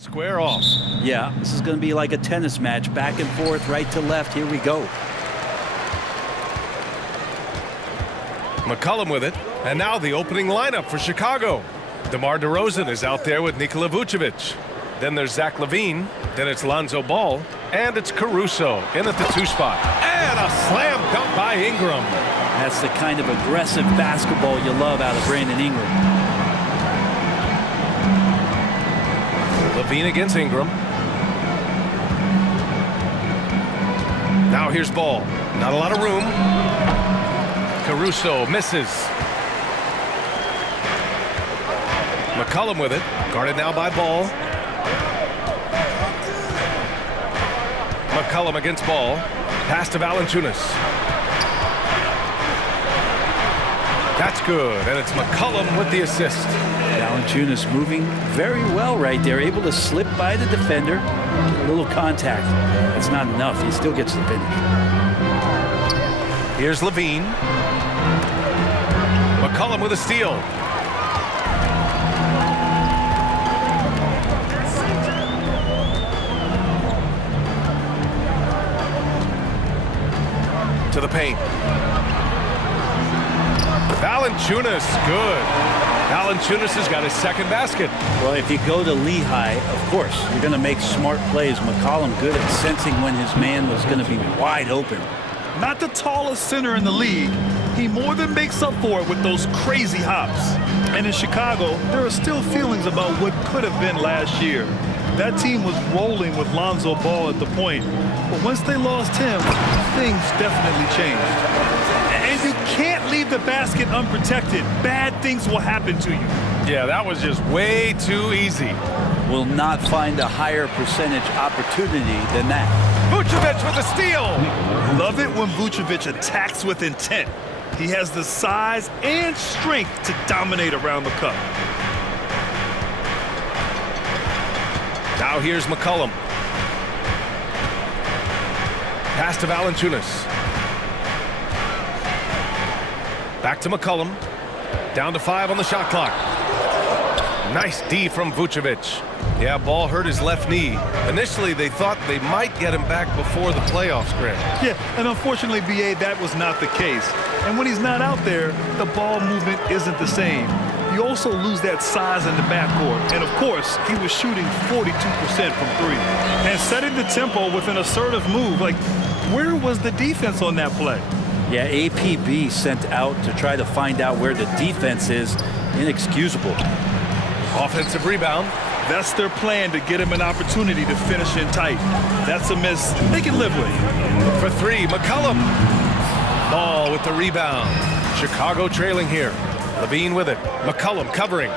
Square off. Yeah, this is going to be like a tennis match, back and forth, right to left. Here we go. McCollum with it, and now the opening lineup for Chicago. DeMar DeRozan is out there with Nikola Vucevic. Then there's Zach LaVine, then it's Lonzo Ball, and it's Caruso in at the 2 spot. And a slam dunk by Ingram. That's the kind of aggressive basketball you love out of Brandon Ingram. LaVine against Ingram. Now here's Ball. Not a lot of room. Caruso misses. McCollum with it. Guarded now by Ball. McCollum against Ball. Pass to Valanciunas. That's good, and it's McCollum with the assist. Valanciunas moving very well right there, able to slip by the defender, get a little contact. That's not enough. He still gets the finish. Here's LaVine. McCollum with a steal. To the paint. Valanciunas, good. Valanciunas has got his second basket. Well, if you go to Lehigh, of course, you're going to make smart plays. McCollum good at sensing when his man was going to be wide open. Not the tallest center in the league, he more than makes up for it with those crazy hops. And in Chicago, there are still feelings about what could have been last year. That team was rolling with Lonzo Ball at the point, but once they lost him, things definitely changed. And you can't leave the basket unprotected. Bad things will happen to you. Yeah, that was just way too easy. Will not find a higher percentage opportunity than that. Vucevic with a steal. Love it when Vucevic attacks with intent. He has the size and strength to dominate around the cup. Now here's McCollum. Pass to Valanciunas. Back to McCollum. Down to 5 on the shot clock. Nice D from Vucevic. Yeah, Ball hurt his left knee. Initially, they thought they might get him back before the playoffs, Grant. Yeah, and unfortunately, BA, that was not the case. And when he's not out there, the ball movement isn't the same. You also lose that size in the backcourt. And, of course, he was shooting 42% from 3. And setting the tempo with an assertive move. Like, where was the defense on that play? Yeah, APB sent out to try to find out where the defense is. Inexcusable. Offensive rebound. That's their plan, to get him an opportunity to finish in tight. That's a miss they can live with. For 3, McCollum. Ball with the rebound. Chicago trailing here. LaVine with it. McCollum covering.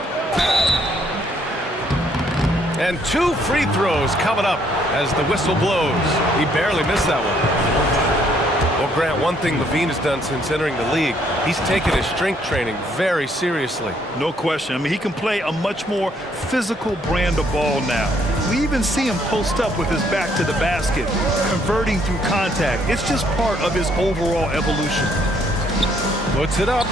And 2 free throws coming up as the whistle blows. He barely missed that one. Well, Grant, one thing LaVine has done since entering the league, he's taken his strength training very seriously. No question. I mean, he can play a much more physical brand of ball now. We even see him post up with his back to the basket, converting through contact. It's just part of his overall evolution. Puts it up.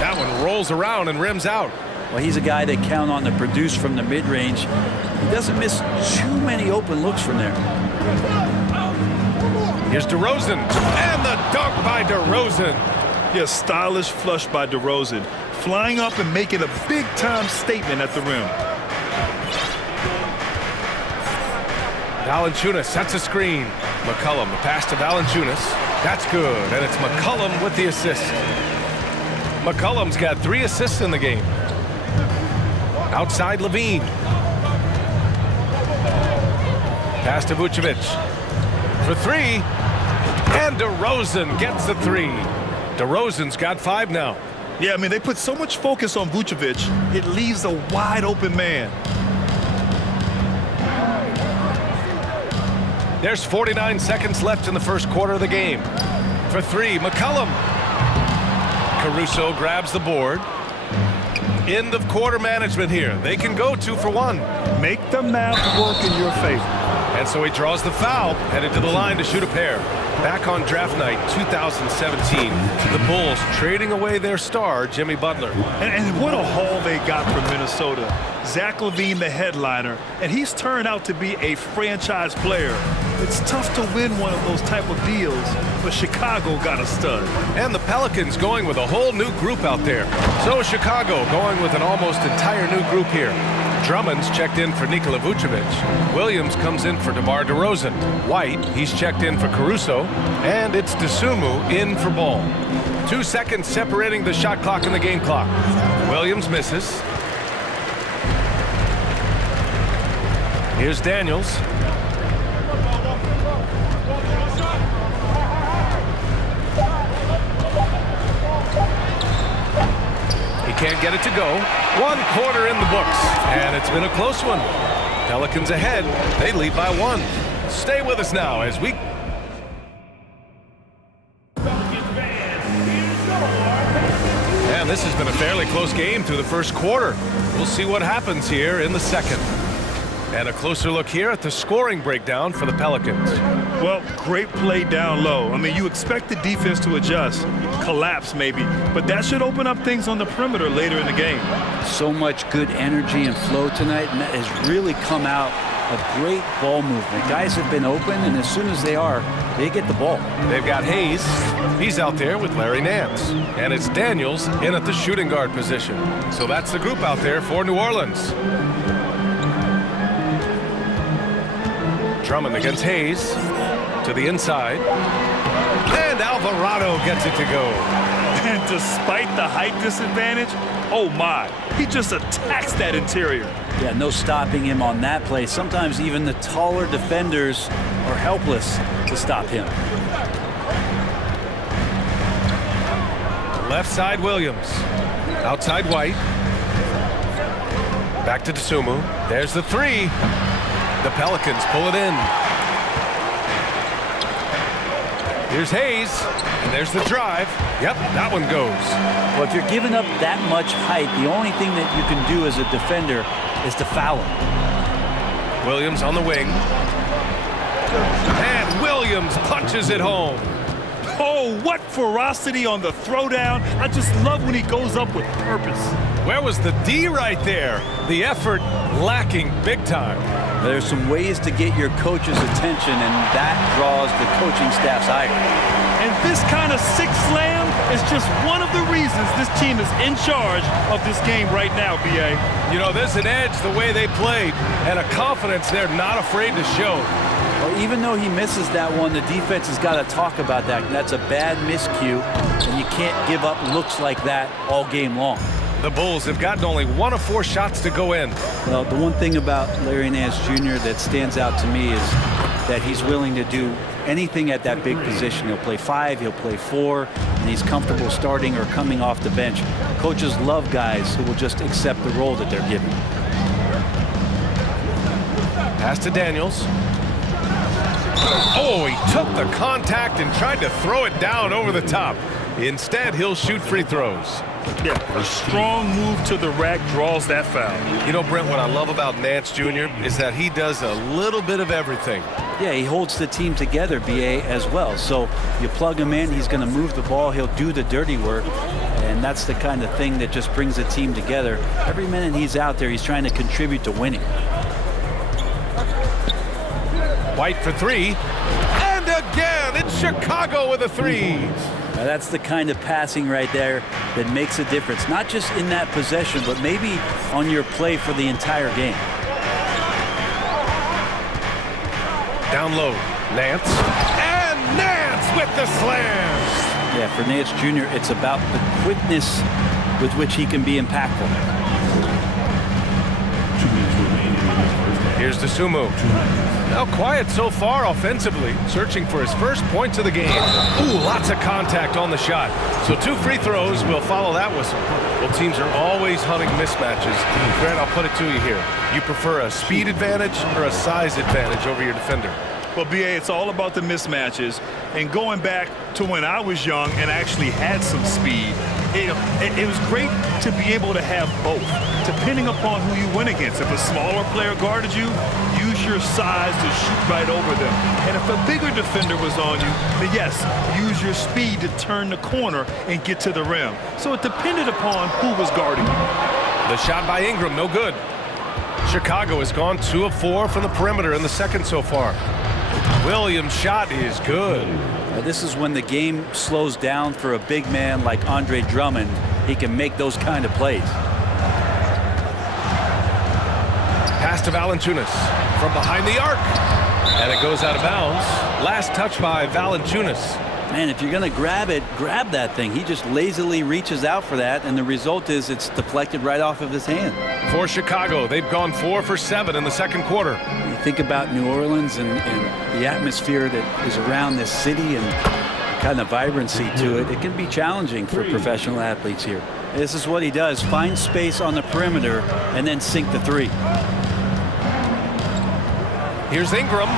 That one rolls around and rims out. Well, he's a guy they count on to produce from the mid-range. He doesn't miss too many open looks from there. Here's DeRozan, and the dunk by DeRozan. Yeah, stylish flush by DeRozan, flying up and making a big-time statement at the rim. Valanciunas sets a screen. McCollum, the pass to Valanciunas. That's good, and it's McCollum with the assist. McCollum's got 3 assists in the game. Outside LaVine. Pass to Vucevic. For 3, and DeRozan gets the 3. DeRozan's got 5 now. Yeah, I mean, they put so much focus on Vucevic, it leaves a wide open man. There's 49 seconds left in the first quarter of the game. For 3, McCollum. Caruso grabs the board. End of quarter management here. They can go 2 for 1. Make the math work in your favor. And so he draws the foul, headed to the line to shoot a pair. Back on draft night 2017, the Bulls trading away their star, Jimmy Butler. And what a haul they got from Minnesota. Zach LaVine, the headliner, and he's turned out to be a franchise player. It's tough to win one of those type of deals, but Chicago got a stud. And the Pelicans going with a whole new group out there. So is Chicago going with an almost entire new group here. Drummond's checked in for Nikola Vucevic. Williams comes in for DeMar DeRozan. White, he's checked in for Caruso. And it's Dosunmu in for Ball. 2 seconds separating the shot clock and the game clock. Williams misses. Here's Daniels. He can't get it to go. 1 quarter in the books, and it's been a close one. Pelicans ahead. They lead by 1. Stay with us now as we... And this has been a fairly close game through the first quarter. We'll see what happens here in the second. And a closer look here at the scoring breakdown for the Pelicans. Well, great play down low. I mean, you expect the defense to adjust, collapse maybe, but that should open up things on the perimeter later in the game. So much good energy and flow tonight, and that has really come out of great ball movement. Guys have been open, and as soon as they are, they get the ball. They've got Hayes. He's out there with Larry Nance. And it's Daniels in at the shooting guard position. So that's the group out there for New Orleans. Drummond against Hayes to the inside. And Alvarado gets it to go. And despite the height disadvantage, oh my, he just attacks that interior. Yeah, no stopping him on that play. Sometimes even the taller defenders are helpless to stop him. Left side Williams. Outside White. Back to Dosunmu. There's the 3. The Pelicans pull it in. Here's Hayes, and there's the drive. Yep, that one goes. Well, if you're giving up that much height, the only thing that you can do as a defender is to foul him. Williams on the wing. And Williams punches it home. Oh, what ferocity on the throwdown. I just love when he goes up with purpose. Where was the D right there? The effort lacking big time. There's some ways to get your coach's attention, and that draws the coaching staff's ire. And this kind of sick slam is just one of the reasons this team is in charge of this game right now, B.A. You know, there's an edge the way they played, and a confidence they're not afraid to show. Well, even though he misses that one, the defense has got to talk about that. That's a bad miscue, and you can't give up looks like that all game long. The Bulls have gotten only 1 of 4 shots to go in. Well, the one thing about Larry Nance Jr. that stands out to me is that he's willing to do anything at that big position. He'll play 5, he'll play 4, and he's comfortable starting or coming off the bench. Coaches love guys who will just accept the role that they're given. Pass to Daniels. Oh, he took the contact and tried to throw it down over the top. Instead, he'll shoot free throws. Yeah, a strong move to the rack draws that foul. You know, Brent, what I love about Nance Jr. is that he does a little bit of everything. Yeah, he holds the team together, B.A., as well. So you plug him in, he's going to move the ball, he'll do the dirty work, and that's the kind of thing that just brings the team together. Every minute he's out there, he's trying to contribute to winning. White for 3. And again, it's Chicago with a 3. Now that's the kind of passing right there that makes a difference, not just in that possession, but maybe on your play for the entire game. Down low, Nance. And Nance with the slam. Yeah, for Nance Jr., it's about the quickness with which he can be impactful. Here's Dosunmu. Now quiet so far offensively, searching for his first points of the game. Ooh, lots of contact on the shot. So 2 free throws will follow that whistle. Well, teams are always hunting mismatches. Grant, I'll put it to you here. You prefer a speed advantage or a size advantage over your defender? Well, B.A., it's all about the mismatches. And going back to when I was young and actually had some speed, it was great to be able to have both, depending upon who you went against. If a smaller player guarded you, use your size to shoot right over them. And if a bigger defender was on you, then yes, use your speed to turn the corner and get to the rim. So it depended upon who was guarding you. The shot by Ingram, no good. Chicago has gone 2 of 4 from the perimeter in the second so far. Williams' shot is good. This is when the game slows down for a big man like Andre Drummond. He can make those kind of plays. Pass to Valanciunas from behind the arc. And it goes out of bounds. Last touch by Valanciunas. Man, if you're going to grab it, grab that thing. He just lazily reaches out for that, and the result is it's deflected right off of his hand. For Chicago, they've gone 4 for 7 in the second quarter. You think about New Orleans and the atmosphere that is around this city and kind of vibrancy to it. It can be challenging for professional athletes here. This is what he does. Find space on the perimeter and then sink the three. Here's Ingram.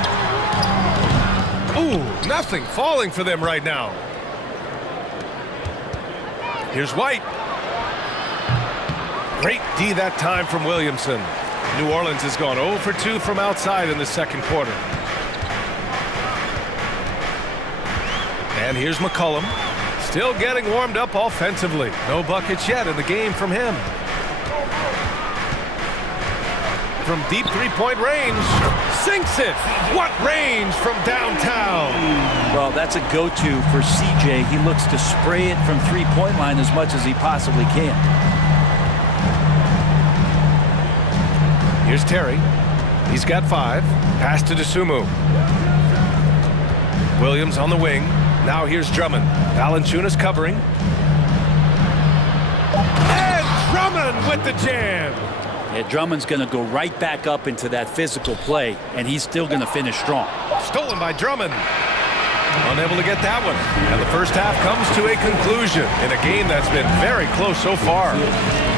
Ooh, nothing falling for them right now. Here's White. Great D that time from Williamson. New Orleans has gone 0 for 2 from outside in the second quarter. And here's McCollum. Still getting warmed up offensively. No buckets yet in the game from him. From deep three-point range, sinks it. What range from downtown? Well, that's a go-to for CJ. He looks to spray it from three-point line as much as he possibly can. Here's Terry. He's got 5. Pass to DeSumo. Williams on the wing. Now here's Drummond. Valanciunas covering. And Drummond with the jam. Yeah, Drummond's going to go right back up into that physical play, and he's still going to finish strong. Stolen by Drummond. Unable to get that one. And the first half comes to a conclusion in a game that's been very close so far.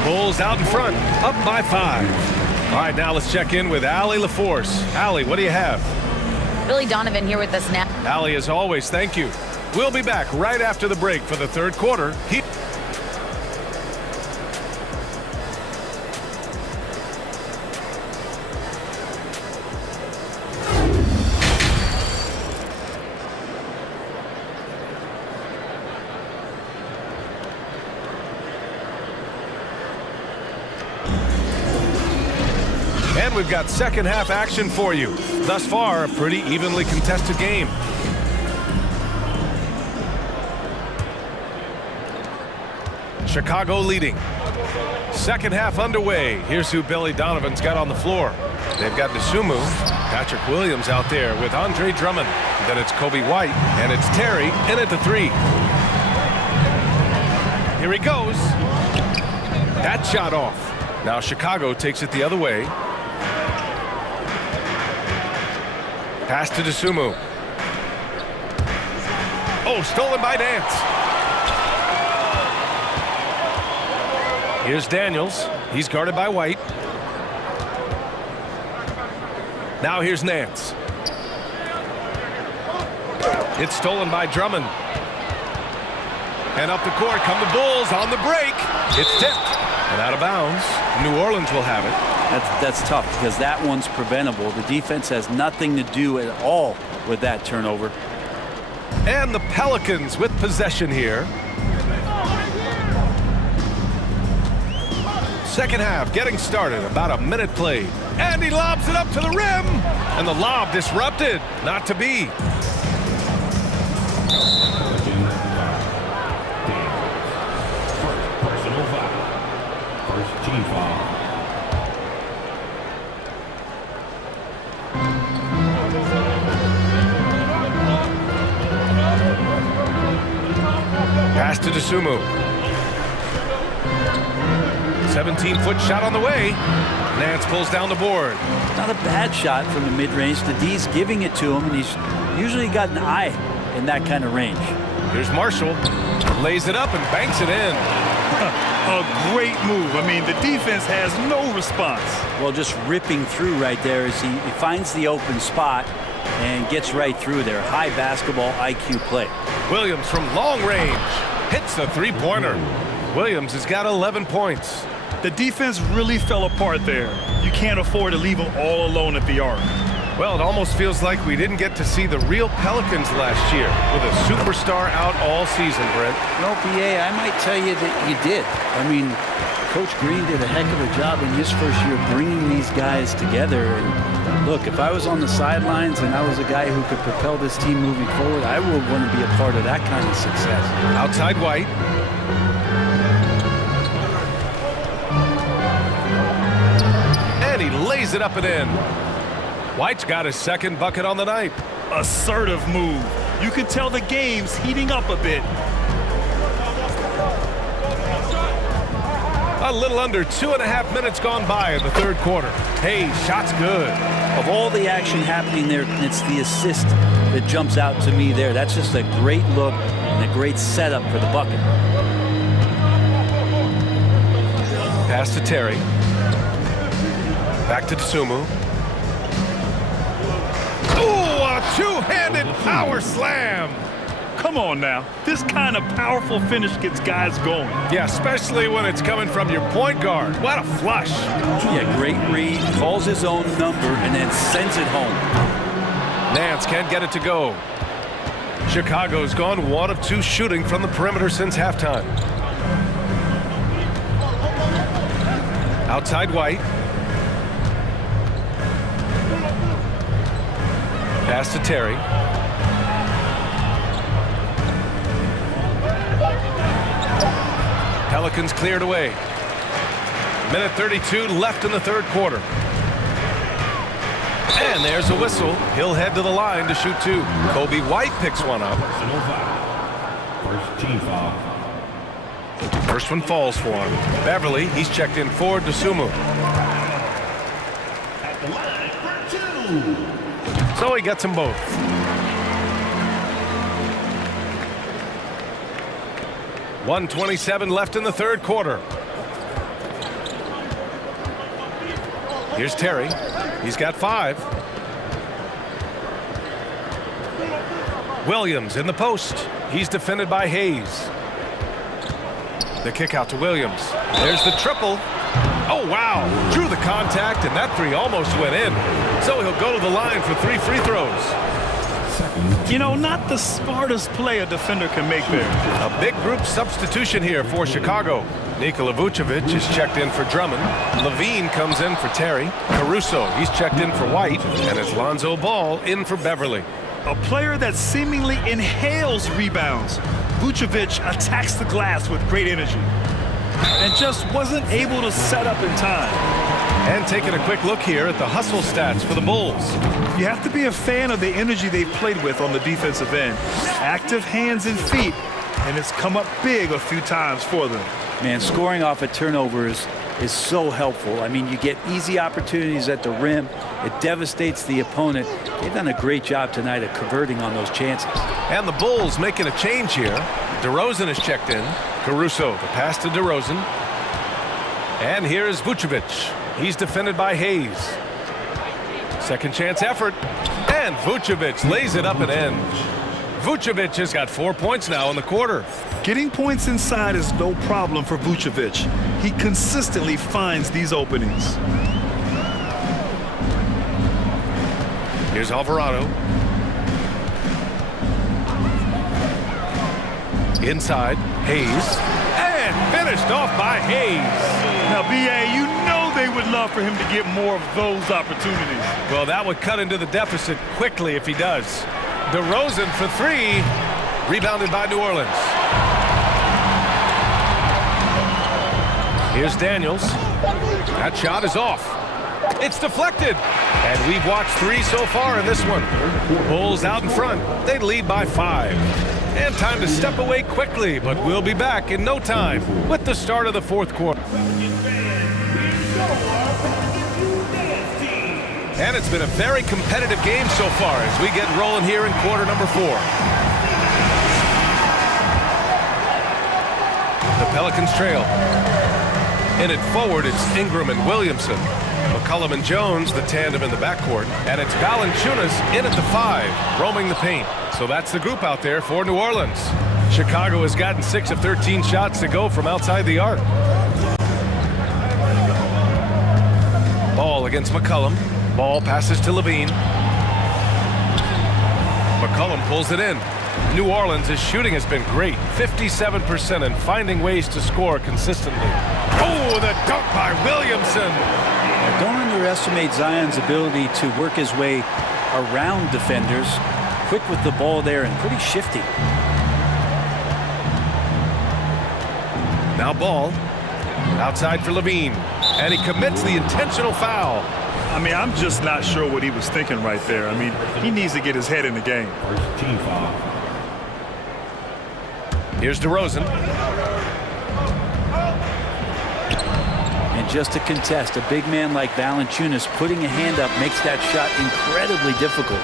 Bulls out in front, up by 5. All right, now let's check in with Allie LaForce. Allie, what do you have? Billy Donovan here with us now. Allie, as always, thank you. We'll be back right after the break for the third quarter. And we've got second half action for you. Thus far, a pretty evenly contested game. Chicago leading. Second half underway. Here's who Billy Donovan's got on the floor. They've got DeSumo, Patrick Williams out there with Andre Drummond. Then it's Kobe White, and it's Terry in at the 3. Here he goes. That shot off. Now Chicago takes it the other way. Pass to DeSumo. Oh, stolen by Nance. Here's Daniels. He's guarded by White. Now here's Nance. It's stolen by Drummond. And up the court come the Bulls on the break. It's tipped and out of bounds. New Orleans will have it. That's tough because that one's preventable. The defense has nothing to do at all with that turnover. And the Pelicans with possession here. Second half getting started, about a minute played. And he lobs it up to the rim. And the lob disrupted, not to be. Personal foul. First team foul. Pass to DeSumo. 17-foot shot on the way. Nance pulls down the board. Not a bad shot from the mid-range. The D's giving it to him, and he's usually got an eye in that kind of range. Here's Marshall. Lays it up and banks it in. A great move. I mean, the defense has no response. Well, just ripping through right there as he finds the open spot and gets right through there. High basketball IQ play. Williams from long range hits the three-pointer. Williams has got 11 points. The defense really fell apart there. You can't afford to leave them all alone at the arc. Well, it almost feels like we didn't get to see the real Pelicans last year with a superstar out all season, Brent. No, BA, I might tell you that you did. I mean, Coach Green did a heck of a job in his first year bringing these guys together. And look, if I was on the sidelines and I was a guy who could propel this team moving forward, I would want to be a part of that kind of success. Outside White. And he lays it up and in. White's got his second bucket on the night. Assertive move. You can tell the game's heating up a bit. A little under 2.5 minutes gone by in the third quarter. Hey, shot's good. Of all the action happening there, it's the assist that jumps out to me there. That's just a great look and a great setup for the bucket. Pass to Terry. Back to Tsumu. Ooh, a two-handed power slam. Come on now. This kind of powerful finish gets guys going. Yeah, especially when it's coming from your point guard. What a flush. Yeah, great read, calls his own number, and then sends it home. Nance can't get it to go. Chicago's gone 1 of 2 shooting from the perimeter since halftime. Outside White. Pass to Terry. Pelicans cleared away. Minute 32 left in the third quarter. And there's a whistle. He'll head to the line to shoot 2. Kobe White picks one up. First team foul. First one falls for him. Beverly, he's checked in for Tsumu. At the line for 2. So he gets them both. .127 left in the third quarter. Here's Terry. He's got 5. Williams in the post. He's defended by Hayes. The kick out to Williams. There's the triple. Oh, wow. Drew the contact, and that 3 almost went in. So he'll go to the line for 3 free throws. You know, not the smartest play a defender can make there. A big group substitution here for Chicago. Nikola Vucevic is checked in for Drummond. Levine comes in for Terry. Caruso, he's checked in for White. And it's Lonzo Ball in for Beverly. A player that seemingly inhales rebounds. Vucevic attacks the glass with great energy and just wasn't able to set up in time. And taking a quick look here at the hustle stats for the Bulls. You have to be a fan of the energy they've played with on the defensive end. Active hands and feet, and it's come up big a few times for them. Man, scoring off of turnovers is so helpful. I mean, you get easy opportunities at the rim. It devastates the opponent. They've done a great job tonight of converting on those chances. And the Bulls making a change here. DeRozan is checked in. Caruso, the pass to DeRozan. And here's Vucevic. He's defended by Hayes. Second chance effort. And Vucevic lays it up and in. Vucevic has got 4 points now in the quarter. Getting points inside is no problem for Vucevic. He consistently finds these openings. Here's Alvarado. Inside, Hayes. And finished off by Hayes. Now, B.A., you know they would love for him to get more of those opportunities. Well, that would cut into the deficit quickly if he does. DeRozan for 3. Rebounded by New Orleans. Here's Daniels. That shot is off. It's deflected. And we've watched 3 so far in this one. Bulls out in front. They lead by 5. And time to step away quickly, but we'll be back in no time with the start of the fourth quarter. And it's been a very competitive game so far as we get rolling here in quarter number 4. The Pelicans trail. In it forward, it's Ingram and Williamson. McCollum and Jones, the tandem in the backcourt. And it's Valanciunas in at the 5, roaming the paint. So that's the group out there for New Orleans. Chicago has gotten 6 of 13 shots to go from outside the arc. Ball against McCollum. Ball passes to Levine. McCollum pulls it in. New Orleans' shooting has been great, 57%, and finding ways to score consistently. Oh, the dunk by Williamson. Don't underestimate Zion's ability to work his way around defenders. Quick with the ball there and pretty shifty. Now ball. Outside for Levine. And he commits the intentional foul. I mean, I'm just not sure what he was thinking right there. I mean, he needs to get his head in the game. First team foul. Here's DeRozan. And just to contest, a big man like Valanciunas putting a hand up makes that shot incredibly difficult.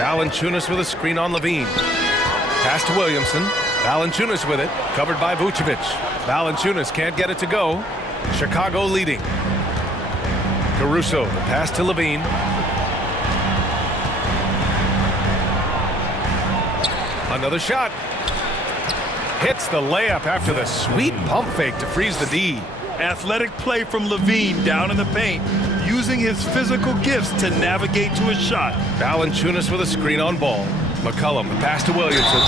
Valanciunas with a screen on Levine. Pass to Williamson. Valanciunas with it, covered by Vucevic. Valanciunas can't get it to go. Chicago leading. Caruso, the pass to Levine. Another shot. Hits the layup after the sweet pump fake to freeze the D. Athletic play from Levine down in the paint, using his physical gifts to navigate to his shot. Valanciunas with a screen on ball. McCollum, the pass to Williamson.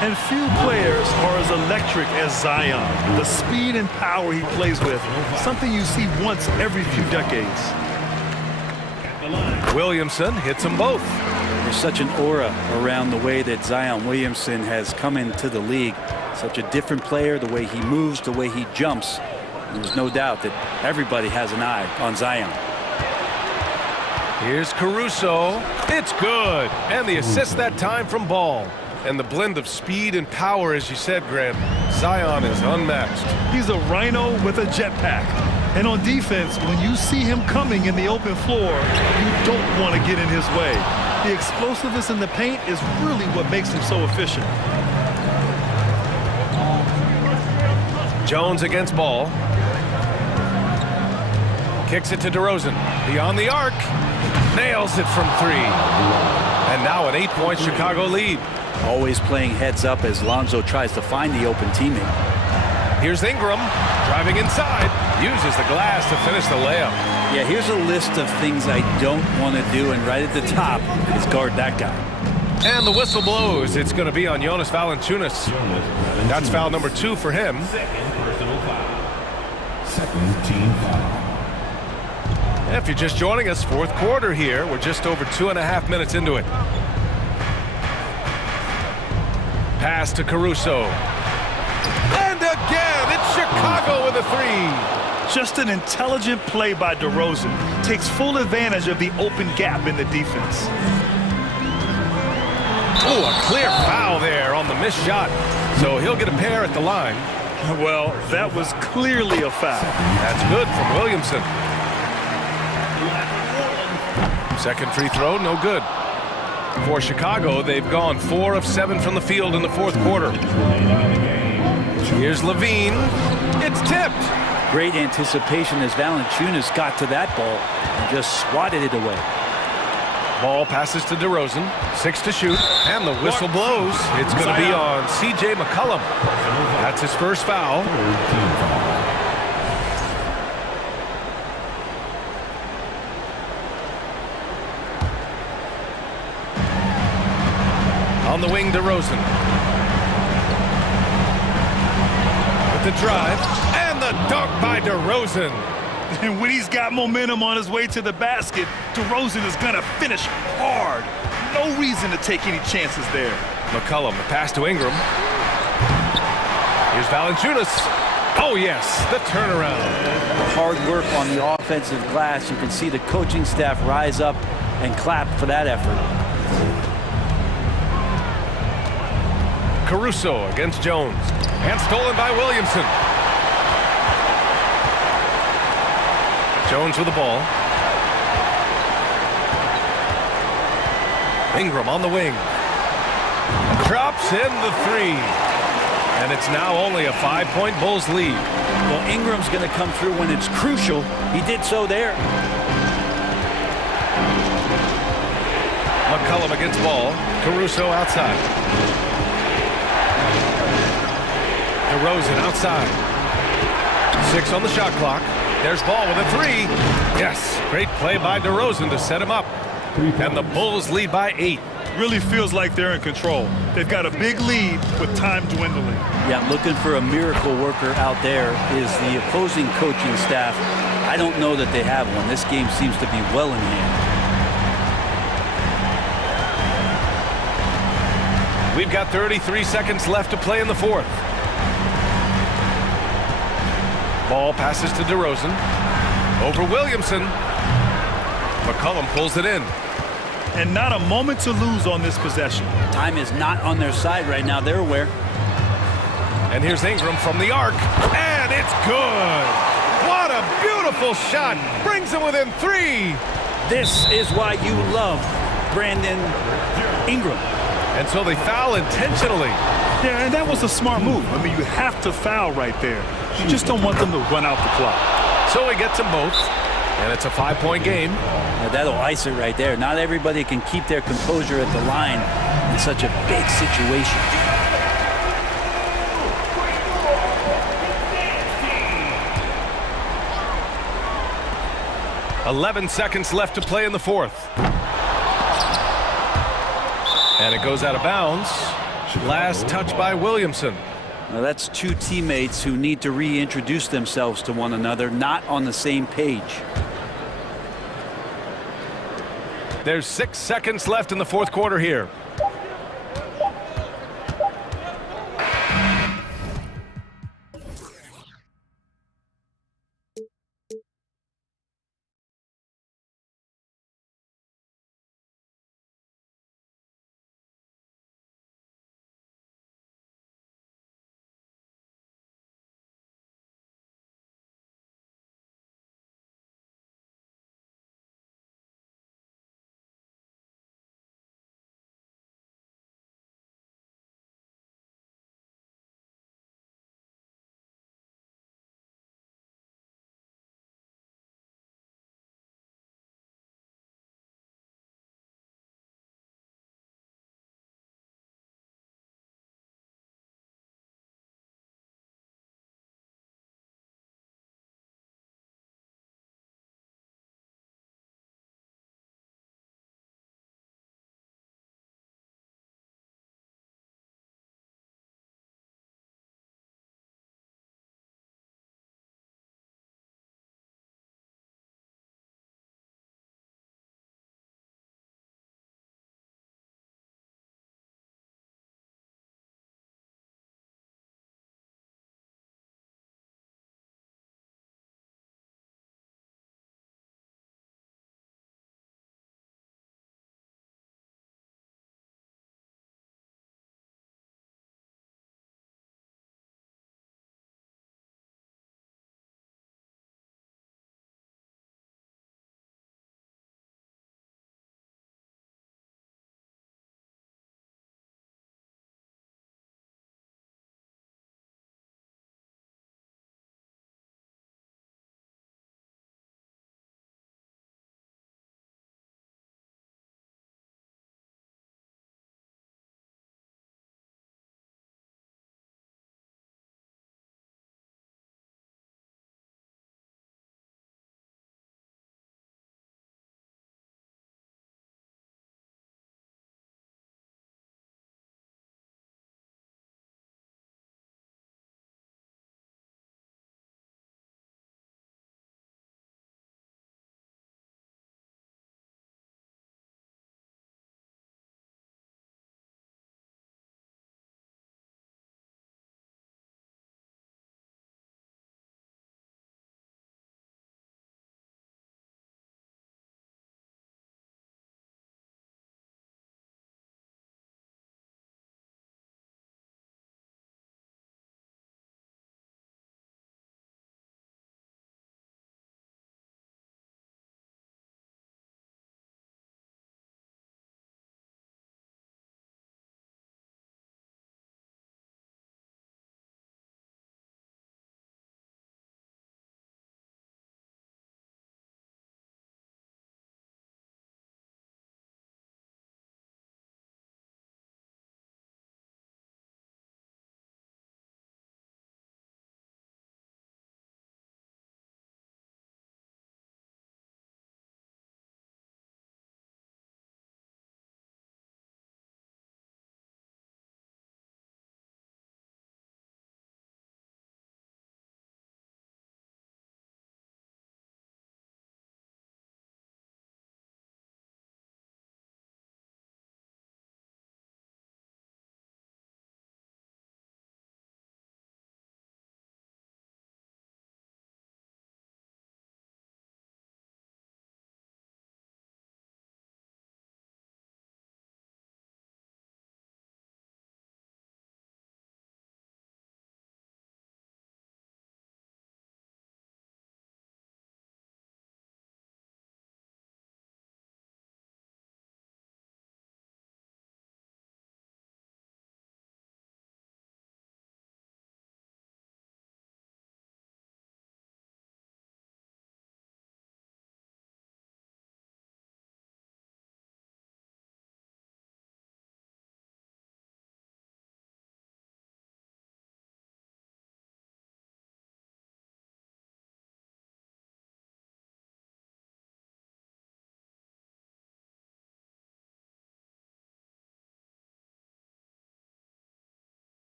And few players are as electric as Zion. The speed and power he plays with, something you see once every few decades. Williamson hits them both. There's such an aura around the way that Zion Williamson has come into the league. Such a different player, the way he moves, the way he jumps. There's no doubt that everybody has an eye on Zion. Here's Caruso. It's good. And the assist that time from Ball. And the blend of speed and power, as you said, Graham, Zion is unmatched. He's a rhino with a jetpack. And on defense, when you see him coming in the open floor, you don't want to get in his way. The explosiveness in the paint is really what makes him so efficient. Jones against Ball. Kicks it to DeRozan. Beyond the arc. Nails it from three. And now an 8-point Chicago lead. Always playing heads up as Lonzo tries to find the open teammate. Here's Ingram. Driving inside. Uses the glass to finish the layup. Yeah, here's a list of things I don't want to do, and right at the top is guard that guy. And the whistle blows. It's going to be on Jonas Valanciunas. That's foul number 2 for him. Second personal foul. Second team foul. If you're just joining us, fourth quarter here. We're just over 2.5 minutes into it. Pass to Caruso. And again, it's Chicago with a 3. Just an intelligent play by DeRozan. Takes full advantage of the open gap in the defense. Oh, a clear foul there on the missed shot. So he'll get a pair at the line. Well, that was clearly a foul. That's good from Williamson. Second free throw, no good. For Chicago, they've gone 4 of 7 from the field in the fourth quarter. Here's Levine. It's tipped. Great anticipation as Valanciunas got to that ball and just swatted it away. Ball passes to DeRozan. 6 to shoot. And the whistle blows. It's going to be on C.J. McCollum. That's his first foul. On the wing, DeRozan. With the drive. And the dunk by DeRozan. And when he's got momentum on his way to the basket, DeRozan is going to finish hard. No reason to take any chances there. McCollum, the pass to Ingram. Here's Valanciunas. Oh, yes, the turnaround. Hard work on the offensive glass. You can see the coaching staff rise up and clap for that effort. Caruso against Jones. And stolen by Williamson. Jones with the ball. Ingram on the wing. Drops in the 3. And it's now only a 5-point Bulls lead. Well, Ingram's going to come through when it's crucial. He did so there. McCollum against Ball. Caruso outside. DeRozan outside. 6 on the shot clock. There's ball with a three. Yes, great play by DeRozan to set him up. And the Bulls lead by 8. Really feels like they're in control. They've got a big lead with time dwindling. Yeah, looking for a miracle worker out there is the opposing coaching staff. I don't know that they have one. This game seems to be well in hand. We've got 33 seconds left to play in the fourth. Ball passes to DeRozan. Over Williamson. McCollum pulls it in. And not a moment to lose on this possession. Time is not on their side right now. They're aware. And here's Ingram from the arc. And it's good. What a beautiful shot. Brings him within 3. This is why you love Brandon Ingram. And so they foul intentionally. Yeah, and that was a smart move. I mean, you have to foul right there. You just don't want them to run out the clock. So he gets them both. And it's a 5-point game. Now that'll ice it right there. Not everybody can keep their composure at the line in such a big situation. "11 seconds left to play in the fourth. And it goes out of bounds. Last touch by Williamson. Now that's two teammates who need to reintroduce themselves to one another, not on the same page. There's 6 seconds left in the fourth quarter here.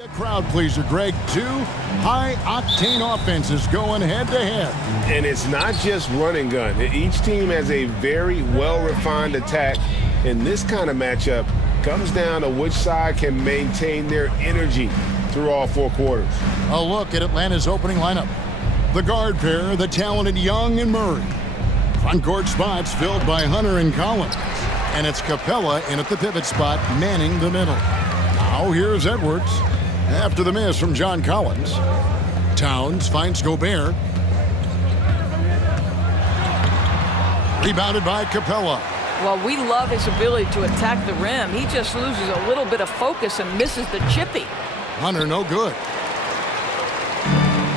A crowd pleaser, Greg. Two high-octane offenses going head-to-head. And it's not just run and gun. Each team has a very well-refined attack. And this kind of matchup comes down to which side can maintain their energy through all four quarters. A look at Atlanta's opening lineup. The guard pair, the talented Young and Murray. Front court spots filled by Hunter and Collins. And it's Capella in at the pivot spot, manning the middle. Now here's Edwards. After the miss from John Collins. Towns finds Gobert. Rebounded by Capella. Well, we love his ability to attack the rim. He just loses a little bit of focus and misses the chippy. Hunter no good.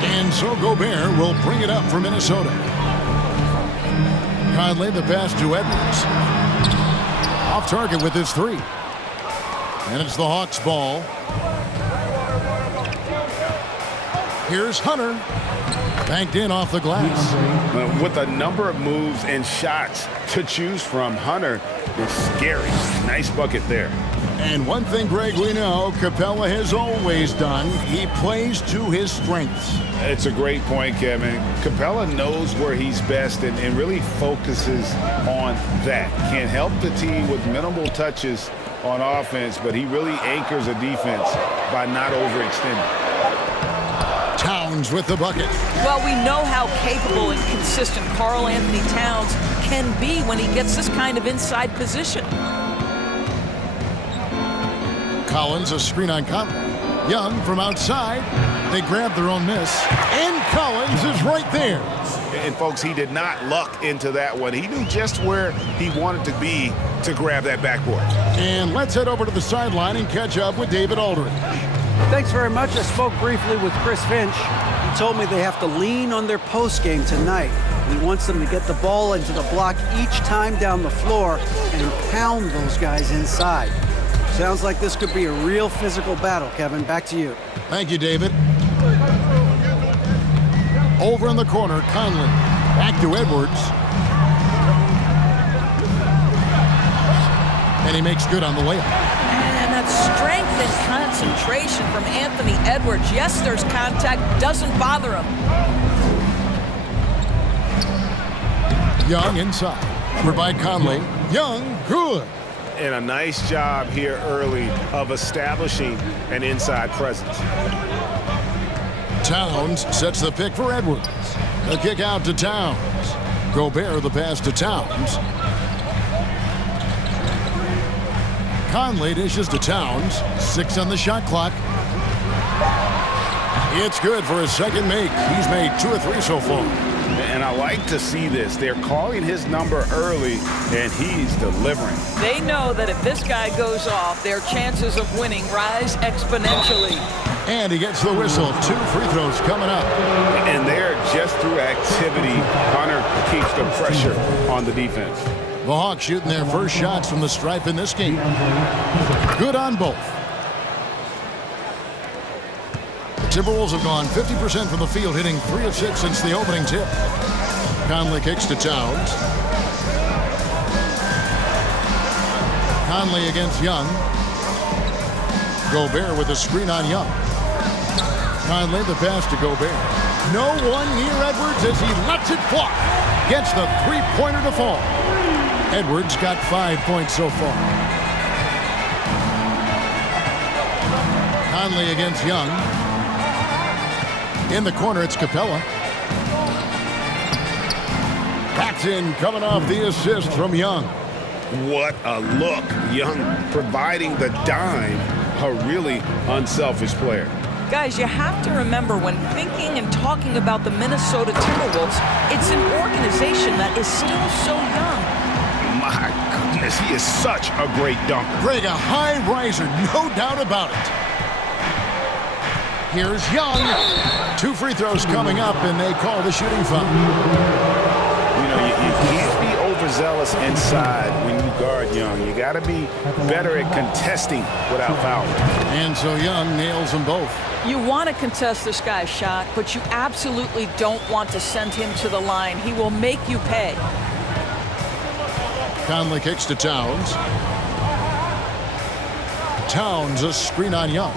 And so Gobert will bring it up for Minnesota. Conley the pass to Edwards. Off target with his three. And it's the Hawks' ball. Here's Hunter. Banked in off the glass. With a number of moves and shots to choose from, Hunter is scary. Nice bucket there. And one thing, Greg, we know Capella has always done. He plays to his strengths. It's a great point, Kevin. Capella knows where he's best and really focuses on that. Can't help the team with minimal touches on offense, but he really anchors a defense by not overextending. Towns with the bucket. Well, we know how capable and consistent Karl Anthony Towns can be when he gets this kind of inside position. Collins a screen on Conley. Young from outside. They grab their own miss. And Collins is right there. And folks, he did not luck into that one. He knew just where he wanted to be to grab that backboard. And let's head over to the sideline and catch up with David Aldridge. Thanks very much. I spoke briefly with Chris Finch. He told me they have to lean on their post game tonight. He wants them to get the ball into the block each time down the floor and pound those guys inside. Sounds like this could be a real physical battle, Kevin. Back to you. Thank you, David. Over in the corner, Conley. Back to Edwards. And he makes good on the layup. And that strength and concentration from Anthony Edwards. Yes, there's contact. Doesn't bother him. Young inside. Over by Conley. Young, good. And a nice job here early of establishing an inside presence. Towns sets the pick for Edwards. The kick out to Towns. Gobert the pass to Towns. Conley dishes to Towns. 6 on the shot clock. It's good for his second make. He's made 2 or 3 so far. And I like to see this. They're calling his number early, and he's delivering. They know that if this guy goes off, their chances of winning rise exponentially. And he gets the whistle. 2 free throws coming up. And they're just through activity. Hunter keeps the pressure on the defense. The Hawks shooting their first shots from the stripe in this game. Good on both. The Timberwolves have gone 50% from the field, hitting 3 of 6 since the opening tip. Conley kicks to Towns. Conley against Young. Gobert with a screen on Young. Conley the pass to Gobert. No one near Edwards as he lets it fly. Gets the three-pointer to fall. Edwards got 5 points so far. Conley against Young. In the corner, it's Capella. Paxson coming off the assist from Young. What a look. Young providing the dime. A really unselfish player. Guys, you have to remember when thinking and talking about the Minnesota Timberwolves, it's an organization that is still so young. My goodness, he is such a great dunker. Greg, a high riser, no doubt about it. Here's Young. 2 free throws coming up, and they call the shooting foul. You know, you can't be overzealous inside when you guard Young. You got to be better at contesting without fouling. And so Young nails them both. You want to contest this guy's shot, but you absolutely don't want to send him to the line. He will make you pay. Conley kicks to Towns. Towns a screen on Young.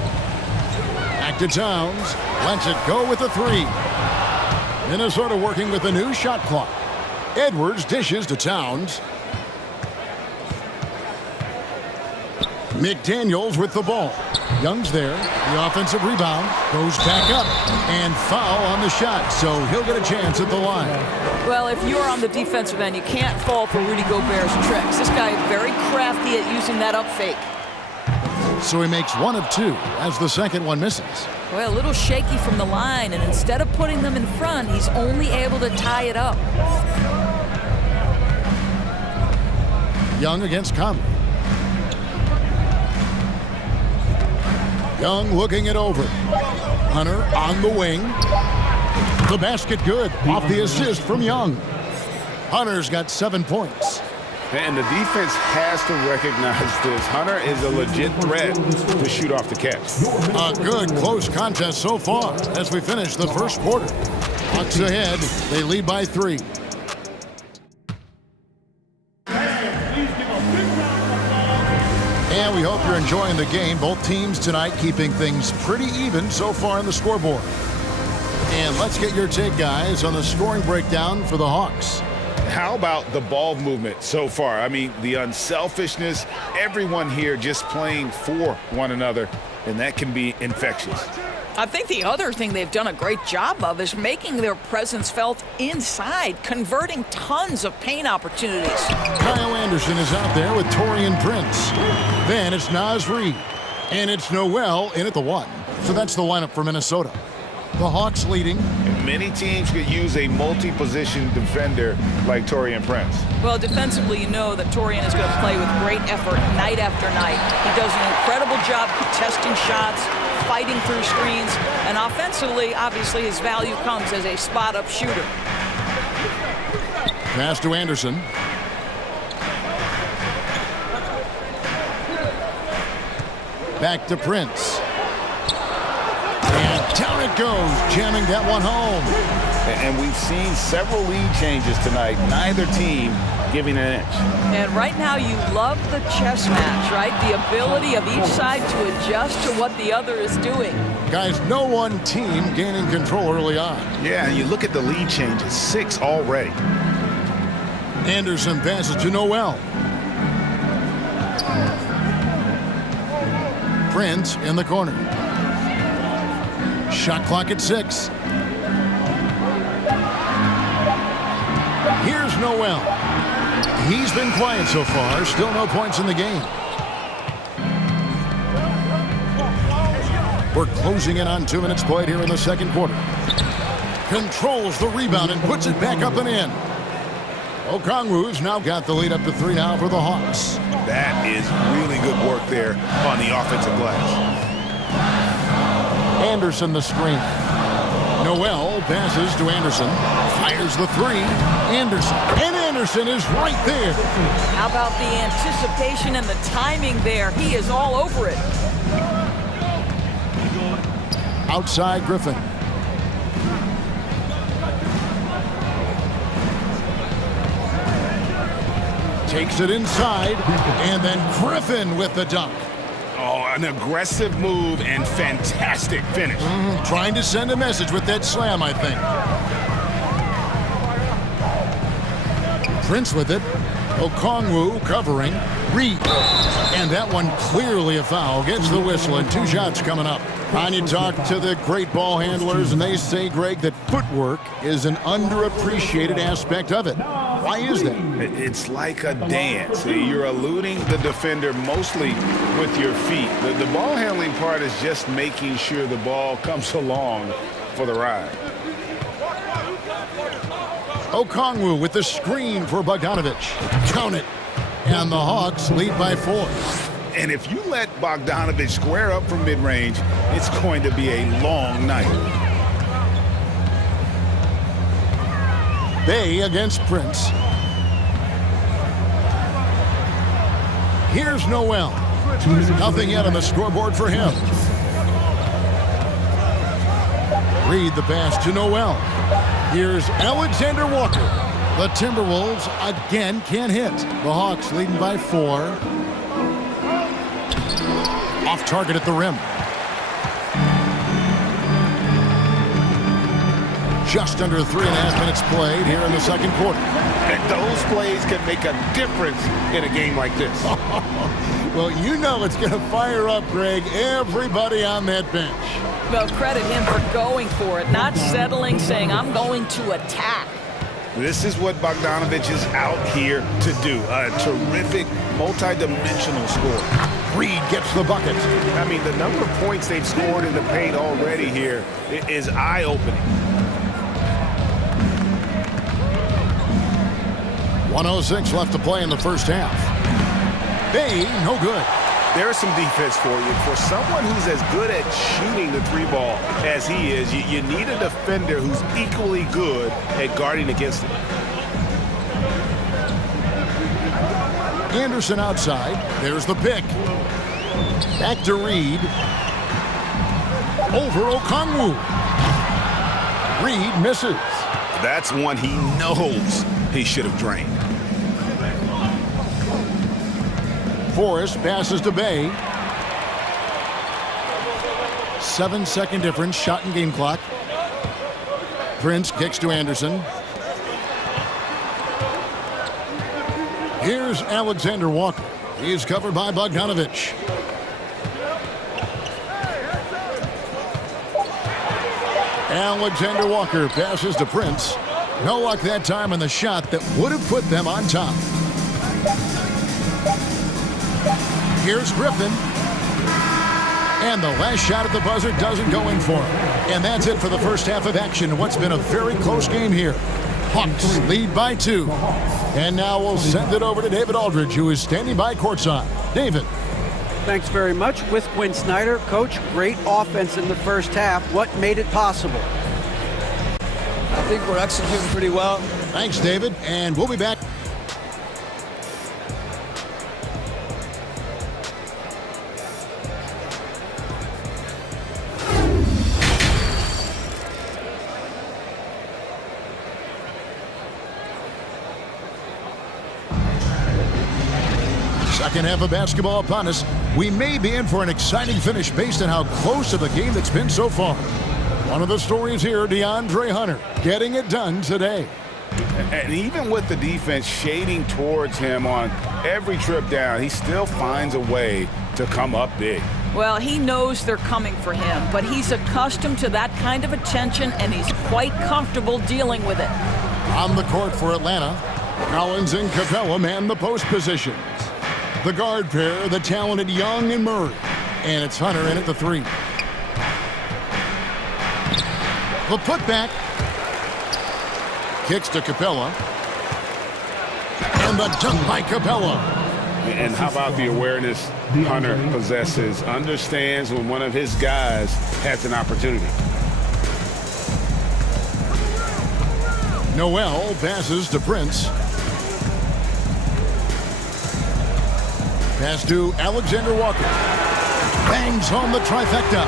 Back to Towns. Lets it go with the three. Minnesota working with a new shot clock. Edwards dishes to Towns. McDaniels with the ball. Young's there. The offensive rebound goes back up and foul on the shot, so he'll get a chance at the line. Well, if you're on the defensive end, you can't fall for Rudy Gobert's tricks. This guy is very crafty at using that up fake. So he makes 1 of 2 as the second one misses. Well, a little shaky from the line, and instead of putting them in front, he's only able to tie it up. Young against Conley. Young looking it over. Hunter on the wing. The basket good off the assist from Young. Hunter's got 7 points. And the defense has to recognize this. Hunter is a legit threat to shoot off the catch. A good close contest so far as we finish the first quarter. Bucks ahead. They lead by 3. And we hope you're enjoying the game. Both teams tonight keeping things pretty even so far on the scoreboard. And let's get your take, guys, on the scoring breakdown for the Hawks. How about the ball movement so far? I mean, the unselfishness, everyone here just playing for one another, and that can be infectious. I think the other thing they've done a great job of is making their presence felt inside, converting tons of paint opportunities. Kyle Anderson is out there with Taurean Prince. Then it's Naz Reid. And it's Noel in at the 1. So that's the lineup for Minnesota. The Hawks leading. Many teams could use a multi-position defender like Taurean Prince. Well, defensively, you know that Taurean is going to play with great effort night after night. He does an incredible job contesting shots, fighting through screens, and offensively, obviously, his value comes as a spot-up shooter. Pass to Anderson. Back to Prince. And down it goes, jamming that one home. And we've seen several lead changes tonight, neither team giving an inch. And right now you love the chess match, right? The ability of each side to adjust to what the other is doing. Guys, no one team gaining control early on. Yeah, and you look at the lead changes, 6 already. Anderson passes to Noel. Prince in the corner. Shot clock at 6. Here's Noel. He's been quiet so far. Still no points in the game. We're closing in on 2 minutes played here in the second quarter. Controls the rebound and puts it back up and in. Okongwu's now got the lead up to 3 now for the Hawks. That is really good work there on the offensive glass. Anderson the screen. Noel passes to Anderson. Fires the 3. Anderson. And Anderson is right there. How about the anticipation and the timing there? He is all over it. Outside Griffin. Takes it inside. And then Griffin with the dunk. Oh, an aggressive move and fantastic finish. Trying to send a message with that slam, I think. Prince with it. Okongwu covering. Reid. And that one clearly a foul. Gets the whistle and 2 shots coming up. And you talk to the great ball handlers, and they say, Greg, that footwork is an underappreciated aspect of it. Why is that? It's like a dance. You're eluding the defender mostly with your feet. The ball handling part is just making sure the ball comes along for the ride. Okongwu with the screen for Bogdanovic. Count it. And the Hawks lead by 4. And if you let Bogdanovic square up from mid-range, it's going to be a long night. Bay against Prince. Here's Noel. Nothing yet on the scoreboard for him. Reid the pass to Noel. Here's Alexander Walker. The Timberwolves again can't hit. The Hawks leading by 4. Off target at the rim. Just under 3.5 minutes played here in the second quarter. And those plays can make a difference in a game like this. Well, you know it's going to fire up, Greg, everybody on that bench. Well, credit him for going for it, not settling, saying, I'm going to attack. This is what Bogdanovich is out here to do. A terrific, multi-dimensional score. Reed gets the bucket. I mean, the number of points they've scored in the paint already here is eye-opening. 1:06 left to play in the first half. Bay, no good. There's some defense for you. For someone who's as good at shooting the three ball as he is, you need a defender who's equally good at guarding against it. Anderson outside. There's the pick. Back to Reed. Over Okongwu. Reed misses. That's one he knows he should have drained. Forrest passes to Bay. 7-second difference, shot and game clock. Prince kicks to Anderson. Here's Alexander Walker. He's covered by Bogdanovich. Alexander Walker passes to Prince. No luck that time on the shot that would have put them on top. Here's Griffin. And the last shot at the buzzer doesn't go in for him. And that's it for the first half of action. What's been a very close game here. Hawks lead by 2. And now we'll send it over to David Aldridge, who is standing by courtside. David. Thanks very much. With Quinn Snyder, Coach, great offense in the first half. What made it possible? I think we're executing pretty well. Thanks, David. And we'll be back. Second half of basketball upon us. We may be in for an exciting finish based on how close of a game that's been so far. One of the stories here, DeAndre Hunter getting it done today. And even with the defense shading towards him on every trip down, he still finds a way to come up big. Well, he knows they're coming for him, but he's accustomed to that kind of attention, and he's quite comfortable dealing with it. On the court for Atlanta, Collins and Capella man the post positions. The guard pair, the talented Young and Murray. And it's Hunter in at the 3. The putback. Kicks to Capella. And the dunk by Capella. And how about the awareness Hunter possesses? Understands when one of his guys has an opportunity. Noel passes to Prince. Pass to Alexander Walker. Bangs home the trifecta.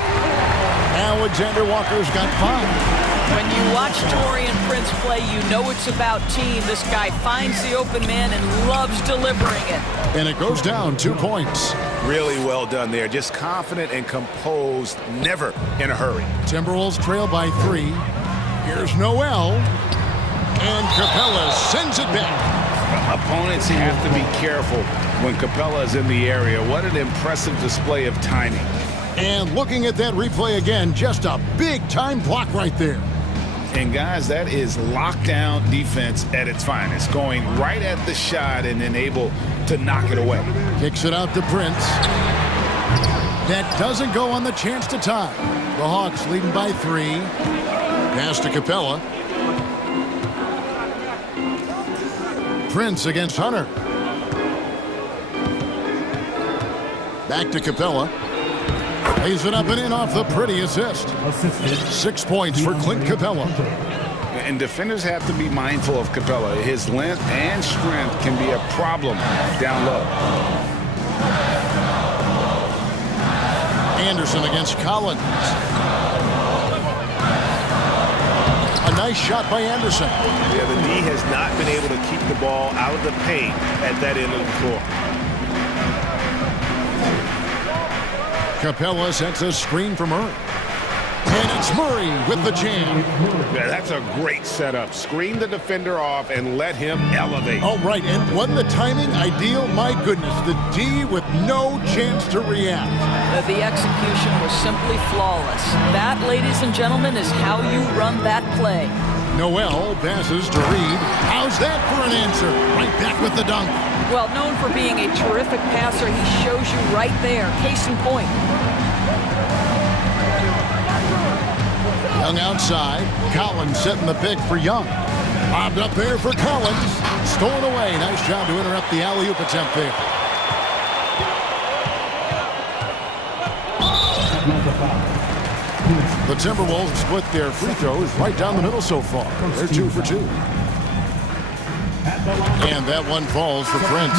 Alexander Walker's got 5. When you watch Taurean Prince play, you know it's about team. This guy finds the open man and loves delivering it. And it goes down 2 points. Really well done there. Just confident and composed, never in a hurry. Timberwolves trail by 3. Here's Noel. And Capella sends it back. Opponents have to be careful when Capella is in the area. What an impressive display of timing. And looking at that replay again, just a big-time block right there. And, guys, that is lockdown defense at its finest, going right at the shot and then able to knock it away. Kicks it out to Prince. That doesn't go on the chance to tie. The Hawks leading by 3. Pass to Capella. Prince against Hunter. Back to Capella. Lays it up and in off the pretty assist. 6 points for Clint Capella. And defenders have to be mindful of Capella. His length and strength can be a problem down low. Anderson against Collins. A nice shot by Anderson. Yeah, the D has not been able to keep the ball out of the paint at that end of the floor. Capella sets a screen for Murray. And it's Murray with the jam. Yeah, that's a great setup. Screen the defender off and let him elevate. All right, and wasn't the timing ideal? My goodness, the D with no chance to react. The execution was simply flawless. That, ladies and gentlemen, is how you run that play. Noel passes to Reed. How's that for an answer? Right back with the dunk. Well, known for being a terrific passer, he shows you right there. Case in point. Young outside. Collins setting the pick for Young. Bobbed up there for Collins. Stolen away. Nice job to interrupt the alley-oop attempt there. The Timberwolves split their free throws right down the middle so far. They're 2 for 2. And that one falls for Prince.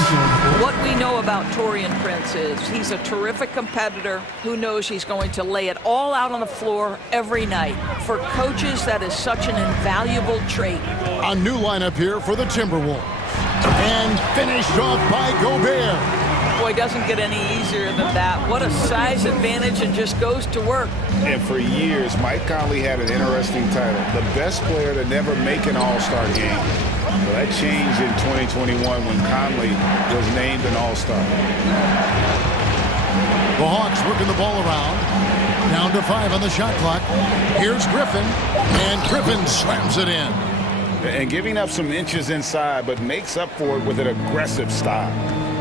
What we know about Taurean Prince is he's a terrific competitor who knows he's going to lay it all out on the floor every night. For coaches, that is such an invaluable trait. A new lineup here for the Timberwolves. And finished off by Gobert. Boy, doesn't get any easier than that. What a size advantage, and just goes to work. And for years, Mike Conley had an interesting title. The best player to never make an All-Star game. Well, that changed in 2021 when Conley was named an All-Star. The Hawks working the ball around. Down to 5 on the shot clock. Here's Griffin. And Griffin slams it in. And giving up some inches inside, but makes up for it with an aggressive style.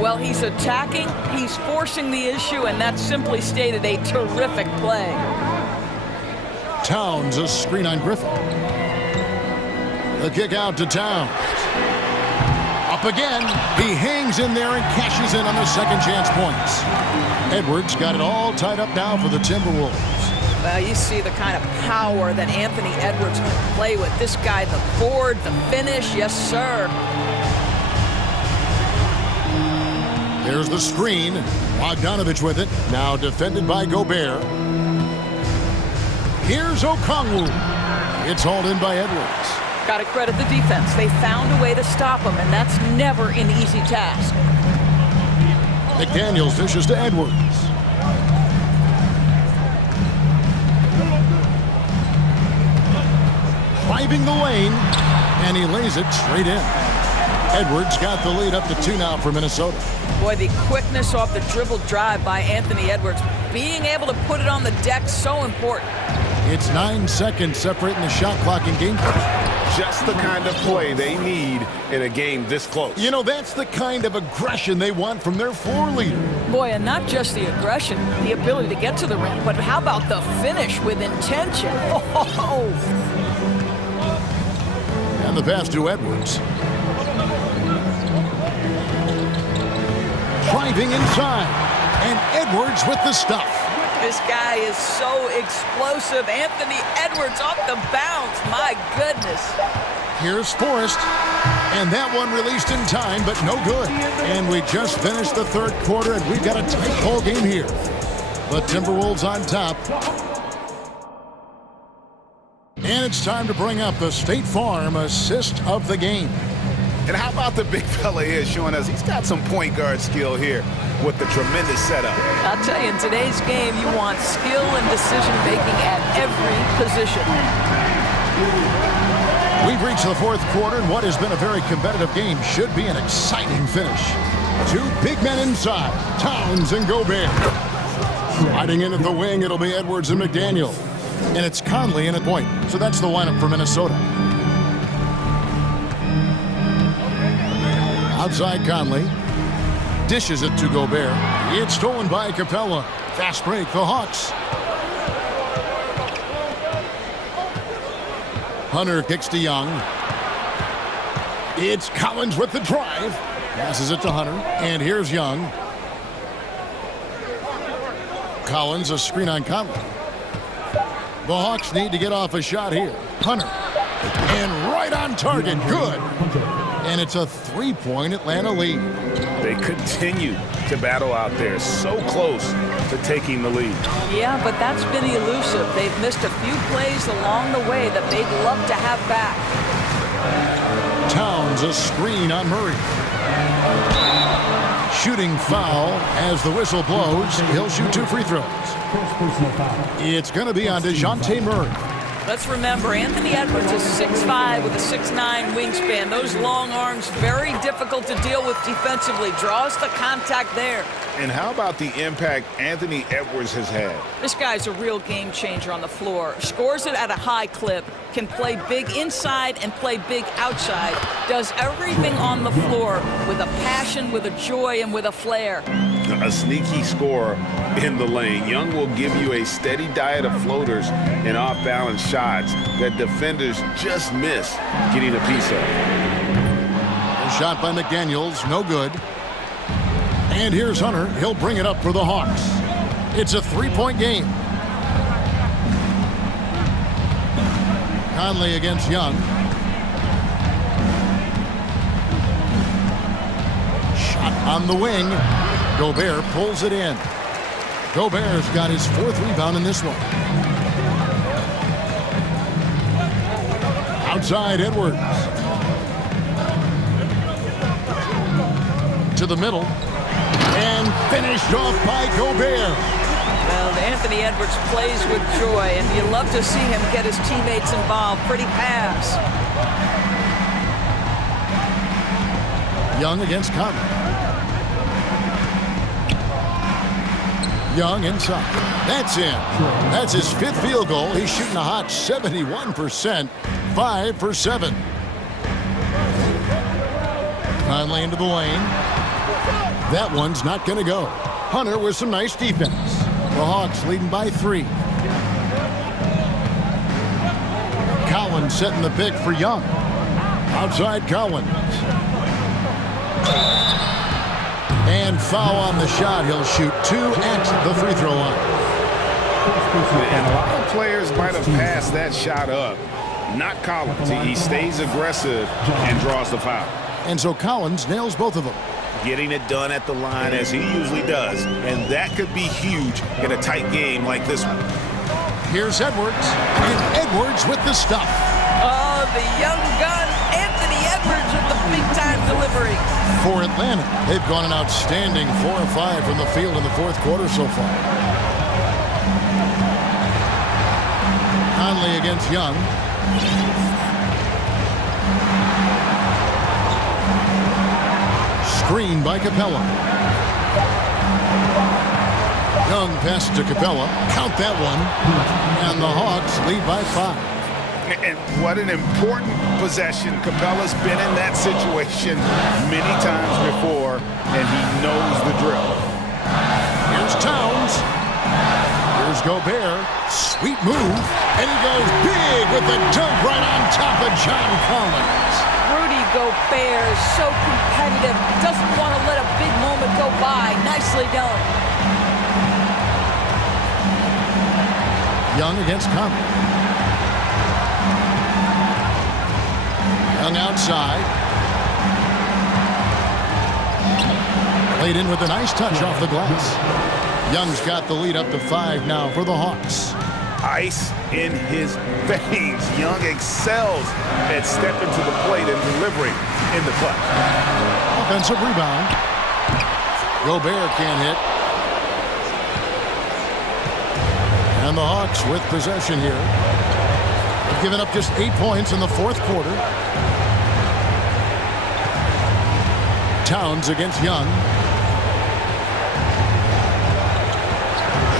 Well, he's attacking, he's forcing the issue, and that's simply stated a terrific play. Towns a screen on Griffin. The kick out to Towns. Up again. He hangs in there and cashes in on the second chance points. Edwards got it all tied up now for the Timberwolves. Well, you see the kind of power that Anthony Edwards can play with. This guy, the board, the finish, yes, sir. There's the screen. Bogdanovich with it. Now defended by Gobert. Here's Okongwu. It's hauled in by Edwards. Got to credit the defense. They found a way to stop him, and that's never an easy task. McDaniels dishes to Edwards. Driving the lane, and he lays it straight in. Edwards got the lead up to 2 now for Minnesota. Boy, the quickness off the dribble drive by Anthony Edwards. Being able to put it on the deck, so important. It's 9 seconds separating the shot clock in game. Just the kind of play they need in a game this close. You know, that's the kind of aggression they want from their floor leader. Boy, and not just the aggression, the ability to get to the rim, but how about the finish with intention? Oh! And the pass to Edwards. Driving inside. And Edwards with the stuff. This guy is so explosive. Anthony Edwards off the bounce. My goodness. Here's Forrest. And that one released in time, but no good. And we just finished the third quarter, and we've got a tight ball game here. The Timberwolves on top. And it's time to bring up the State Farm assist of the game. And how about the big fella here showing us he's got some point guard skill here with the tremendous setup. I'll tell you, in today's game, you want skill and decision-making at every position. We've reached the fourth quarter, and what has been a very competitive game should be an exciting finish. 2 big men inside, Towns and Gobert. Sliding in at the wing, it'll be Edwards and McDaniel. And it's Conley in at point. So that's the lineup for Minnesota. Outside Conley. Dishes it to Gobert. It's stolen by Capella. Fast break, the Hawks. Hunter kicks to Young. It's Collins with the drive. Passes it to Hunter. And here's Young. Collins, a screen on Conley. The Hawks need to get off a shot here. Hunter. And right on target. Good. And it's a 3-point Atlanta lead. They continue to battle out there, so close to taking the lead. Yeah, but that's been elusive. They've missed a few plays along the way that they'd love to have back. Towns a screen on Murray. Shooting foul as the whistle blows. He'll shoot 2 free throws. First personal foul. It's going to be on DeJounte Murray. Let's remember, Anthony Edwards is 6'5" with a 6'9" wingspan. Those long arms, very difficult to deal with defensively. Draws the contact there. And how about the impact Anthony Edwards has had? This guy's a real game changer on the floor. Scores it at a high clip, can play big inside and play big outside. Does everything on the floor with a passion, with a joy, and with a flair. A sneaky scorer in the lane. Young will give you a steady diet of floaters and off-balance shots that defenders just miss getting a piece of. A shot by McDaniels, no good. And here's Hunter. He'll bring it up for the Hawks. It's a 3-point game. Conley against Young. Shot on the wing. Gobert pulls it in. Gobert's got his 4th rebound in this one. Outside Edwards. To the middle. And finished off by Gobert. Well, Anthony Edwards plays with joy, and you love to see him get his teammates involved. Pretty pass. Young against Conley. Young inside. That's in. That's his 5th field goal. He's shooting a hot 71%. 5 for 7. Conley into the lane. That one's not going to go. Hunter with some nice defense. The Hawks leading by 3. Collins setting the pick for Young. Outside Collins. And foul on the shot. He'll shoot 2 at the free throw line. And a lot of players might have passed that shot up. Not Collins. He stays aggressive and draws the foul. And so Collins nails both of them. Getting it done at the line as he usually does. And that could be huge in a tight game like this one. Here's Edwards. And Edwards with the stuff. Oh, the young gun, Anthony Edwards with the big-time delivery. For Atlanta, they've gone an outstanding 4 of 5 from the field in the 4th quarter so far. Conley against Young. Screen by Capella. Young passes to Capella. Count that one. And the Hawks lead by 5. And what an important possession. Capella's been in that situation many times before, and he knows the drill. Here's Towns. Here's Gobert. Sweet move. And he goes big with the dunk right on top of John Collins. Rudy Gobert is so competitive. Doesn't want to let a big moment go by. Nicely done. Young against Conley. Young outside. Played in with a nice touch off the glass. Young's got the lead up to 5 now for the Hawks. Ice in his veins. Young excels at stepping to the plate and delivering in the clutch. Offensive rebound. Gobert can't hit. And the Hawks with possession here. They've given up just 8 points in the 4th quarter. Towns against Young.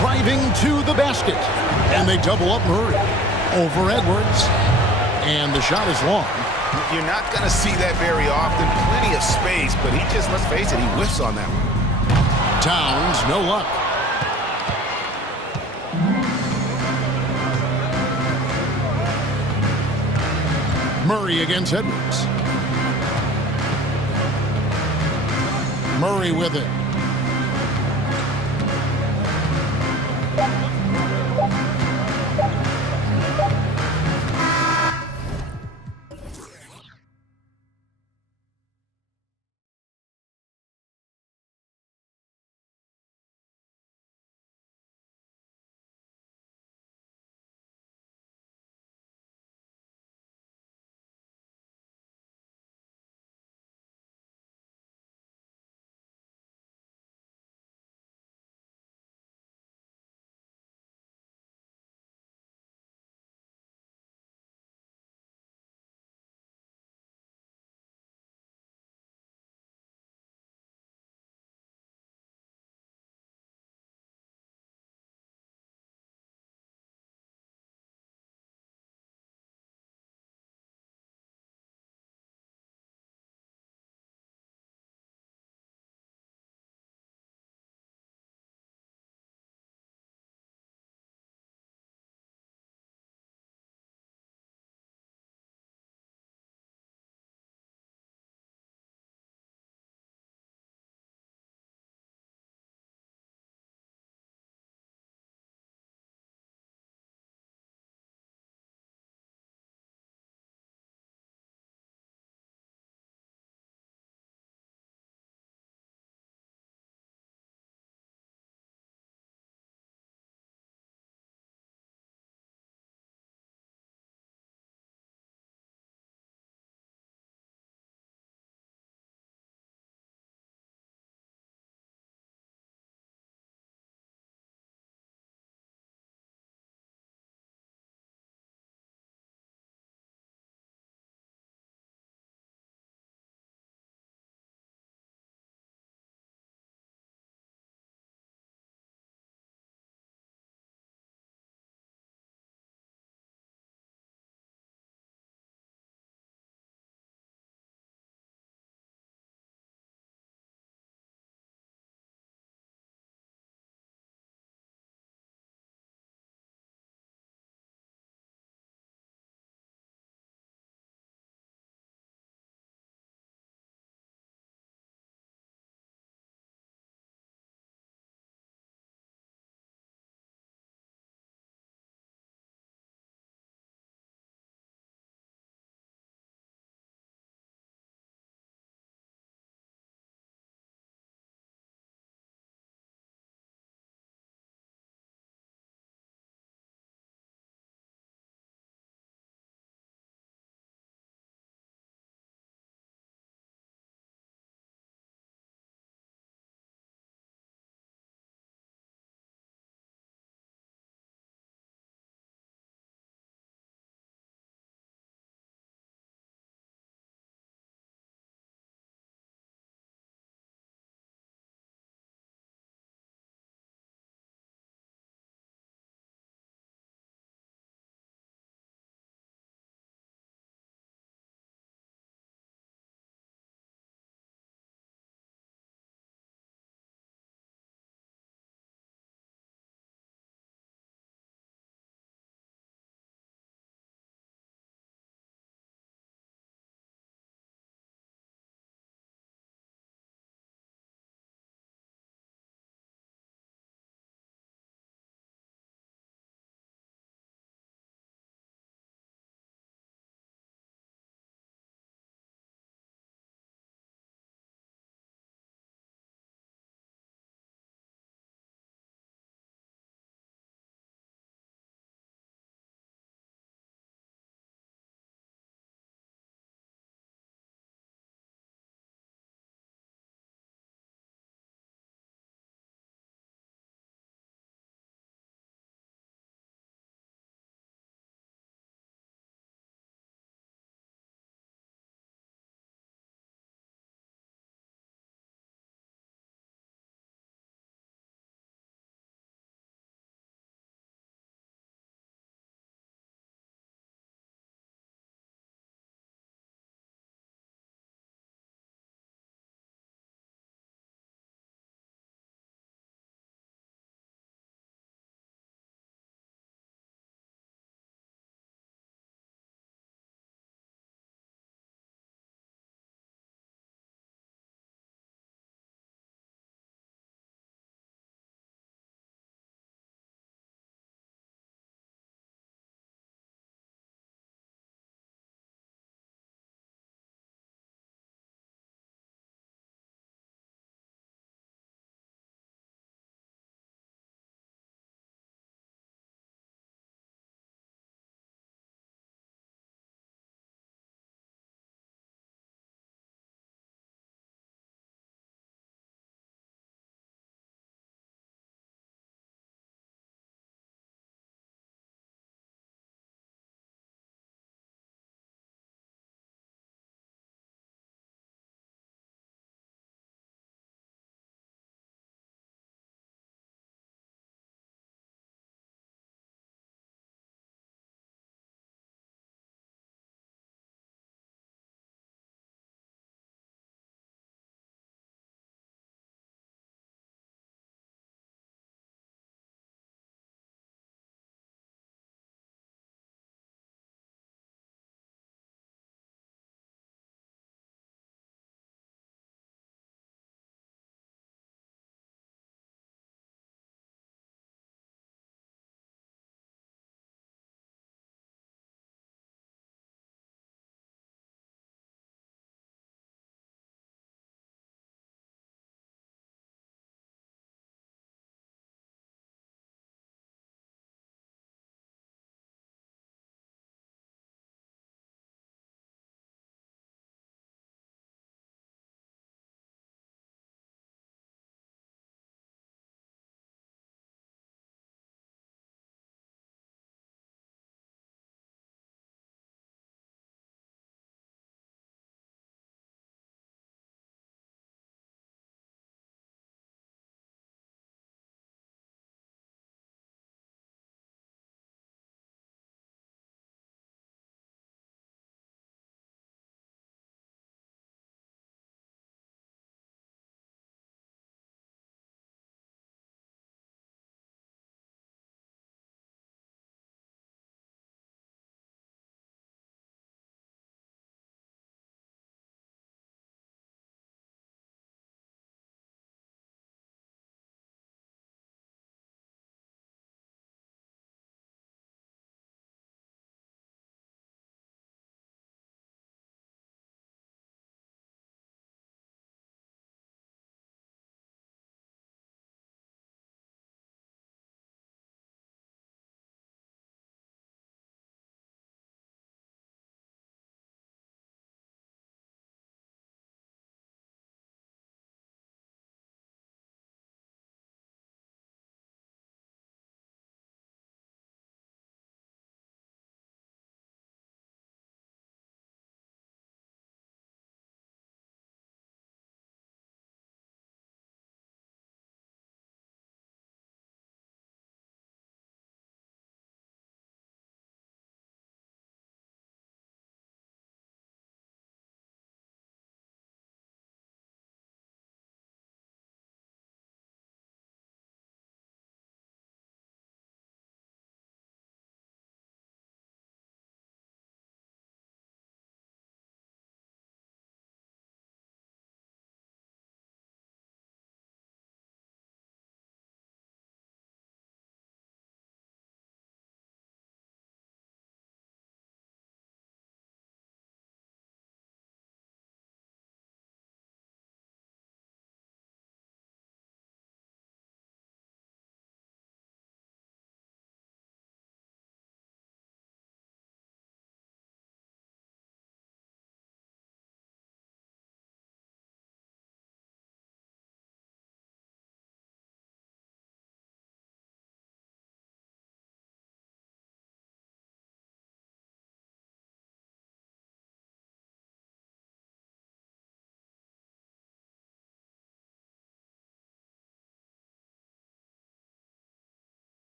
Driving to the basket. And they double up Murray. Over Edwards. And the shot is long. You're not going to see that very often. Plenty of space, but he just, let's face it, he whiffs on that one. Towns, no luck. Murray against Edwards. Murray with it.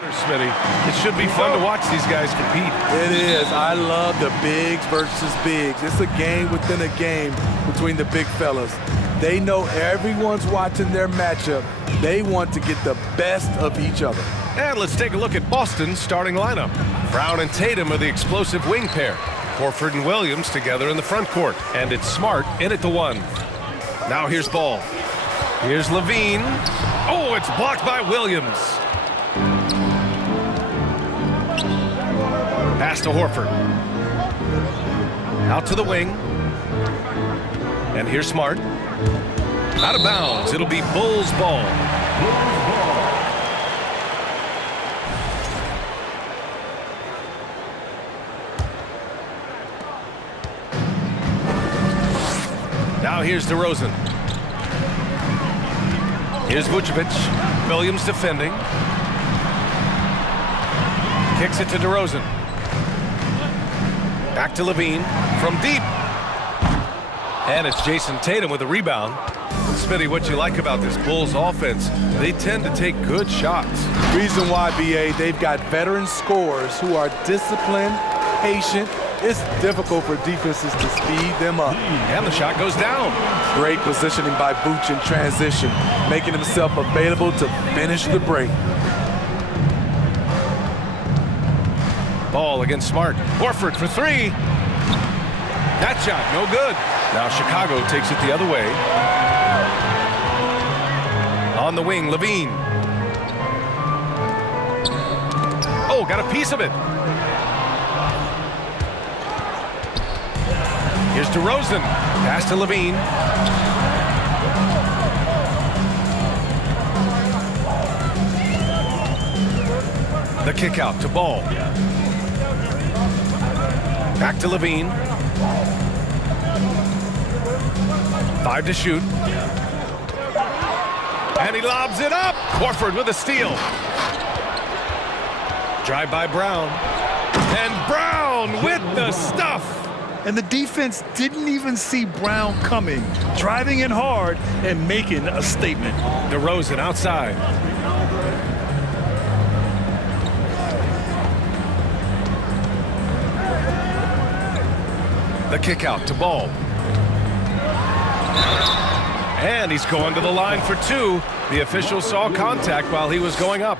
Smitty, it should be fun to watch these guys compete. It is. I love the bigs versus bigs. It's a game within a game between the big fellas. They know everyone's watching their matchup. They want to get the best of each other. And let's take a look at Boston's starting lineup. Brown and Tatum are the explosive wing pair. Horford and Williams together in the front court. And it's Smart in at the one. Now here's Ball. Here's Levine. Oh, it's blocked by Williams. Pass to Horford. Out to the wing. And here's Smart. Out of bounds. It'll be Bulls ball. Now here's DeRozan. Here's Vucevic. Williams defending. Kicks it to DeRozan. Back to Levine from deep. And it's Jason Tatum with a rebound. Smitty, what you like about this Bulls offense, they tend to take good shots. Reason why, BA, they've got veteran scorers who are disciplined, patient. It's difficult for defenses to speed them up. And the shot goes down. Great positioning by Vooch in transition, making himself available to finish the break. Ball against Smart. Horford for three. That shot, no good. Now Chicago takes it the other way. On the wing, Levine. Oh, got a piece of it. Here's DeRozan. Pass to Levine. The kick out to Ball. Back to Levine. 5 to shoot. And he lobs it up. Horford with a steal. Drive by Brown. And Brown with the stuff. And the defense didn't even see Brown coming, driving in hard and making a statement. DeRozan outside. The kick out to Ball. And he's going to the line for two. The official saw contact while he was going up.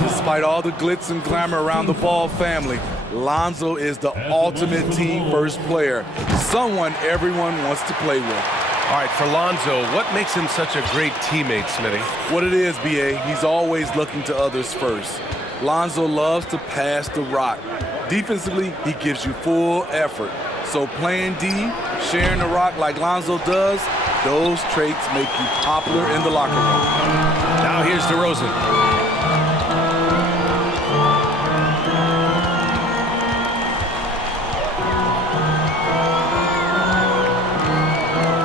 Despite all the glitz and glamour around the Ball family, Lonzo is the ultimate team first player, someone everyone wants to play with. All right, for Lonzo, what makes him such a great teammate, Smitty? What it is, BA, he's always looking to others first. Lonzo loves to pass the rock. Defensively, he gives you full effort. So playing D, sharing the rock like Lonzo does, those traits make you popular in the locker room. Now here's DeRozan.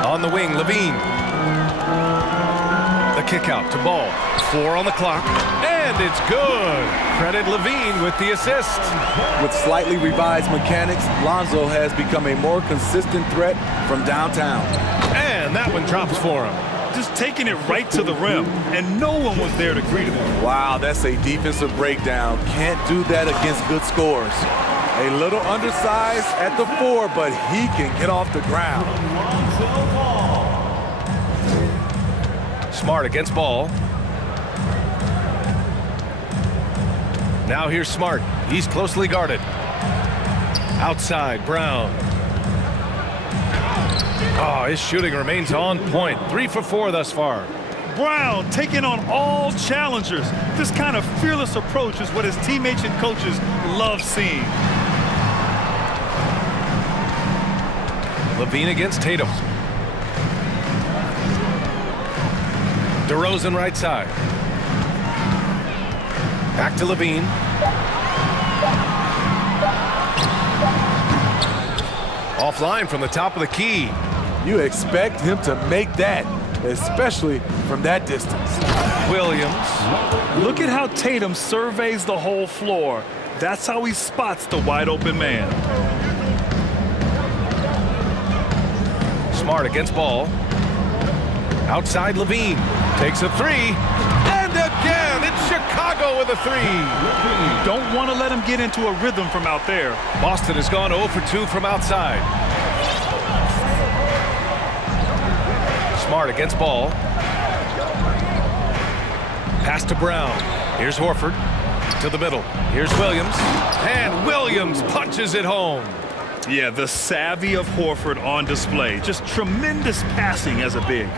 On the wing, Levine. The kick out to Ball. 4 on the clock, and it's good. Credit Levine with the assist. With slightly revised mechanics, Lonzo has become a more consistent threat from downtown. And that one drops for him. Just taking it right to the rim, and no one was there to greet him. Wow, that's a defensive breakdown. Can't do that against good scores. A little undersized at the 4, but he can get off the ground. Smart against Ball. Now here's Smart. He's closely guarded. Outside, Brown. Oh, his shooting remains on point. 3 for 4 thus far. Brown taking on all challengers. This kind of fearless approach is what his teammates and coaches love seeing. Levine against Tatum. DeRozan right side. Back to Levine. Offline from the top of the key. You expect him to make that, especially from that distance. Williams. Look at how Tatum surveys the whole floor. That's how he spots the wide open man. Smart against Ball. Outside Levine. Takes a 3. And again, it's Chicago Chicago with a three. Don't want to let him get into a rhythm from out there. Boston has gone 0 for 2 from outside. Smart against ball. Pass to Brown. Here's Horford to the middle. Here's Williams. And Williams punches it home. Yeah, the savvy of Horford on display. Just tremendous passing as a big.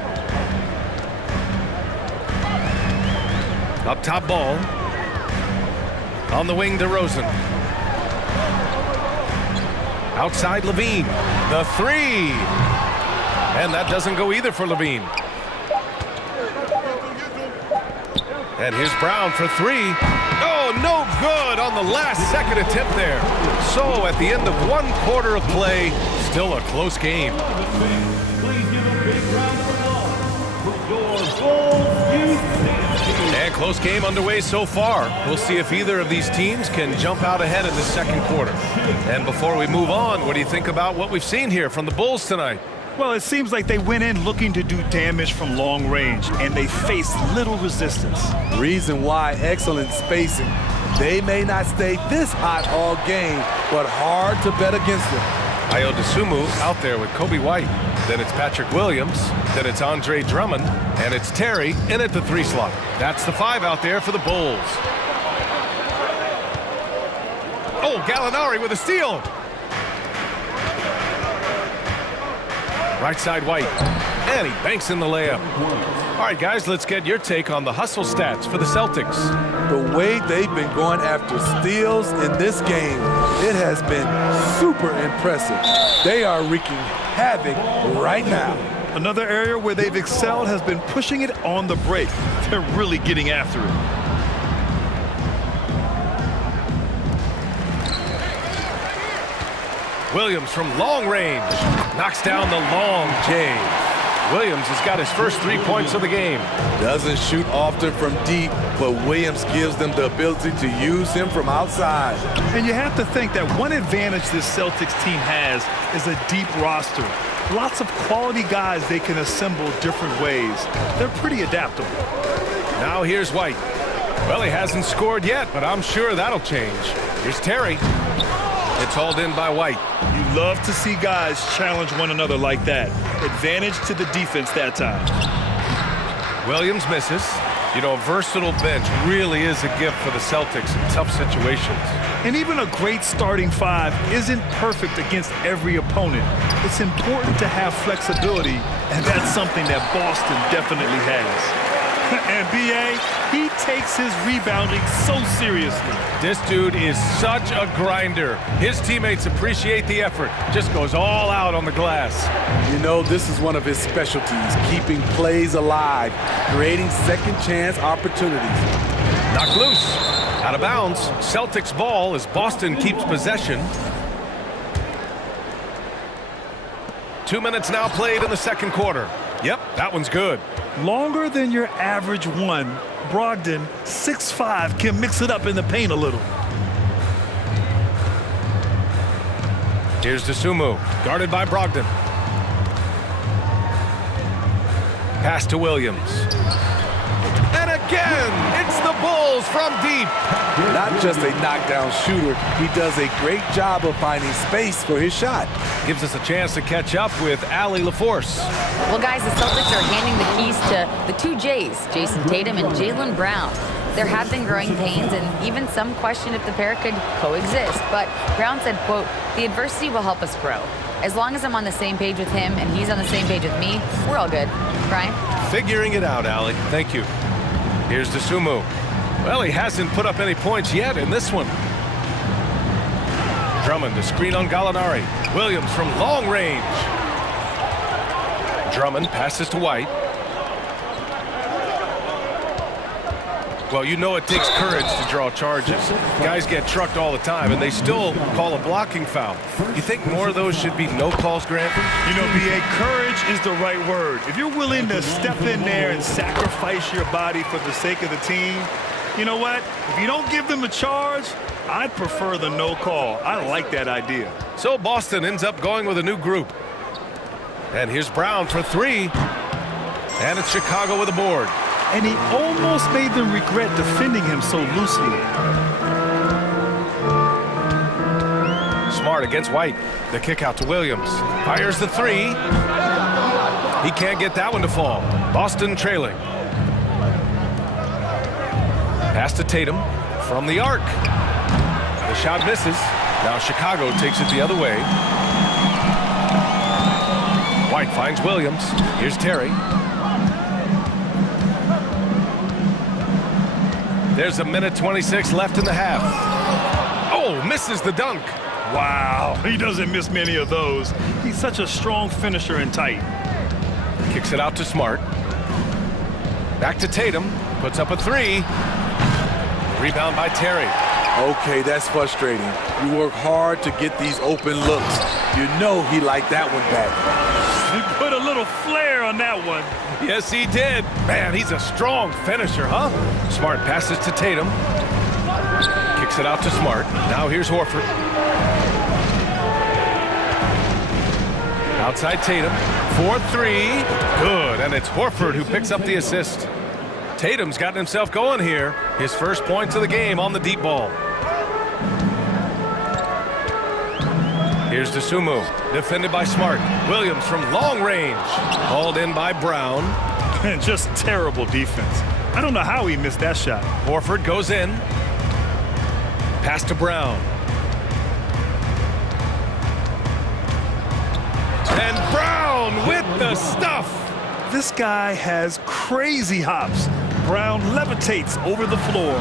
Up top ball. On the wing, DeRozan. Outside Levine. The three. And that doesn't go either for Levine. And here's Brown for three. Oh, no good on the last second attempt there. So at the end of 1 quarter of play, still a close game. And close game underway so far. We'll see if either of these teams can jump out ahead in the second quarter. And before we move on, what do you think about what we've seen here from the Bulls tonight? Well, it seems like they went in looking to do damage from long range, and they faced little resistance. Reason why, excellent spacing. They may not stay this hot all game, but hard to bet against them. Ayo Dosunmu out there with Kobe White. Then it's Patrick Williams. Then it's Andre Drummond. And it's Terry in at the 3 slot. That's the 5 out there for the Bulls. Oh, Gallinari with a steal. Right side White. And he banks in the layup. All right, guys, let's get your take on the hustle stats for the Celtics. The way they've been going after steals in this game, it has been super impressive. They are wreaking havoc right now. Another area where they've excelled has been pushing it on the break. They're really getting after it. Williams from long range. Knocks down the long J. Williams has got his first 3 points of the game. Doesn't shoot often from deep, but Williams gives them the ability to use him from outside. And you have to think that one advantage this Celtics team has is a deep roster. Lots of quality guys they can assemble different ways. They're pretty adaptable. Now here's White. Well, he hasn't scored yet, but I'm sure that'll change. Here's Terry. It's hauled in by White. You love to see guys challenge one another like that. Advantage to the defense that time. Williams misses. You know, a versatile bench really is a gift for the Celtics in tough situations. And even a great starting 5 isn't perfect against every opponent. It's important to have flexibility, and that's something that Boston definitely has. And B.A., he takes his rebounding so seriously. This dude is such a grinder. His teammates appreciate the effort. Just goes all out on the glass. You know, this is one of his specialties, keeping plays alive, creating second chance opportunities. Knocked loose. Out of bounds. Celtics ball as Boston keeps possession. 2 minutes now played in the second quarter. Yep, that one's good. Longer than your average one. Brogdon, 6'5", can mix it up in the paint a little. Here's Dosunmu, guarded by Brogdon. Pass to Williams. And again, it's the Bulls from deep. Not just a knockdown shooter, he does a great job of finding space for his shot. Gives us a chance to catch up with Allie LaForce. Well, guys, the Celtics are handing the keys to the 2 J's, Jason Tatum and Jaylen Brown. There have been growing pains and even some question if the pair could coexist. But Brown said, quote, "The adversity will help us grow. As long as I'm on the same page with him and he's on the same page with me, we're all good." Brian? Figuring it out, Allie. Thank you. Here's Dosunmu. Well, he hasn't put up any points yet in this one. Drummond, the screen on Gallinari. Williams from long range. Drummond passes to White. Well, you know it takes courage to draw charges. Guys get trucked all the time, and they still call a blocking foul. You think more of those should be no calls granted? You know, B.A., courage is the right word. If you're willing to step in there and sacrifice your body for the sake of the team, you know what? If you don't give them a charge, I'd prefer the no call. I like that idea. So Boston ends up going with a new group. And here's Brown for 3. And it's Chicago with a board. and he almost made them regret defending him so loosely. Smart against White. The kick out to Williams. Fires the three. He can't get that one to fall. Boston trailing. Pass to Tatum from the arc. The shot misses. Now Chicago takes it the other way. White finds Williams. Here's Terry. There's a minute 26 left in the half. Oh, misses the dunk. Wow, he doesn't miss many of those. He's such a strong finisher and tight. Kicks it out to Smart. Back to Tatum. Puts up a three. Rebound by Terry. Okay, that's frustrating. You work hard to get these open looks. You know he liked that one back. He put a little flair on that one. Yes, he did. Man, he's a strong finisher, huh? Smart passes to Tatum. Kicks it out to Smart. Now here's Horford. Outside Tatum. 4-3. Good, and it's Horford who picks up the assist. Tatum's gotten himself going here. His first points of the game on the deep ball. Here's DeSumo, defended by Smart. Williams from long range, hauled in by Brown. And just terrible defense. I don't know how he missed that shot. Horford goes in. Pass to Brown. And Brown with the stuff. This guy has crazy hops. Brown levitates over the floor.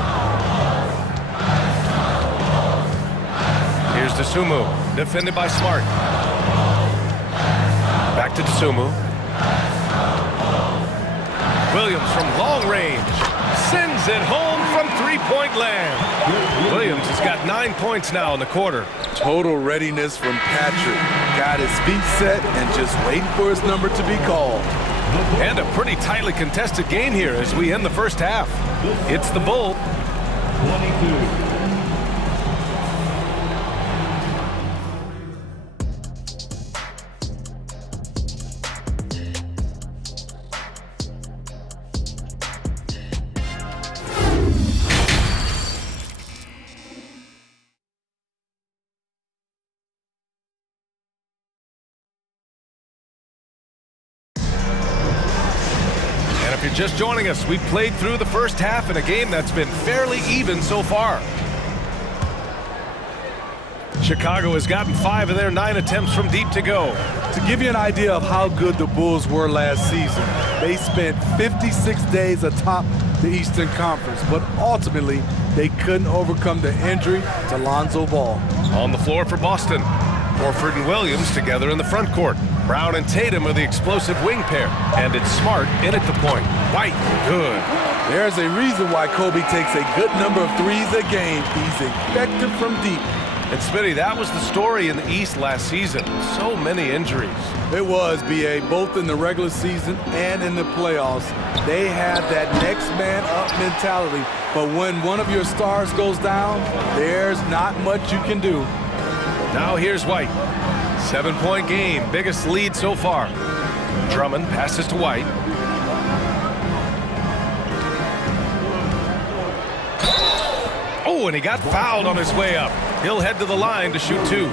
Here's DeSumo, defended by Smart. Back to DeSumo. Williams from long range sends it home from three-point land. Williams has got 9 points now in the quarter. Total readiness from Patrick. Got his feet set and just waiting for his number to be called. And a pretty tightly contested game here as we end the first half. It's the Bull. 22. If you're just joining us, we've played through the first half in a game that's been fairly even so far. Chicago has gotten 5 of their 9 attempts from deep to go. To give you an idea of how good the Bulls were last season, they spent 56 days atop the Eastern Conference, but ultimately they couldn't overcome the injury to Lonzo Ball. On the floor for Boston, Horford and Williams together in the front court. Brown and Tatum are the explosive wing pair, and it's Smart in at the point. White, good. There's a reason why Kobe takes a good number of threes a game. He's effective from deep. And Smitty, that was the story in the East last season. So many injuries. It was, B.A., both in the regular season and in the playoffs. They had that next man up mentality, but when one of your stars goes down, there's not much you can do. Now here's White. 7-point game, biggest lead so far. Drummond passes to White. Oh, and he got fouled on his way up. He'll head to the line to shoot 2.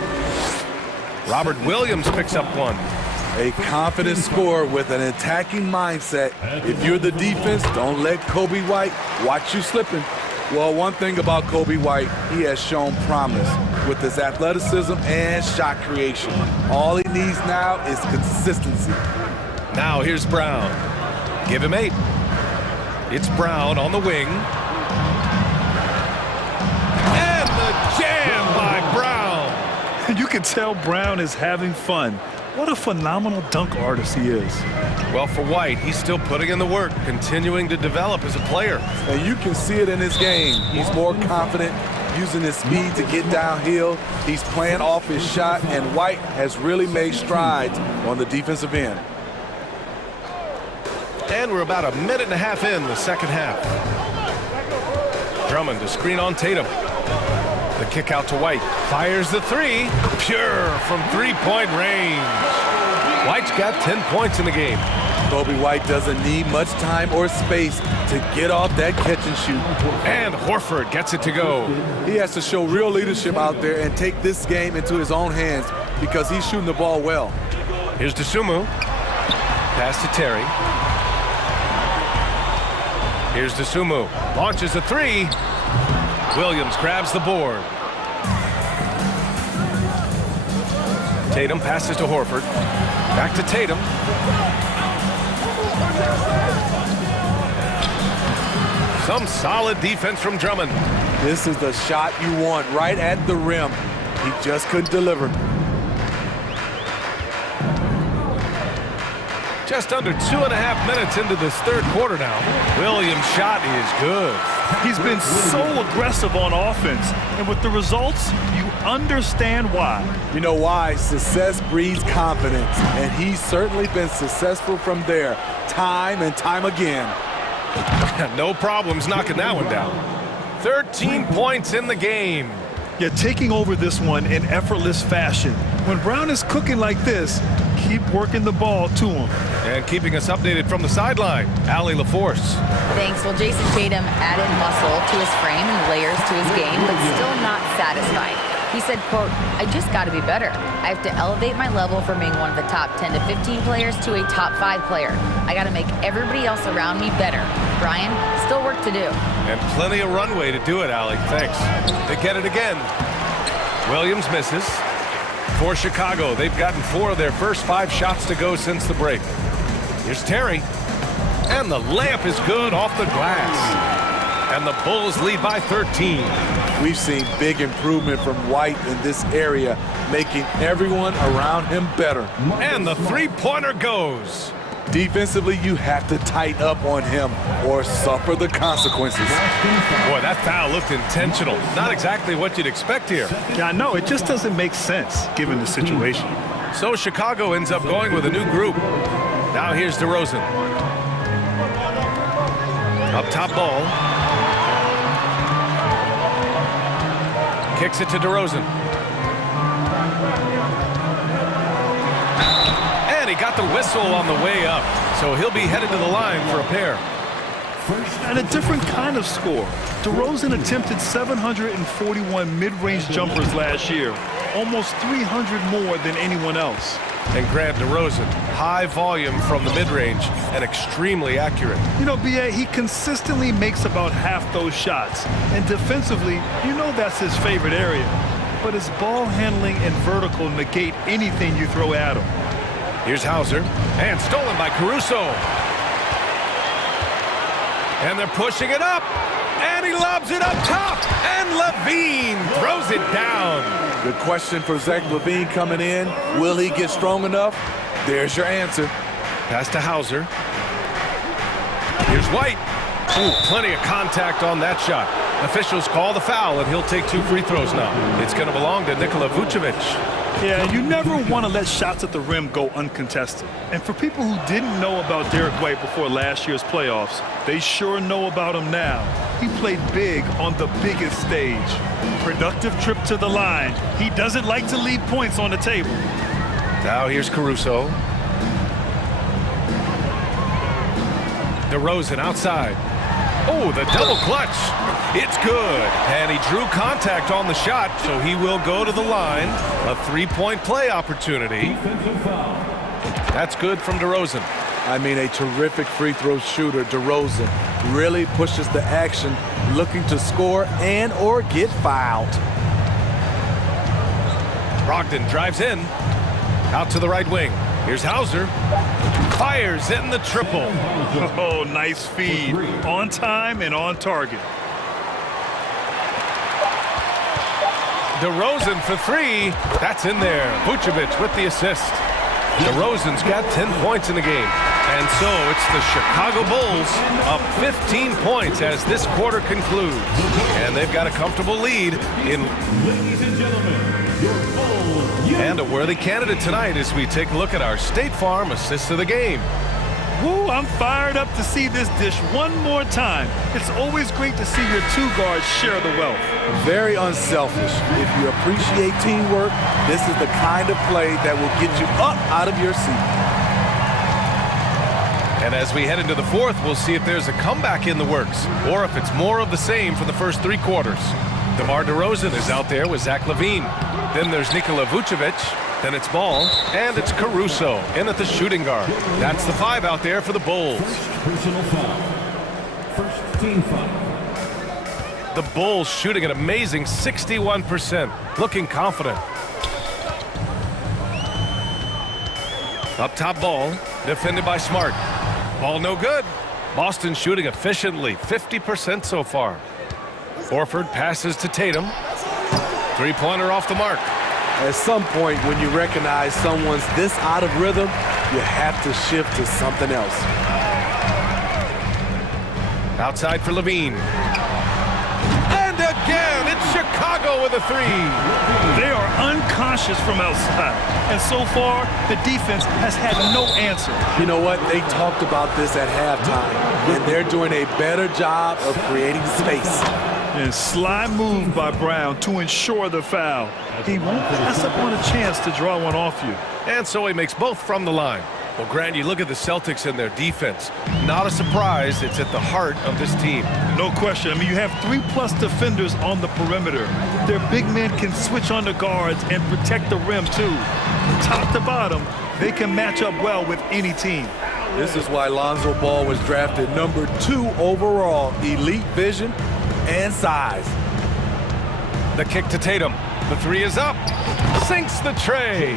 Robert Williams picks up 1. A confident scorer with an attacking mindset. If you're the defense, don't let Kobe White watch you slipping. Well, one thing about Kobe White, he has shown promise with his athleticism and shot creation. All he needs now is consistency. Now here's Brown. Give him 8. It's Brown on the wing. And the jam by Brown. You can tell Brown is having fun. What a phenomenal dunk artist he is. Well, for White, he's still putting in the work, continuing to develop as a player. And you can see it in his game. He's more confident, using his speed to get downhill. He's playing off his shot, and White has really made strides on the defensive end. And we're about a minute and a half in the second half. Drummond to screen on Tatum. The kick out to White. Fires the 3. Pure from 3-point range. White's got 10 points in the game. Kobe White doesn't need much time or space to get off that catch and shoot. And Horford gets it to go. He has to show real leadership out there and take this game into his own hands because he's shooting the ball well. Here's DeSumo. Pass to Terry. Here's DeSumo. Launches a three. Williams grabs the board. Tatum passes to Horford. Back to Tatum. Some solid defense from Drummond. This is the shot you want right at the rim. He just couldn't deliver. Just under 2.5 minutes into this third quarter now. Williams' shot is good. He's been so aggressive on offense, and with the results, you understand why. You know why? Success breeds confidence, and he's certainly been successful from there, time and time again. No problems knocking that one down. 13 points in the game. You're taking over this one in effortless fashion. When Brown is cooking like this, keep working the ball to him. And keeping us updated from the sideline, Allie LaForce. Thanks. Well, Jason Tatum added muscle to his frame and layers to his game, but still not satisfied. He said, quote, "I just got to be better. I have to elevate my level from being one of the top 10 to 15 players to a top 5 player. I got to make everybody else around me better." Brian, still work to do. And plenty of runway to do it, Allie. Thanks. They get it again. Williams misses. For Chicago, they've gotten 4 of their first 5 shots to go since the break. Here's Terry. And the layup is good off the glass. And the Bulls lead by 13. We've seen big improvement from White in this area, making everyone around him better. And the three-pointer goes. Defensively, you have to tighten up on him or suffer the consequences. Boy, that foul looked intentional. Not exactly what you'd expect here. Yeah, I know. It just doesn't make sense given the situation. So Chicago ends up going with a new group. Now here's DeRozan. Up top ball. Kicks it to DeRozan. And he got the whistle on the way up. So he'll be headed to the line for a pair. And a different kind of score. DeRozan attempted 741 mid-range jumpers last year, almost 300 more than anyone else. And Grant DeRozan, high volume from the mid-range and extremely accurate. You know, B.A., he consistently makes about half those shots. And defensively, you know that's his favorite area. But his ball handling and vertical negate anything you throw at him. Here's Hauser, and stolen by Caruso. And they're pushing it up, and he lobs it up top, and Levine throws it down. The question for Zach LaVine coming in, will he get strong enough? There's your answer. Pass to Hauser. Here's White. Ooh, plenty of contact on that shot. Officials call the foul, and he'll take 2 free throws now. It's going to belong to Nikola Vucevic. Yeah, you never want to let shots at the rim go uncontested. And for people who didn't know about Derek White before last year's playoffs, they sure know about him now. He played big on the biggest stage. Productive trip to the line. He doesn't like to leave points on the table. Now here's Caruso. DeRozan outside. Oh, the double clutch. It's good. And he drew contact on the shot, so he will go to the line. A 3-point play opportunity. That's good from DeRozan. I mean, a terrific free throw shooter, DeRozan. Really pushes the action, looking to score and or get fouled. Brogdon drives in. Out to the right wing. Here's Hauser. Fires in the triple. Oh, nice feed. On time and on target. DeRozan for 3. That's in there. Vucevic with the assist. DeRozan's got 10 points in the game. And so it's the Chicago Bulls up 15 points as this quarter concludes. And they've got a comfortable lead in. Ladies and gentlemen, your Bulls. And a worthy candidate tonight as we take a look at our State Farm assist of the game. Woo, I'm fired up to see this dish one more time. It's always great to see your 2 guards share the wealth. Very unselfish. If you appreciate teamwork, this is the kind of play that will get you up out of your seat. And as we head into the fourth, we'll see if there's a comeback in the works or if it's more of the same for the first three quarters. DeMar DeRozan is out there with Zach LaVine. Then there's Nikola Vucevic. Then it's Ball, and it's Caruso in at the shooting guard. That's the five out there for the Bulls. First personal foul. First team foul. The Bulls shooting an amazing 61%, looking confident. Up top Ball, defended by Smart. Ball no good. Boston shooting efficiently, 50% so far. Horford passes to Tatum. Three-pointer off the mark. At some point, when you recognize someone's this out of rhythm, you have to shift to something else. Outside for LaVine. And again, it's Chicago with a three. They are unconscious from outside. And so far, the defense has had no answer. You know what? They talked about this at halftime, and they're doing a better job of creating space. And sly move by Brown to ensure the foul. He won't pass up on a chance to draw one off you. And so he makes both from the line. Well, Grant, you look at the Celtics and their defense. Not a surprise, it's at the heart of this team. No question. I mean, you have 3+ defenders on the perimeter. Their big men can switch on the guards and protect the rim, too. Top to bottom, they can match up well with any team. This is why Lonzo Ball was drafted number 2 overall. Elite vision and size. The kick to Tatum. The three is up. Sinks the tray.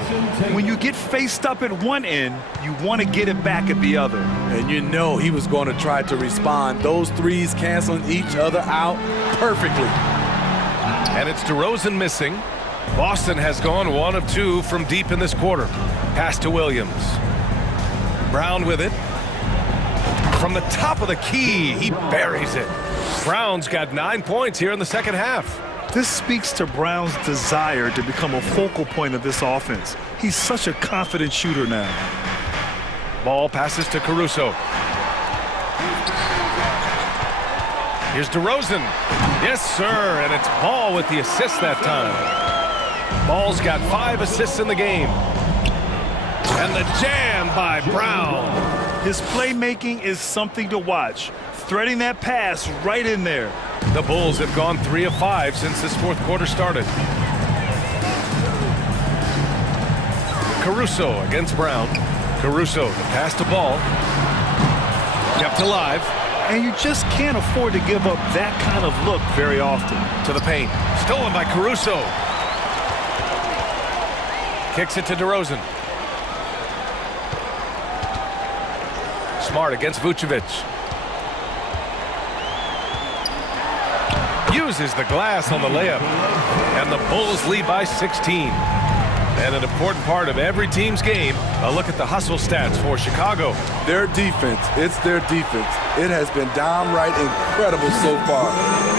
When you get faced up at one end, you want to get it back at the other. And you know he was going to try to respond. Those threes canceling each other out perfectly. And it's DeRozan missing. Boston has gone 1 of 2 from deep in this quarter. Pass to Williams. Brown with it. From the top of the key, he buries it. Brown's got 9 points here in the second half. This speaks to Brown's desire to become a focal point of this offense. He's such a confident shooter now. Ball passes to Caruso. Here's DeRozan. Yes, sir, and it's Ball with the assist that time. Ball's got 5 assists in the game. And the jam by Brown. His playmaking is something to watch. Threading that pass right in there. The Bulls have gone 3 of 5 since this fourth quarter started. Caruso against Brown. Caruso, the pass to Ball. Kept alive. And you just can't afford to give up that kind of look very often. To the paint. Stolen by Caruso. Kicks it to DeRozan. Smart against Vucevic. Uses the glass on the layup. And the Bulls lead by 16. And an important part of every team's game, a look at the hustle stats for Chicago. Their defense, it's their defense. It has been downright incredible so far.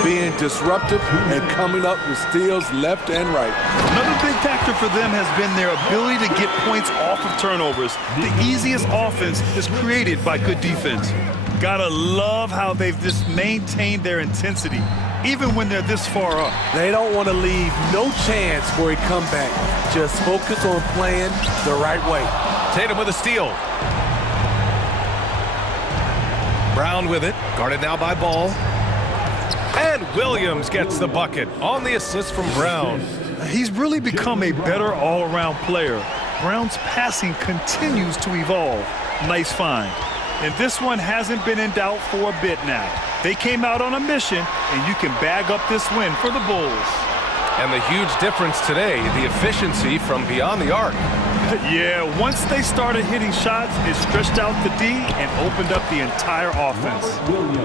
Being disruptive and coming up with steals left and right. Another big factor for them has been their ability to get points off of turnovers. The easiest offense is created by good defense. Gotta love how they've just maintained their intensity, even when they're this far up. They don't want to leave no chance for a comeback. Just focus on playing the right way. Tatum with a steal. Brown with it, guarded now by Ball. And Williams gets the bucket on the assist from Brown. He's really become a better all-around player. Brown's passing continues to evolve. Nice find. And this one hasn't been in doubt for a bit now. They came out on a mission, and you can bag up this win for the Bulls. And the huge difference today, the efficiency from beyond the arc. Yeah, once they started hitting shots, it stretched out the D and opened up the entire offense.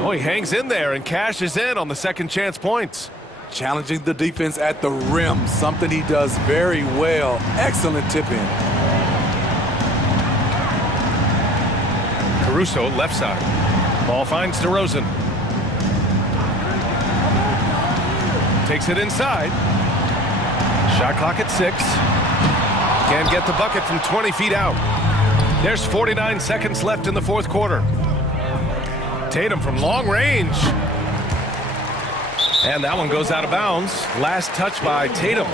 Oh, he hangs in there and cashes in on the second chance points. Challenging the defense at the rim, something he does very well. Excellent tip-in. Caruso, left side. Ball finds DeRozan. Takes it inside. Shot clock at 6. Can't get the bucket from 20 feet out. There's 49 seconds left in the fourth quarter. Tatum from long range. And that one goes out of bounds. Last touch by Tatum.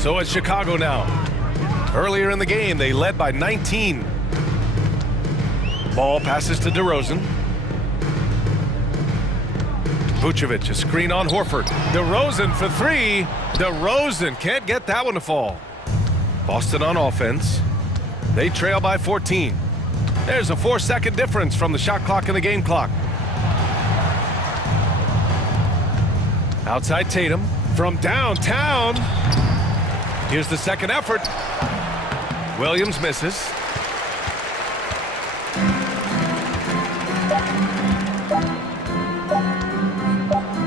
So it's Chicago now. Earlier in the game, they led by 19. Ball passes to DeRozan. Vucevic, a screen on Horford. DeRozan for three. DeRozan can't get that one to fall. Boston on offense. They trail by 14. There's a 4-second difference from the shot clock and the game clock. Outside Tatum from downtown. Here's the second effort. Williams misses.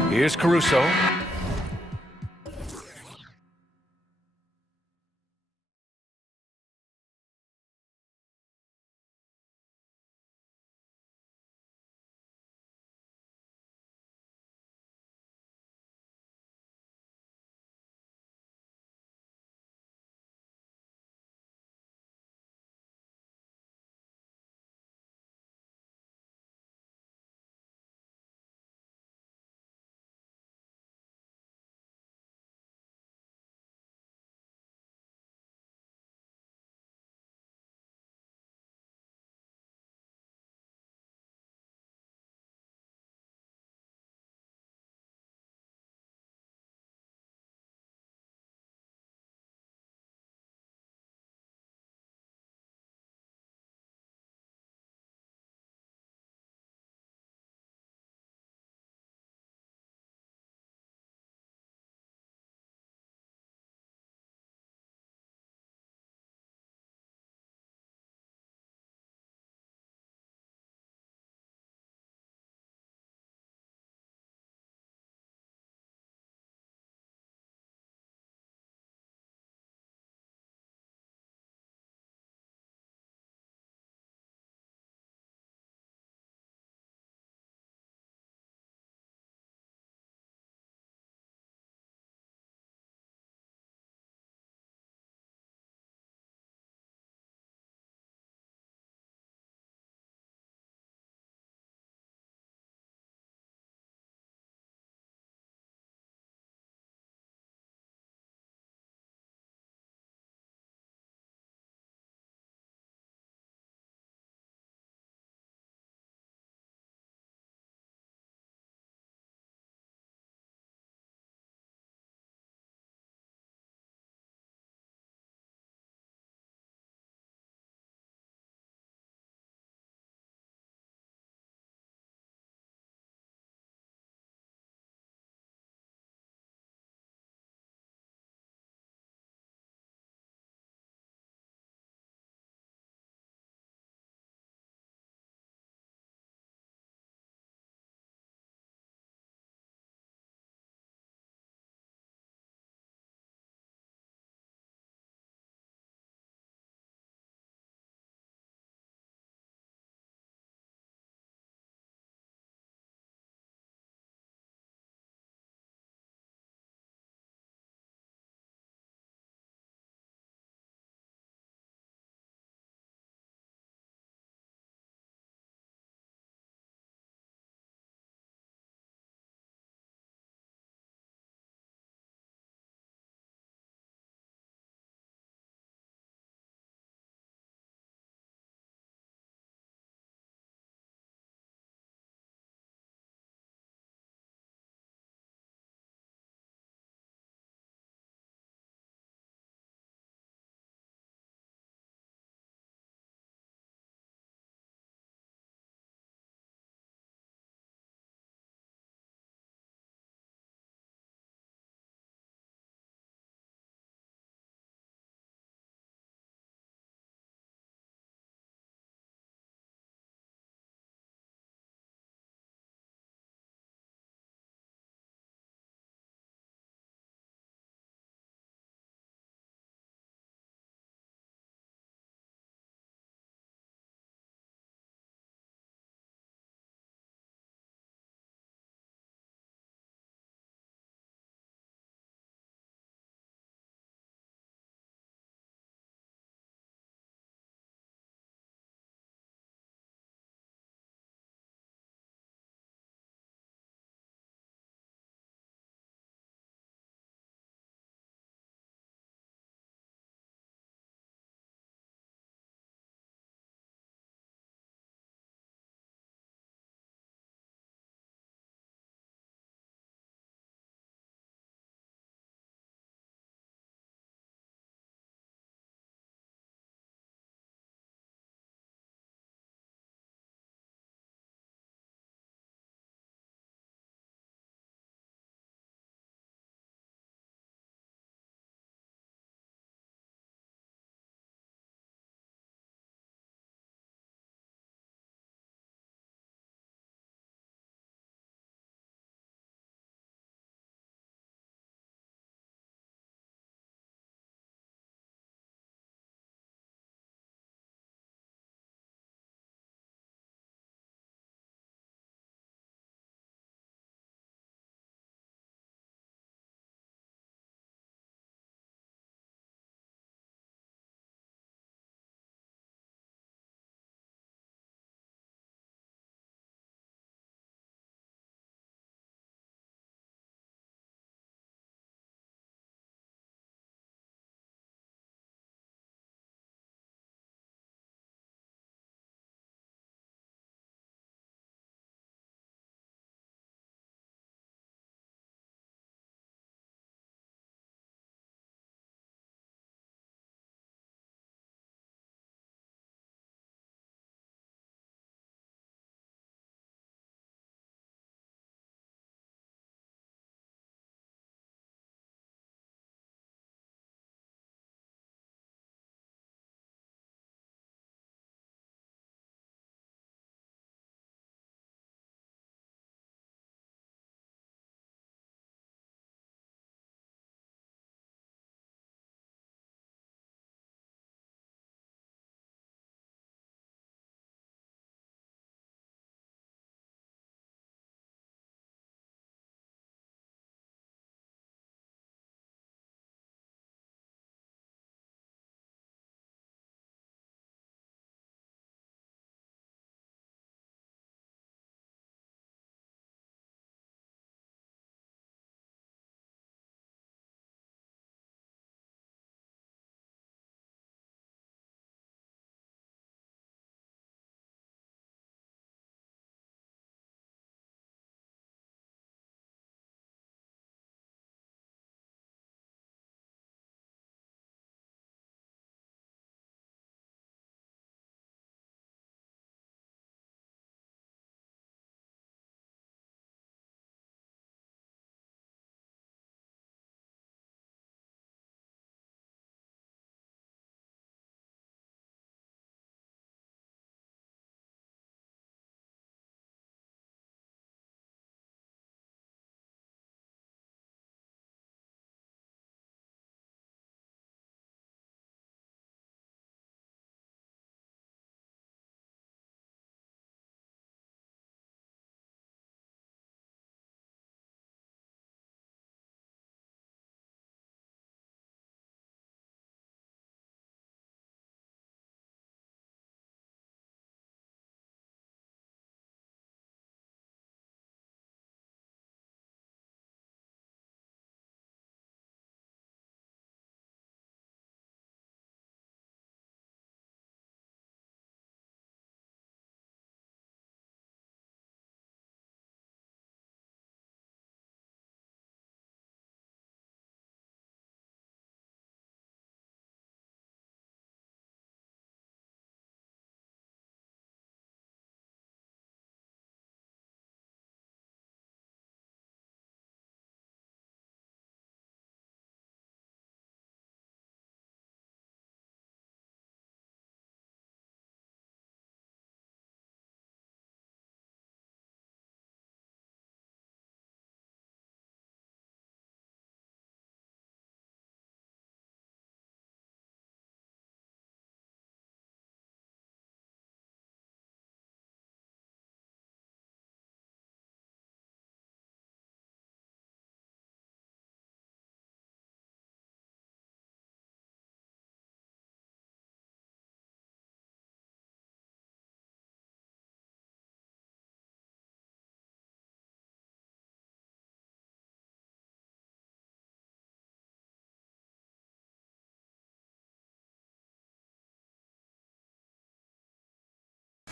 Here's Caruso.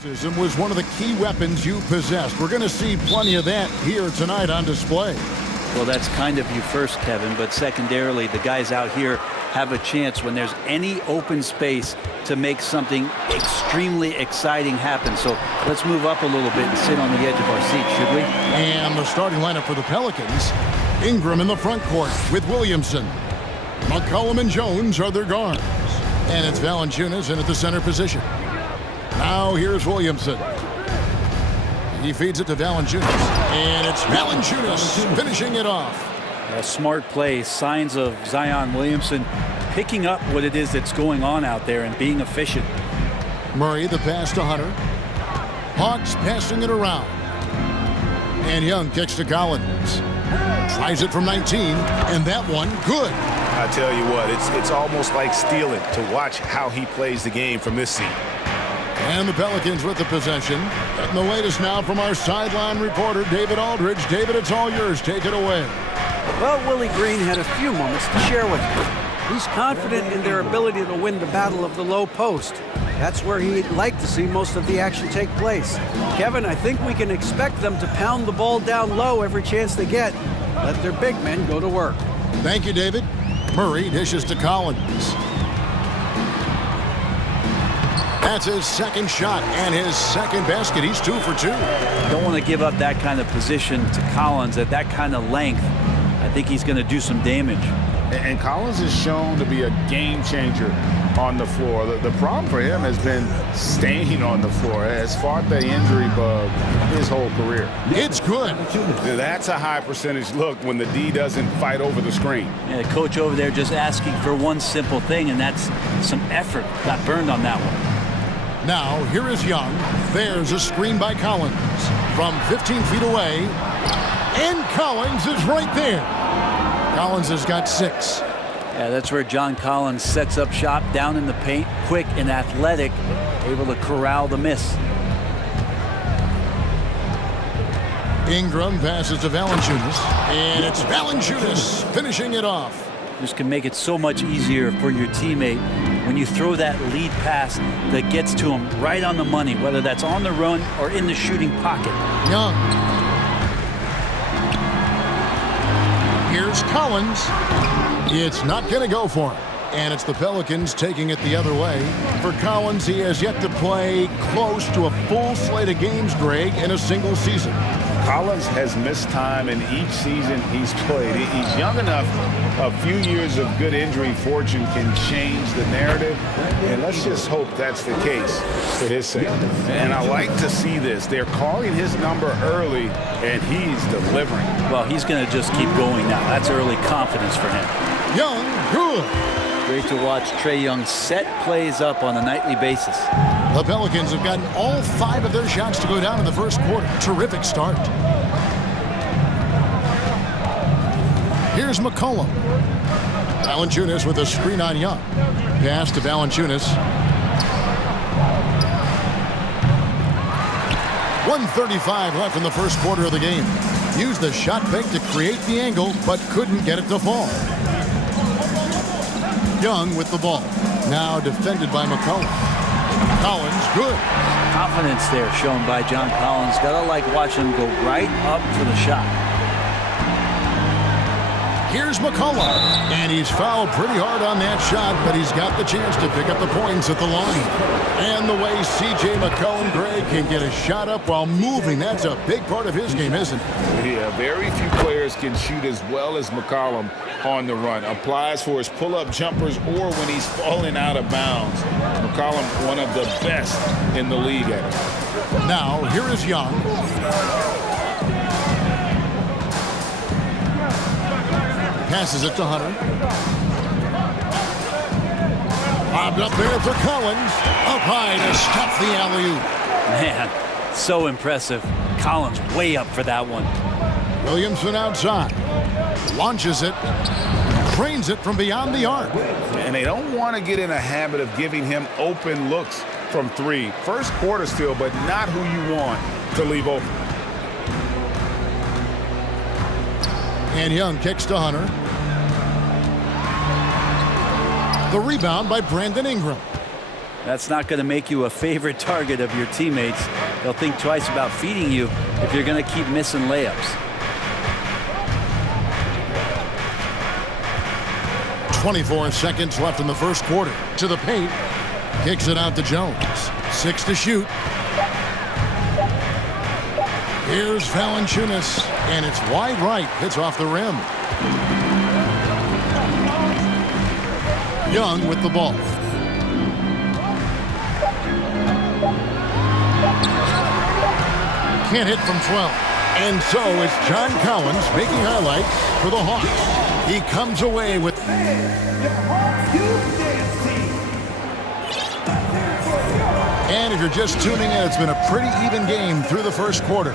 Was one of the key weapons you possessed. We're going to see plenty of that here tonight on display. Well, that's kind of you first, Kevin, but secondarily, the guys out here have a chance when there's any open space to make something extremely exciting happen. So let's move up a little bit and sit on the edge of our seat, should we? And the starting lineup for the Pelicans. Ingram in the front court with Williamson. McCollum and Jones are their guards. And it's Valanciunas in at the center position. Now here's Williamson. He feeds it to Valanciunas. And it's Valanciunas finishing it off. A smart play, signs of Zion Williamson picking up what it is that's going on out there and being efficient. Murray, the pass to Hunter. Hawks passing it around. And Young kicks to Collins. Tries it from 19, and that one good. I tell you what, it's almost like stealing to watch how he plays the game from this seat. And the Pelicans with the possession. And the latest now from our sideline reporter, David Aldridge. David, it's all yours. Take it away. Well, Willie Green had a few moments to share with you. He's confident in their ability to win the battle of the low post. That's where he'd like to see most of the action take place. Kevin, I think we can expect them to pound the ball down low every chance they get. Let their big men go to work. Thank you, David. Murray dishes to Collins. That's his second shot and his second basket. He's 2 for 2. Don't want to give up that kind of position to Collins at that kind of length. I think he's going to do some damage. And Collins is shown to be a game changer on the floor. The problem for him has been staying on the floor. Has fought the injury bug his whole career. It's good. That's a high percentage look when the D doesn't fight over the screen. Yeah, the coach over there just asking for one simple thing, and that's some effort. Got burned on that one. Now, here is Young. There's a screen by Collins from 15 feet away. And Collins is right there. Collins has got 6. Yeah, that's where John Collins sets up shop down in the paint, quick and athletic, able to corral the miss. Ingram passes to Valanciunas, and it's Valanciunas finishing it off. This can make it so much easier for your teammate when you throw that lead pass that gets to him right on the money, whether that's on the run or in the shooting pocket. Young. Here's Collins. It's not going to go for him. And it's the Pelicans taking it the other way. For Collins, he has yet to play close to a full slate of games, Greg, in a single season. Collins has missed time in each season he's played. He's young enough. A few years of good injury fortune can change the narrative, and let's just hope that's the case for his sake. And I like to see this. They're calling his number early, and he's delivering. Well, he's going to just keep going now. That's early confidence for him. Young, good. Great to watch Trae Young set plays up on a nightly basis. The Pelicans have gotten all 5 of their shots to go down in the first quarter. Terrific start. Here's McCollum. Valanciunas with a screen on Young. Pass to Valanciunas. 1:35 left in the first quarter of the game. Used the shot fake to create the angle, but couldn't get it to fall. Young with the ball. Now defended by McCollum. Collins, good. Confidence there shown by John Collins. Gotta like watching him go right up for the shot. Here's McCollum, and he's fouled pretty hard on that shot, but he's got the chance to pick up the points at the line. And the way C.J. McCollum, Greg, can get a shot up while moving, that's a big part of his game, isn't it? Yeah, very few players can shoot as well as McCollum on the run. Applies for his pull-up jumpers or when he's falling out of bounds. McCollum, one of the best in the league at it. Now, here is Young. Passes it to Hunter. Bobbed up there for Collins. Up high to stuff the alley-oop. Man, so impressive. Collins way up for that one. Williamson outside. Launches it. Trains it from beyond the arc. And they don't want to get in a habit of giving him open looks from 3. First quarter still, but not who you want to leave open. And Young kicks to Hunter. The rebound by Brandon Ingram. That's not going to make you a favorite target of your teammates. They'll think twice about feeding you if you're going to keep missing layups. 24 seconds left in the first quarter. To the paint. Kicks it out to Jones. 6 to shoot. Here's Valanciunas, and it's wide right. Hits off the rim. Young with the ball. Can't hit from 12. And so it's John Collins making highlights for the Hawks. He comes away with... And if you're just tuning in, it's been a pretty even game through the first quarter.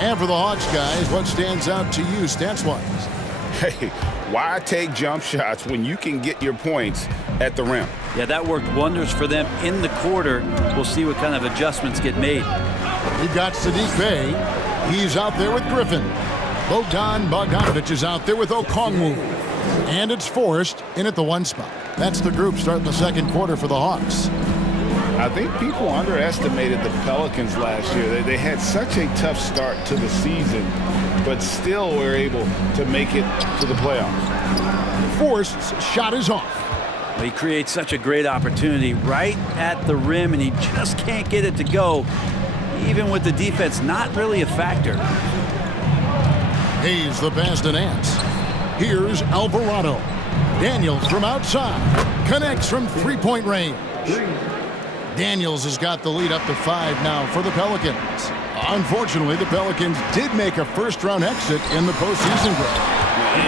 And for the Hawks guys, what stands out to you stats-wise? Hey, why take jump shots when you can get your points at the rim? Yeah, that worked wonders for them in the quarter. We'll see what kind of adjustments get made. You've got Sadiq Bey. He's out there with Griffin. Bogdanovic is out there with Okongwu. And it's Forrest in at the 1 spot. That's the group starting the second quarter for the Hawks. I think people underestimated the Pelicans last year. They had such a tough start to the season, but still were able to make it to the playoffs. Forrest's shot is off. Well, he creates such a great opportunity right at the rim, and he just can't get it to go, even with the defense not really a factor. Hayes the pass to Nance. Here's Alvarado. Daniels from outside. Connects from three-point range. Daniels has got the lead up to 5 now for the Pelicans. Unfortunately, the Pelicans did make a first-round exit in the postseason group.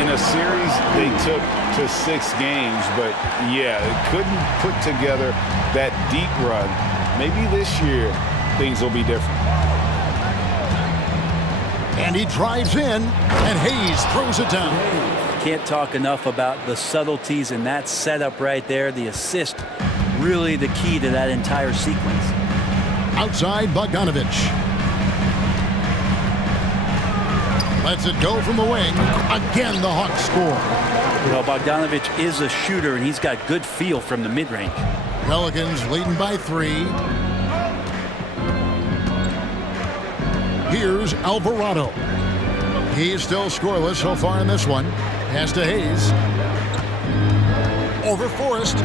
In a series they took to 6 games, but yeah, couldn't put together that deep run. Maybe this year things will be different. And he drives in, and Hayes throws it down. Can't talk enough about the subtleties in that setup right there. The assist, really the key to that entire sequence. Outside, Bogdanovic. Lets it go from the wing. Again, the Hawks score. Well, Bogdanovic is a shooter, and he's got good feel from the mid-range. Pelicans leading by 3. Here's Alvarado. He's still scoreless so far in this one. Pass to Hayes. Over Forrest.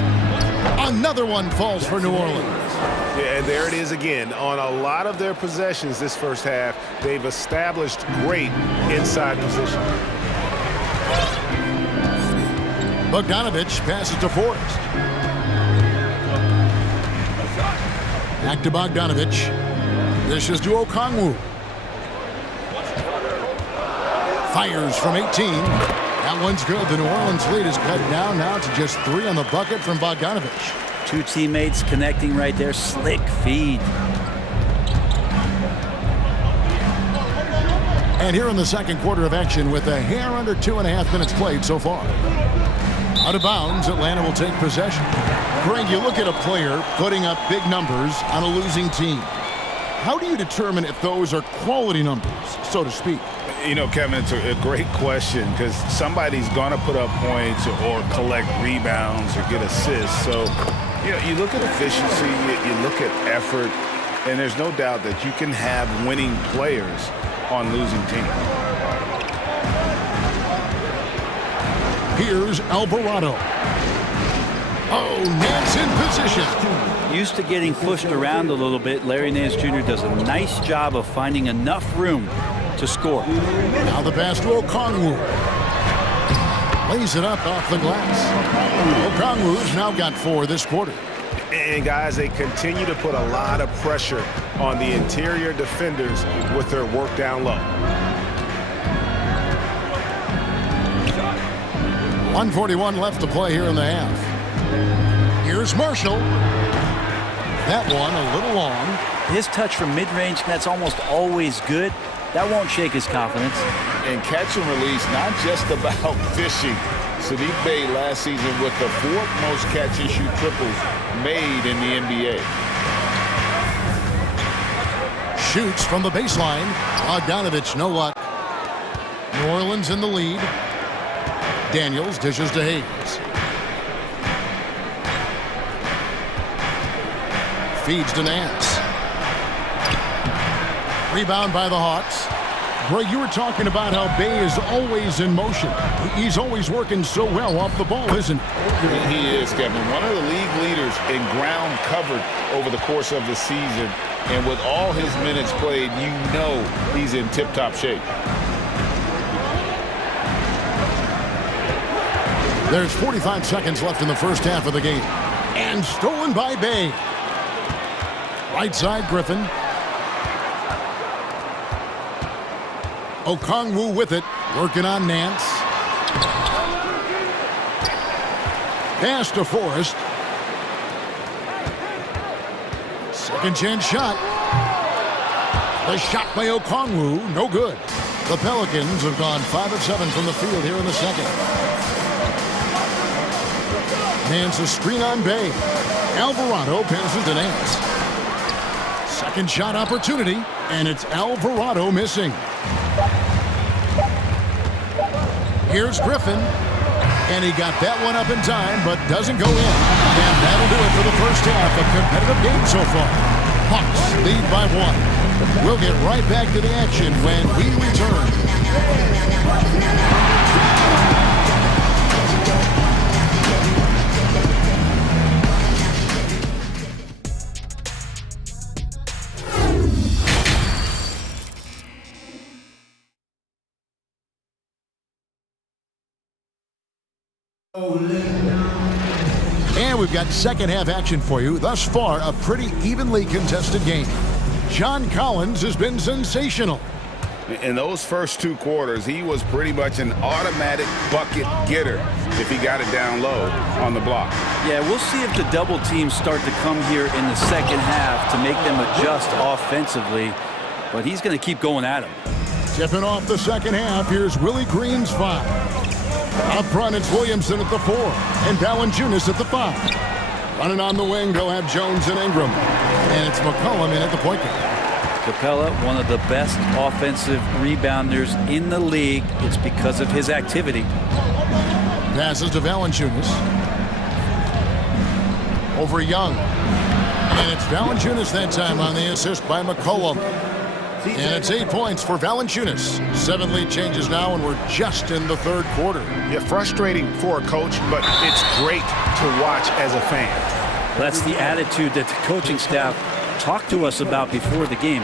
Another one falls for New Orleans. Yeah, and there it is again. On a lot of their possessions this first half, they've established great inside position. Bogdanovic passes to Forrest. Back to Bogdanovic. This is to Okongwu. Fires from 18. That one's good. The New Orleans lead is cut down now to just 3 on the bucket from Bogdanovic. 2 teammates connecting right there. Slick feed. And here in the second quarter of action with a hair under 2.5 minutes played so far. Out of bounds, Atlanta will take possession. Greg, you look at a player putting up big numbers on a losing team. How do you determine if those are quality numbers, so to speak? You know, Kevin, it's a great question because somebody's going to put up points or collect rebounds or get assists. So, you know, you look at efficiency, you look at effort, and there's no doubt that you can have winning players on losing teams. Here's Alvarado. Oh, Nance in position. Used to getting pushed around a little bit, Larry Nance Jr. does a nice job of finding enough room to score. Now the pass to Okongwu. Lays it up off the glass. Okongwu's now got 4 this quarter. And guys, they continue to put a lot of pressure on the interior defenders with their work down low. 1:41 left to play here in the half. Here's Marshall. That one a little long. His touch from mid-range, that's almost always good. That won't shake his confidence. And catch and release, not just about fishing. Sadiq Bey last season with the 4th most catch and shoot triples made in the NBA. Shoots from the baseline. Bogdanovic, no luck. New Orleans in the lead. Daniels dishes to Hayes. Feeds to Nance. Rebound by the Hawks. Greg, you were talking about how Bay is always in motion. He's always working so well off the ball, isn't he? He is, Kevin. One of the league leaders in ground covered over the course of the season. And with all his minutes played, you know he's in tip-top shape. There's 45 seconds left in the first half of the game. And stolen by Bay. Right side, Griffin. Okongwu with it, working on Nance. Pass to Forrest. Second chance shot. The shot by Okongwu, no good. The Pelicans have gone 5 of 7 from the field here in the second. Nance a screen on Bay. Alvarado passes to Nance. Second shot opportunity, and it's Alvarado missing. Here's Griffin, and he got that one up in time, but doesn't go in. And that'll do it for the first half. A competitive game so far. Hawks lead by 1. We'll get right back to the action when we return. And we've got second half action for you. Thus far, a pretty evenly contested game. John Collins has been sensational. In those first 2 quarters, he was pretty much an automatic bucket getter if he got it down low on the block. Yeah, we'll see if the double teams start to come here in the second half to make them adjust offensively. But he's going to keep going at him. Tipping off the second half, here's Willie Green's 5. Up front, it's Williamson at the 4, and Valanciunas at the 5. Running on the wing, they'll have Jones and Ingram. And it's McCollum in at the point guard. Capella, one of the best offensive rebounders in the league. It's because of his activity. Passes to Valanciunas. Over Young. And it's Valanciunas that time on the assist by McCollum. And it's 8 points for Valanciunas. 7 lead changes now, and we're just in the third quarter. Yeah, frustrating for a coach, but it's great to watch as a fan. That's the attitude that the coaching staff talked to us about before the game.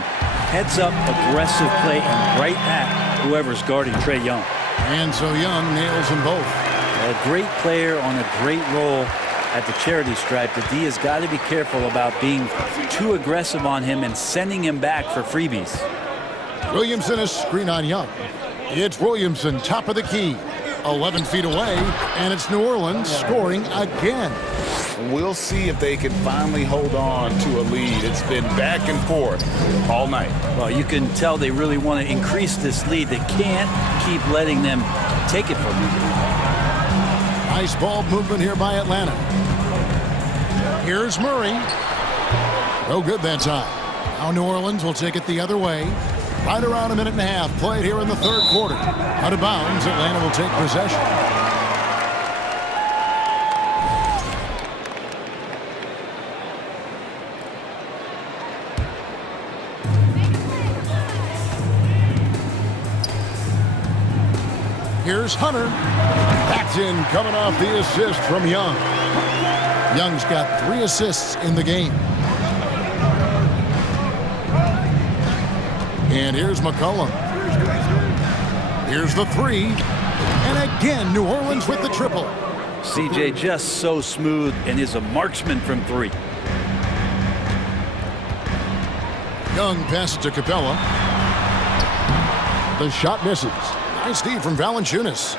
Heads up, aggressive play, and right at whoever's guarding Trae Young. And so Young nails them both. A great player on a great role at the charity stripe. The D has got to be careful about being too aggressive on him and sending him back for freebies. Williamson is screen on Young. It's Williamson, top of the key. 11 feet away, and it's New Orleans scoring again. We'll see if they can finally hold on to a lead. It's been back and forth all night. Well, you can tell they really want to increase this lead. They can't keep letting them take it from them. Nice ball movement here by Atlanta. Here's Murray. No good that time. Now New Orleans will take it the other way. Right around a minute and a half played here in the third quarter. Out of bounds, Atlanta will take possession. Here's Hunter. Backed in, coming off the assist from Young. Young's got 3 assists in the game. And here's McCollum. Here's the 3. And again, New Orleans with the triple. CJ just so smooth and is a marksman from 3. Young passes to Capella. The shot misses. Nice steal from Valanciunas.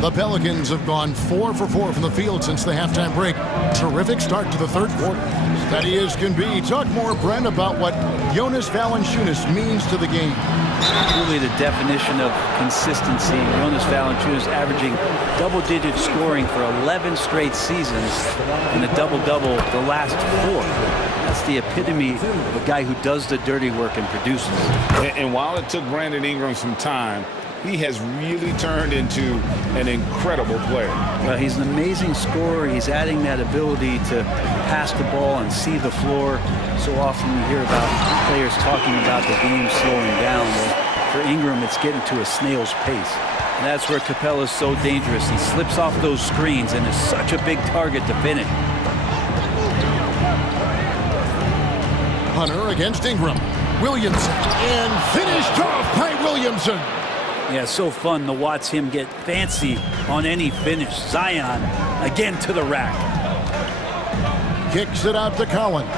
The Pelicans have gone 4 for 4 from the field since the halftime break. Terrific start to the third quarter. Steady as can be. Talk more, Brent, about what Jonas Valanciunas means to the game. Truly the definition of consistency. Jonas Valanciunas averaging double-digit scoring for 11 straight seasons and a double-double the last 4. That's the epitome of a guy who does the dirty work and produces. And while it took Brandon Ingram some time, he has really turned into an incredible player. Well, he's an amazing scorer. He's adding that ability to pass the ball and see the floor. So often we hear about players talking about the game slowing down. Well, for Ingram, it's getting to a snail's pace. And that's where Capella's so dangerous. He slips off those screens and is such a big target to finish. Hunter against Ingram. Williamson, and finished off by Williamson. Yeah, so fun to watch him get fancy on any finish. Zion again to the rack. Kicks it out to Collins.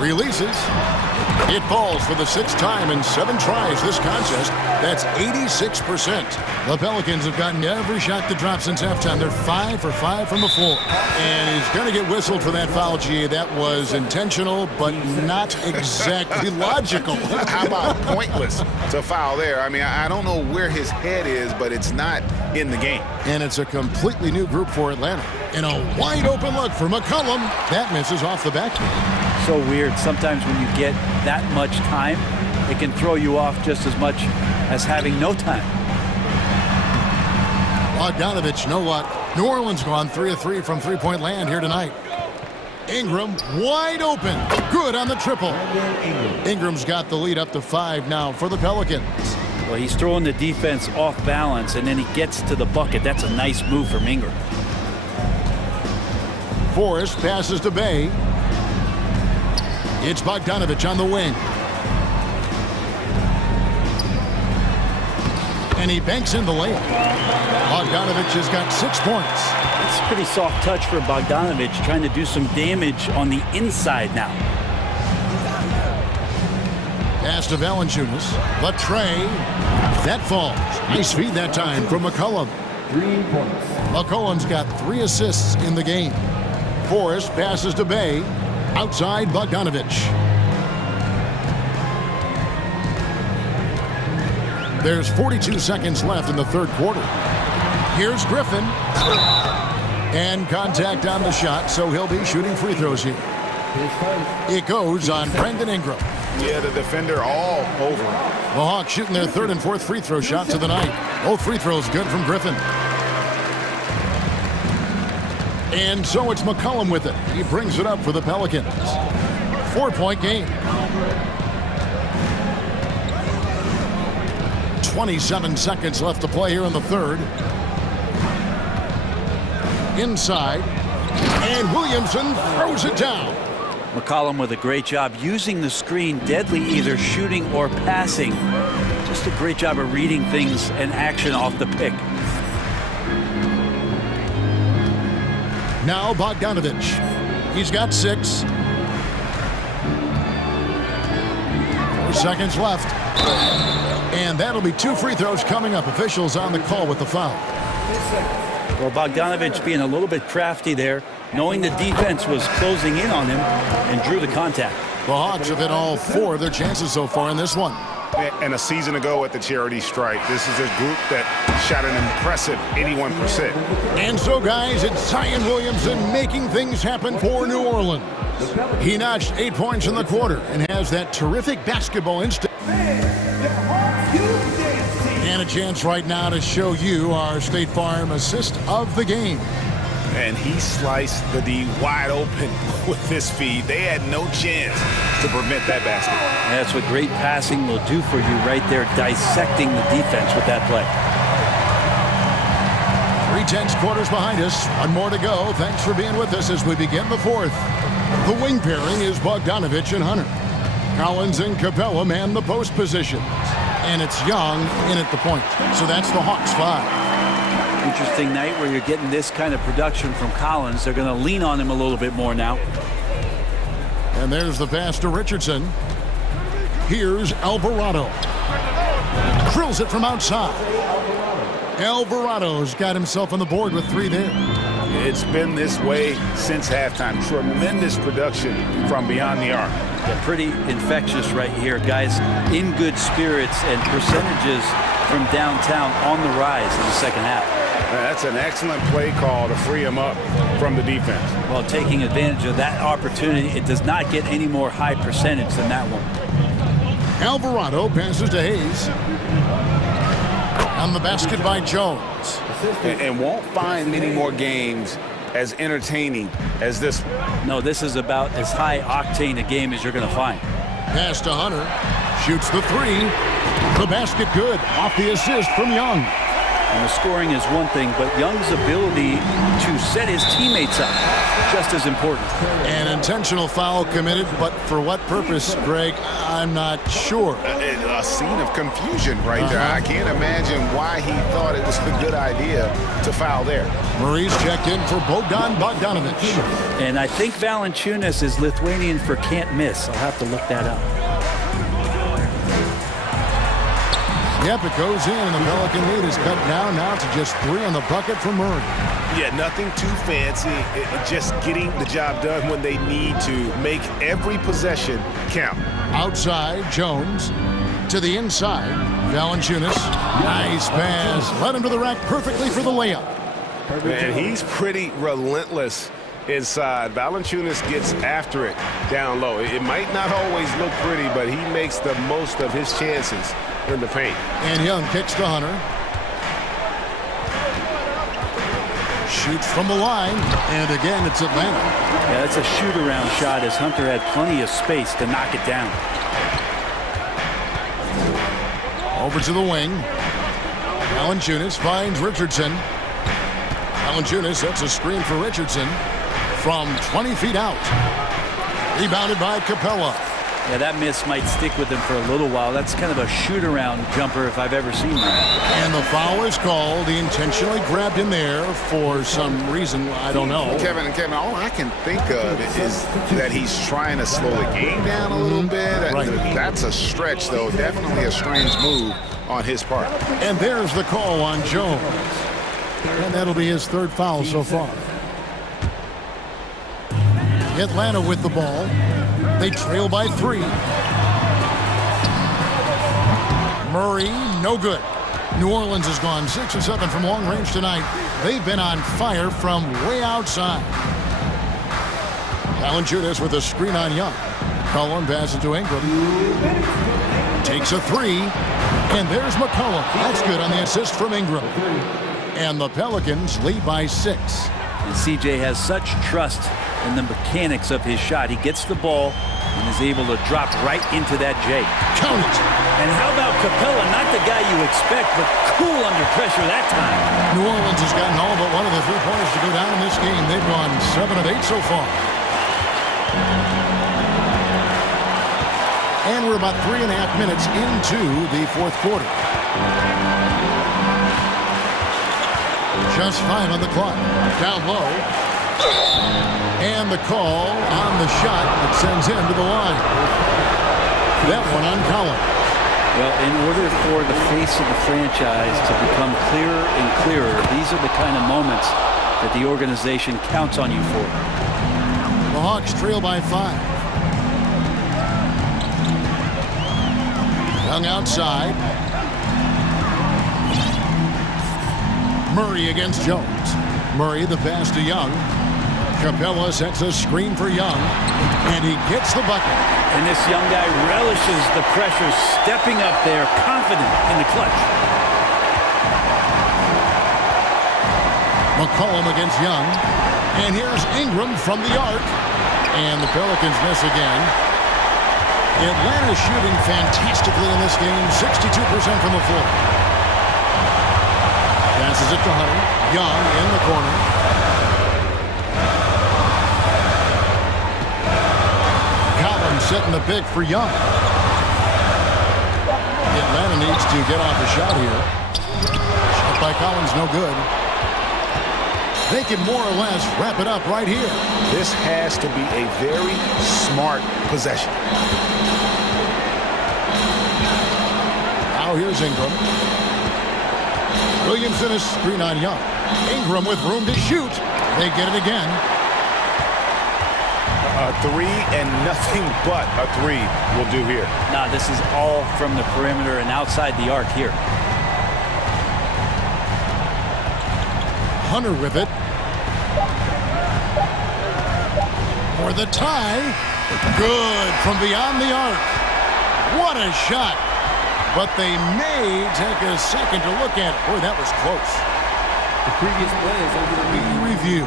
Releases. It falls for the 6th time in 7 tries this contest. That's 86%. The Pelicans have gotten every shot to drop since halftime. They're 5 for 5 from the floor. And he's going to get whistled for that foul, G. That was intentional, but not exactly logical. How about pointless? It's a foul there. I mean, I don't know where his head is, but it's not in the game. And it's a completely new group for Atlanta. And a wide open look for McCollum. That misses off the back. So weird. Sometimes when you get that much time, it can throw you off just as much as having no time. Bogdanovich, no luck. New Orleans gone 3 of 3 from three-point land here tonight. Ingram wide open. Good on the triple. Ingram's got the lead up to 5 now for the Pelicans. Well, he's throwing the defense off balance, and then he gets to the bucket. That's a nice move from Ingram. Forrest passes to Bay. It's Bogdanovich on the wing. And he banks in the layup. Bogdanovich has got 6 points. It's a pretty soft touch for Bogdanovich, trying to do some damage on the inside now. Pass to Valanciunas. Latre. That falls. Nice feed that time from McCollum. 3 points. McCollum's got 3 assists in the game. Forrest passes to Bay. Outside Bogdanovich. There's 42 seconds left in the 3rd quarter. Here's Griffin. And contact on the shot, so he'll be shooting free throws here. It goes on Brandon Ingram. Yeah, the defender all over him. The Hawks shooting their 3rd and 4th free throw shots of the night. Both free throws good from Griffin. And so it's McCollum with it. He brings it up for the Pelicans. 4-point game. 27 seconds left to play here in the 3rd. Inside. And Williamson throws it down. McCollum with a great job using the screen, deadly either shooting or passing. Just a great job of reading things and action off the pick. Now Bogdanovich. He's got 6. 4 seconds left. And that'll be 2 free throws coming up. Officials on the call with the foul. Well, Bogdanovich being a little bit crafty there, knowing the defense was closing in on him, and drew the contact. The Hawks have hit all 4 of their chances so far in this one. And a season ago at the charity stripe, this is a group that shot an impressive 81%. And so, guys, it's Zion Williamson making things happen for New Orleans. He notched 8 points in the quarter and has that terrific basketball instinct. And a chance right now to show you our State Farm assist of the game. And he sliced the D wide open with this feed. They had no chance to prevent that basket. That's what great passing will do for you right there, dissecting the defense with that play. 3/10 quarters behind us. 1 more to go. Thanks for being with us as we begin the 4th. The wing pairing is Bogdanovich and Hunter. Collins and Capella man the post position. And it's Young in at the point. So that's the Hawks 5. Interesting night where you're getting this kind of production from Collins. They're going to lean on him a little bit more now. And there's the pass to Richardson. Here's Alvarado. Drills it from outside. Alvarado's got himself on the board with 3 there. It's been this way since halftime. Tremendous production from beyond the arc. Yeah, pretty infectious right here, guys. In good spirits and percentages from downtown on the rise in the second half. That's an excellent play call to free him up from the defense. Well, taking advantage of that opportunity, it does not get any more high percentage than that one. Alvarado passes to Hayes. On the basket by Jones. And won't find many more games as entertaining as this one. No, this is about as high octane a game as you're going to find. Pass to Hunter. Shoots the three. The basket good. Off the assist from Young. And the scoring is one thing, but Young's ability to set his teammates up, just as important. An intentional foul committed, but for what purpose, Greg, I'm not sure. A scene of confusion right there. I can't imagine why he thought it was a good idea to foul there. Murray's checked in for Bogdan Bogdanovic. And I think Valanciunas is Lithuanian for can't miss. I'll have to look that up. Yep, it goes in, and the Pelican lead is cut now to just 3 on the bucket for Murray. Yeah, nothing too fancy. Just getting the job done when they need to. Make every possession count. Outside, Jones. To the inside, Valanciunas. Nice pass. Led him to the rack perfectly for the layup. Man, he's pretty relentless inside. Valanciunas gets after it down low. It might not always look pretty, but he makes the most of his chances in the paint. And Young kicks to Hunter. Shoots from the line, and again it's Atlanta. Yeah, that's a shoot-around shot as Hunter had plenty of space to knock it down. Over to the wing. Valanciunas finds Richardson. Valanciunas sets a screen for Richardson from 20 feet out. Rebounded by Capella. Yeah, that miss might stick with him for a little while. That's kind of a shoot-around jumper if I've ever seen that. And the foul is called. He intentionally grabbed him there for some reason. I don't know. Kevin, all I can think of is that he's trying to slow the game down a little bit. Right. That's a stretch, though. Definitely a strange move on his part. And there's the call on Jones. And that'll be his 3rd foul so far. Atlanta with the ball. They trail by 3. Murray, no good. New Orleans has gone 6 of 7 from long range tonight. They've been on fire from way outside. Valanciunas with a screen on Young. Cullen passes to Ingram. Takes a 3. And there's McCollum. That's good on the assist from Ingram. And the Pelicans lead by 6. And CJ has such trust in the mechanics of his shot. He gets the ball and is able to drop right into that J. Count it. And how about Capella? Not the guy you expect, but cool under pressure that time. New Orleans has gotten all but one of the 3-pointers to go down in this game. They've gone 7 of 8 so far. And we're about 3.5 minutes into the 4th quarter. Just 5 on the clock. Down low. And the call on the shot that sends him to the line. That one on Collins. Well, in order for the face of the franchise to become clearer and clearer, these are the kind of moments that the organization counts on you for. The Hawks trail by 5. Young outside. Murray against Jones. Murray the pass to Young. Capella sets a screen for Young, and he gets the bucket. And this young guy relishes the pressure, stepping up there, confident in the clutch. McCollum against Young, and here's Ingram from the arc, and the Pelicans miss again. Atlanta shooting fantastically in this game, 62% from the floor. Passes it to Hunter. Young in the corner. Collins setting the pick for Young. Atlanta needs to get off a shot here. Shot by Collins, no good. They can more or less wrap it up right here. This has to be a very smart possession. Now here's Ingram. Williamson is screen on Young. Ingram with room to shoot. They get it again. A 3 and nothing but a 3 will do here. Nah, this is all from the perimeter and outside the arc here. Hunter with it. For the tie. Good from beyond the arc. What a shot. but they may take a second to look at it. Boy, that was close. The previous play is over the Review.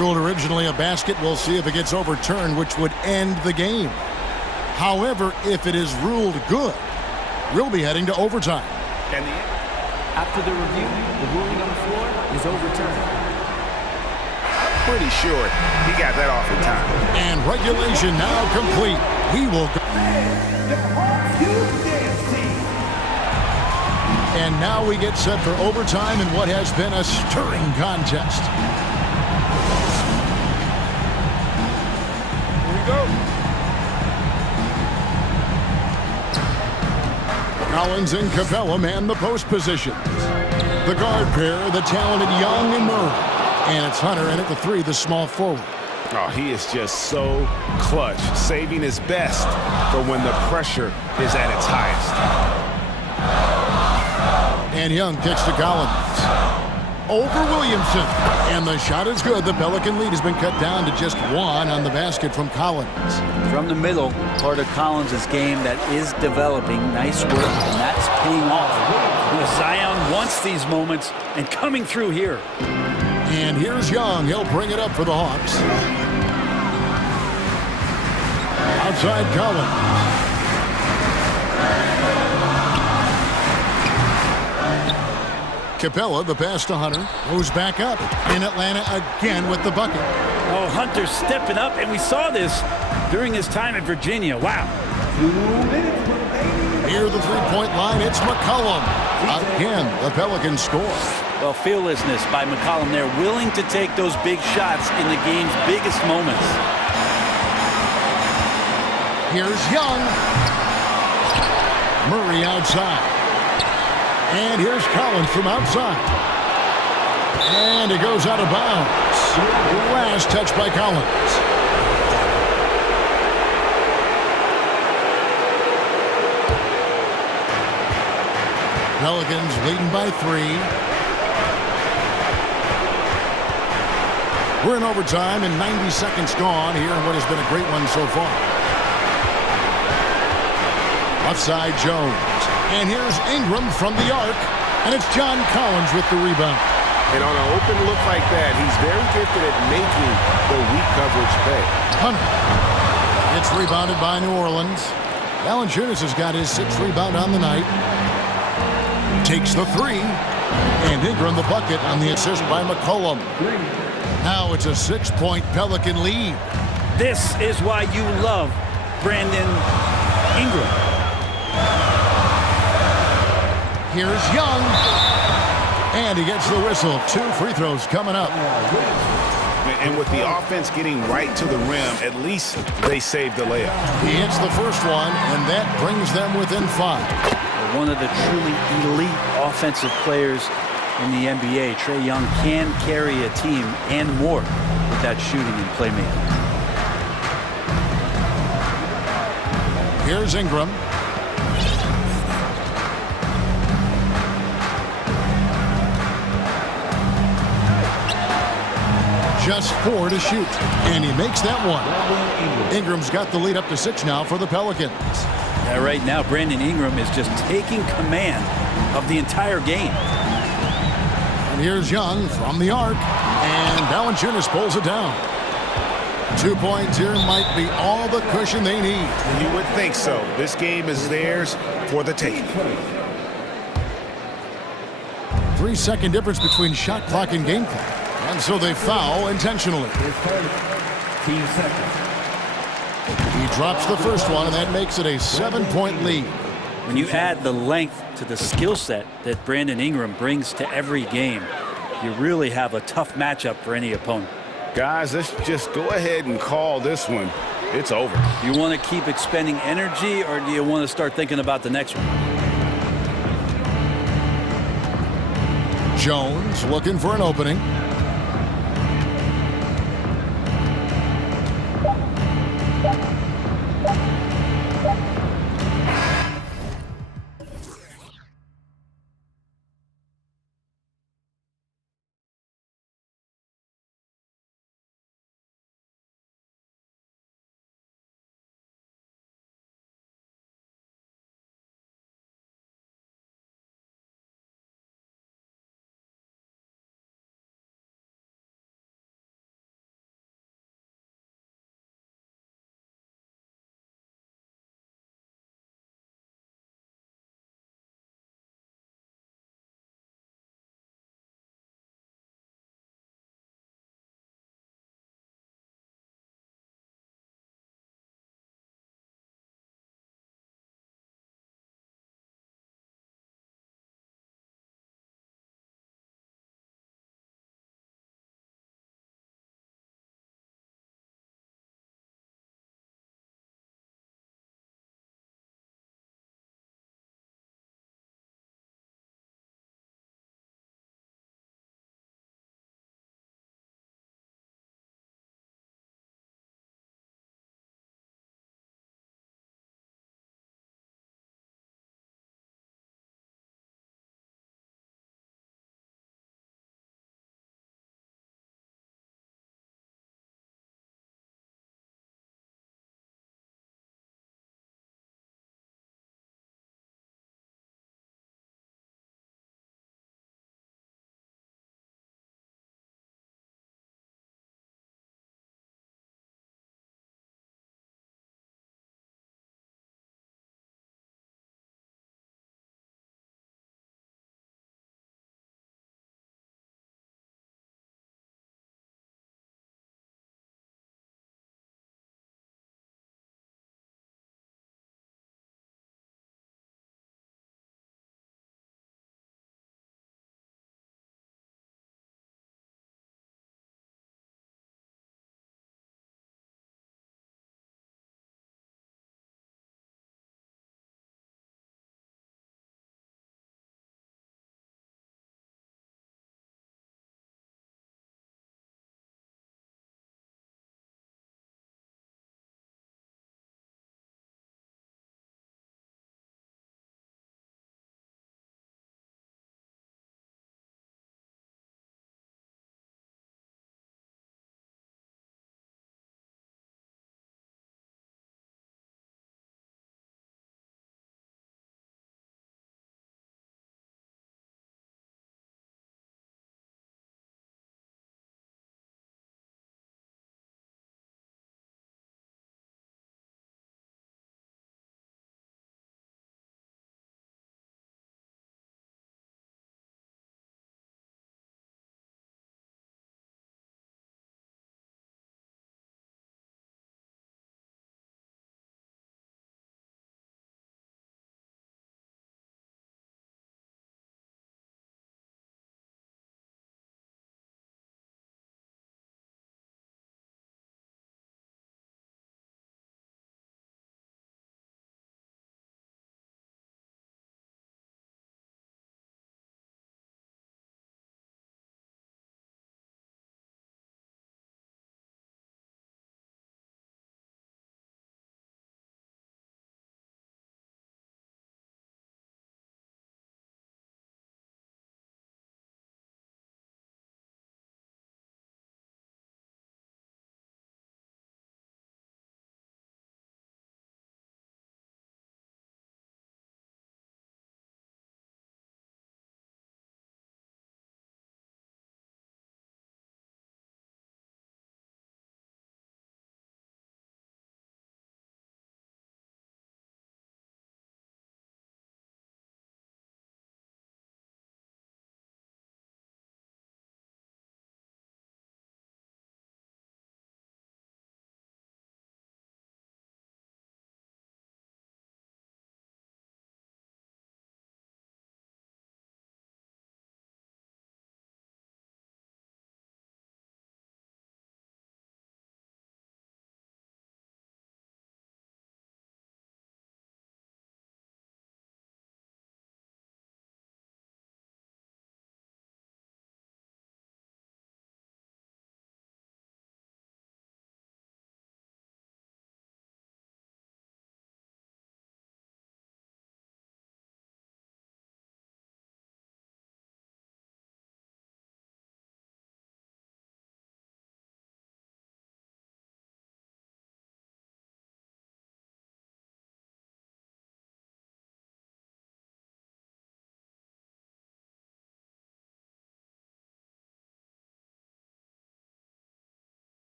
Ruled originally a basket. We'll see if it gets overturned, which would end the game. However, if it is ruled good, we'll be heading to overtime. And after the review, the ruling on the floor is overturned. Pretty sure he got that off in time. And regulation now complete. We will go. And now we get set for overtime in what has been a stirring contest. Here we go. Collins and Capella man the post positions. The guard pair, the talented Young and Murray. And it's Hunter in at the three, the small forward. Oh, he is just so clutch, saving his best for when the pressure is at its highest. And Young kicks to Collins. Over Williamson. And the shot is good. The Pelican lead has been cut down to just one on the basket from Collins. From the middle, part of Collins' game that is developing. Nice work, and that's paying off. Zion wants these moments, and coming through here. And here's Young. He'll bring it up for the Hawks. Outside Collins. Capella, the pass to Hunter, goes back up. In Atlanta again with the bucket. Oh, Hunter stepping up, and we saw this during his time at Virginia. Wow. Near the three-point line, it's McCollum. Again, the Pelicans score. Well, fearlessness by McCollum there, willing to take those big shots in the game's biggest moments. Here's Young. Murray outside. And here's Collins from outside. And it goes out of bounds. Last touch by Collins. Pelicans leading by 3. We're in overtime and 90 seconds gone here in what has been a great one so far. Offside Jones. And here's Ingram from the arc. And it's John Collins with the rebound. And on an open look like that, he's very gifted at making the weak coverage pay. Hunter. It's rebounded by New Orleans. Valanciunas has got his 6th rebound on the night. Takes the 3. And Ingram the bucket on the assist by McCollum. Now it's a 6-point Pelican lead. This is why you love Brandon Ingram. Here's Young. And he gets the whistle. 2 free throws coming up. And with the offense getting right to the rim, at least they saved the layup. He hits the first one, and that brings them within 5. One of the truly elite offensive players in the NBA, Trae Young can carry a team and more with that shooting and playmaking. Here's Ingram. Just 4 to shoot, and he makes that one. Ingram's got the lead up to 6 now for the Pelicans. Right now, Brandon Ingram is just taking command of the entire game. And here's Young from the arc, and Valanciunas pulls it down. 2 points here might be all the cushion they need. You would think so. This game is theirs for the taking. 3-second difference between shot clock and game clock. And so they foul intentionally. team seconds. He drops the first one, and that makes it a 7-point lead. When you add the length to the skill set that Brandon Ingram brings to every game, you really have a tough matchup for any opponent. Guys, let's just go ahead and call this one. It's over. You want to keep expending energy, or do you want to start thinking about the next one? Jones looking for an opening.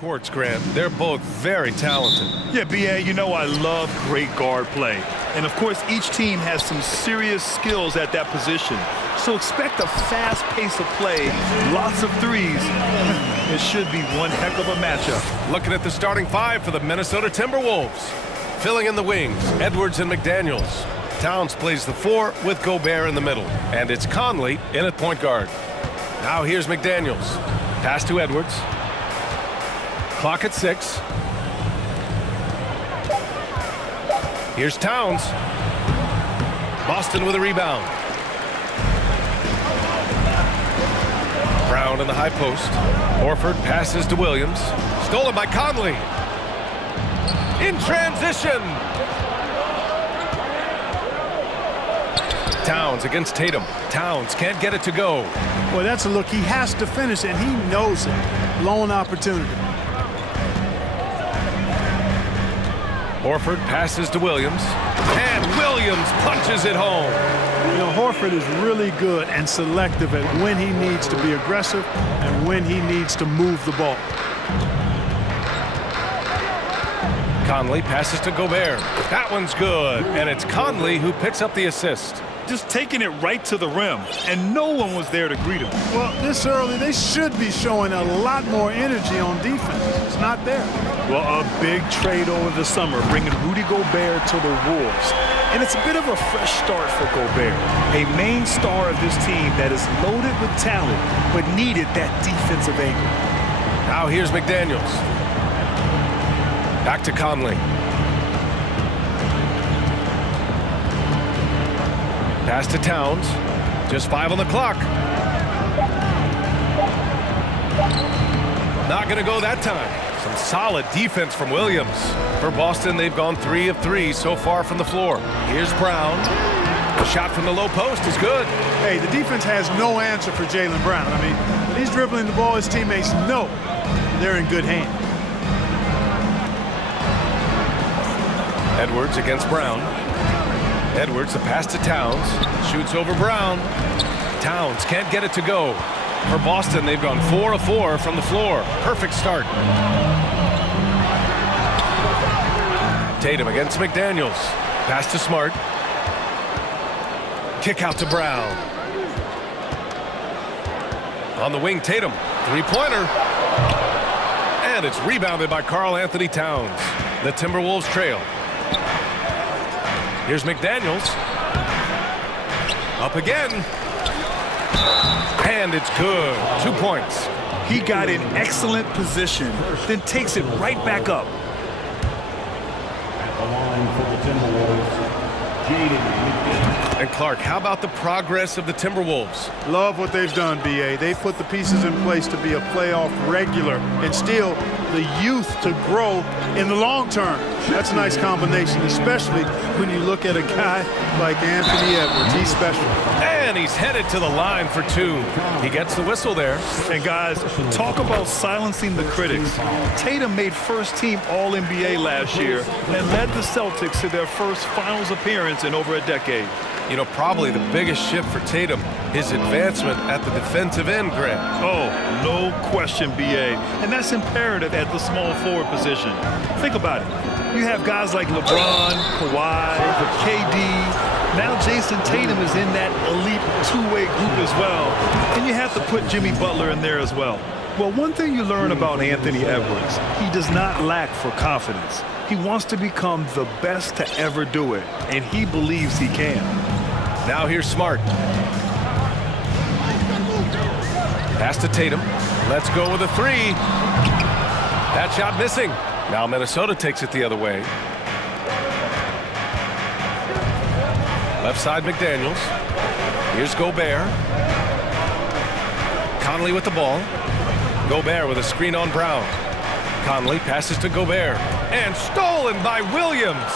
courts, Grant. They're both very talented. Yeah, B.A., you know I love great guard play. And, of course, each team has some serious skills at that position. So expect a fast pace of play, lots of threes. It should be one heck of a matchup. Looking at the starting five for the Minnesota Timberwolves. Filling in the wings, Edwards and McDaniels. Towns plays the four with Gobert in the middle. And it's Conley in at point guard. Now here's McDaniels. Pass to Edwards. Clock at 6. Here's Towns. Boston with a rebound. Brown in the high post. Horford passes to Williams. Stolen by Conley. In transition. Towns against Tatum. Towns can't get it to go. Well, that's a look. He has to finish, and he knows it. Blown opportunity. Horford passes to Williams. And Williams punches it home. You know, Horford is really good and selective at when he needs to be aggressive and when he needs to move the ball. Conley passes to Gobert. That one's good. And it's Conley who picks up the assist. Just taking it right to the rim, and no one was there to greet him. Well, this early, they should be showing a lot more energy on defense. It's not there. Well, a big trade over the summer, bringing Rudy Gobert to the Wolves. And it's a bit of a fresh start for Gobert, a main star of this team that is loaded with talent, but needed that defensive angle. Now here's McDaniels. Back to Conley. Pass to Towns. Just 5 on the clock. Not going to go that time. Some solid defense from Williams. For Boston, they've gone 3 of 3 so far from the floor. Here's Brown. The shot from the low post is good. Hey, the defense has no answer for Jaylen Brown. I mean, when he's dribbling the ball, his teammates know they're in good hands. Edwards against Brown. Edwards, the pass to Towns. Shoots over Brown. Towns can't get it to go. For Boston, they've gone 4 of 4 from the floor. Perfect start. Tatum against McDaniels. Pass to Smart. Kick out to Brown. On the wing, Tatum. Three-pointer. And it's rebounded by Karl Anthony Towns. The Timberwolves trail. Here's McDaniels. Up again. And it's good. 2 points. He got in excellent position, then takes it right back up. At the line for the Timberwolves, And Clark, how about the progress of the Timberwolves? Love what they've done, B.A. They've put the pieces in place to be a playoff regular and still the youth to grow in the long term. That's a nice combination, especially when you look at a guy like Anthony Edwards. He's special. And he's headed to the line for 2. He gets the whistle there. And guys, talk about silencing the critics. Tatum made first-team All-NBA last year and led the Celtics to their first finals appearance in over a decade. You know, probably the biggest shift for Tatum, his advancement at the defensive end, Grant. Oh, no question, B.A. And that's imperative at the small forward position. Think about it. You have guys like LeBron, Kawhi, KD. Now Jason Tatum is in that elite two-way group as well. And you have to put Jimmy Butler in there as well. Well, one thing you learn about Anthony Edwards, he does not lack for confidence. He wants to become the best to ever do it, and he believes he can. Now here's Smart. Pass to Tatum. Let's go with a 3. That shot missing. Now Minnesota takes it the other way. Left side McDaniels. Here's Gobert. Conley with the ball. Gobert with a screen on Brown. Conley passes to Gobert. And stolen by Williams.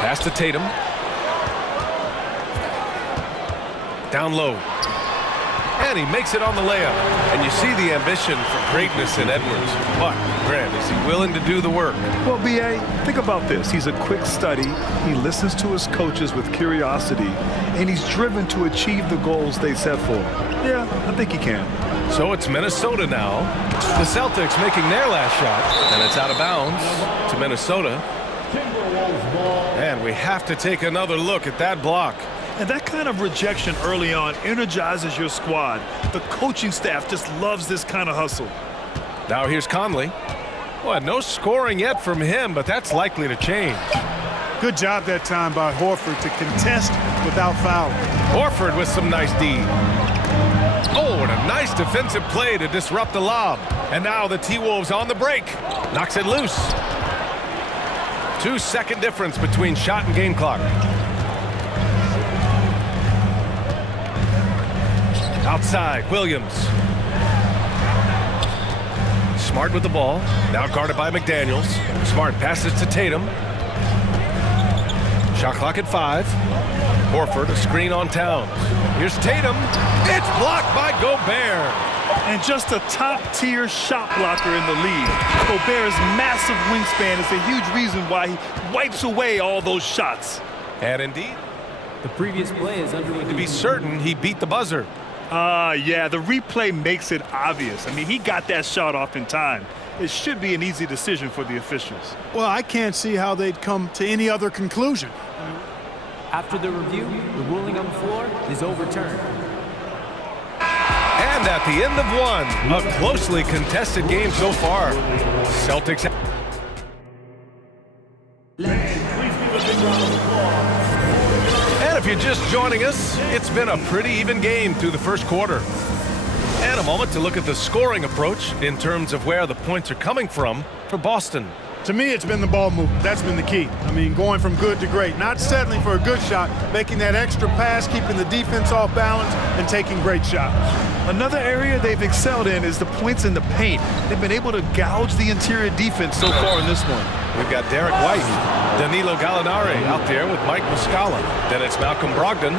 Pass to Tatum. Down low. And he makes it on the layup. And you see the ambition for greatness in Edwards. But, Grant, is he willing to do the work? Well, B.A., think about this. He's a quick study. He listens to his coaches with curiosity, and he's driven to achieve the goals they set for him. Yeah, I think he can. So it's Minnesota now. The Celtics making their last shot, and it's out of bounds to Minnesota. And we have to take another look at that block. And that kind of rejection early on energizes your squad. The coaching staff just loves this kind of hustle. Now here's Conley. Well, no scoring yet from him, but that's likely to change. Good job that time by Horford to contest without fouling. Horford with some nice D. Oh, and a nice defensive play to disrupt the lob. And now the T-Wolves on the break. Knocks it loose. 2-second difference between shot and game clock. Outside, Williams. Smart with the ball. Now guarded by McDaniels. Smart passes to Tatum. Shot clock at 5. Horford, a screen on Towns. Here's Tatum. It's blocked by Gobert. And just a top-tier shot blocker in the league. Gobert's massive wingspan is a huge reason why he wipes away all those shots. And indeed, the previous play is underway. To be certain, he beat the buzzer. Yeah, the replay makes it obvious. I mean, he got that shot off in time. It should be an easy decision for the officials. Well, I can't see how they'd come to any other conclusion. After the review, the ruling on the floor is overturned. And at the end of one, a closely contested game so far. Celtics. And if you're just joining us, it's been a pretty even game through the first quarter. And a moment to look at the scoring approach in terms of where the points are coming from for Boston. To me, it's been the ball movement. That's been the key. I mean, going from good to great. Not settling for a good shot, making that extra pass, keeping the defense off balance, and taking great shots. Another area they've excelled in is the points in the paint. They've been able to gouge the interior defense so far in this one. We've got Derek White, Danilo Gallinari out there with Mike Muscala. Then it's Malcolm Brogdon,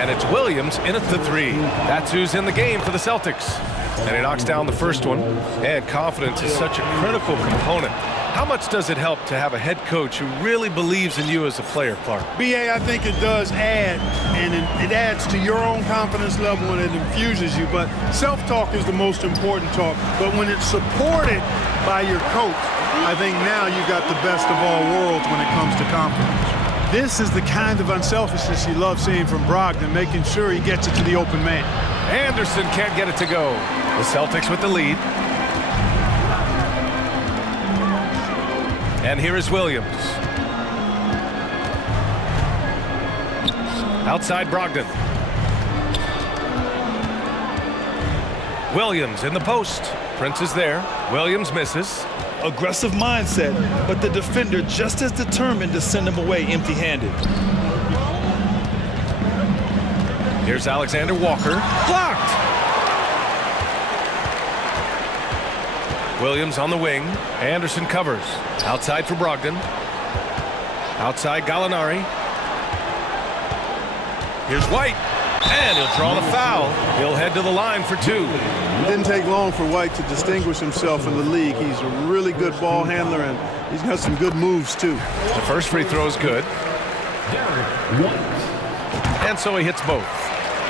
and it's Williams in at the 3. That's who's in the game for the Celtics. And he knocks down the first one. And confidence is such a critical component. How much does it help to have a head coach who really believes in you as a player, Clark? B.A., I think it does add, and it adds to your own confidence level and it infuses you. But self-talk is the most important talk. But when it's supported by your coach, I think now you've got the best of all worlds when it comes to confidence. This is the kind of unselfishness you love seeing from Brogdon, making sure he gets it to the open man. Anderson can't get it to go. The Celtics with the lead. And here is Williams. Outside Brogdon. Williams in the post. Prince is there. Williams misses. Aggressive mindset, but the defender just as determined to send him away empty-handed. Here's Alexander Walker. Blocked! Williams on the wing. Anderson covers. Outside for Brogdon. Outside Gallinari. Here's White. And he'll draw the foul. He'll head to the line for 2. It didn't take long for White to distinguish himself in the league. He's a really good ball handler, and he's got some good moves, too. The first free throw is good. And so he hits both.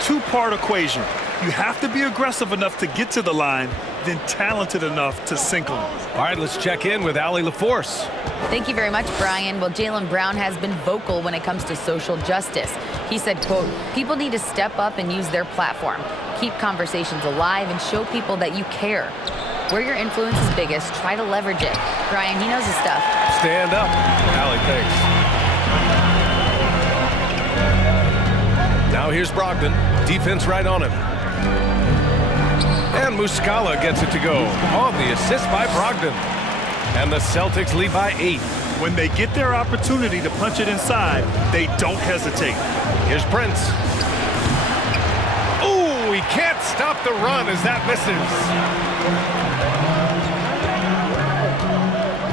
Two-part equation. You have to be aggressive enough to get to the line, then talented enough to sink them. All right, let's check in with Allie LaForce. Thank you very much, Brian. Well, Jaylen Brown has been vocal when it comes to social justice. He said, quote, people need to step up and use their platform. Keep conversations alive and show people that you care. Where your influence is biggest, try to leverage it. Brian, he knows his stuff. Stand up. Allie, thanks. Now here's Brogdon. Defense right on him. And Muscala gets it to go on the assist by Brogdon. And the Celtics lead by 8. When they get their opportunity to punch it inside, they don't hesitate. Here's Prince. Ooh, he can't stop the run as that misses.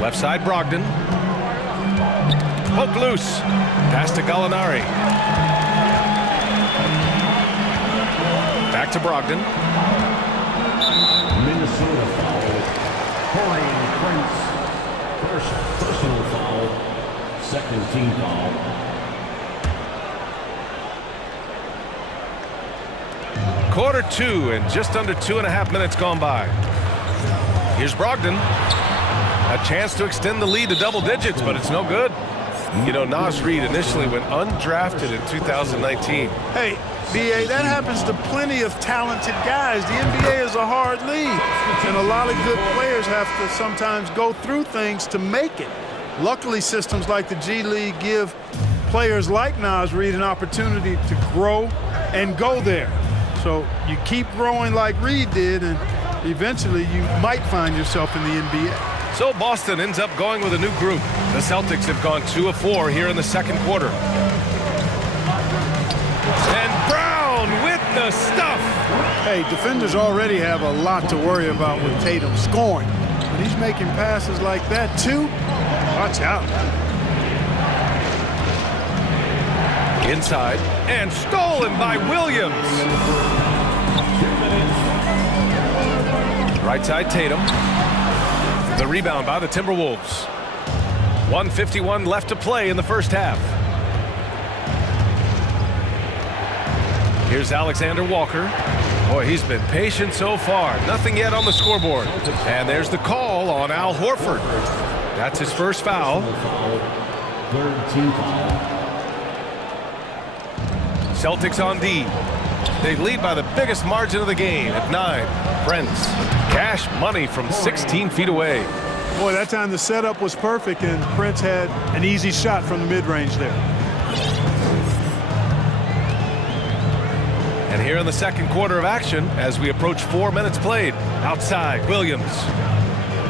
Left side Brogdon. Poke loose. Pass to Gallinari. Back Back to Brogdon. Minnesota foul. Torian Prince. First personal foul. Second team foul. Quarter 2 and just under 2.5 minutes gone by. Here's Brogdon. A chance to extend the lead to double digits, but it's no good. You know, Nas Reed initially went undrafted in 2019. Hey, BA, that happens to plenty of talented guys. The NBA is a hard league, and a lot of good players have to sometimes go through things to make it. Luckily, systems like the G League give players like Nas Reed an opportunity to grow and go there. So you keep growing like Reed did, and eventually you might find yourself in the NBA. So Boston ends up going with a new group. The Celtics have gone 2 of 4 here in the second quarter. And Brown with the stuff. Hey, defenders already have a lot to worry about with Tatum scoring. But he's making passes like that too. Watch out. Inside and stolen by Williams. Right side Tatum. The rebound by the Timberwolves. 1:51 left to play in the first half. Here's Alexander Walker. Boy, he's been patient so far. Nothing yet on the scoreboard. And there's the call on Al Horford. That's his first foul. Third team foul. Celtics on D. They lead by the biggest margin of the game at 9. Prince. Cash money from 16 feet away. Boy, that time the setup was perfect, and Prince had an easy shot from the mid-range there. And here in the second quarter of action, as we approach 4 minutes played. Outside, Williams.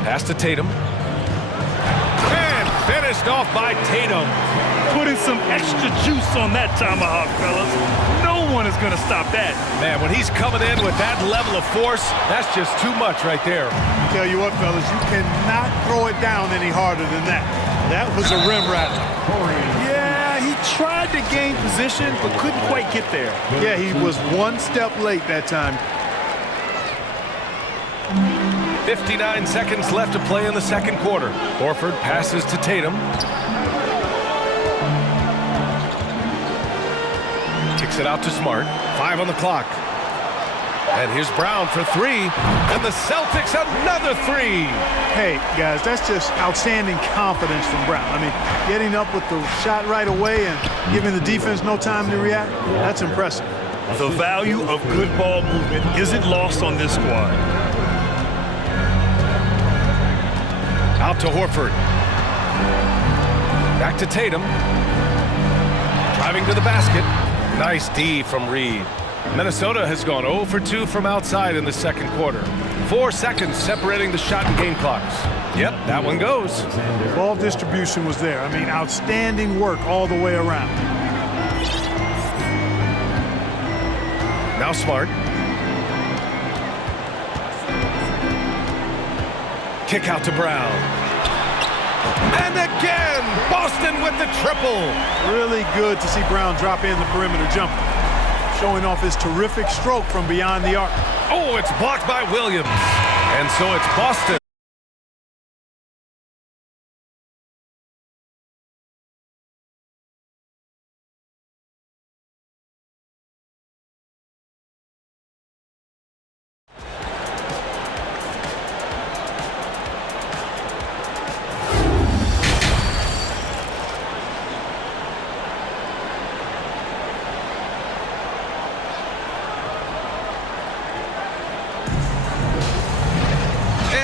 Pass to Tatum. And finished off by Tatum. Putting some extra juice on that tomahawk, fellas. No one is going to stop that. Man, when he's coming in with that level of force, that's just too much right there. I tell you what, fellas, you cannot throw it down any harder than that. That was a rim rattler. Yeah, he tried to gain position, but couldn't quite get there. Yeah, he was one step late that time. 59 seconds left to play in the second quarter. Horford passes to Tatum. Kicks it out to Smart. 5 on the clock. And here's Brown for 3. And the Celtics another 3. Hey, guys, that's just outstanding confidence from Brown. I mean, getting up with the shot right away and giving the defense no time to react, that's impressive. The value of good ball movement isn't lost on this squad. Out to Horford. Back to Tatum. Driving to the basket. Nice D from Reed. Minnesota has gone 0 for 2 from outside in the second quarter. 4 seconds separating the shot and game clocks. Yep, that one goes. Ball distribution was there. I mean, outstanding work all the way around. Now Smart. Kick out to Brown. And again, Boston with the triple. Really good to see Brown drop in the perimeter jumper, showing off his terrific stroke from beyond the arc. Oh, it's blocked by Williams. And so it's Boston.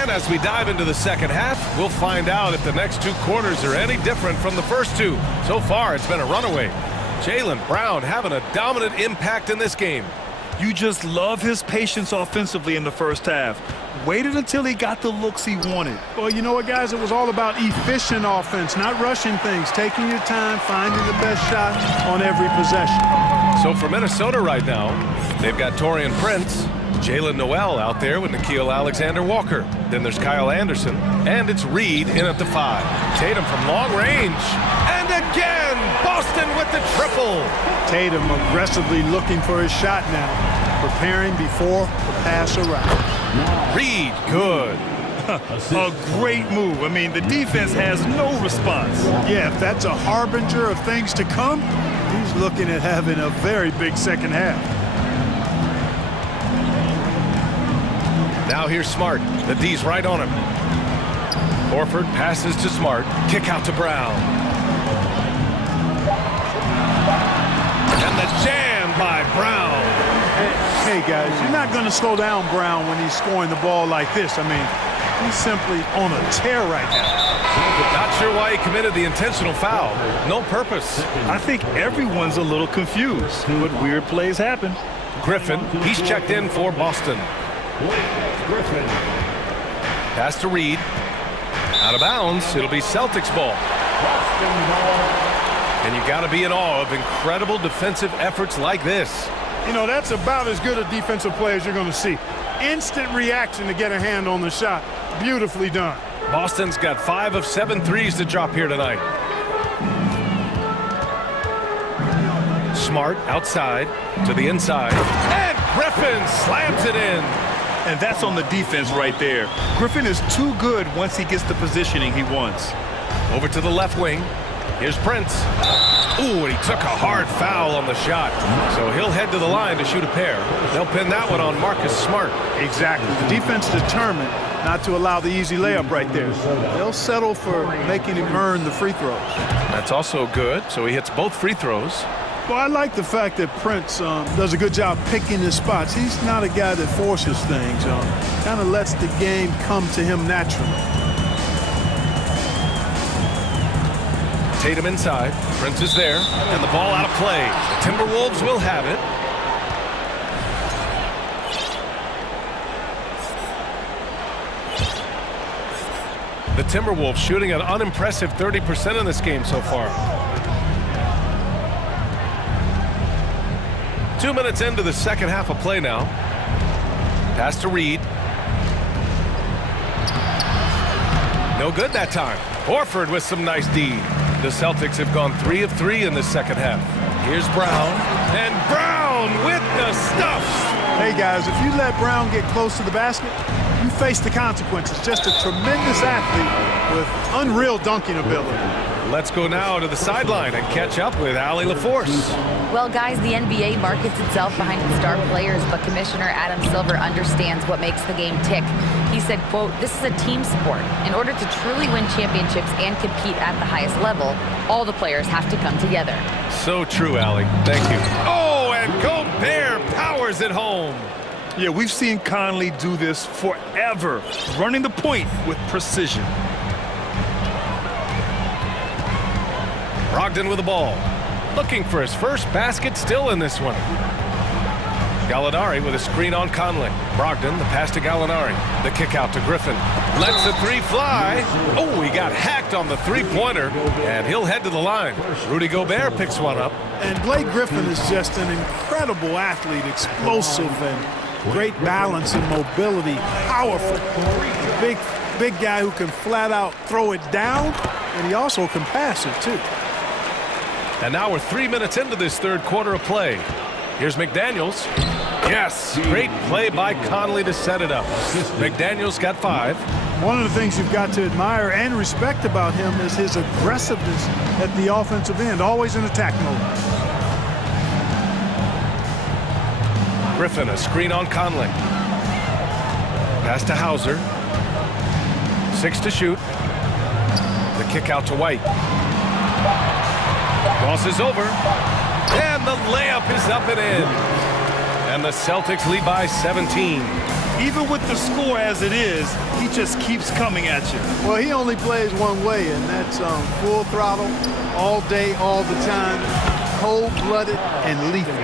As we dive into the second half, we'll find out if the next 2 quarters are any different from the first 2. So far, it's been a runaway. Jaylen Brown having a dominant impact in this game. You just love his patience offensively in the first half. Waited until he got the looks he wanted. Well, you know what, guys? It was all about efficient offense, not rushing things, taking your time, finding the best shot on every possession. So for Minnesota right now, they've got Torian Prince, Jalen Noel out there with Nickeil Alexander-Walker. Then there's Kyle Anderson, and it's Reed in at the 5. Tatum from long range. And again, Boston with the triple. Tatum aggressively looking for his shot now. preparing before the pass arrives. Reed, good. A great move. I mean, the defense has no response. Yeah, if that's a harbinger of things to come, he's looking at having a very big second half. Now here's Smart. The D's right on him. Horford passes to Smart. Kick out to Brown. And the jam by Brown. Hey, guys, you're not going to slow down Brown when he's scoring the ball like this. I mean, he's simply on a tear right now. Not sure why he committed the intentional foul. No purpose. I think everyone's a little confused, but weird plays happen. Griffin, he's checked in for Boston. Griffin. Pass to Reed. Out of bounds. It'll be Celtics ball. And you got to be in awe of incredible defensive efforts like this. You know, that's about as good a defensive play as you're going to see. Instant reaction to get a hand on the shot. Beautifully done. Boston's got 5 of 7 threes to drop here tonight. Smart outside to the inside. And Griffin slams it in. And that's on the defense right there. Griffin is too good once he gets the positioning he wants. Over to the left wing. Here's Prince. Ooh, and he took a hard foul on the shot. So he'll head to the line to shoot a pair. They'll pin that one on Marcus Smart. Exactly. The defense determined not to allow the easy layup right there. They'll settle for making him earn the free throws. That's also good. So he hits both free throws. Well, I like the fact that Prince does a good job picking his spots. He's not a guy that forces things. Kind of lets the game come to him naturally. Tatum inside. Prince is there. And the ball out of play. The Timberwolves will have it. The Timberwolves shooting an unimpressive 30% in this game so far. 2 minutes into the second half of play now. Pass to Reed. No good that time. Horford with some nice D. The Celtics have gone 3 of 3 in the second half. Here's Brown. And Brown with the stuffs. Hey, guys, if you let Brown get close to the basket, you face the consequences. Just a tremendous athlete with unreal dunking ability. Let's go now to the sideline and catch up with Allie LaForce. Well, guys, the NBA markets itself behind its star players, but Commissioner Adam Silver understands what makes the game tick. He said, quote, "This is a team sport. In order to truly win championships and compete at the highest level, all the players have to come together." So true, Allie. Thank you. Oh, and Gobert powers it home. Yeah, we've seen Conley do this forever, running the point with precision. Brogdon with the ball. Looking for his first basket still in this one. Gallinari with a screen on Conley. Brogdon, the pass to Gallinari. The kick out to Griffin. Lets the three fly. Oh, he got hacked on the three-pointer, and he'll head to the line. Rudy Gobert picks one up. And Blake Griffin is just an incredible athlete, explosive and great balance and mobility, powerful. Big guy who can flat out throw it down, and he also can pass it too. And now we're 3 minutes into this third quarter of play. Here's McDaniels. Yes, great play by Conley to set it up. McDaniels got 5. One of the things you've got to admire and respect about him is his aggressiveness at the offensive end, always in attack mode. Griffin, a screen on Conley. Pass to Hauser. 6 to shoot. The kick out to White. Crosses over. And the layup is up and in. And the Celtics lead by 17. Even with the score as it is, he just keeps coming at you. Well, he only plays one way, and that's full throttle, all day, all the time, cold-blooded and lethal.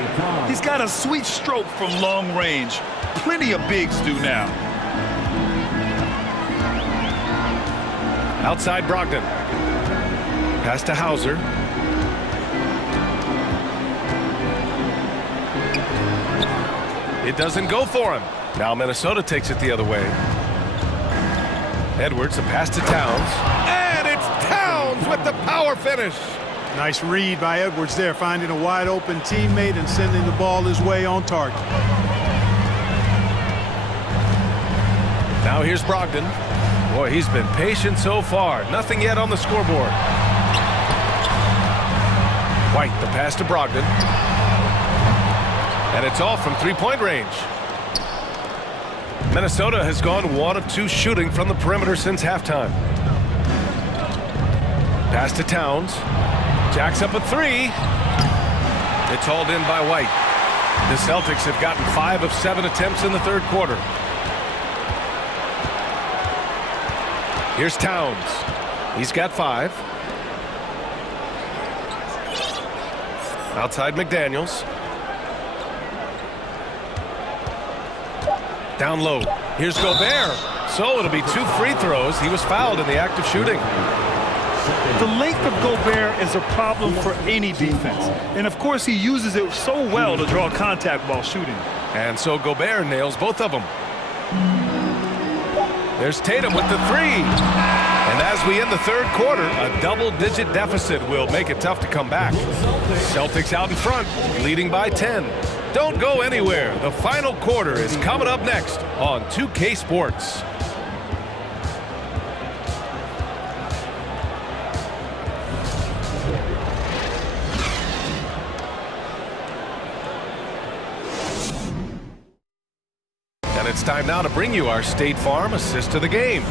He's got a sweet stroke from long range. Plenty of bigs do now. Outside Brogdon. Pass to Hauser. It doesn't go for him. Now Minnesota takes it the other way. Edwards, a pass to Towns. And it's Towns with the power finish. Nice read by Edwards there, finding a wide open teammate and sending the ball his way on target. Now here's Brogdon. Boy, he's been patient so far. Nothing yet on the scoreboard. White, the pass to Brogdon. And it's off from three-point range. Minnesota has gone 1 of 2 shooting from the perimeter since halftime. Pass to Towns. Jacks up a 3. It's hauled in by White. The Celtics have gotten 5 of 7 attempts in the third quarter. Here's Towns. He's got 5. Outside McDaniels. Down low. Here's Gobert. So it'll be 2 free throws. He was fouled in the act of shooting. The length of Gobert is a problem for any defense. And of course, he uses it so well to draw contact while shooting. And so Gobert nails both of them. There's Tatum with the 3. And as we end the third quarter, a double-digit deficit will make it tough to come back. Celtics out in front, leading by 10. Don't go anywhere. The final quarter is coming up next on 2K Sports. And it's time now to bring you our State Farm assist to the game.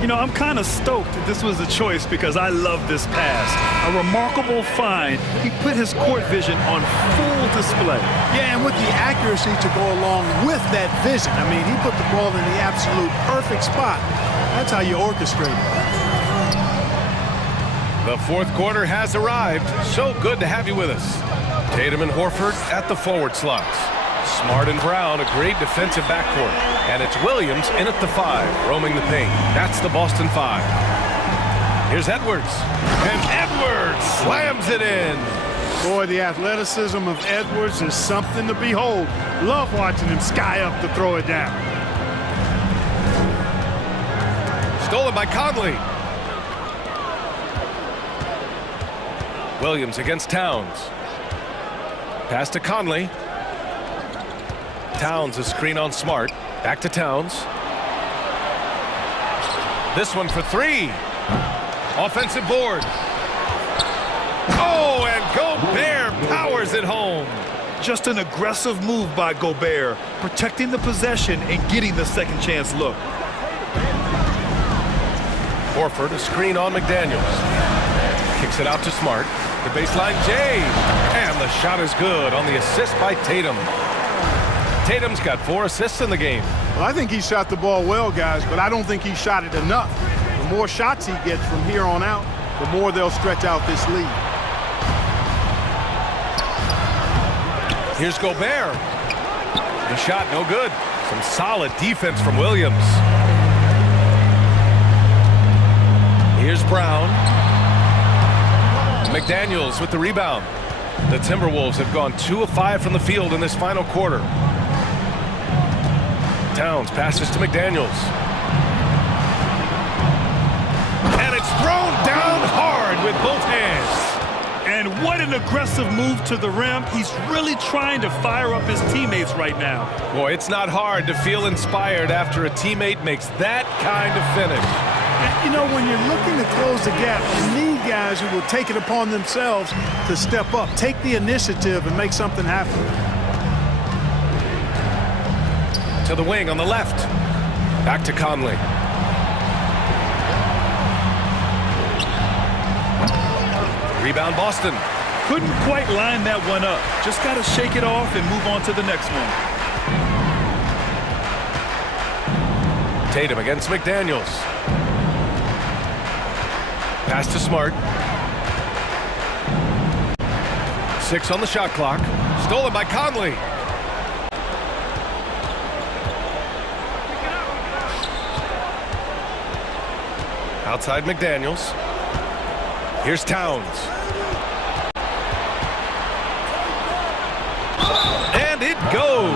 You know, I'm kind of stoked that this was a choice because I love this pass. A remarkable find. He put his court vision on full display. Yeah, and with the accuracy to go along with that vision. I mean, he put the ball in the absolute perfect spot. That's how you orchestrate it. The fourth quarter has arrived. So good to have you with us. Tatum and Horford at the forward slots. Smart and Brown, a great defensive backcourt. And it's Williams in at the 5, roaming the paint. That's the Boston 5. Here's Edwards. And Edwards slams it in. Boy, the athleticism of Edwards is something to behold. Love watching him sky up to throw it down. Stolen by Conley. Williams against Towns. Pass to Conley. Towns, a screen on Smart. Back to Towns. This one for 3. Offensive board. Oh, and Gobert powers it home. Just an aggressive move by Gobert, protecting the possession and getting the second chance look. Horford, a screen on McDaniels. Kicks it out to Smart. The baseline, Jay. And the shot is good on the assist by Tatum. Tatum's got 4 assists in the game. Well, I think he shot the ball well, guys, but I don't think he shot it enough. The more shots he gets from here on out, the more they'll stretch out this lead. Here's Gobert. The shot no good. Some solid defense from Williams. Here's Brown. McDaniels with the rebound. The Timberwolves have gone 2 of 5 from the field in this final quarter. Towns passes to McDaniels. And it's thrown down hard with both hands. And what an aggressive move to the rim. He's really trying to fire up his teammates right now. Boy, it's not hard to feel inspired after a teammate makes that kind of finish. And, you know, when you're looking to close the gap, you need guys who will take it upon themselves to step up, take the initiative, and make something happen. To the wing on the left. Back to Conley. Rebound Boston. Couldn't quite line that one up. Just got to shake it off and move on to the next one. Tatum against McDaniels. Pass to Smart. 6 on the shot clock. Stolen by Conley. Outside McDaniels. Here's Towns. And it goes.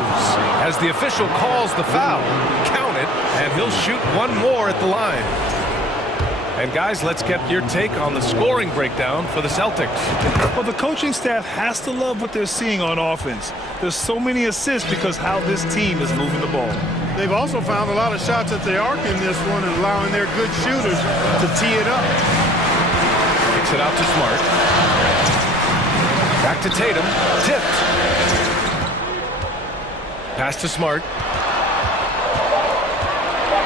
As the official calls the foul, count it, and he'll shoot one more at the line. And guys, let's get your take on the scoring breakdown for the Celtics. Well, the coaching staff has to love what they're seeing on offense. There's so many assists because how this team is moving the ball. They've also found a lot of shots at the arc in this one and allowing their good shooters to tee it up. Kicks it out to Smart. Back to Tatum. Tipped. Pass to Smart.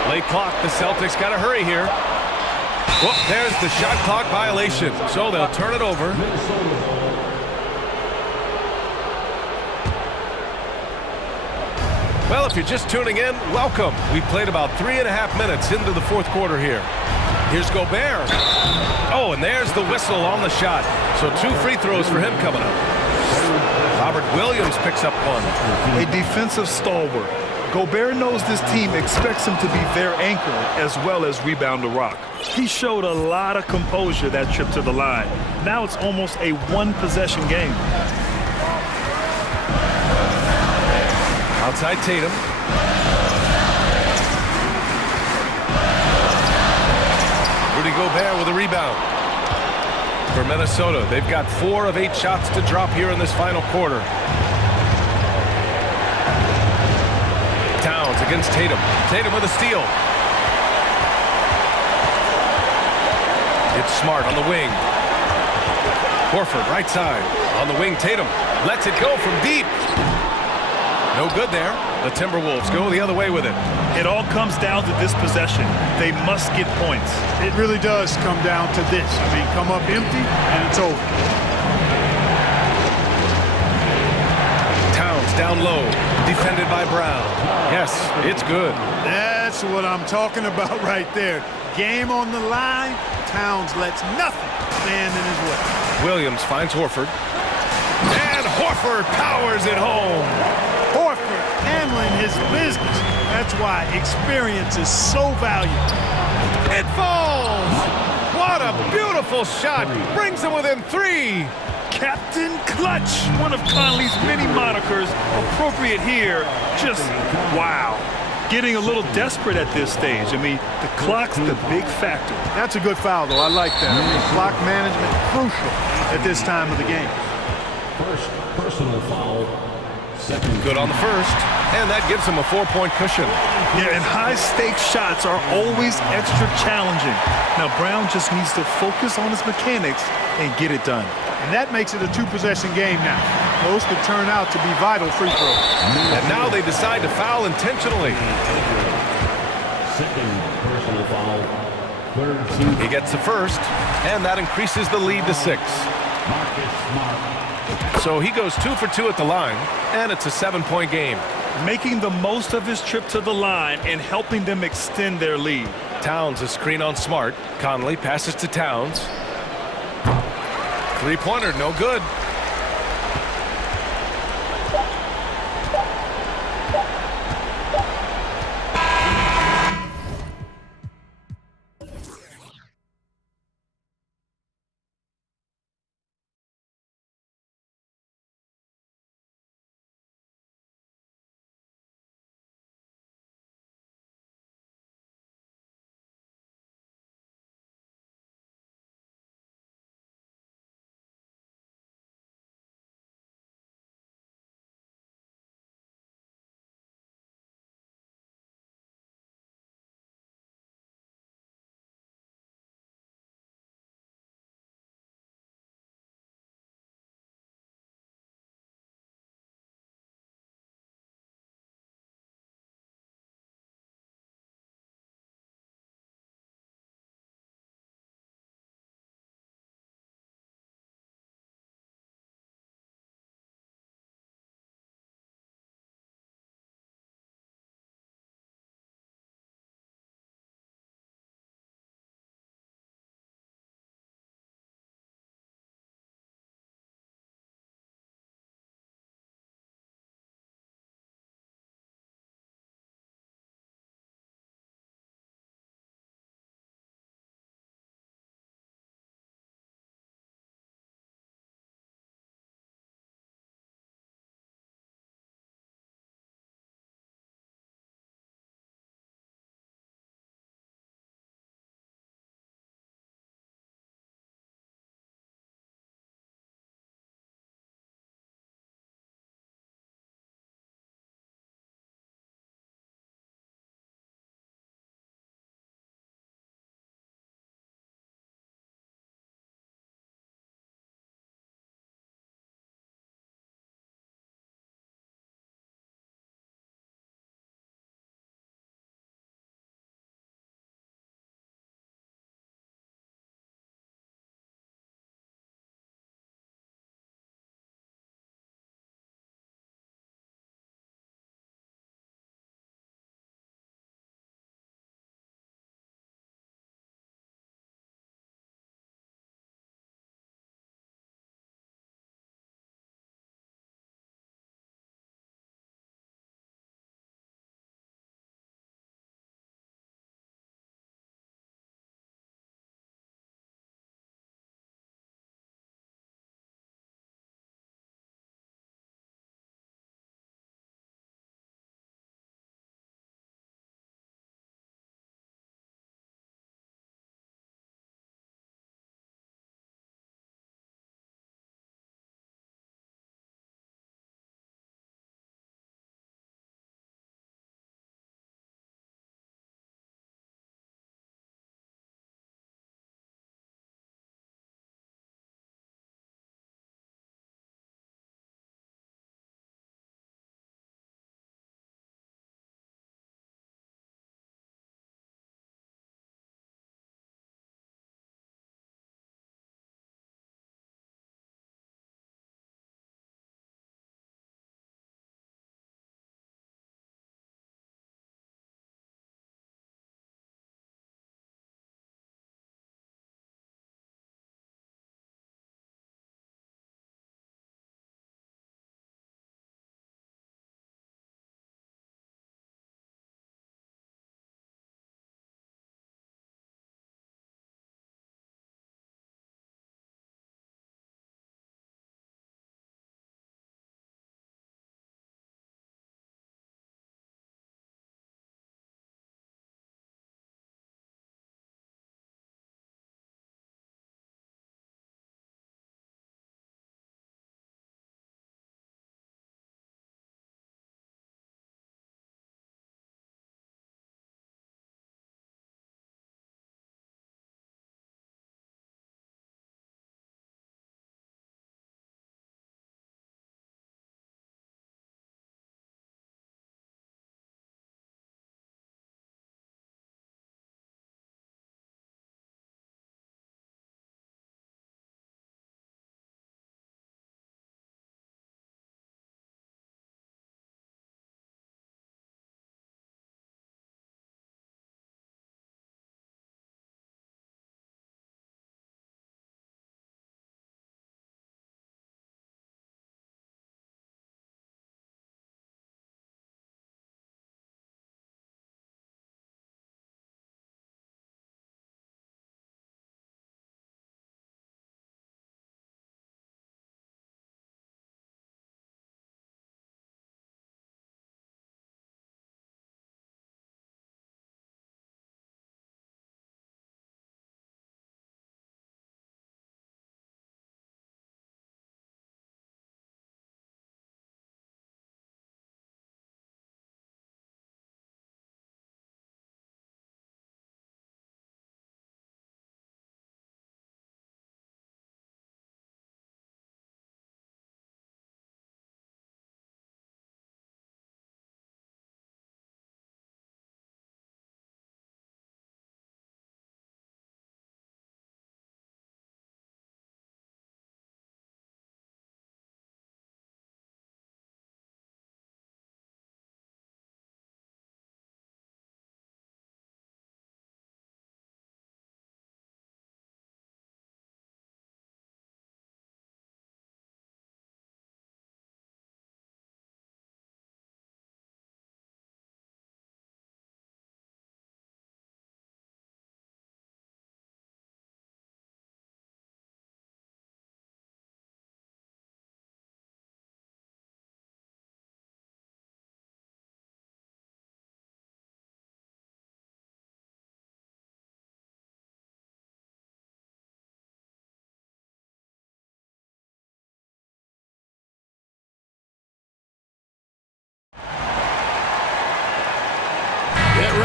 Late clock. The Celtics got to hurry here. Well, there's the shot clock violation. So they'll turn it over. Well, if you're just tuning in, welcome. We've played about 3.5 minutes into the fourth quarter here. Here's Gobert. Oh, and there's the whistle on the shot. So 2 free throws for him coming up. Robert Williams picks up one. A defensive stalwart. Gobert knows this team expects him to be their anchor as well as rebound the rock. He showed a lot of composure that trip to the line. Now it's almost a one-possession game. Outside Tatum. Rudy Gobert with a rebound. For Minnesota, they've got 4 of 8 shots to drop here in this final quarter. Towns against Tatum. Tatum with a steal. It's Smart on the wing. Horford right side. On the wing, Tatum lets it go from deep. No good there. The Timberwolves go the other way with it. It all comes down to this possession. They must get points. It really does come down to this. I mean, come up empty and it's over. Towns down low. Defended by Brown. Yes, it's good. That's what I'm talking about right there. Game on the line. Towns lets nothing stand in his way. Williams finds Horford. And Horford powers it home. Horford handling his business. That's why experience is so valuable. It falls! What a beautiful shot. Brings them within 3. Captain Clutch, one of Conley's many monikers, appropriate here. Just wow. Getting a little desperate at this stage. I mean, the clock's the big factor. That's a good foul, though. I like that. I mean, clock management crucial at this time of the game. First personal foul. Second. Good on the first, and that gives him a 4-point cushion. Yeah, and high-stakes shots are always extra challenging. Now, Brown just needs to focus on his mechanics and get it done. And that makes it a 2-possession game now. Those could turn out to be vital free throws. And now they decide to foul intentionally. Second personal foul. Third team. He gets the first, and that increases the lead to 6. Marcus Smart. So he goes 2 for 2 at the line, and it's a 7-point game. Making the most of his trip to the line and helping them extend their lead. Towns a screen on Smart. Conley passes to Towns. 3-pointer, no good.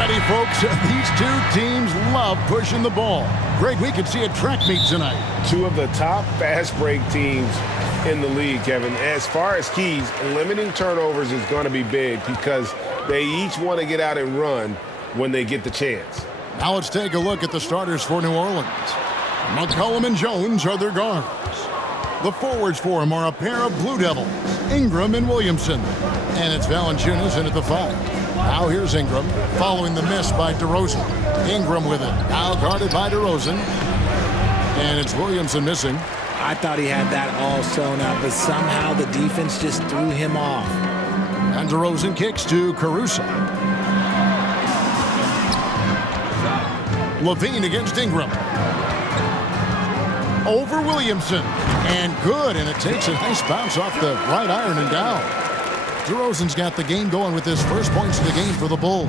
ready, folks. These two teams love pushing the ball. Greg, we could see a track meet tonight. Two of the top fast break teams in the league, Kevin. As far as keys, limiting turnovers is going to be big because they each want to get out and run when they get the chance. Now let's take a look at the starters for New Orleans. McCollum and Jones are their guards. The forwards for them are a pair of Blue Devils, Ingram and Williamson. And it's Valanciunas in at the 5. Now here's Ingram, following the miss by DeRozan. Ingram with it, now guarded by DeRozan. And it's Williamson missing. I thought he had that all sewn up, but somehow the defense just threw him off. And DeRozan kicks to Caruso. Levine against Ingram. Over Williamson. And good, and it takes a nice bounce off the right iron and down. DeRozan's got the game going with his first points of the game for the Bulls.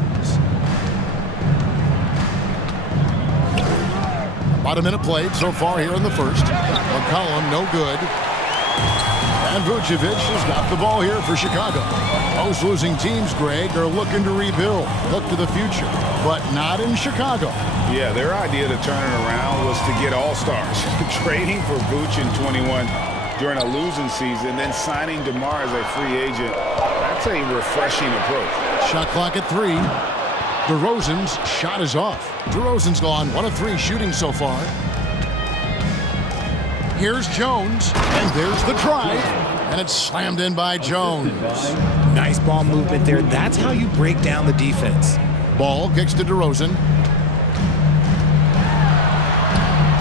About a minute played so far here in the first. McCollum, no good. And Vucevic has got the ball here for Chicago. Most losing teams, Greg, are looking to rebuild, look to the future, but not in Chicago. Yeah, their idea to turn it around was to get all-stars. Trading for Vuce in 21 during a losing season, then signing DeMar as a free agent. That's a refreshing approach. Shot clock at 3. DeRozan's shot is off. DeRozan's gone 1 of 3 shooting so far. Here's Jones, and there's the drive, and it's slammed in by Jones. Nice ball movement there. That's how you break down the defense. Ball kicks to DeRozan.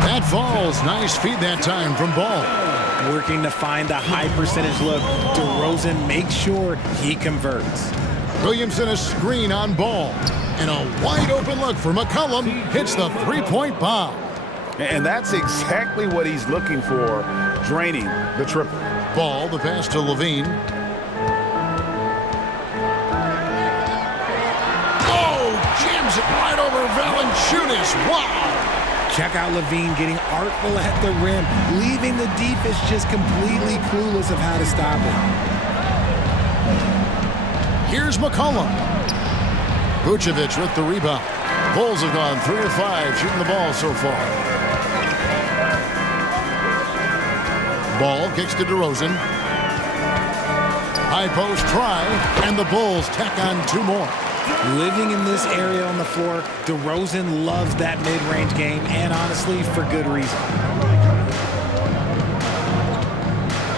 That falls. Nice feed that time from Ball. Working to find the high percentage look. DeRozan makes sure he converts. Williamson a screen on Ball. And a wide open look for McCollum. Hits the three-point bomb. And that's exactly what he's looking for, draining the triple. Ball, the pass to Levine. Oh, jams it right over Valanciunas. Wow. Check out Levine getting artful at the rim, leaving the defense just completely clueless of how to stop it. Here's McCollum. Vucevic with the rebound. Bulls have gone 3 of 5 shooting the ball so far. Ball kicks to DeRozan. High post try, and the Bulls tack on 2 more. Living in this area on the floor, DeRozan loves that mid-range game, and honestly, for good reason.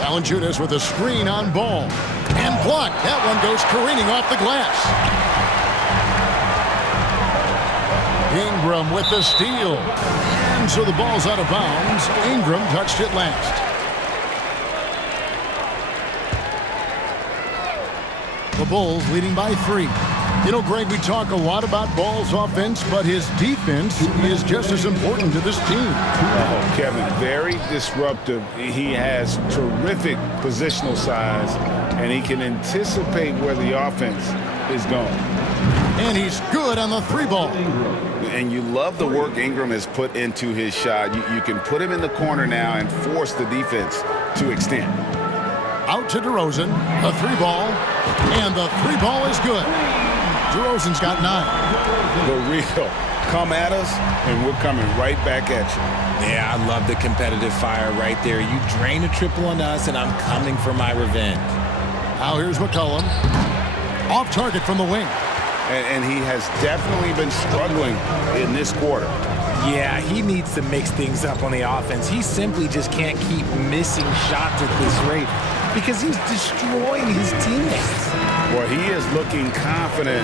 Valanciunas with a screen on Ball. And blocked. That one goes careening off the glass. Ingram with the steal. And so the ball's out of bounds. Ingram touched it last. The Bulls leading by 3. You know, Greg, we talk a lot about Ball's offense, but his defense is just as important to this team. Oh, Kevin, very disruptive. He has terrific positional size, and he can anticipate where the offense is going. And he's good on the 3-ball. And you love the work Ingram has put into his shot. You can put him in the corner now and force the defense to extend. Out to DeRozan, the 3-ball, and the 3-ball is good. DeRozan's got 9. The real come at us, and we're coming right back at you. Yeah, I love the competitive fire right there. You drain a triple on us, and I'm coming for my revenge. Now here's McCollum. Off target from the wing. And he has definitely been struggling in this quarter. Yeah, he needs to mix things up on the offense. He simply just can't keep missing shots at this rate because he's destroying his teammates. Well, he is looking confident.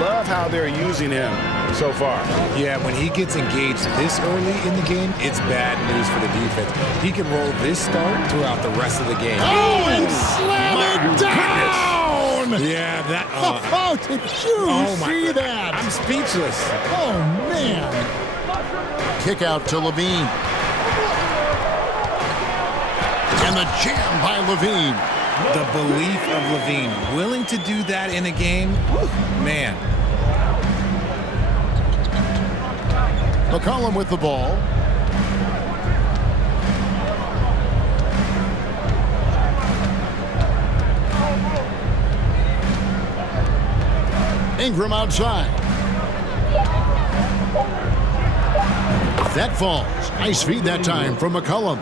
Love how they're using him so far. Yeah, when he gets engaged this early in the game, it's bad news for the defense. He can roll this start throughout the rest of the game. Oh, and slam it down! Yeah, that... Oh, did you see that? I'm speechless. Oh, man. Kick out to Levine. And the jam by Levine. The belief of Levine. Willing to do that in a game? Man. McCollum with the ball. Ingram outside. That falls. Nice feed that time from McCollum.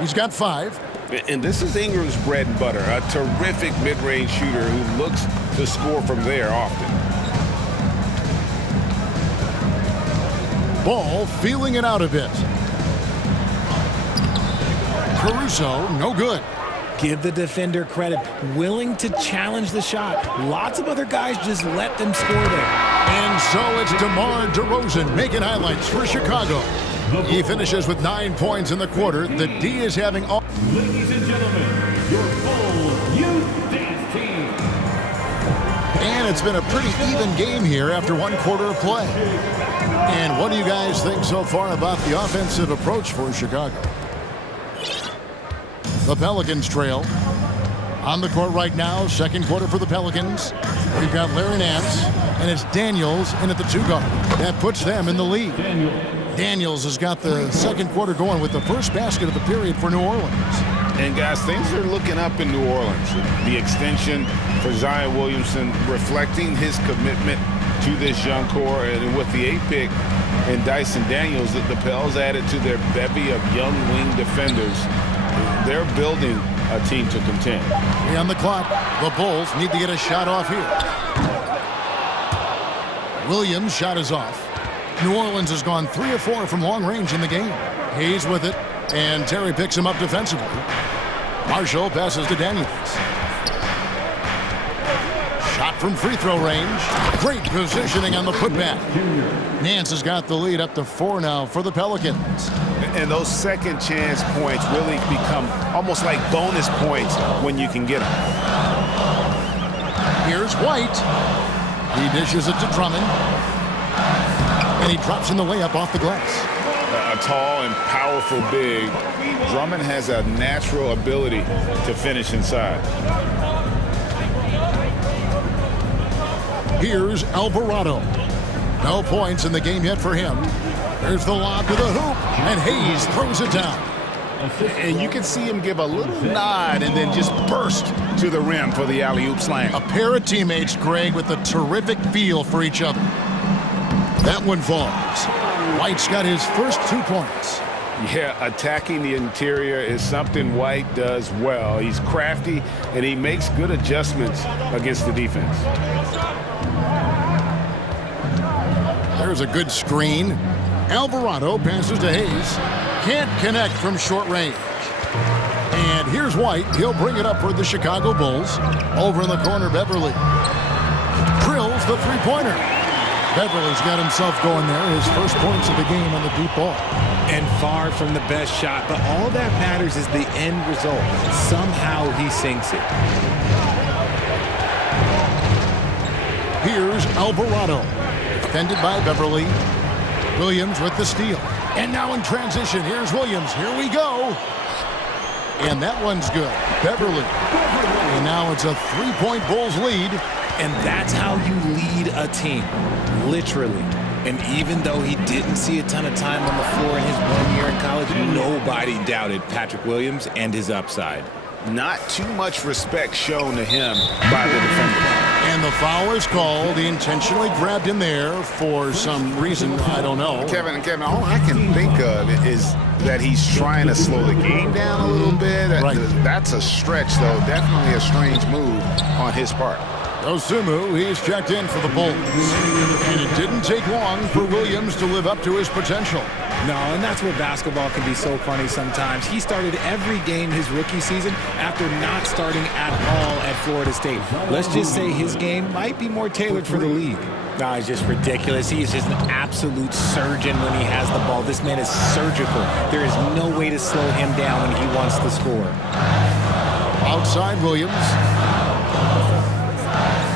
He's got 5. And this is Ingram's bread and butter, a terrific mid-range shooter who looks to score from there often. Ball feeling it out a bit. Caruso, no good. Give the defender credit. Willing to challenge the shot. Lots of other guys just let them score there. And so it's DeMar DeRozan making highlights for Chicago. He finishes with 9 points in the quarter. The D is having all... Ladies and gentlemen, your full youth dance team. And it's been a pretty even game here after 1 quarter of play. And what do you guys think so far about the offensive approach for Chicago? The Pelicans trail. On the court right now, second quarter for the Pelicans. We've got Larry Nance, and it's Daniels in at the 2 guard. That puts them in the lead. Daniels has got the second quarter going with the first basket of the period for New Orleans. And guys, things are looking up in New Orleans. The extension for Zion Williamson reflecting his commitment to this young core, and with the 8th pick and Dyson Daniels, the Pels added to their bevy of young wing defenders. They're building a team to contend. 3 on the clock. The Bulls need to get a shot off here. Williams' shot is off. New Orleans has gone 3 of 4 from long range in the game. Hayes with it, and Terry picks him up defensively. Marshall passes to Daniels. Shot from free throw range. Great positioning on the putback. Nance has got the lead up to 4 now for the Pelicans. And those second chance points really become almost like bonus points when you can get them. Here's White. He dishes it to Drummond. And he drops in the layup off the glass. A tall and powerful big. Drummond has a natural ability to finish inside. Here's Alvarado. No points in the game yet for him. There's the lob to the hoop, and Hayes throws it down. And you can see him give a little nod and then just burst to the rim for the alley-oop slam. A pair of teammates, Greg, with a terrific feel for each other. That one falls. White's got his first 2 points. Yeah, attacking the interior is something White does well. He's crafty, and he makes good adjustments against the defense. There's a good screen. Alvarado passes to Hayes. Can't connect from short range. And here's White. He'll bring it up for the Chicago Bulls. Over in the corner, Beverly. Drills the 3-pointer. Beverly's got himself going there. His first points of the game on the deep ball. And far from the best shot, but all that matters is the end result. Somehow he sinks it. Here's Alvarado. Defended by Beverly. Williams with the steal. And now in transition, here's Williams. Here we go. And that one's good. Beverly. And now it's a 3-point Bulls lead. And that's how you lead a team. Literally. And even though he didn't see a ton of time on the floor in his 1 year in college, nobody doubted Patrick Williams and his upside. Not too much respect shown to him by the defender. And the foul is called. He intentionally grabbed him there for some reason, I don't know. Kevin, all I can think of is that he's trying to slow the game down a little bit. Right. That's a stretch, though. Definitely a strange move on his part. Osumu, he's checked in for the Bulls. And it didn't take long for Williams to live up to his potential. No, and that's where basketball can be so funny sometimes. He started every game his rookie season after not starting at all at Florida State. Let's just say his game might be more tailored for the league. No, it's just ridiculous. He is just an absolute surgeon when he has the ball. This man is surgical. There is no way to slow him down when he wants to score. Outside Williams.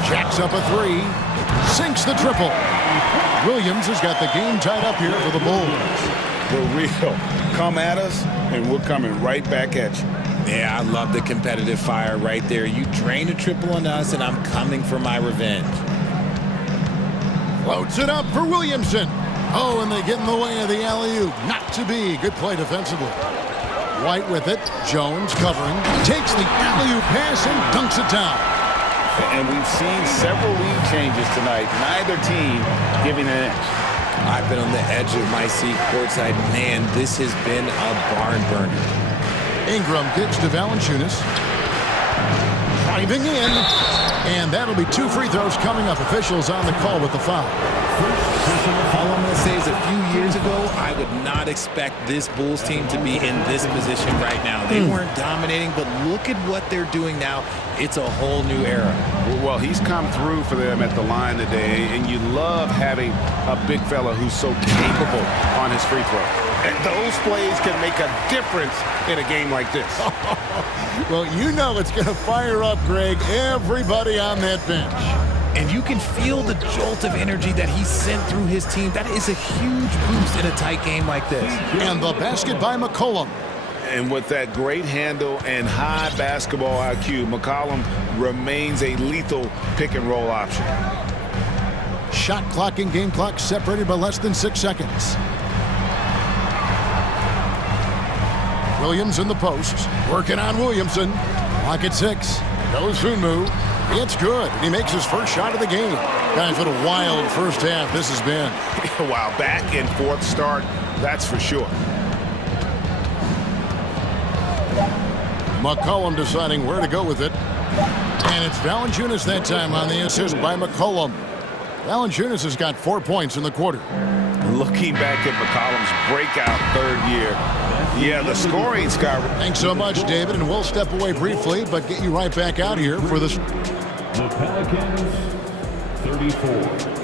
Jacks up a 3. Sinks the triple. Williams has got the game tied up here for the Bulls. For real. Come at us, and we're coming right back at you. Yeah, I love the competitive fire right there. You drain a triple on us, and I'm coming for my revenge. Floats it up for Williamson. Oh, and they get in the way of the alley-oop. Not to be. Good play defensively. White with it. Jones covering. Takes the alley-oop pass and dunks it down. And we've seen several lead changes tonight. Neither team giving an inch. I've been on the edge of my seat courtside. Man, this has been a barn burner. Ingram kicks to Valanciunas. Driving in. And that'll be 2 free throws coming up. Officials on the call with the foul. All I'm going to say is a few years ago, I would not expect this Bulls team to be in this position right now. They weren't dominating, but look at what they're doing now. It's a whole new era. Well, he's come through for them at the line today, and you love having a big fella who's so capable on his free throw. And those plays can make a difference in a game like this. Well, you know it's going to fire up, Greg, everybody on that bench. And you can feel the jolt of energy that he sent through his team. That is a huge boost in a tight game like this. And the basket by McCollum. And with that great handle and high basketball IQ, McCollum remains a lethal pick-and-roll option. Shot clock and game clock separated by less than 6 seconds. Williams in the post. Working on Williamson. Clock at 6. Goes Funmu. It's good. And he makes his first shot of the game. Guys, what a wild first half this has been. Wow, back and forth start, that's for sure. McCollum deciding where to go with it. And it's Valanciunas that time on the assist by McCollum. Valanciunas has got 4 points in the quarter. Looking back at McCollum's breakout third year, yeah, the scoring, Scott. Thanks so much, David, and we'll step away briefly, but get you right back out here for this. The Pelicans, 34.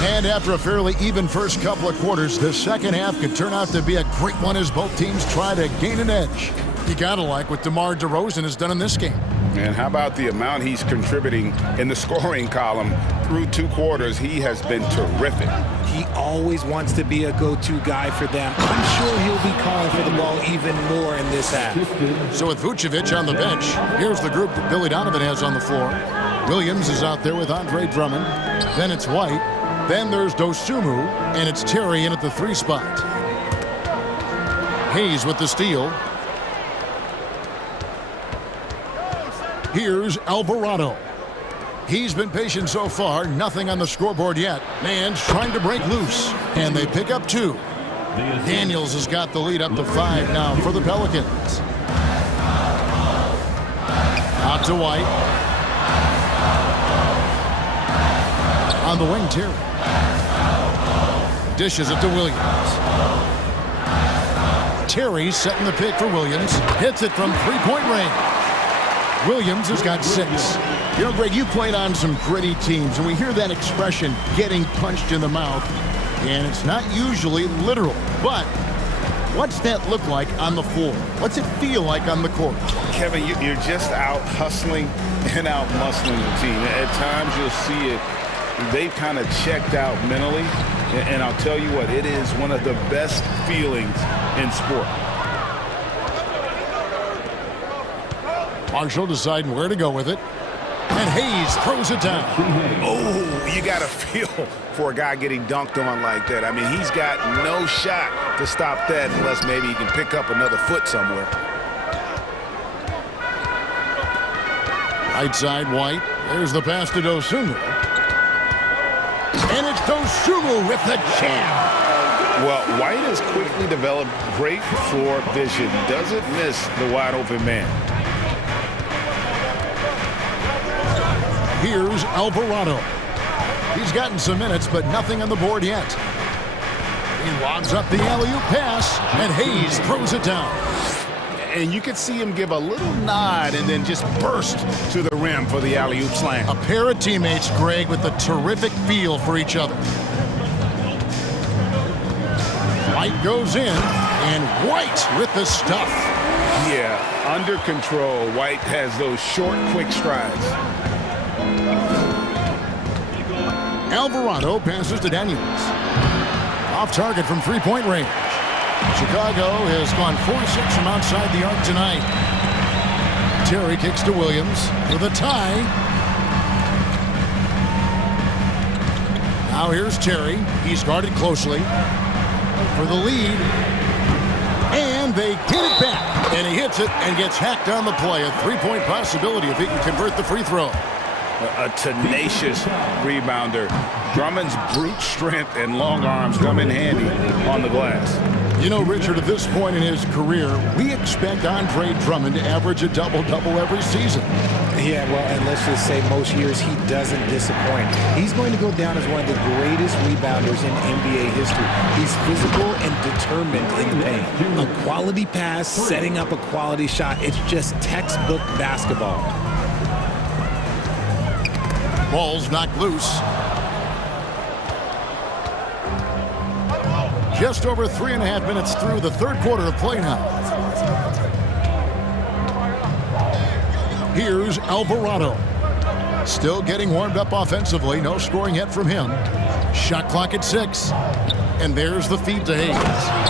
And after a fairly even first couple of quarters, the second half could turn out to be a great one as both teams try to gain an edge. You gotta like what DeMar DeRozan has done in this game. And how about the amount he's contributing in the scoring column through 2 quarters? He has been terrific. He always wants to be a go-to guy for them. I'm sure he'll be calling for the ball even more in this half. So with Vucevic on the bench, here's the group that Billy Donovan has on the floor. Williams is out there with Andre Drummond. Then it's White. Then there's Dosunmu, and it's Terry in at the 3 spot. Hayes with the steal. Here's Alvarado. He's been patient so far, nothing on the scoreboard yet. Man's trying to break loose, and they pick up 2. Daniels has got the lead up to 5 now for the Pelicans. Out to White. On the wing, Terry. Dishes it to Williams. Terry setting the pick for Williams. Hits it from 3-point range. Williams has got 6. You know, Greg, you played on some gritty teams, and we hear that expression, getting punched in the mouth, and it's not usually literal. But what's that look like on the floor? What's it feel like on the court? Kevin, you're just out hustling and out muscling the team. At times you'll see it. They've kind of checked out mentally, and I'll tell you what, it is one of the best feelings in sport. Marshall deciding where to go with it, and Hayes throws it down. Oh, you got to feel for a guy getting dunked on like that. I mean, he's got no shot to stop that unless maybe he can pick up another foot somewhere. Right side, White. There's the pass to Dosunmu. And it's Dosunmu with the jam. Well, White has quickly developed great floor vision. Doesn't miss the wide open man. Here's Alvarado. He's gotten some minutes, but nothing on the board yet. He lobs up the alley-oop pass, and Hayes throws it down. And you could see him give a little nod and then just burst to the rim for the alley-oop slam. A pair of teammates, Greg, with a terrific feel for each other. White goes in, and White with the stuff. Yeah, under control. White has those short, quick strides. Alvarado passes to Daniels. Off target from 3-point range. Chicago has gone 4-6 from outside the arc tonight. Terry kicks to Williams with a tie. Now here's Terry. He's guarded closely for the lead. And they get it back. And he hits it and gets hacked on the play. A three-point possibility if he can convert the free throw. A tenacious rebounder. Drummond's brute strength and long arms come in handy on the glass. You know, Richard, at this point in his career, we expect Andre Drummond to average a double-double every season. Yeah, well, and let's just say most years he doesn't disappoint. He's going to go down as one of the greatest rebounders in NBA history. He's physical and determined in the paint. A quality pass, setting up a quality shot. It's just textbook basketball. Ball's knocked loose. Just over 3.5 minutes through the third quarter of play now. Here's Alvarado. Still getting warmed up offensively. No scoring yet from him. Shot clock at 6. And there's the feed to Hayes.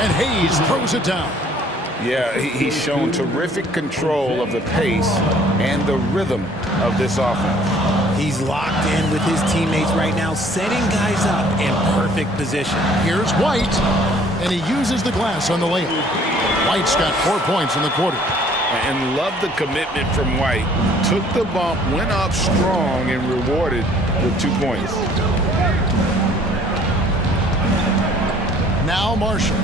And Hayes throws it down. Yeah, he's shown terrific control of the pace and the rhythm of this offense. He's locked in with his teammates right now, setting guys up in perfect position. Here's White, and he uses the glass on the layup. White's got 4 points in the quarter. And love the commitment from White. Took the bump, went up strong, and rewarded with 2 points. Now Marshall.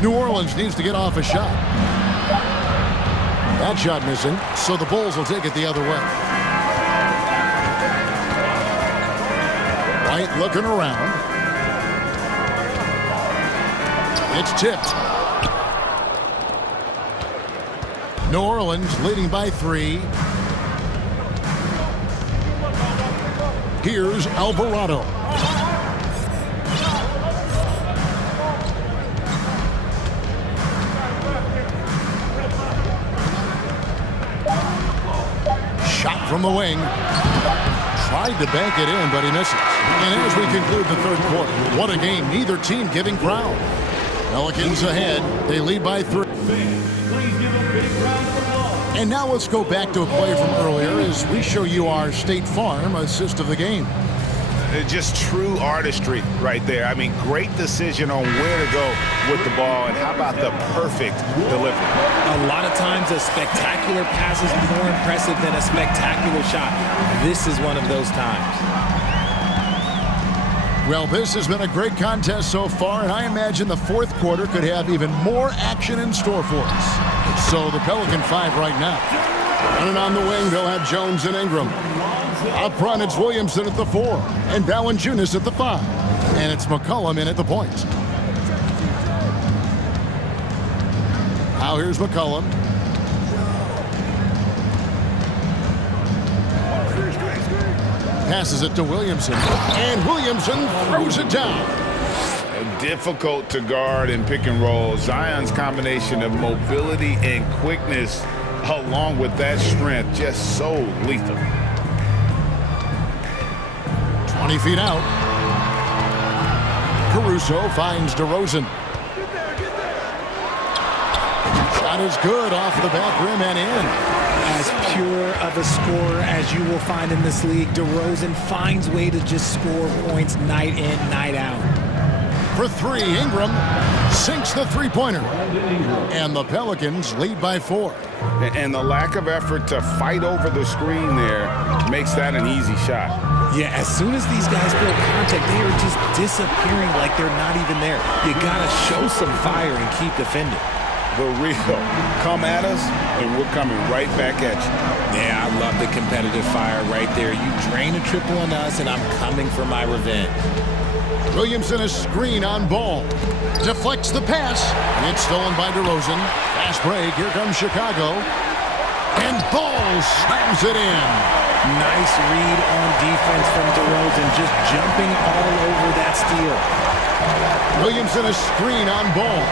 New Orleans needs to get off a shot. That shot missing, so the Bulls will take it the other way. White looking around. It's tipped. New Orleans leading by 3. Here's Alvarado. Shot from the wing. Tried to bank it in, but he misses. And as we conclude the third quarter, what a game. Neither team giving ground. Pelicans ahead. They lead by 3. And now let's go back to a play from earlier as we show you our State Farm assist of the game. Just true artistry right there. I mean, great decision on where to go with the ball, and how about the perfect delivery? A lot of times a spectacular pass is more impressive than a spectacular shot. This is one of those times. Well, this has been a great contest so far, and I imagine the fourth quarter could have even more action in store for us. So the Pelican 5 right now. Running on the wing, they'll have Jones and Ingram. Up front, it's Williamson at the 4, and Valanciunas at the 5. And it's McCollum in at the point. Now here's McCollum. Passes it to Williamson, and Williamson throws it down. Difficult to guard and pick and roll. Zion's combination of mobility and quickness, along with that strength, just so lethal. 20 feet out. Caruso finds DeRozan. Shot is good off the back rim and in. As pure of a scorer as you will find in this league, DeRozan finds way to just score points night in, night out. For 3, Ingram sinks the three-pointer. And the Pelicans lead by 4. And the lack of effort to fight over the screen there makes that an easy shot. Yeah, as soon as these guys feel contact, they are just disappearing like they're not even there. You got to show some fire and keep defending. The real. Come at us, and we're coming right back at you. Yeah, I love the competitive fire right there. You drain a triple on us, and I'm coming for my revenge. Williamson a screen on Ball. Deflects the pass. It's stolen by DeRozan. Fast break. Here comes Chicago. And Ball slams it in. Nice read on defense from DeRozan, just jumping all over that steal. Williamson a screen on Ball.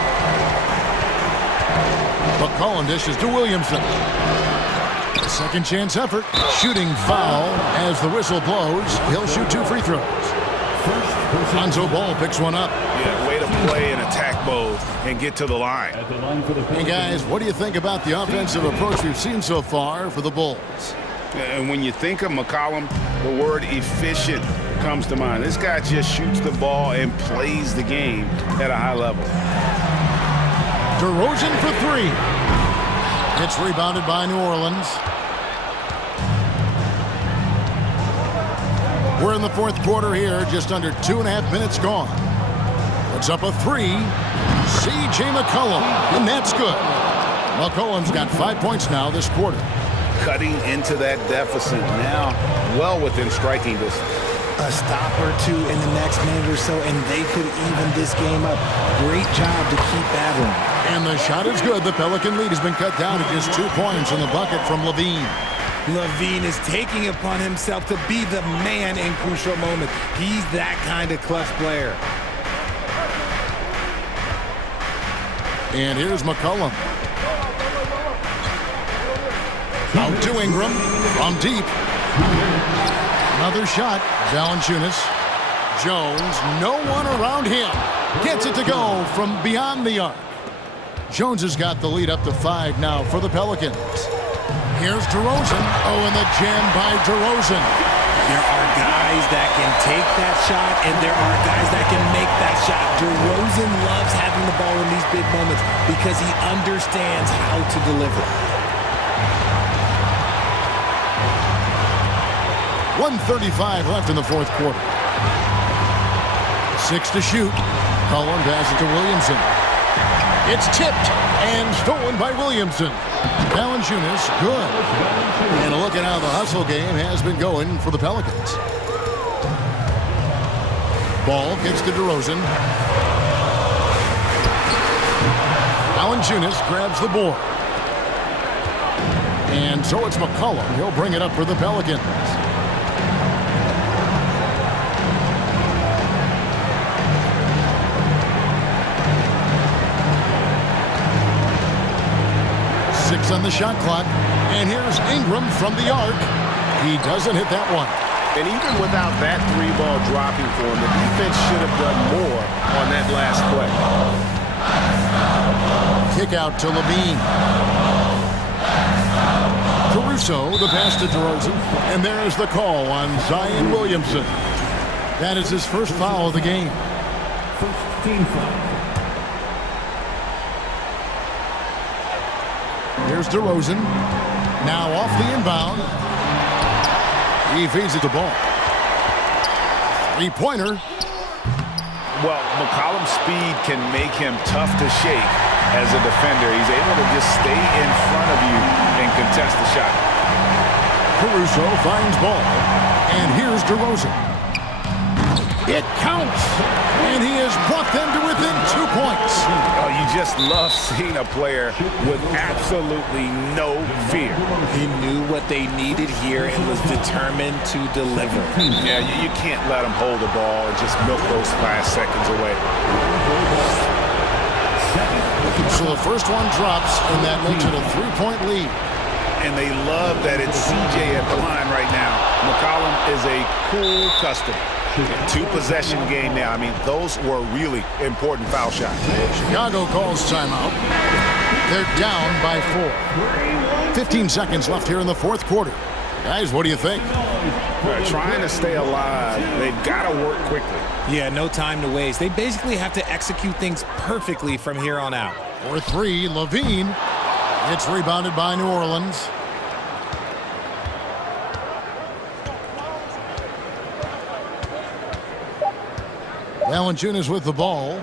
McCollum dishes to Williamson. Second chance effort. Shooting foul as the whistle blows. He'll shoot 2 free throws. Lonzo Ball picks one up. Yeah, way to play in attack mode and get to the line. Hey, guys, what do you think about the offensive approach we've seen so far for the Bulls? And when you think of McCollum, the word efficient comes to mind. This guy just shoots the ball and plays the game at a high level. DeRozan for three. It's rebounded by New Orleans. We're in the fourth quarter here, just under 2.5 minutes gone. Puts up a three. C.J. McCollum, and that's good. McCollum's got 5 points now this quarter. Cutting into that deficit now, well within striking distance. A stop or two in the next minute or so, and they could even this game up. Great job to keep battling. And the shot is good. The Pelican lead has been cut down to just 2 points in the bucket from Levine. Levine is taking upon himself to be the man in crucial moments. He's that kind of clutch player. And here's McCollum. Out to Ingram from deep. Another shot. Valanciunas. Jones, no one around him. Gets it to go from beyond the arc. Jones has got the lead up to 5 now for the Pelicans. Here's DeRozan. Oh, and the jam by DeRozan. There are guys that can take that shot, and there are guys that can make that shot. DeRozan loves having the ball in these big moments because he understands how to deliver. 1:35 left in the fourth quarter. 6 to shoot. Cullen passes it to Williamson. It's tipped and stolen by Williamson. Valanciunas, good. And a look at how the hustle game has been going for the Pelicans. Ball gets to DeRozan. Valanciunas grabs the board. And so it's McCollum. He'll bring it up for the Pelicans. On the shot clock, and here's Ingram from the arc. He doesn't hit that one. And even without that 3-ball dropping for him, the defense should have done more on that last play. Kick out to Levine. Caruso, the pass to DeRozan, and there's the call on Zion Williamson. That is his first foul of the game. First team foul. Here's DeRozan. Now off the inbound. He feeds it to Ball. 3-pointer. Well, McCollum's speed can make him tough to shake as a defender. He's able to just stay in front of you and contest the shot. Caruso finds Ball. And here's DeRozan. It counts. And he has brought them to within 2 points. Oh, you just love seeing a player with absolutely no fear. He knew what they needed here and was determined to deliver. Yeah, you can't let him hold the ball and just milk those 5 seconds away. So the first one drops, and that makes it a 3-point lead. And they love that it's CJ at the line right now. McCollum is a cool customer. 2-possession game now. I mean, those were really important foul shots. Chicago calls timeout. They're down by 4. 15 seconds left here in the fourth quarter. Guys, what do you think? They're trying to stay alive. They've got to work quickly. Yeah, no time to waste. They basically have to execute things perfectly from here on out. For 3, Levine. It's rebounded by New Orleans. Valanciunas with the ball.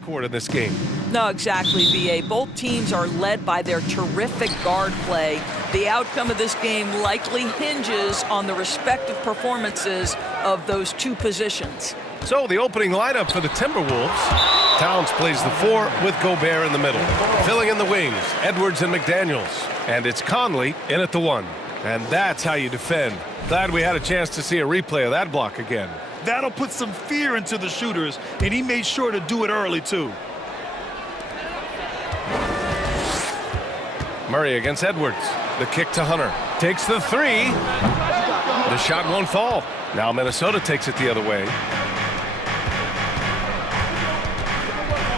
Court in this game. No, exactly, B.A. Both teams are led by their terrific guard play. The outcome of this game likely hinges on the respective performances of those two positions. So the opening lineup for the Timberwolves. Towns plays the 4 with Gobert in the middle. Filling in the wings, Edwards and McDaniels. And it's Conley in at the 1. And that's how you defend. Glad we had a chance to see a replay of that block again. That'll put some fear into the shooters, and he made sure to do it early, too. Murray against Edwards. The kick to Hunter. Takes the 3. The shot won't fall. Now Minnesota takes it the other way.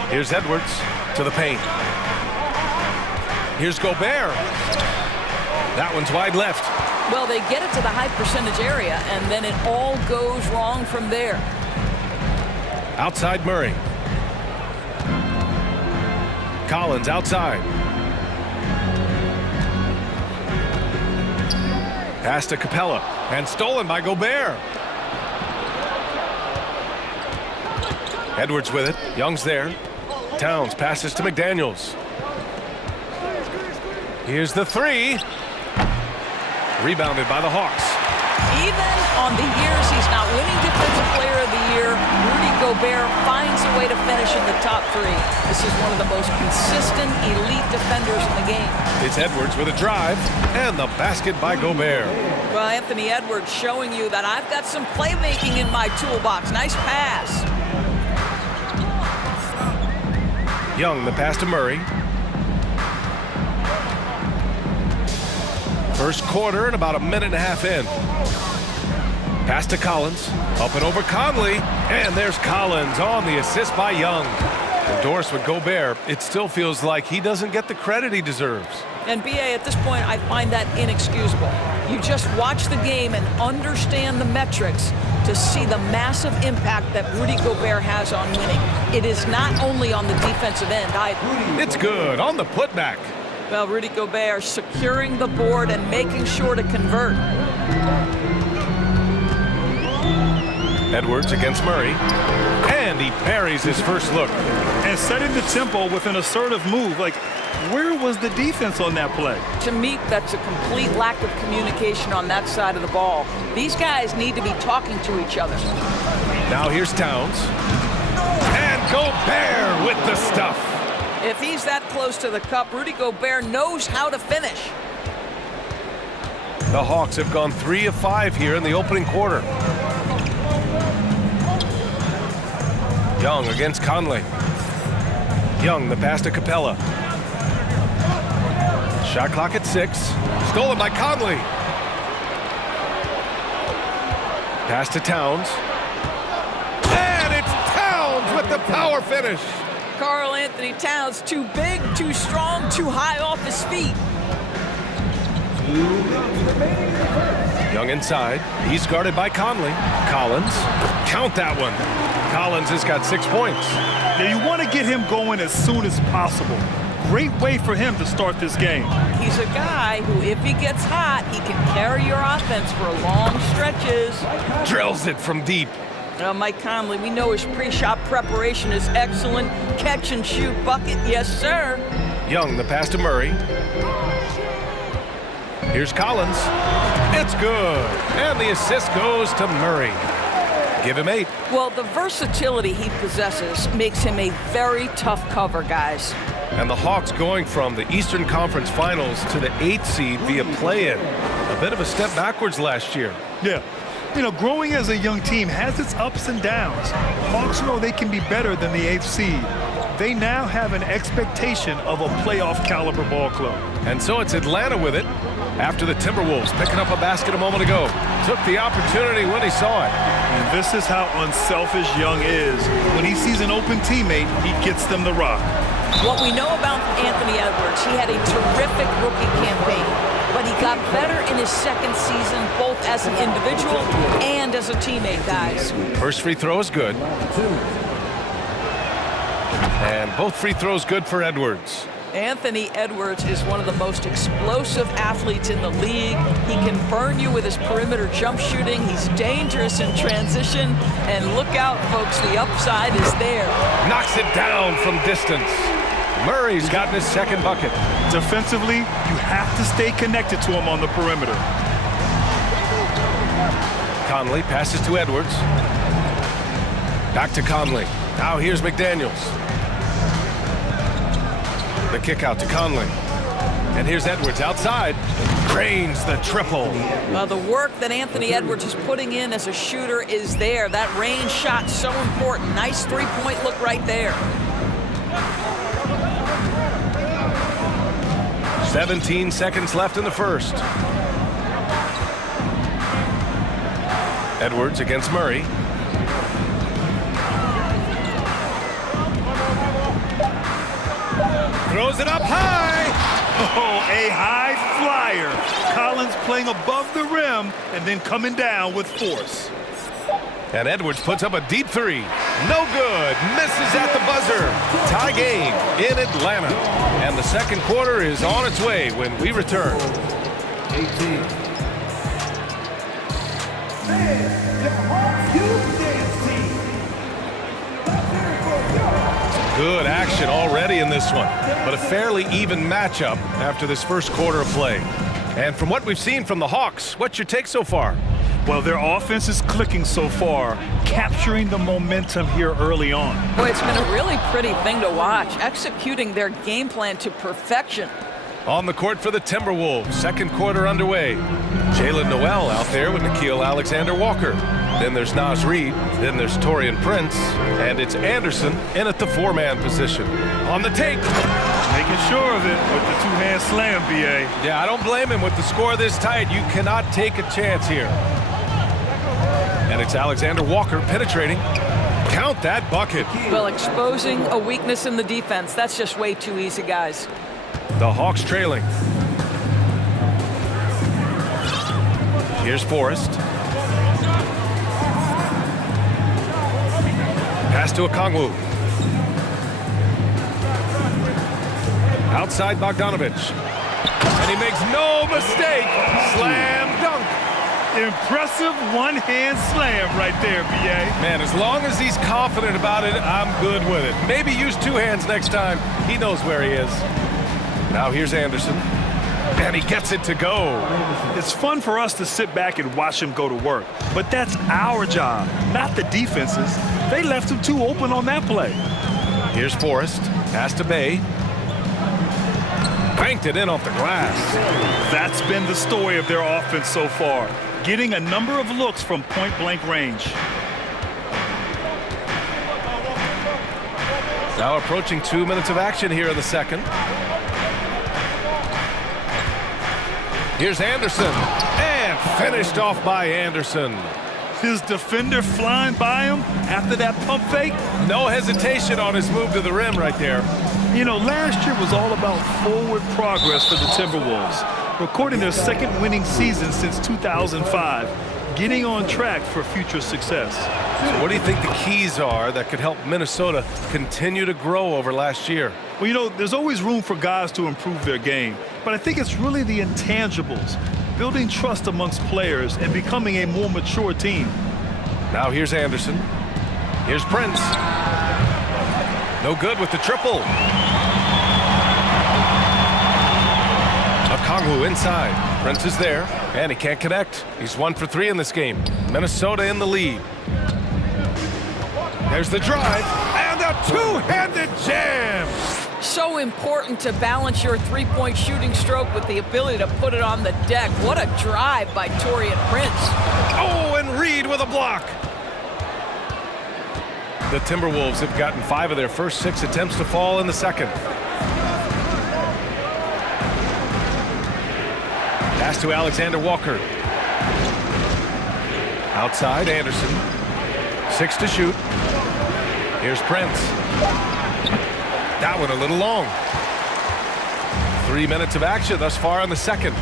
Here's Edwards to the paint. Here's Gobert. That one's wide left. Well, they get it to the high percentage area, and then it all goes wrong from there. Outside Murray. Collins outside. Pass to Capella, and stolen by Gobert. Edwards with it. Young's there. Towns passes to McDaniels. Here's the 3. Rebounded by the Hawks. Even on the years he's not winning Defensive Player of the Year, Rudy Gobert finds a way to finish in the top 3. This is one of the most consistent elite defenders in the game. It's Edwards with a drive, and the basket by Gobert. Well, Anthony Edwards showing you that I've got some playmaking in my toolbox. Nice pass. Young, the pass to Murray. First quarter and about a minute and a half in. Pass to Collins. Up and over Conley. And there's Collins on the assist by Young. Endorsed with Gobert, it still feels like he doesn't get the credit he deserves. And B.A., at this point, I find that inexcusable. You just watch the game and understand the metrics to see the massive impact that Rudy Gobert has on winning. It is not only on the defensive end either. It's good on the putback. Well, Rudy Gobert securing the board and making sure to convert. Edwards against Murray. And he parries his first look. And setting the tempo with an assertive move. Like, where was the defense on that play? To me, that's a complete lack of communication on that side of the ball. These guys need to be talking to each other. Now here's Towns. And Gobert with the stuff. If he's that close to the cup, Rudy Gobert knows how to finish. The Hawks have gone 3 of 5 here in the opening quarter. Young against Conley. Young, the pass to Capella. Shot clock at 6. Stolen by Conley. Pass to Towns. And it's Towns with the power finish. Karl Anthony Towns, too big, too strong, too high off his feet. Young inside. He's guarded by Conley. Collins. Count that one. Collins has got 6 points. Yeah, you want to get him going as soon as possible. Great way for him to start this game. He's a guy who, if he gets hot, he can carry your offense for long stretches. Drills it from deep. Mike Conley, we know his pre-shot preparation is excellent. Catch and shoot bucket, yes, sir. Young, the pass to Murray. Here's Collins. It's good. And the assist goes to Murray. Give him 8. Well, the versatility he possesses makes him a very tough cover, guys. And the Hawks going from the Eastern Conference Finals to the 8th seed via play-in. A bit of a step backwards last year. Yeah. You know, growing as a young team has its ups and downs. Hawks know they can be better than the 8th seed. They now have an expectation of a playoff caliber ball club. And so it's Atlanta with it. After the Timberwolves picking up a basket a moment ago. Took the opportunity when he saw it. And this is how unselfish Young is. When he sees an open teammate, he gets them the rock. What we know about Anthony Edwards, he had a terrific rookie campaign. But he got better in his second season, both as an individual and as a teammate, guys. First free throw is good. And both free throws good for Edwards. Anthony Edwards is one of the most explosive athletes in the league. He can burn you with his perimeter jump shooting. He's dangerous in transition. And look out, folks, the upside is there. Knocks it down from distance. Murray's gotten his second bucket. Defensively, you have to stay connected to him on the perimeter. Conley passes to Edwards. Back to Conley. Now here's McDaniels. The kick out to Conley. And here's Edwards outside. Cranes the triple. Well, the work that Anthony Edwards is putting in as a shooter is there. That range shot so important. Nice three-point look right there. 17 seconds left in the first. Edwards against Murray. Throws it up high. Oh, a high flyer. Collins playing above the rim and then coming down with force. And Edwards puts up a deep three. No good. Misses at the buzzer. Tie game in Atlanta. And the second quarter is on its way when we return. 18. Good action already in this one, but a fairly even matchup after this first quarter of play. And from what we've seen from the Hawks, what's your take so far? Well, their offense is clicking so far, capturing the momentum here early on. Boy, it's been a really pretty thing to watch, executing their game plan to perfection. On the court for the Timberwolves, second quarter underway. Jalen Noel out there with Nickeil Alexander-Walker. Then there's Naz Reid, then there's Taurean Prince, and it's Anderson in at the four-man position. On the take. Making sure of it with the two-hand slam, B.A. Yeah, I don't blame him. With the score this tight, you cannot take a chance here. And it's Alexander-Walker penetrating. Count that bucket. Well, exposing a weakness in the defense, that's just way too easy, guys. The Hawks trailing. Here's Forrest. Pass to Okongwu. Outside Bogdanovich. And he makes no mistake. Slam dunk. Impressive one-hand slam right there, B.A. Man, as long as he's confident about it, I'm good with it. Maybe use two hands next time. He knows where he is. Now here's Anderson. And he gets it to go. It's fun for us to sit back and watch him go to work. But that's our job, not the defense's. They left him too open on that play. Here's Forrest. Pass to Bay. Banked it in off the glass. That's been the story of their offense so far. Getting a number of looks from point-blank range. Now approaching 2 minutes of action here in the second. Here's Anderson, and finished off by Anderson. His defender flying by him after that pump fake. No hesitation on his move to the rim right there. You know, last year was all about forward progress for the Timberwolves, recording their second winning season since 2005, getting on track for future success. So what do you think the keys are that could help Minnesota continue to grow over last year? Well, you know, there's always room for guys to improve their game, but I think it's really the intangibles, building trust amongst players and becoming a more mature team. Now here's Anderson. Here's Prince. No good with the triple. Okongwu inside. Prince is there, and he can't connect. He's 1 for 3 in this game. Minnesota in the lead. There's the drive, and a two-handed jam. So important to balance your three-point shooting stroke with the ability to put it on the deck. What a drive by Taurean Prince. Oh, and Reid with a block. The Timberwolves have gotten 5 of their first 6 attempts to fall in the second. Pass to Alexander-Walker. Outside, Anderson. 6 to shoot. Here's Prince. That one a little long. 3 minutes of action thus far in the second.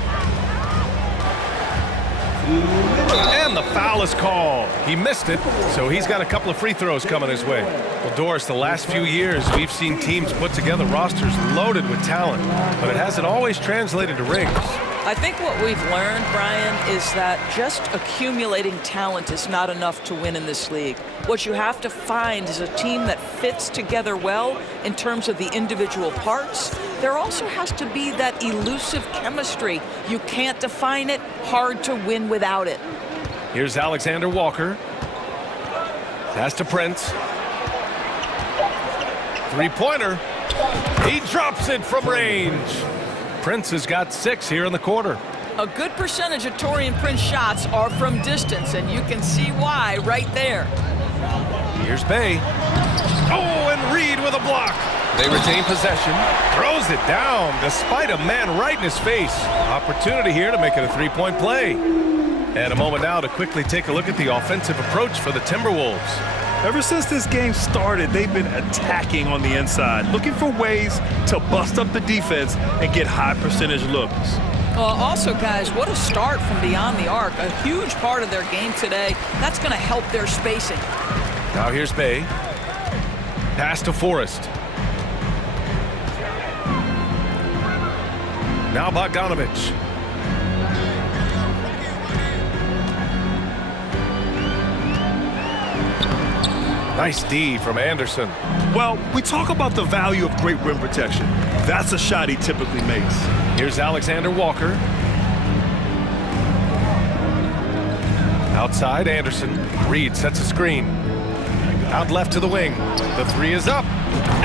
And the foul is called. He missed it, so he's got a couple of free throws coming his way. Well, Doris, the last few years, we've seen teams put together rosters loaded with talent, but it hasn't always translated to rings. I think what we've learned, Brian, is that just accumulating talent is not enough to win in this league. What you have to find is a team that fits together well in terms of the individual parts. There also has to be that elusive chemistry. You can't define it, hard to win without it. Here's Alexander Walker. Pass to Prince. Three-pointer. He drops it from range. Prince has got 6 here in the quarter. A good percentage of Taurean Prince shots are from distance, and you can see why right there. Here's Bay. Oh, and Reed with a block. They retain possession. Throws it down despite a man right in his face. Opportunity here to make it a three-point play. And a moment now to quickly take a look at the offensive approach for the Timberwolves. Ever since this game started, they've been attacking on the inside, looking for ways to bust up the defense and get high percentage looks. Also, guys, what a start from beyond the arc. A huge part of their game today. That's going to help their spacing. Now here's Bay. Pass to Forrest. Now Bogdanovich. Nice D from Anderson. Well, we talk about the value of great rim protection. That's a shot he typically makes. Here's Alexander Walker. Outside, Anderson. Reed sets a screen. Out left to the wing. The three is up.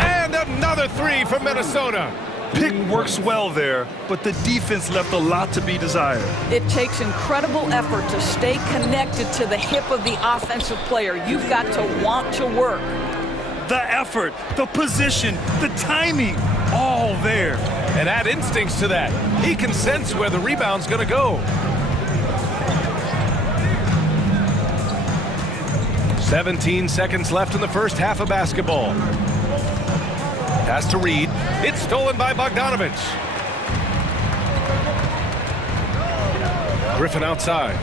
And another three from Minnesota. Pick works well there, but the defense left a lot to be desired. It takes incredible effort to stay connected to the hip of the offensive player. You've got to want to work. The effort, the position, the timing, all there. And add instincts to that. He can sense where the rebound's going to go. 17 seconds left in the first half of basketball. Pass to Reed. It's stolen by Bogdanovich. Griffin outside.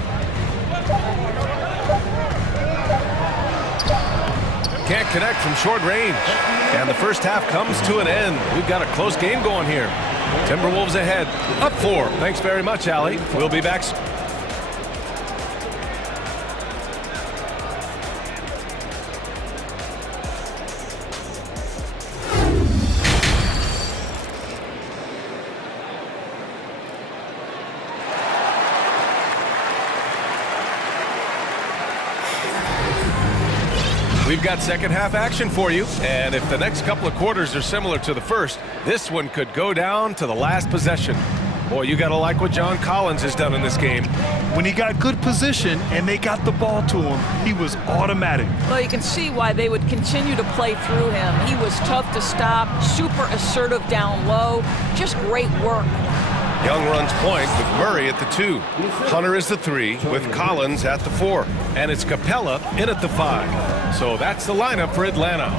Can't connect from short range. And the first half comes to an end. We've got a close game going here. Timberwolves ahead. Up 4. Thanks very much, Allie. We'll be back. We've got second half action for you, and if the next couple of quarters are similar to the first, this one could go down to the last possession. Boy, you gotta like what John Collins has done in this game. When he got good position and they got the ball to him, he was automatic. Well, you can see why they would continue to play through him. He was tough to stop, super assertive down low, just great work. Young runs point with Murray at the 2. Hunter is the 3 with Collins at the 4. And it's Capella in at the 5. So that's the lineup for Atlanta.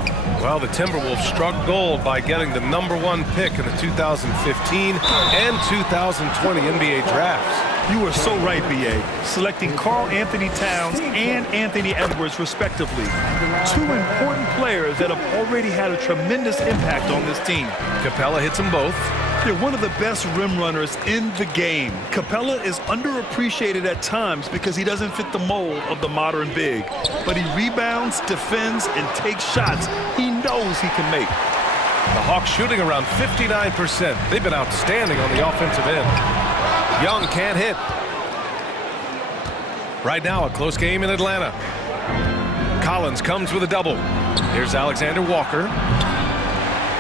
Well, the Timberwolves struck gold by getting the #1 pick in the 2015 and 2020 NBA drafts. You are so right, B.A. Selecting Karl Anthony Towns and Anthony Edwards, respectively. 2 important players that have already had a tremendous impact on this team. Capella hits them both. They're one of the best rim runners in the game. Capella is underappreciated at times because he doesn't fit the mold of the modern big. But he rebounds, defends, and takes shots he knows he can make. The Hawks shooting around 59%. They've been outstanding on the offensive end. Young can't hit. Right now, a close game in Atlanta. Collins comes with a double. Here's Alexander Walker.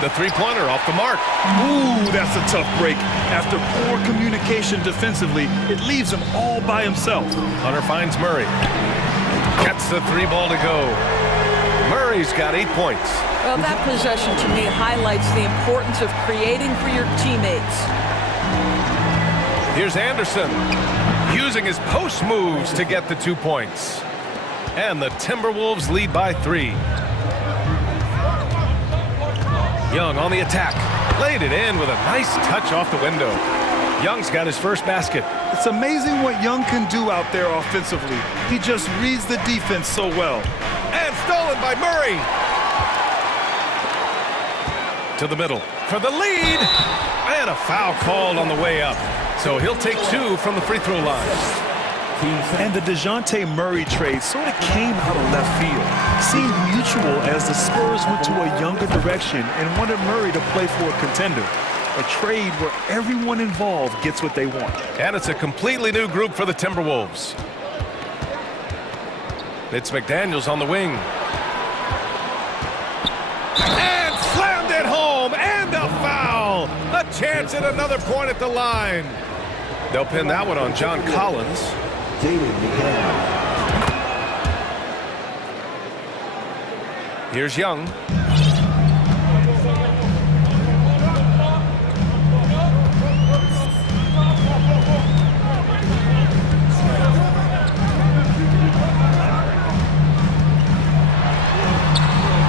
The three-pointer off the mark. Ooh, that's a tough break. After poor communication defensively, it leaves him all by himself. Hunter finds Murray. Gets the 3 ball to go. Murray's got 8 points. Well, that possession to me highlights the importance of creating for your teammates. Here's Anderson using his post moves to get the 2 points. And the Timberwolves lead by 3. Young on the attack. Laid it in with a nice touch off the window. Young's got his first basket. It's amazing what Young can do out there offensively. He just reads the defense so well. And stolen by Murray. To the middle for the lead. And a foul called on the way up. So he'll take 2 from the free throw line. And the DeJounte Murray trade sort of came out of left field. Seemed mutual as the Spurs went to a younger direction and wanted Murray to play for a contender. A trade where everyone involved gets what they want. And it's a completely new group for the Timberwolves. It's McDaniels on the wing. And slammed it home, and a foul. A chance at another point at the line. They'll pin that one on John Collins. Here's Young.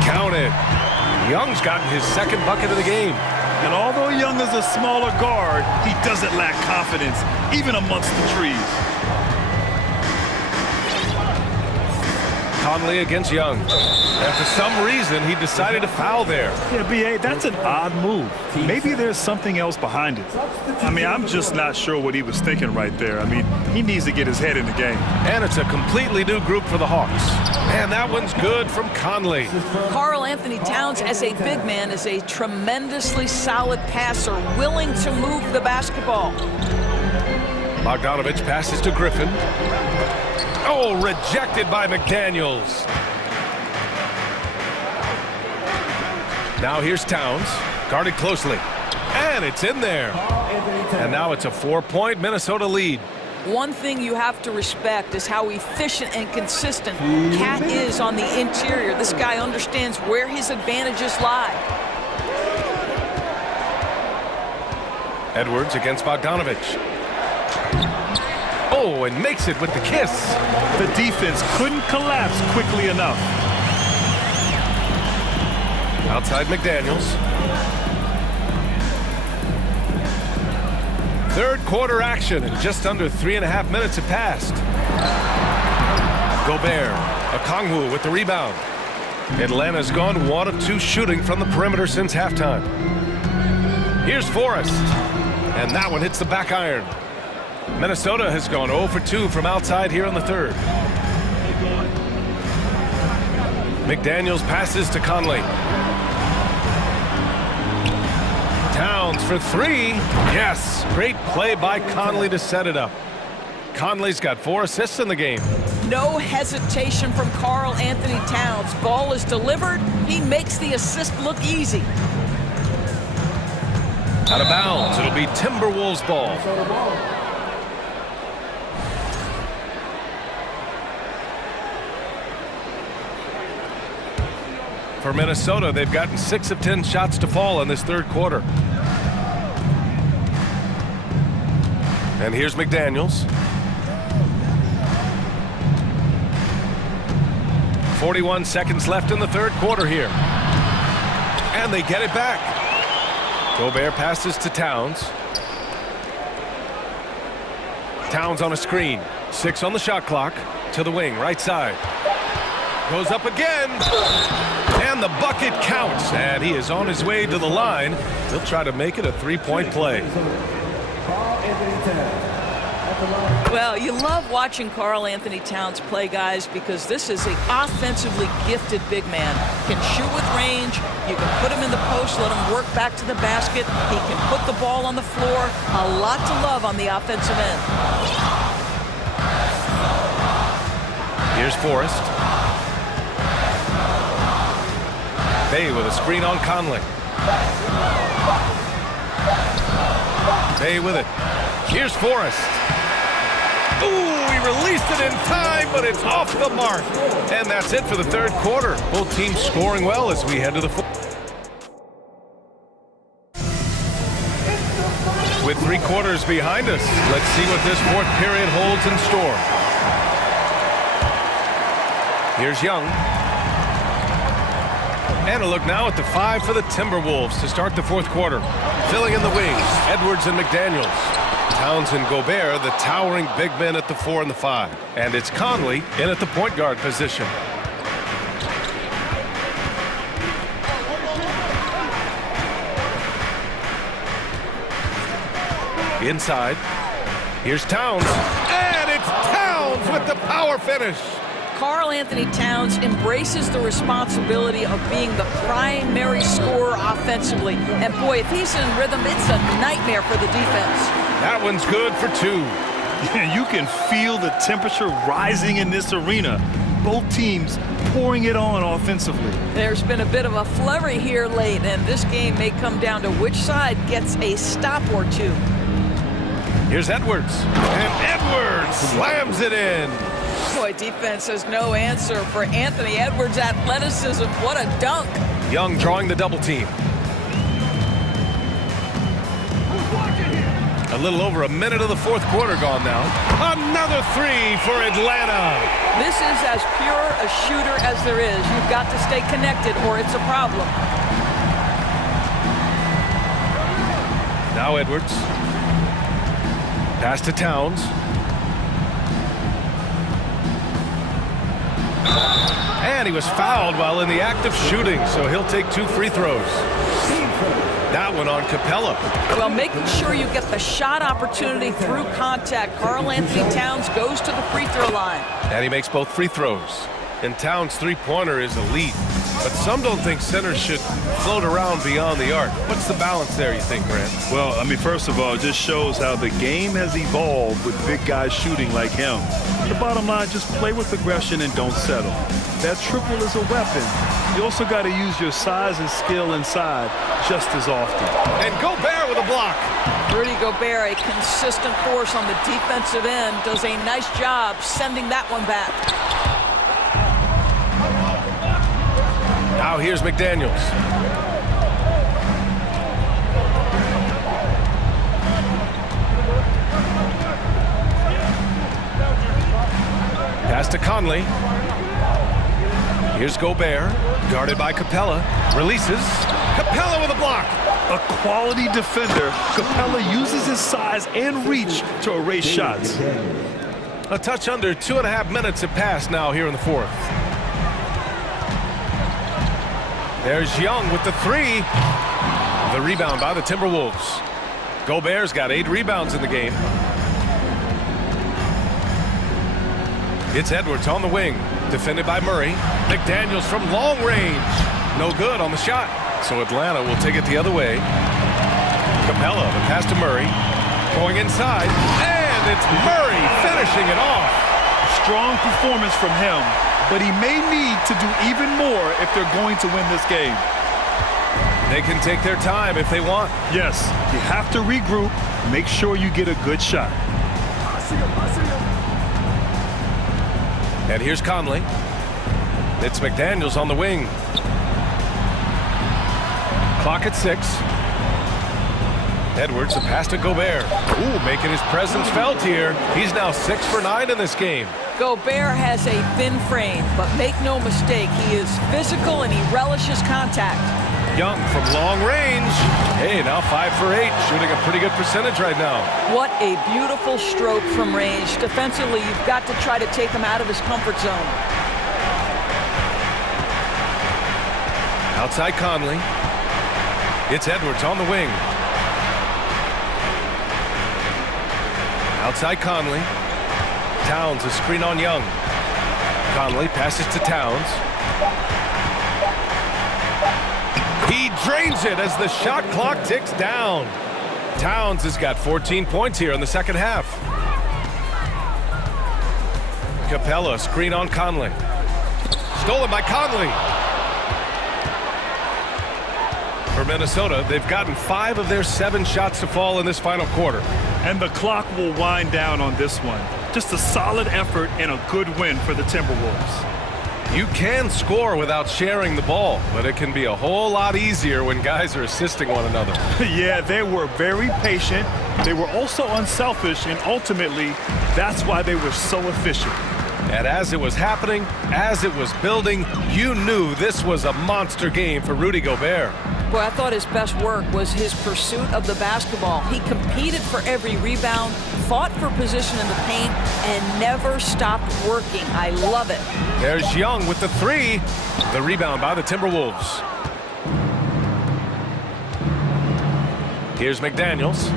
Counted. Young's gotten his second bucket of the game. And although Young is a smaller guard, he doesn't lack confidence, even amongst the trees. Conley against Young. And for some reason, he decided to foul there. Yeah, B.A., that's an odd move. Maybe there's something else behind it. I mean, I'm just not sure what he was thinking right there. I mean, he needs to get his head in the game. And it's a completely new group for the Hawks. And that one's good from Conley. Karl Anthony Towns, as a big man, is a tremendously solid passer, willing to move the basketball. Bogdanovich passes to Griffin. Oh, rejected by McDaniels. Now here's Towns, guarded closely. And it's in there. And now it's a 4-point Minnesota lead. One thing you have to respect is how efficient and consistent Cat is on the interior. This guy understands where his advantages lie. Edwards against Bogdanovich. Oh, and makes it with the kiss. The defense couldn't collapse quickly enough. Outside McDaniels. Third quarter action, and just under 3.5 minutes have passed. Gobert, Okongwu with the rebound. Atlanta's gone 1 of 2 shooting from the perimeter since halftime. Here's Forrest, and that one hits the back iron. Minnesota has gone 0 for 2 from outside here in the third. McDaniels passes to Conley. Towns for 3. Yes, great play by Conley to set it up. Conley's got 4 assists in the game. No hesitation from Karl Anthony Towns. Ball is delivered. He makes the assist look easy. Out of bounds. It'll be Timberwolves ball. For Minnesota, they've gotten 6 of 10 shots to fall in this third quarter. And here's McDaniels. 41 seconds left in the third quarter here. And they get it back. Gobert passes to Towns. Towns on a screen. 6 on the shot clock. To the wing, right side. Goes up again. And the bucket counts. And he is on his way to the line. He'll try to make it a 3-point play. Well, you love watching Karl Anthony Towns play, guys, because this is an offensively gifted big man. Can shoot with range. You can put him in the post, let him work back to the basket. He can put the ball on the floor. A lot to love on the offensive end. Here's Forrest. Bay with a screen on Conley. Bay with it. Here's Forrest. Ooh, he released it in time, but it's off the mark. And that's it for the third quarter. Both teams scoring well as we head to the fourth. With 3 quarters behind us, let's see what this fourth period holds in store. Here's Young. And a look now at the 5 for the Timberwolves to start the fourth quarter. Filling in the wings, Edwards and McDaniels. Towns and Gobert, the towering big men at the 4 and the 5. And it's Conley in at the point guard position. Inside. Here's Towns. And it's Towns with the power finish. Karl Anthony Towns embraces the responsibility of being the primary scorer offensively. And boy, if he's in rhythm, it's a nightmare for the defense. That one's good for 2. Yeah, you can feel the temperature rising in this arena. Both teams pouring it on offensively. There's been a bit of a flurry here late, and this game may come down to which side gets a stop or two. Here's Edwards. And Edwards slams it in. Boy, defense has no answer for Anthony Edwards' athleticism. What a dunk. Young drawing the double team. A little over a minute of the 4th quarter gone now. Another 3 for Atlanta. This is as pure a shooter as there is. You've got to stay connected or it's a problem. Now Edwards. Pass to Towns. And he was fouled while in the act of shooting, so he'll take 2 free throws. That one on Capella. Well, making sure you get the shot opportunity through contact. Karl Anthony Towns goes to the free throw line. And he makes both free throws. And Towns' three-pointer is elite. But some don't think centers should float around beyond the arc. What's the balance there, you think, Grant? Well, I mean, first of all, it just shows how the game has evolved with big guys shooting like him. The bottom line, just play with aggression and don't settle. That triple is a weapon. You also got to use your size and skill inside just as often. And Gobert with a block. Rudy Gobert, a consistent force on the defensive end, does a nice job sending that one back. Now here's McDaniels. Pass to Conley. Here's Gobert, guarded by Capella. Releases. Capella with a block. A quality defender, Capella uses his size and reach to erase shots. A touch under 2.5 minutes have passed now here in the 4th. There's Young with the 3. The rebound by the Timberwolves. Gobert's got 8 rebounds in the game. It's Edwards on the wing, defended by Murray. McDaniels from long range. No good on the shot. So Atlanta will take it the other way. Capella, the pass to Murray. Going inside, and it's Murray finishing it off. Strong performance from him, but he may need to do even more if they're going to win this game. They can take their time if they want. Yes, you have to regroup, make sure you get a good shot. And here's Conley. It's McDaniels on the wing. Clock at 6. Edwards, a pass to Gobert. Ooh, making his presence felt here. He's now 6 for 9 in this game. Gobert has a thin frame, but make no mistake, he is physical and he relishes contact. Young from long range. Hey, now 5 for 8, shooting a pretty good percentage right now. What a beautiful stroke from range. Defensively, you've got to try to take him out of his comfort zone. Outside Conley. It's Edwards on the wing. Outside Conley. Towns, a screen on Young. Conley passes to Towns. He drains it as the shot clock ticks down. Towns has got 14 points here in the second half. Capella, screen on Conley. Stolen by Conley. For Minnesota, they've gotten 5 of their 7 shots to fall in this final quarter. And the clock will wind down on this one. Just a solid effort and a good win for the Timberwolves. You can score without sharing the ball, but it can be a whole lot easier when guys are assisting one another. Yeah, they were very patient. They were also unselfish, and ultimately, that's why they were so efficient. And as it was happening, as it was building, you knew this was a monster game for Rudy Gobert. Boy, I thought his best work was his pursuit of the basketball. He competed for every rebound, fought for position in the paint, and never stopped working. I love it. There's Young with the three. The rebound by the Timberwolves. Here's McDaniels.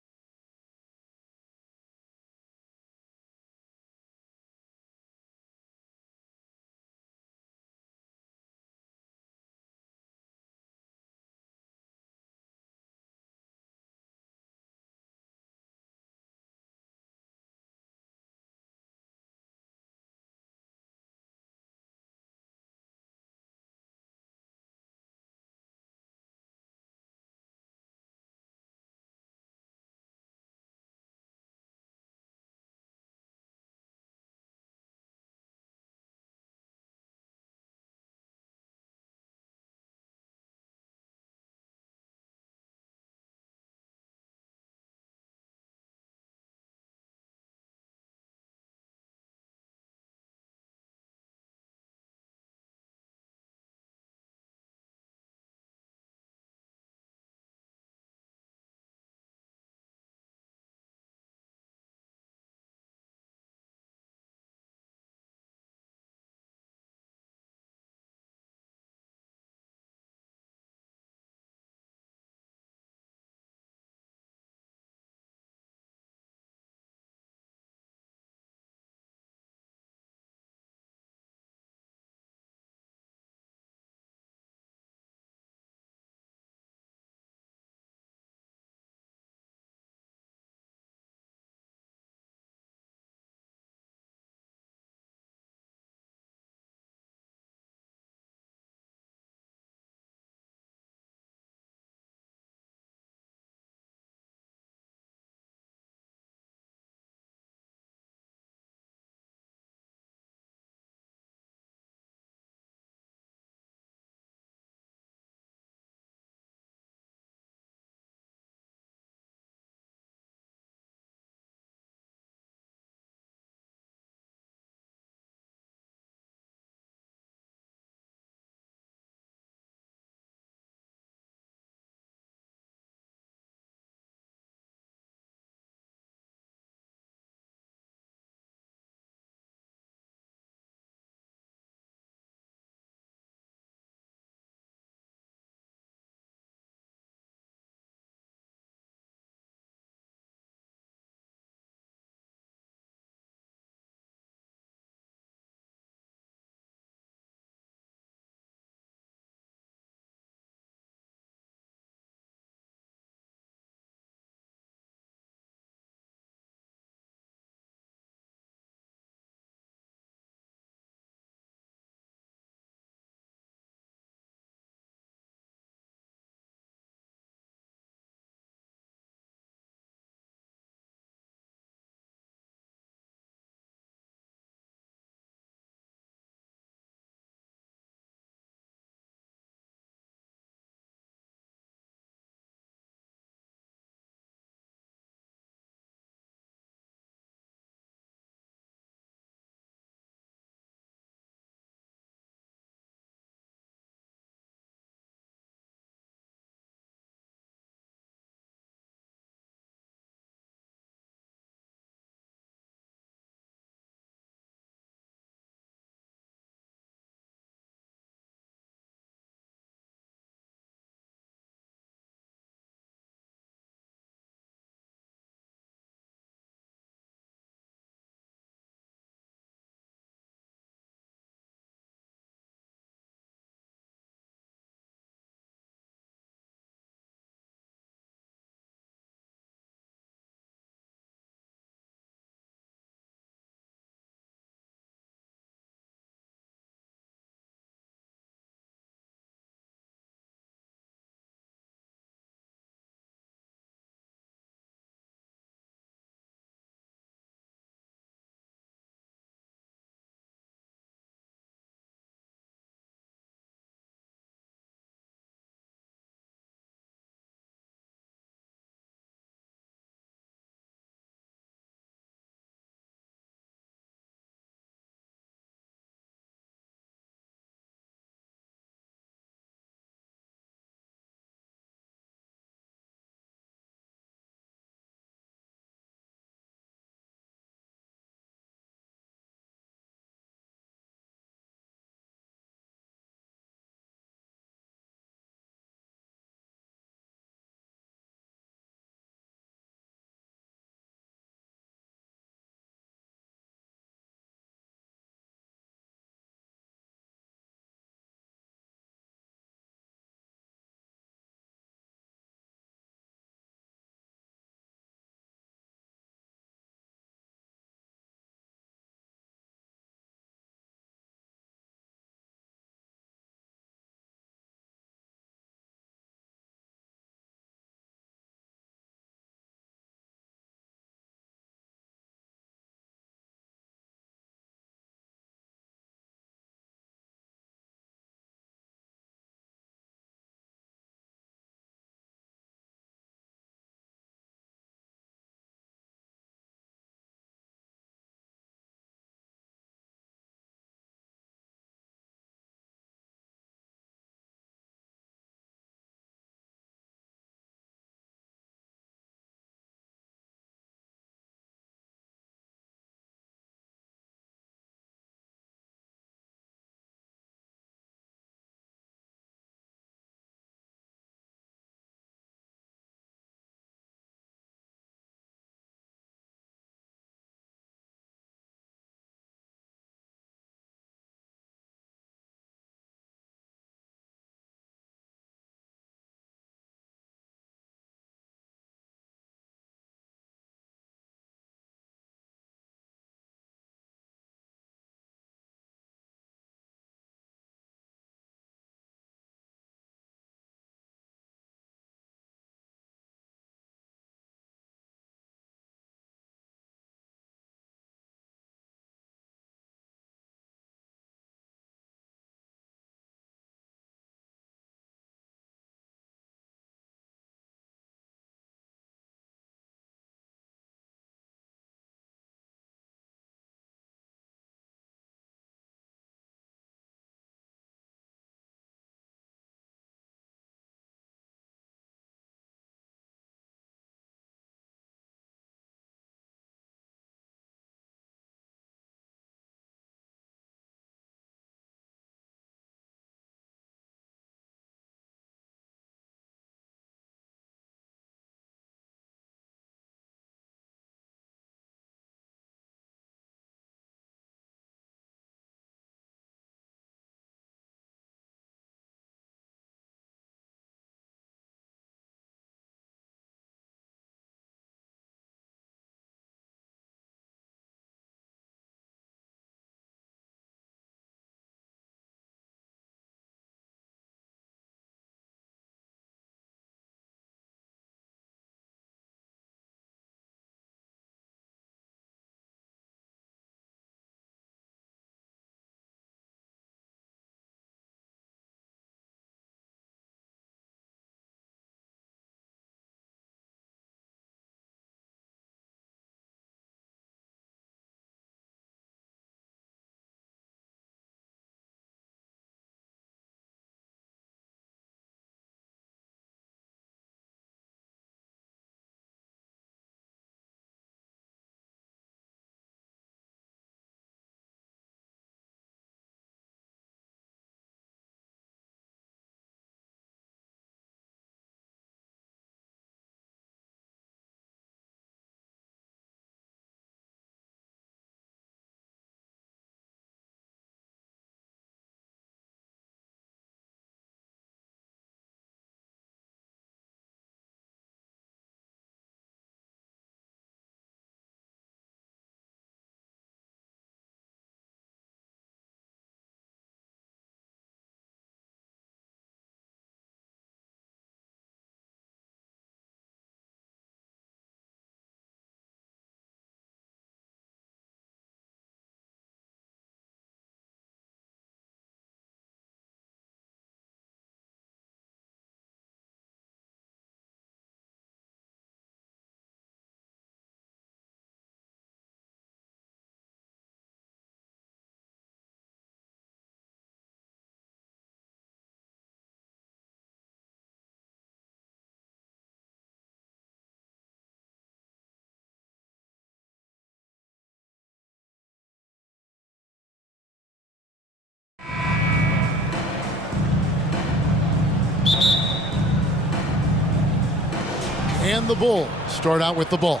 And the Bulls start out with the ball.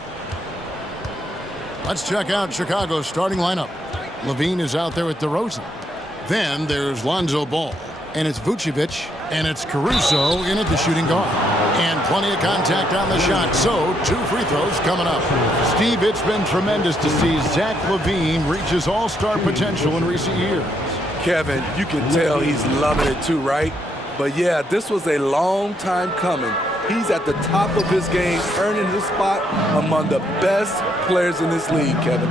Let's check out Chicago's starting lineup. Levine is out there with DeRozan. Then there's Lonzo Ball. And it's Vucevic. And it's Caruso in at the shooting guard. And plenty of contact on the shot. So 2 free throws coming up. Steve, it's been tremendous to see Zach LaVine reach his all-star potential in recent years. Kevin, you can tell he's loving it too, right? But yeah, this was a long time coming. He's at the top of his game, earning his spot among the best players in this league, Kevin.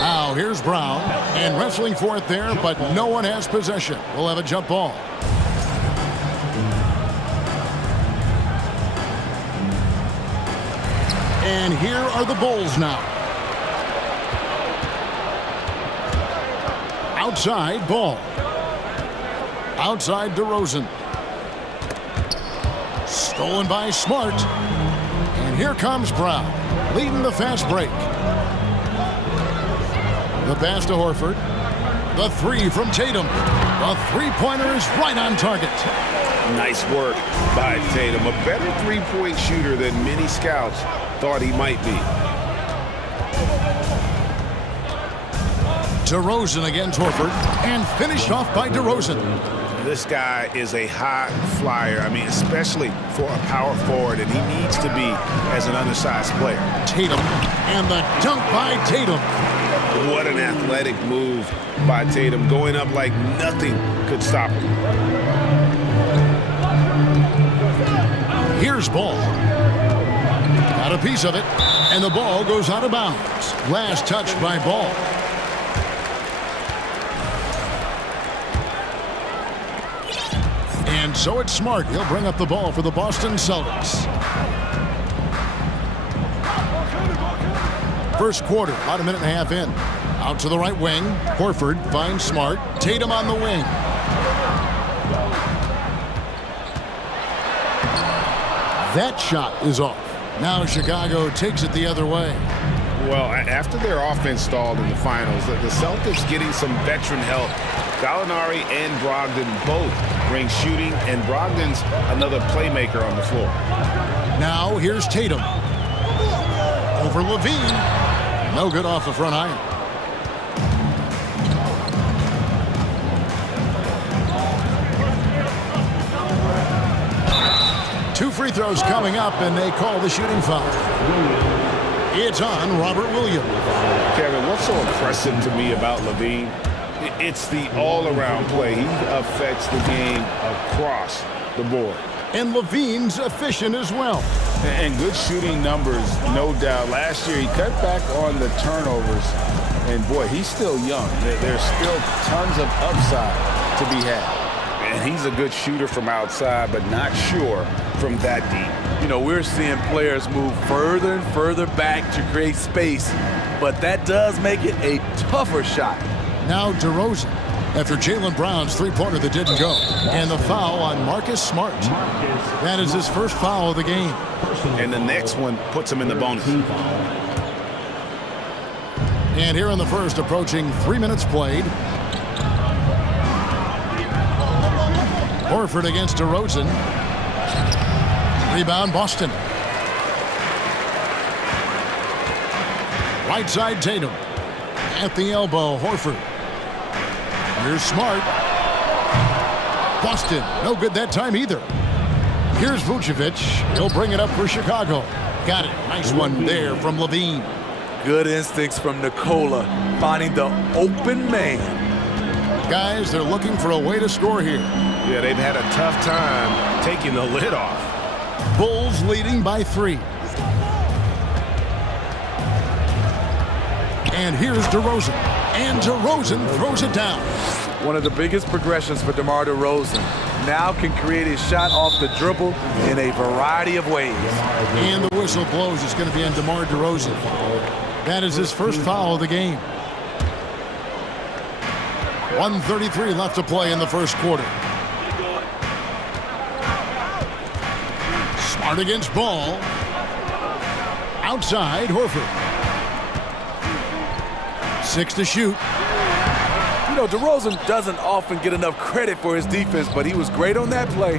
Now here's Brown, and wrestling for it there, but no one has possession. We'll have a jump ball. And here are the Bulls now. Outside Ball. Outside DeRozan. Stolen by Smart. And here comes Brown, leading the fast break. The pass to Horford. The 3 from Tatum. The three-pointer is right on target. Nice work by Tatum. A better three-point shooter than many scouts thought he might be. DeRozan against Horford. And finished off by DeRozan. This guy is a high flyer. I mean, especially for a power forward, and he needs to be as an undersized player. Tatum, and the dunk by Tatum. What an athletic move by Tatum, going up like nothing could stop him. Here's Ball. Got a piece of it, and the ball goes out of bounds. Last touch by Ball. And so it's Smart. He'll bring up the ball for the Boston Celtics. First quarter, about a minute and a half in. Out to the right wing. Horford finds Smart. Tatum on the wing. That shot is off. Now Chicago takes it the other way. Well, after their offense stalled in the finals, the Celtics getting some veteran help. Gallinari and Brogdon both bring shooting, and Brogdon's another playmaker on the floor. Now here's Tatum. Over Levine. No good off the front iron. Two free throws coming up, and they call the shooting foul. It's on Robert Williams. Kevin, what's so impressive to me about Levine? It's the all-around play. He affects the game across the board. And Levine's efficient as well. And good shooting numbers, no doubt. Last year, he cut back on the turnovers. And, boy, he's still young. There's still tons of upside to be had. And he's a good shooter from outside, but not sure from that deep. You know, we're seeing players move further and further back to create space, but that does make it a tougher shot. Now DeRozan, after Jaylen Brown's three-pointer that didn't go. And the foul on Marcus Smart. That is his first foul of the game. And the next one puts him in the bonus. And here in the first, approaching 3 minutes played. Horford against DeRozan. Rebound, Boston. Right side, Tatum. At the elbow, Horford. Here's Smart. Boston, no good that time either. Here's Vucevic. He'll bring it up for Chicago. Got it. Nice one there from Levine. Good instincts from Nikola, finding the open man. Guys, they're looking for a way to score here. Yeah, they've had a tough time taking the lid off. Bulls leading by 3. And here's DeRozan. And DeRozan throws it down. One of the biggest progressions for DeMar DeRozan. Now can create his shot off the dribble in a variety of ways. And the whistle blows. It's going to be on DeMar DeRozan. That is his first foul of the game. 1:33 left to play in the first quarter. Smart against Ball. Outside, Horford. 6 to shoot. You know, DeRozan doesn't often get enough credit for his defense, but he was great on that play.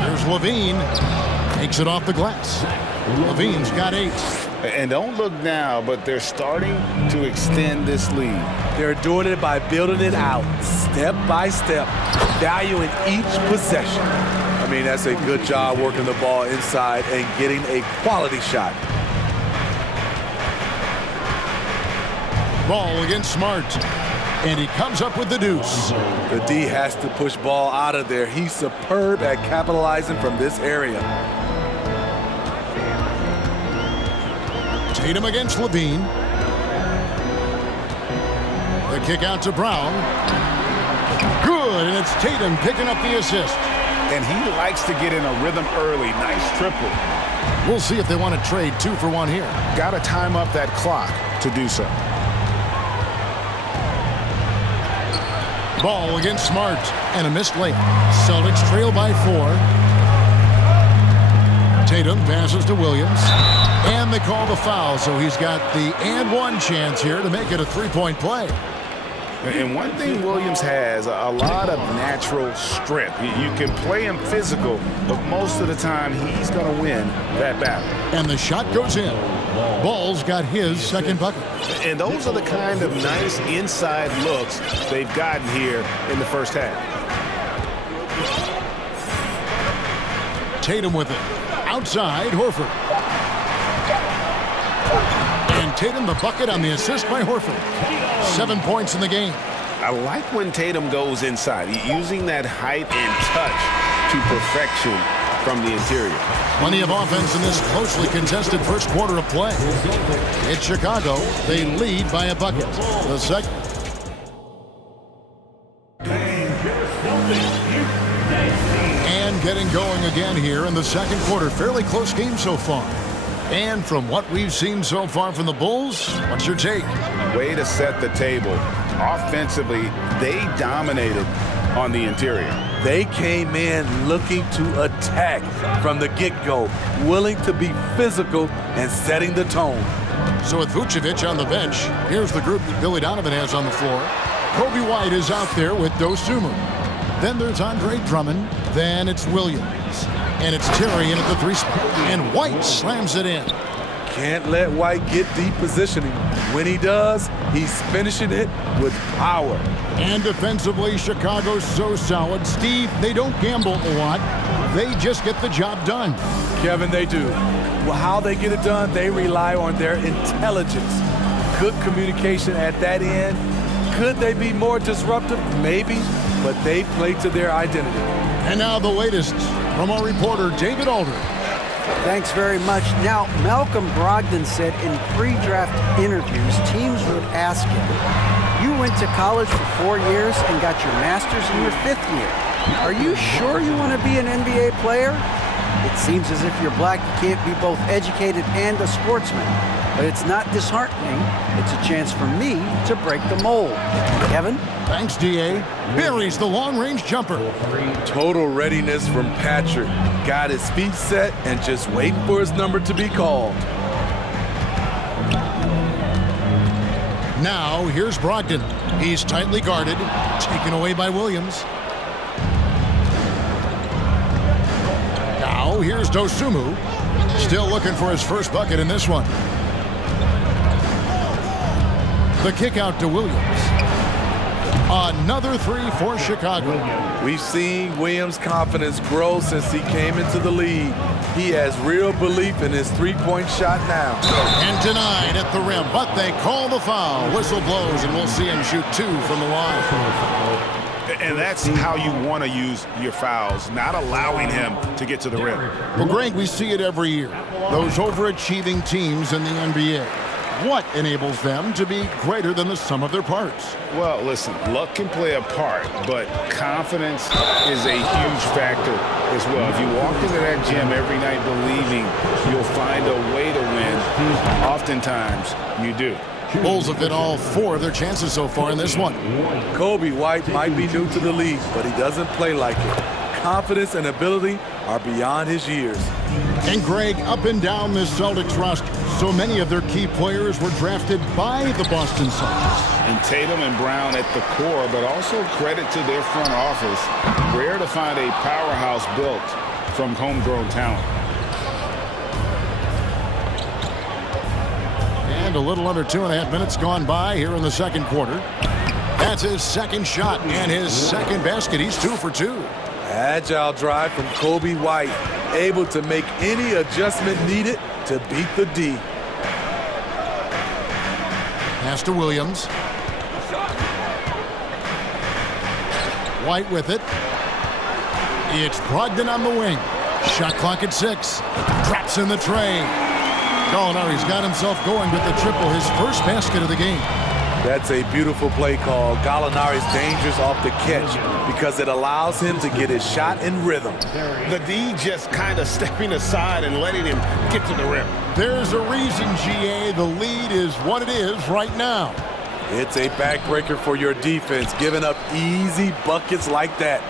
There's Levine. Takes it off the glass. Levine's got 8. And don't look now, but they're starting to extend this lead. They're doing it by building it out, step by step, valuing each possession. I mean, that's a good job working the ball inside and getting a quality shot. Ball against Smart. And he comes up with the deuce. The D has to push ball out of there. He's superb at capitalizing from this area. Tatum against Levine. The kick out to Brown. Good, and it's Tatum picking up the assist. And he likes to get in a rhythm early. Nice triple. We'll see if they want to trade 2 for 1 here. Got to time up that clock to do so. Ball against Smart, and a missed layup. Celtics trail by 4. Tatum passes to Williams, and they call the foul, so he's got the and 1 chance here to make it a 3-point play. And one thing Williams has, a lot of natural strength. You can play him physical, but most of the time he's going to win that battle. And the shot goes in. Ball's got his second bucket. And those are the kind of nice inside looks they've gotten here in the first half. Tatum with it. Outside, Horford. And Tatum the bucket on the assist by Horford. 7 points in the game. I like when Tatum goes inside, using that height and touch to perfection from the interior. Plenty of offense in this closely contested first quarter of play. It's Chicago. They lead by a bucket. The second. And getting going again here in the second quarter. Fairly close game so far. And from what we've seen so far from the Bulls, what's your take? Way to set the table. Offensively, they dominated on the interior. They came in looking to attack from the get-go, willing to be physical and setting the tone. So with Vucevic on the bench, here's the group that Billy Donovan has on the floor. Kobe White is out there with Dosunmu. Then there's Andre Drummond. Then it's Williams. And it's Terry in at the 3 spot. And White slams it in. Can't let White get deep positioning. When he does, he's finishing it with power. And defensively, Chicago's so solid. Steve, they don't gamble a lot. They just get the job done. Kevin, they do. Well, how they get it done, they rely on their intelligence. Good communication at that end. Could they be more disruptive? Maybe, but they play to their identity. And now the latest from our reporter, David Aldridge. Thanks very much. Now, Malcolm Brogdon said in pre-draft interviews, teams would ask him, you went to college for 4 years and got your master's in your 5th year. Are you sure you want to be an NBA player? It seems as if you're black, you can't be both educated and a sportsman. But it's not disheartening. It's a chance for me to break the mold. Kevin? Thanks, D.A. Buries the long-range jumper. Total readiness from Patrick. Got his feet set and just waiting for his number to be called. Now, here's Brogdon. He's tightly guarded, taken away by Williams. Now, here's Dosunmu. Still looking for his first bucket in this one. The kick out to Williams. Another 3 for Chicago. We've seen Williams' confidence grow since he came into the league. He has real belief in his three-point shot now. And denied at the rim, but they call the foul. Whistle blows, and we'll see him shoot 2 from the line. And that's how you want to use your fouls, not allowing him to get to the rim. Well, Greg, we see it every year. Those overachieving teams in the NBA. What enables them to be greater than the sum of their parts? Well, listen, luck can play a part, but confidence is a huge factor as well. If you walk into that gym every night believing you'll find a way to win, oftentimes you do. Bulls have hit all 4 of their chances so far in this one. Kobe White might be new to the league, but he doesn't play like it. Confidence and ability are beyond his years. And Greg, up and down this Celtics roster, so many of their key players were drafted by the Boston Celtics. And Tatum and Brown at the core, but also credit to their front office. Rare to find a powerhouse built from homegrown talent. And a little under 2.5 minutes gone by here in the second quarter. That's his second shot and his second basket. He's 2 for 2. Agile drive from Kobe White, able to make any adjustment needed to beat the D. Pass to Williams. White with it. It's Brogdon on the wing. Shot clock at 6. Drops in the tray. Gallinari's got himself going with the triple, his first basket of the game. That's a beautiful play call. Gallinari's dangerous off the catch because it allows him to get his shot in rhythm. The D just kind of stepping aside and letting him get to the rim. There's a reason, GA, the lead is what it is right now. It's a backbreaker for your defense, giving up easy buckets like that.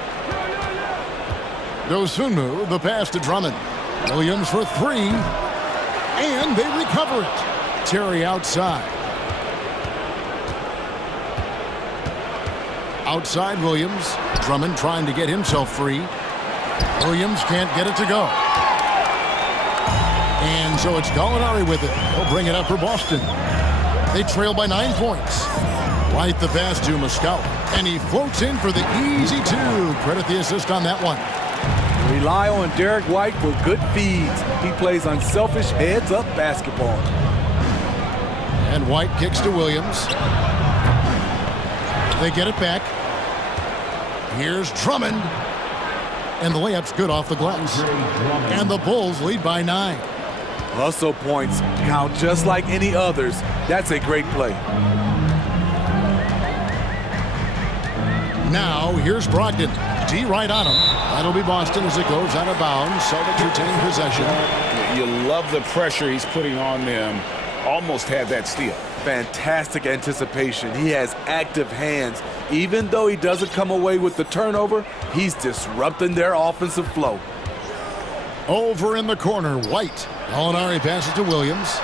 Dosunmu, the pass to Drummond. Williams for 3. And they recover it. Terry outside. Outside Williams. Drummond trying to get himself free. Williams can't get it to go. And so it's Gallinari with it. He'll bring it up for Boston. They trail by 9 points. White the pass to Muscala. And he floats in for the easy 2. Credit the assist on that one. Rely on Derek White for good feeds. He plays unselfish heads-up basketball. And White kicks to Williams. They get it back. Here's Drummond. And the layup's good off the glass. And the Bulls lead by 9. Hustle points count just like any others. That's a great play. Now, here's Brogdon. D right on him. That'll be Boston as it goes out of bounds. Celtics retain possession. You love the pressure he's putting on them. Almost had that steal. Fantastic anticipation. He has active hands. Even though he doesn't come away with the turnover, he's disrupting their offensive flow. Over in the corner, White. Gallinari passes to Williams.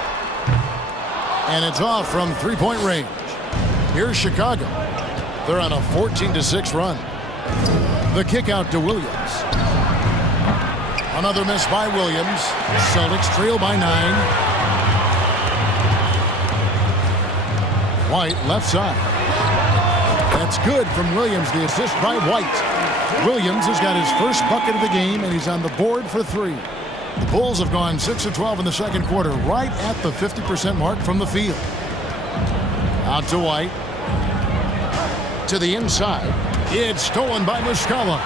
And it's off from three-point range. Here's Chicago. They're on a 14-6 run. The kick out to Williams. Another miss by Williams. Celtics trail by 9. White left side. That's good from Williams. The assist by White. Williams has got his first bucket of the game, and he's on the board for 3. The Bulls have gone 6 of 12 in the second quarter, right at the 50% mark from the field. Out to White. To the inside. It's stolen by Muscala.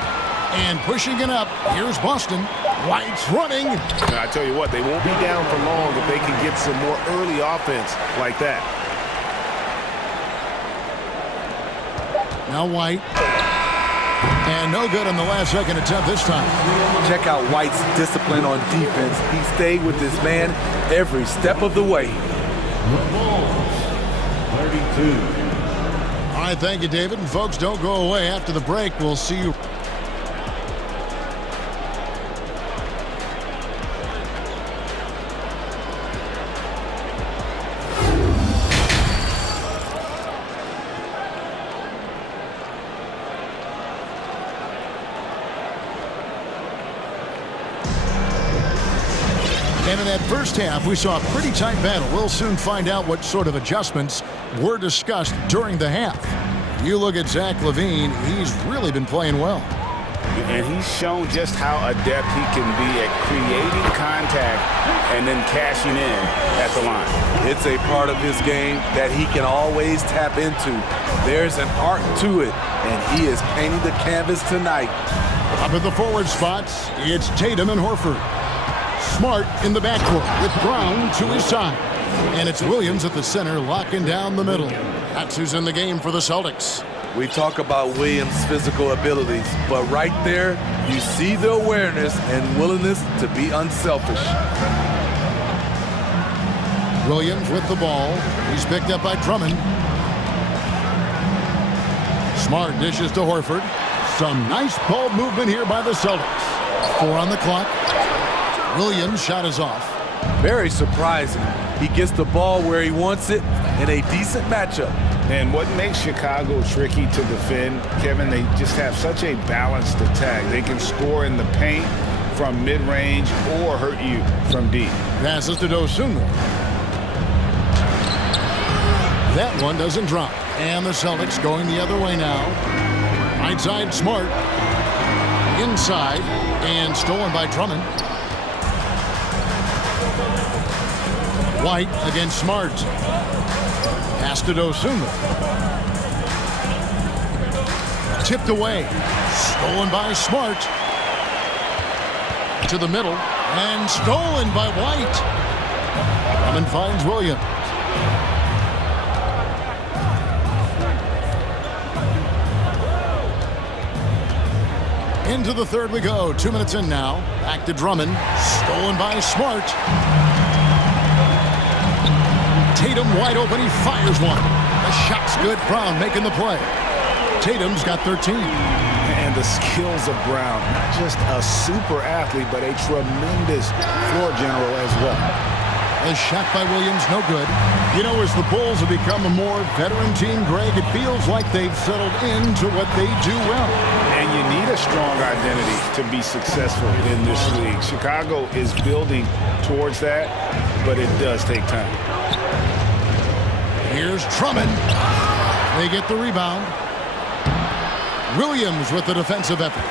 And pushing it up, here's Boston. White's running. I tell you what, they won't be down for long if they can get some more early offense like that. Now White. And no good on the last second attempt this time. Check out White's discipline on defense. He stayed with his man every step of the way. 32. All right, thank you, David. And folks, don't go away. After the break, we'll see you. And in that first half, we saw a pretty tight battle. We'll soon find out what sort of adjustments were discussed during the half. You look at Zach LaVine, he's really been playing well. And he's shown just how adept he can be at creating contact and then cashing in at the line. It's a part of his game that he can always tap into. There's an art to it, and he is painting the canvas tonight. Up at the forward spots, it's Tatum and Horford. Smart in the backcourt with Brown to his side. And it's Williams at the center locking down the middle. That's who's in the game for the Celtics. We talk about Williams' physical abilities, but right there, you see the awareness and willingness to be unselfish. Williams with the ball. He's picked up by Drummond. Smart dishes to Horford. Some nice ball movement here by the Celtics. 4 on the clock. Williams' shot is off. Very surprising. He gets the ball where he wants it in a decent matchup. And what makes Chicago tricky to defend, Kevin, they just have such a balanced attack. They can score in the paint from mid-range or hurt you from deep. Passes to Dosunmu. That one doesn't drop. And the Celtics going the other way now. Right side, Smart. Inside. And stolen by Drummond. White against Smart. Pass to Dosunmu. Tipped away. Stolen by Smart. To the middle. And stolen by White. Drummond finds Williams. Into the third we go. 2 minutes in now. Back to Drummond. Stolen by Smart. Tatum wide open. He fires one. The shot's good. Brown making the play. Tatum's got 13. And the skills of Brown. Not just a super athlete, but a tremendous floor general as well. A shot by Williams, no good. You know, as the Bulls have become a more veteran team, Greg, it feels like they've settled into what they do well. And you need a strong identity to be successful in this league. Chicago is building towards that, but it does take time. Here's Drummond. They get the rebound. Williams with the defensive effort.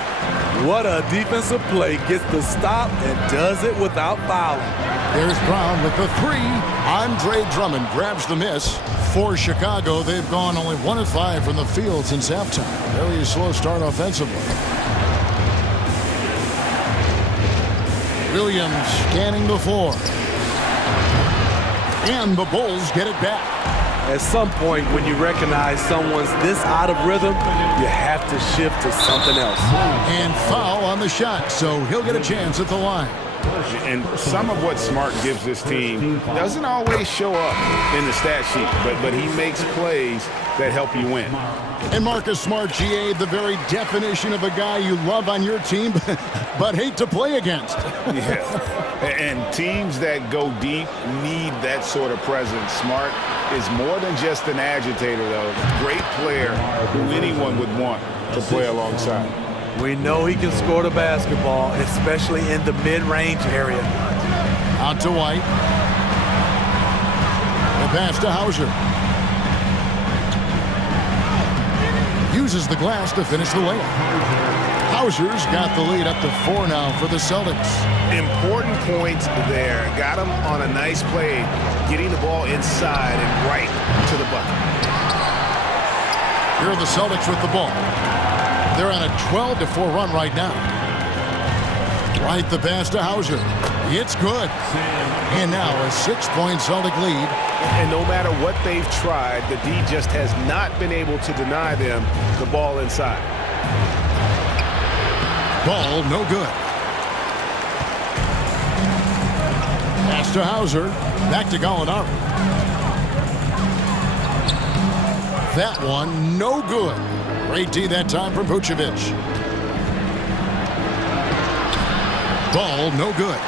What a defensive play. Gets the stop and does it without fouling. There's Brown with the three. Andre Drummond grabs the miss. For Chicago, they've gone only 1 of 5 from the field since halftime. Very slow start offensively. Williams scanning the floor. And the Bulls get it back. At some point, when you recognize someone's this out of rhythm, you have to shift to something else. And foul on the shot, so he'll get a chance at the line. And some of what Smart gives this team doesn't always show up in the stat sheet, but he makes plays that help you win. And Marcus Smart, GA, the very definition of a guy you love on your team, but hate to play against. Yeah, and teams that go deep need that sort of presence. Smart is more than just an agitator, though. Great player who anyone would want to play alongside. We know he can score the basketball, especially in the mid-range area. Out to White. The pass to Hauser. Uses the glass to finish the layup. Hauser's got the lead up to 4 now for the Celtics. Important points there. Got him on a nice play, getting the ball inside and right to the bucket. Here are the Celtics with the ball. They're on a 12-4 run right now. Right the pass to Hauser. It's good. And now a 6-point Celtic lead. And no matter what they've tried, the D just has not been able to deny them the ball inside. Ball no good. Pass to Hauser. Back to Gallinari. That one no good. Great D that time from Vucevic. Ball no good.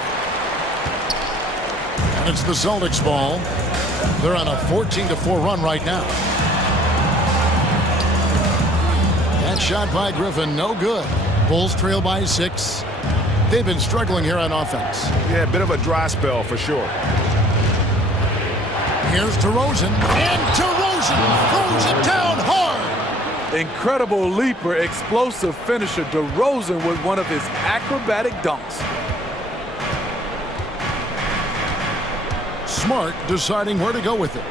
And it's the Celtics ball. They're on a 14-4 run right now. That shot by Griffin, no good. Bulls trail by 6. They've been struggling here on offense. Yeah, a bit of a dry spell for sure. Here's DeRozan. And DeRozan throws it down hard. Incredible leaper, explosive finisher. DeRozan with one of his acrobatic dunks. Smart deciding where to go with it.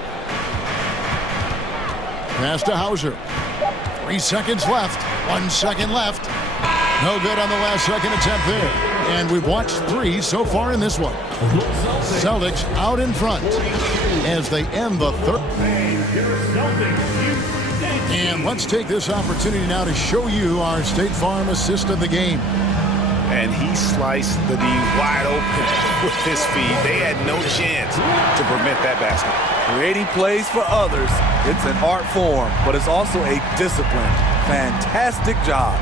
Pass to Hauser. 3 seconds left. 1 second left. No good on the last second attempt there. And we've watched 3 so far in this one. Celtics out in front as they end the third. And let's take this opportunity now to show you our State Farm assist of the game. And he sliced the D wide open with his feed. They had no chance to prevent that basket. Creating plays for others, it's an art form, but it's also a discipline. Fantastic job.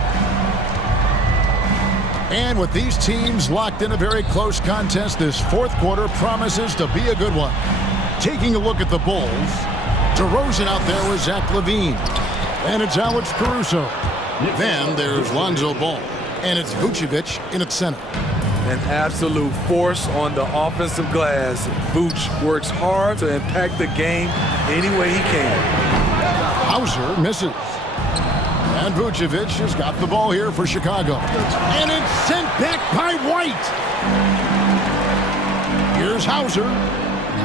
And with these teams locked in a very close contest, this fourth quarter promises to be a good one. Taking a look at the Bulls, DeRozan out there with Zach LaVine. And it's Alex Caruso. Then there's Lonzo Ball. And it's Vucevic in its center. An absolute force on the offensive glass. Vuce works hard to impact the game any way he can. Hauser misses. And Vucevic has got the ball here for Chicago. And it's sent back by White. Here's Hauser.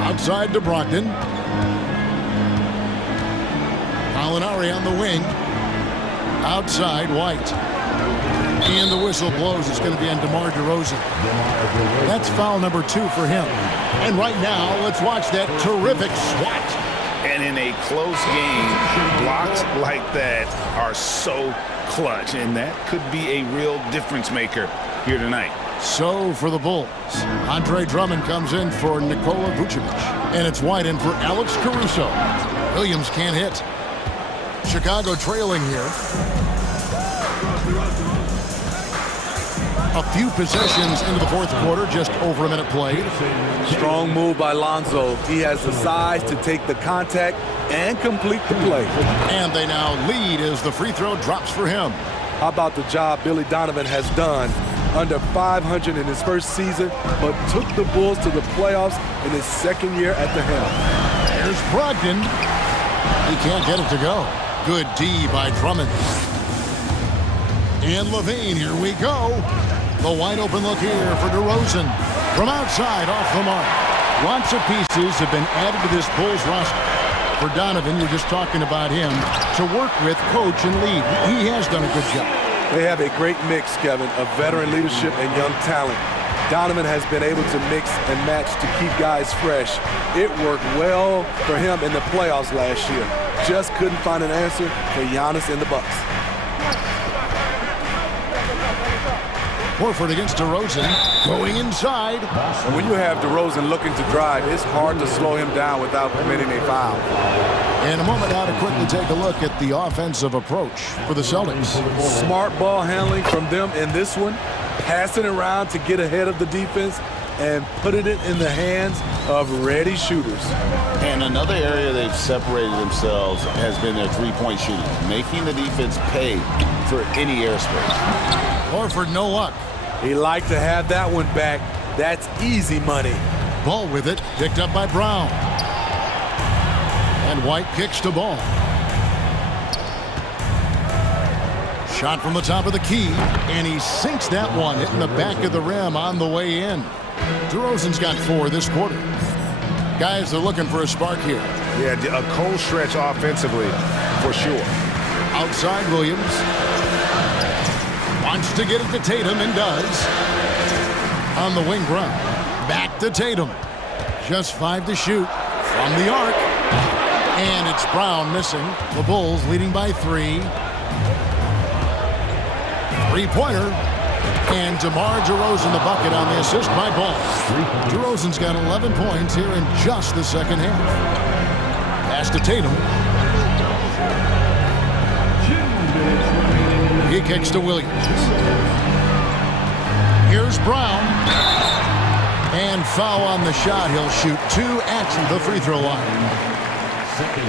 Outside to Brogdon. Molinari on the wing. Outside, White. And the whistle blows. It's going to be on DeMar DeRozan. That's foul number 2 for him. And right now, let's watch that terrific swat. And in a close game, blocks like that are so clutch, and that could be a real difference maker here tonight. So for the Bulls, Andre Drummond comes in for Nikola Vucevic. And it's White in for Alex Caruso. Williams can't hit. Chicago trailing here. A few possessions into the fourth quarter, just over a minute played. Strong move by Lonzo. He has the size to take the contact and complete the play. And they now lead as the free throw drops for him. How about the job Billy Donovan has done? Under 500 in his first season, but took the Bulls to the playoffs in his second year at the helm. Here's Brogdon. He can't get it to go. Good D by Drummond. And Levine, here we go. The wide open look here for DeRozan. From outside, off the mark. Lots of pieces have been added to this Bulls roster. For Donovan, you're just talking about him, to work with, coach, and lead. He has done a good job. They have a great mix, Kevin, of veteran leadership and young talent. Donovan has been able to mix and match to keep guys fresh. It worked well for him in the playoffs last year. Just couldn't find an answer for Giannis and the Bucks. Horford against DeRozan, going inside. And when you have DeRozan looking to drive, it's hard to slow him down without committing a foul. In a moment now to quickly take a look at the offensive approach for the Celtics. Smart ball handling from them in this one, passing around to get ahead of the defense and putting it in the hands of ready shooters. And another area they've separated themselves has been their three-point shooting, making the defense pay for any airspace. Horford, no luck. He liked to have that one back. That's easy money. Ball with it, picked up by Brown. And White kicks to ball. Shot from the top of the key, and he sinks that one, hitting the back of the rim on the way in. DeRozan's got 4 this quarter. Guys, they're looking for a spark here. Yeah, a cold stretch offensively, for sure. Outside Williams. Wants to get it to Tatum and does. On the wing ground. Back to Tatum. Just 5 to shoot from the arc. And it's Brown missing. The Bulls leading by 3. Three-pointer. And DeMar DeRozan the bucket on the assist by Ball. DeRozan's got 11 points here in just the second half. Pass to Tatum. He kicks to Williams. Here's Brown. And foul on the shot. He'll shoot 2 at the free throw line.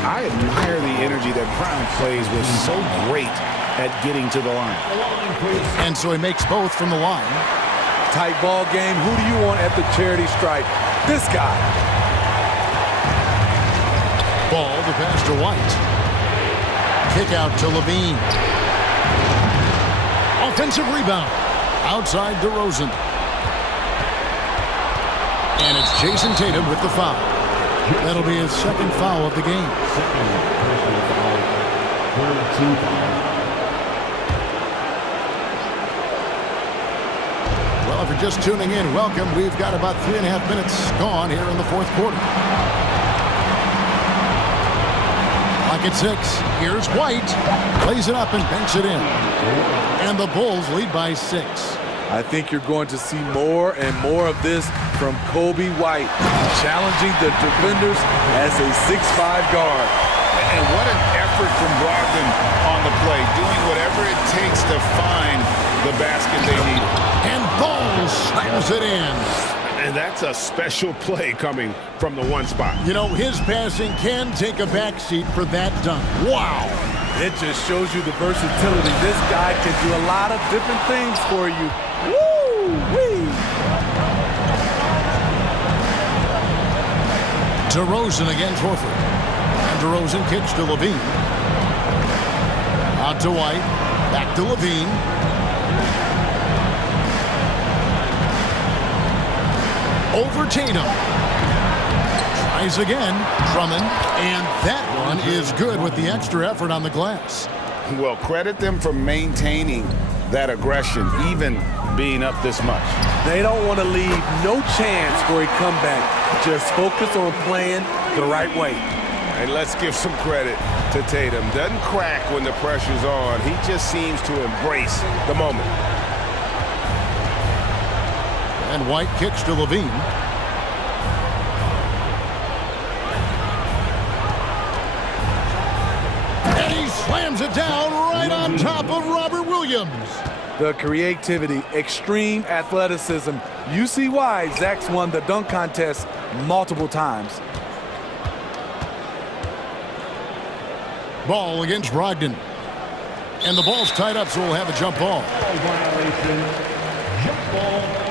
I admire the energy that Brown plays with, so great at getting to the line. And so he makes both from the line. Tight ball game. Who do you want at the charity stripe? This guy. Ball to pass to White. Kick out to Levine. Offensive rebound. Outside DeRozan. And it's Jason Tatum with the foul. That'll be his second foul of the game. Well, if you're just tuning in, welcome. We've got about 3.5 minutes gone here in the fourth quarter. Clock at 6. Here's White. Plays it up and banks it in. And the Bulls lead by 6. I think you're going to see more and more of this from Kobe White, challenging the defenders as a 6'5" guard. And what an effort from Brogdon on the play, doing whatever it takes to find the basket they need. And Ball slams it in. And that's a special play coming from the one spot. You know, his passing can take a backseat for that dunk. Wow. It just shows you the versatility. This guy can do a lot of different things for you. Woo-wee! DeRozan against Horford. And DeRozan kicks to Levine. Out to White. Back to Levine. Over Tatum. Tries again. Drummond. And that one is good with the extra effort on the glass. Well, credit them for maintaining that aggression, even being up this much. They don't want to leave no chance for a comeback. Just focus on playing the right way. And let's give some credit to Tatum. Doesn't crack when the pressure's on. He just seems to embrace the moment. And White kicks to Levine. And he slams it down right on top of Robert Williams. The creativity, extreme athleticism. You see why Zach's won the dunk contest multiple times. Ball against Brogdon. And the ball's tied up, so we'll have a jump ball. Violation. Jump ball.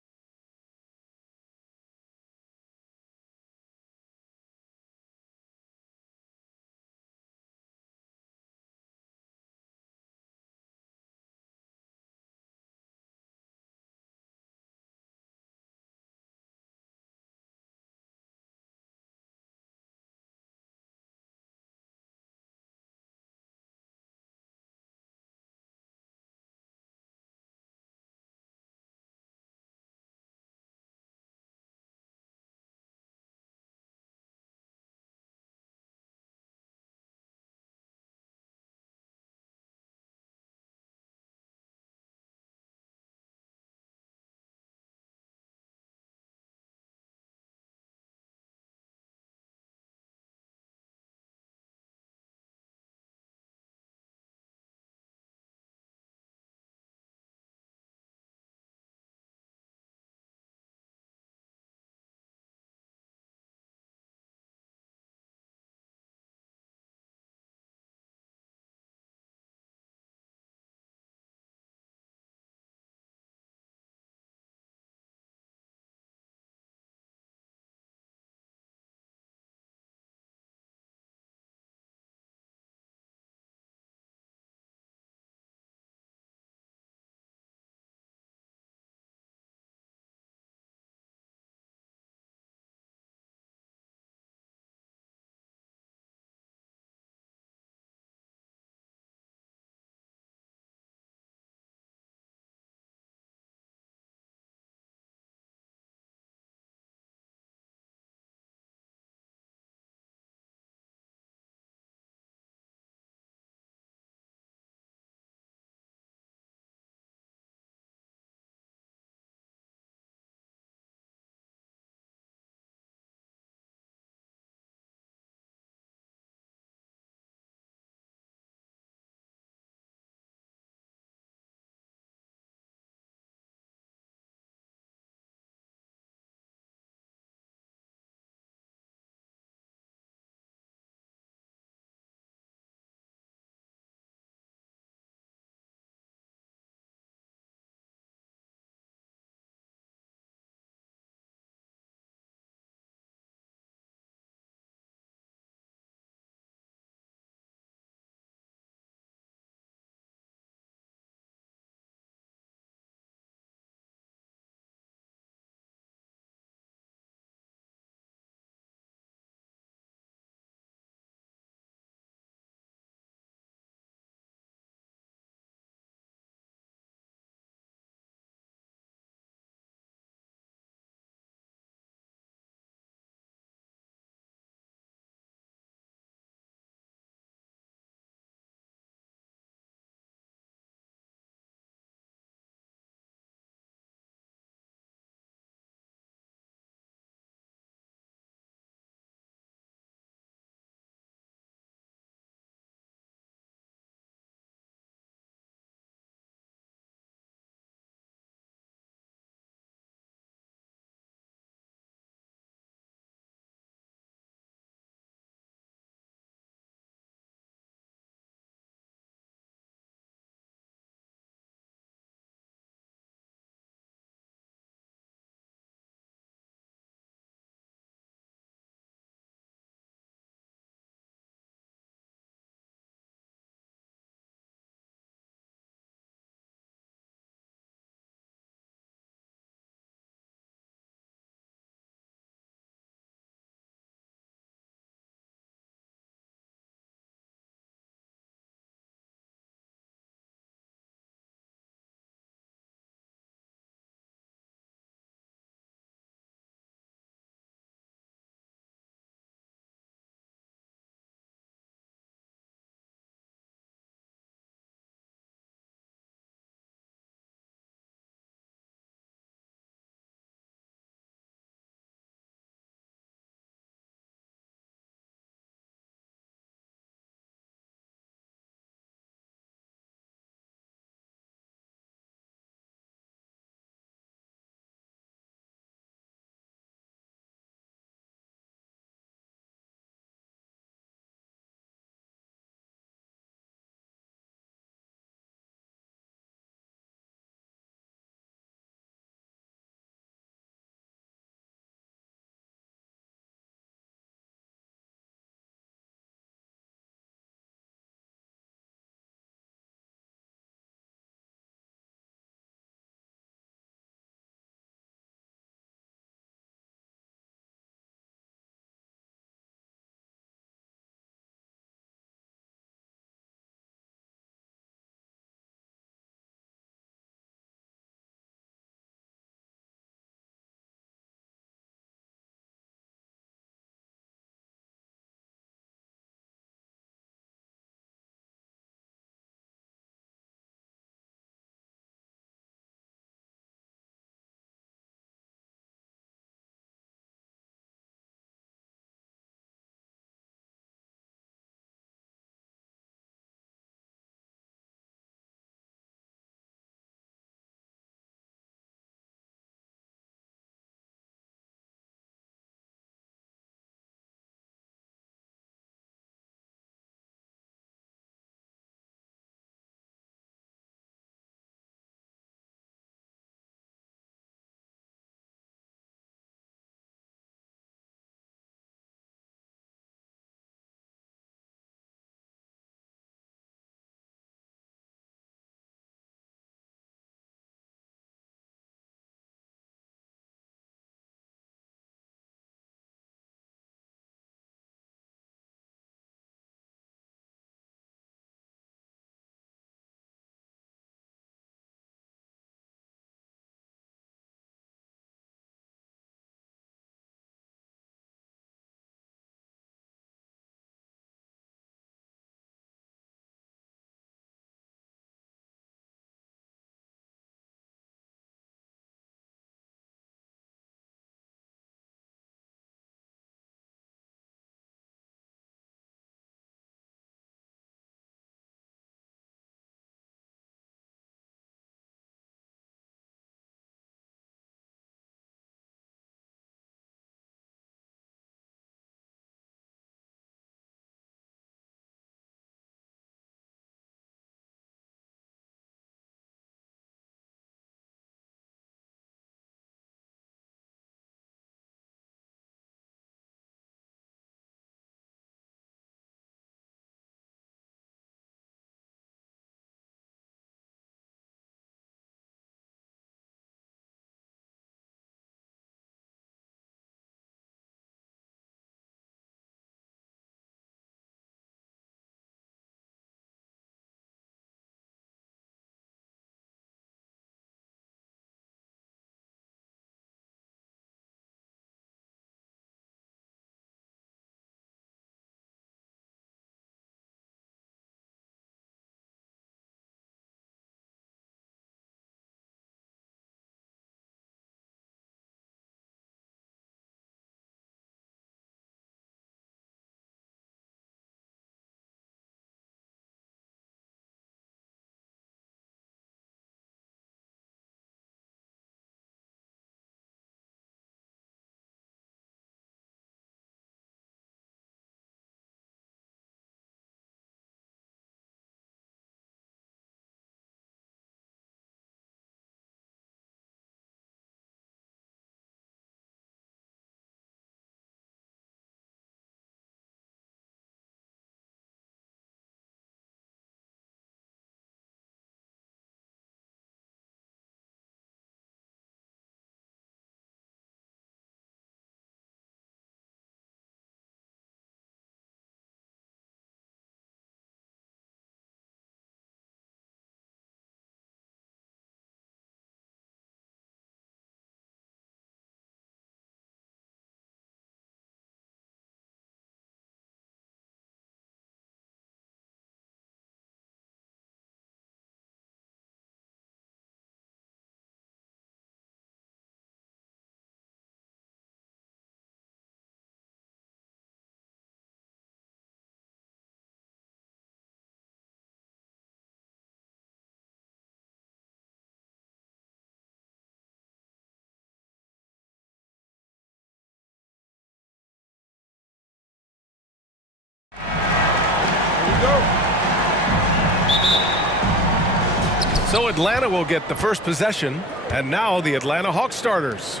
So Atlanta will get the first possession, and now the Atlanta Hawks starters.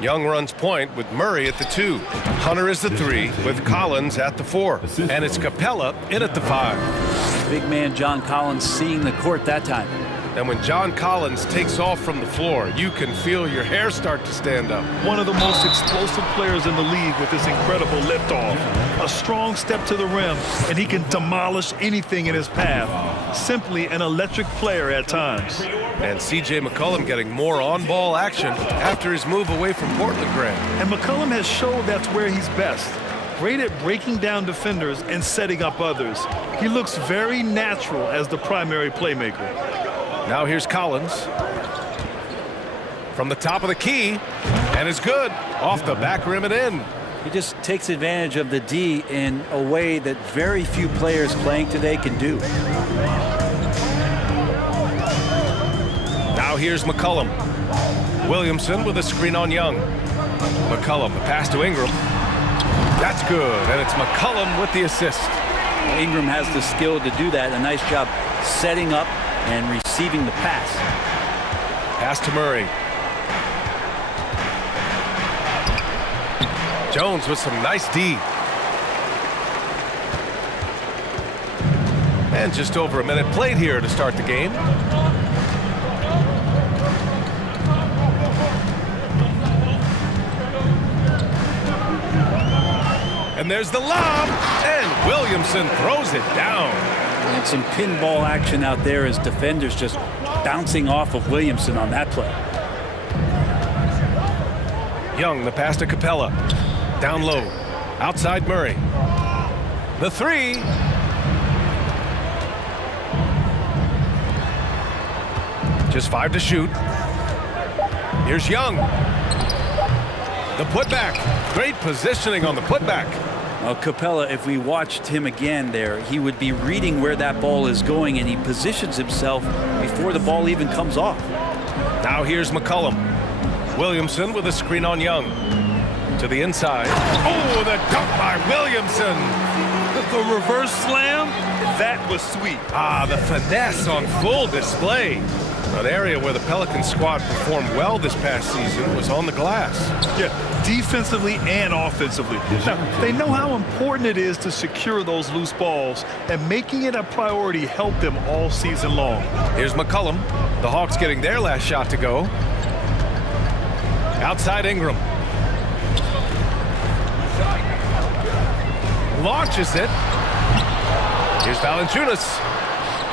Young runs point with Murray at the 2. Hunter is the 3 with Collins at the 4. And it's Capella in at the 5. Big man John Collins seeing the court that time. And when John Collins takes off from the floor, you can feel your hair start to stand up. One of the most explosive players in the league with this incredible liftoff. A strong step to the rim, and he can demolish anything in his path. Simply an electric player at times. And C.J. McCollum getting more on-ball action after his move away from Portland Grand. And McCollum has showed that's where he's best. Great at breaking down defenders and setting up others. He looks very natural as the primary playmaker. Now here's Collins. From the top of the key, and it's good. Off the back rim and in. He just takes advantage of the D in a way that very few players playing today can do. Now here's McCollum. Williamson with a screen on Young. McCollum, the pass to Ingram. That's good, and it's McCollum with the assist. Ingram has the skill to do that. A nice job setting up and receiving the pass. Pass to Murray. Jones with some nice D. And just over a minute played here to start the game. And there's the lob, and Williamson throws it down. And some pinball action out there as defenders just bouncing off of Williamson on that play. Young, the pass to Capella. Down low. Outside Murray. The 3. Just 5 to shoot. Here's Young. The putback. Great positioning on the putback. Well, Capella, if we watched him again there, he would be reading where that ball is going, and he positions himself before the ball even comes off. Now here's McCollum. Williamson with a screen on Young. To the inside. Oh, the dunk by Williamson. The reverse slam, that was sweet. Ah, the finesse on full display. An area where the Pelicans squad performed well this past season was on the glass. Yeah, defensively and offensively. Now, they know how important it is to secure those loose balls, and making it a priority helped them all season long. Here's McCollum. The Hawks getting their last shot to go. Outside Ingram. Launches it. Here's Valanciunas.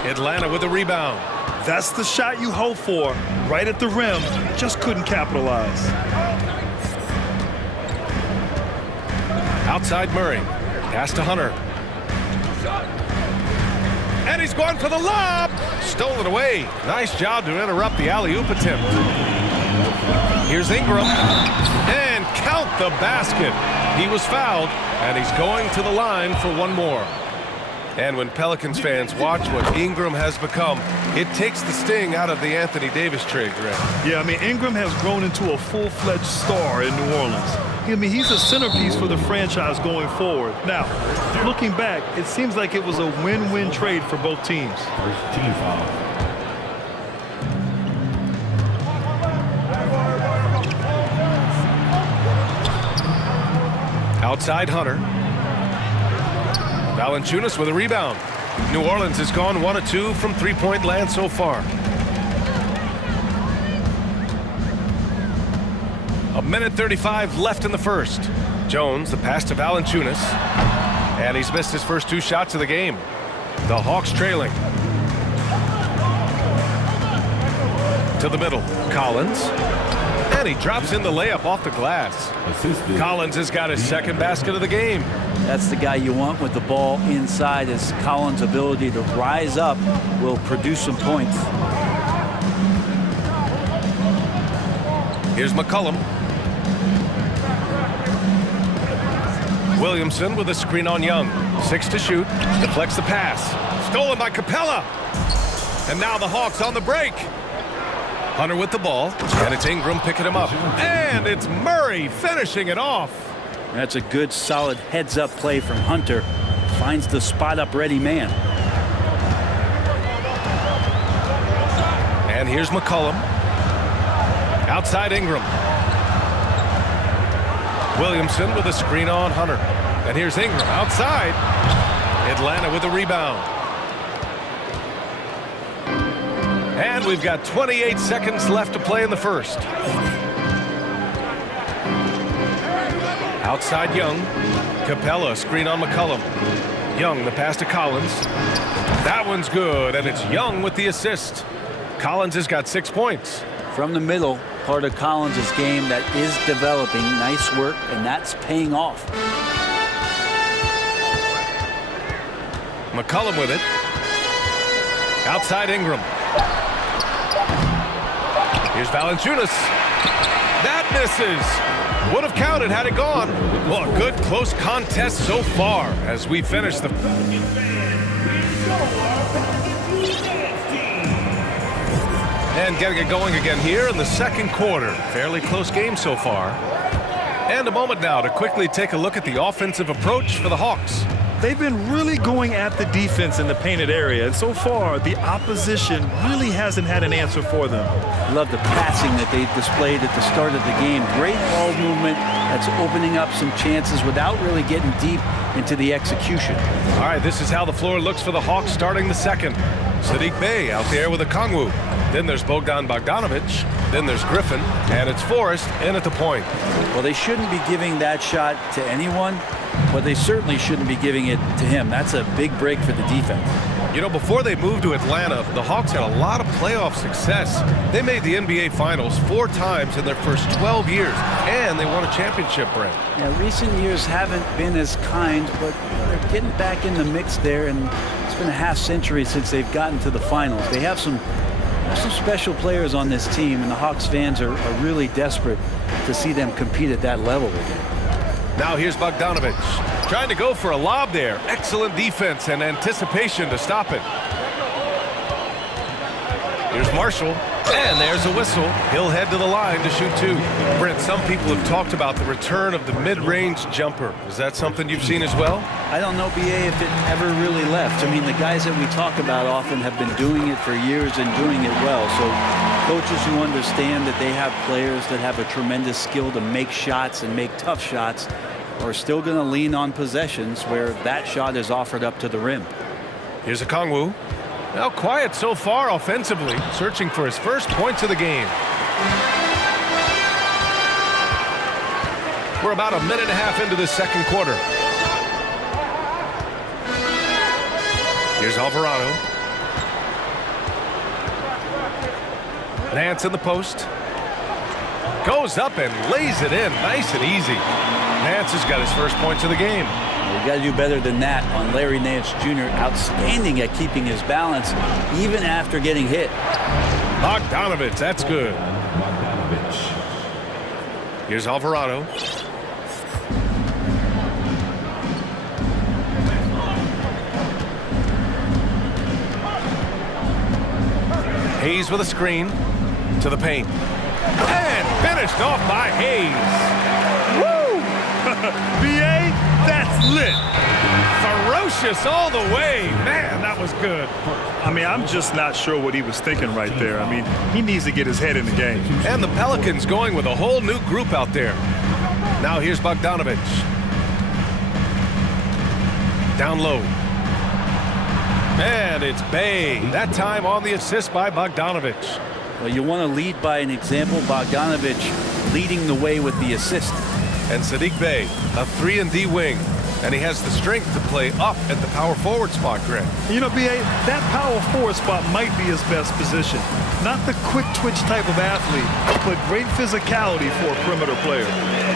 Atlanta with a rebound. That's the shot you hope for. Right at the rim. Just couldn't capitalize. Outside Murray. Pass to Hunter. And he's going for the lob. Stolen away. Nice job to interrupt the alley-oop attempt. Here's Ingram. And count the basket. He was fouled, and he's going to the line for one more. And when Pelicans fans watch what Ingram has become, it takes the sting out of the Anthony Davis trade, Greg. Yeah, I mean, Ingram has grown into a full-fledged star in New Orleans. I mean, he's a centerpiece for the franchise going forward. Now, looking back, it seems like it was a win-win trade for both teams. First team foul. Outside Hunter. Valanciunas with a rebound. New Orleans has gone 1 of 2 from three-point land so far. A minute 35 left in the first. Jones, the pass to Valanciunas. And he's missed his first 2 shots of the game. The Hawks trailing. To the middle. Collins. And he drops in the layup off the glass. Collins has got his second basket of the game. That's the guy you want with the ball inside, as Collins' ability to rise up will produce some points. Here's McCollum. Williamson with a screen on Young. 6 to shoot. Deflects the pass. Stolen by Capella. And now the Hawks on the break. Hunter with the ball, and it's Ingram picking him up. And it's Murray finishing it off. That's a good, solid heads-up play from Hunter. Finds the spot-up ready man. And here's McCollum. Outside Ingram. Williamson with a screen on Hunter. And here's Ingram outside. Atlanta with a rebound. And we've got 28 seconds left to play in the first. Outside Young. Capella, screen on McCollum. Young, the pass to Collins. That one's good, and it's Young with the assist. Collins has got 6 points. From the middle, part of Collins' game that is developing. Nice work, and that's paying off. McCollum with it. Outside Ingram. Here's Valanciunas. That misses. Would have counted had it gone. Well, a good close contest so far as we finish the... And getting it going again here in the second quarter. Fairly close game so far. And a moment now to quickly take a look at the offensive approach for the Hawks. They've been really going at the defense in the painted area, and so far the opposition really hasn't had an answer for them. Love the passing that they displayed at the start of the game. Great ball movement that's opening up some chances without really getting deep into the execution. All right, this is how the floor looks for the Hawks starting the second. Sadiq Bey out there with a Kongwu. Then there's Bogdan Bogdanovic. Then there's Griffin. And it's Forrest in at the point. Well, they shouldn't be giving that shot to anyone, but they certainly shouldn't be giving it to him. That's a big break for the defense. You know, before they moved to Atlanta, the Hawks had a lot of playoff success. They made the NBA Finals 4 times in their first 12 years, and they won a championship, Brent. Yeah, recent years haven't been as kind, but they're getting back in the mix there, and it's been a half century since they've gotten to the finals. They have some special players on this team, and the Hawks fans are really desperate to see them compete at that level again. Now here's Bogdanovic. Trying to go for a lob there. Excellent defense and anticipation to stop it. Here's Marshall. And there's a whistle. He'll head to the line to shoot 2. Brent, some people have talked about the return of the mid-range jumper. Is that something you've seen as well? I don't know, BA, if it ever really left. I mean, the guys that we talk about often have been doing it for years and doing it well. So coaches who understand that they have players that have a tremendous skill to make shots and make tough shots are still going to lean on possessions where that shot is offered up to the rim. Here's a Kongwu. Now quiet so far offensively, searching for his first points of the game. We're about a minute and a half into the second quarter. Here's Alvarado. Nance in the post. Goes up and lays it in nice and easy. Nance has got his first points of the game. We got to do better than that on Larry Nance Jr. Outstanding at keeping his balance even after getting hit. Bogdanovic, that's good. Here's Alvarado. Hayes with a screen to the paint. And finished off by Hayes. Woo! BA, that's lit. Ferocious all the way. Man, that was good. I mean, I'm just not sure what he was thinking right there. I mean, he needs to get his head in the game. And the Pelicans going with a whole new group out there. Now here's Bogdanovic. Down low. And it's Bey. That time on the assist by Bogdanovic. Well, you want to lead by an example. Bogdanovic leading the way with the assist. And Sadiq Bey, a 3-and-D wing. And he has the strength to play up at the power forward spot, Greg. You know, BA, that power forward spot might be his best position. Not the quick twitch type of athlete, but great physicality for a perimeter player.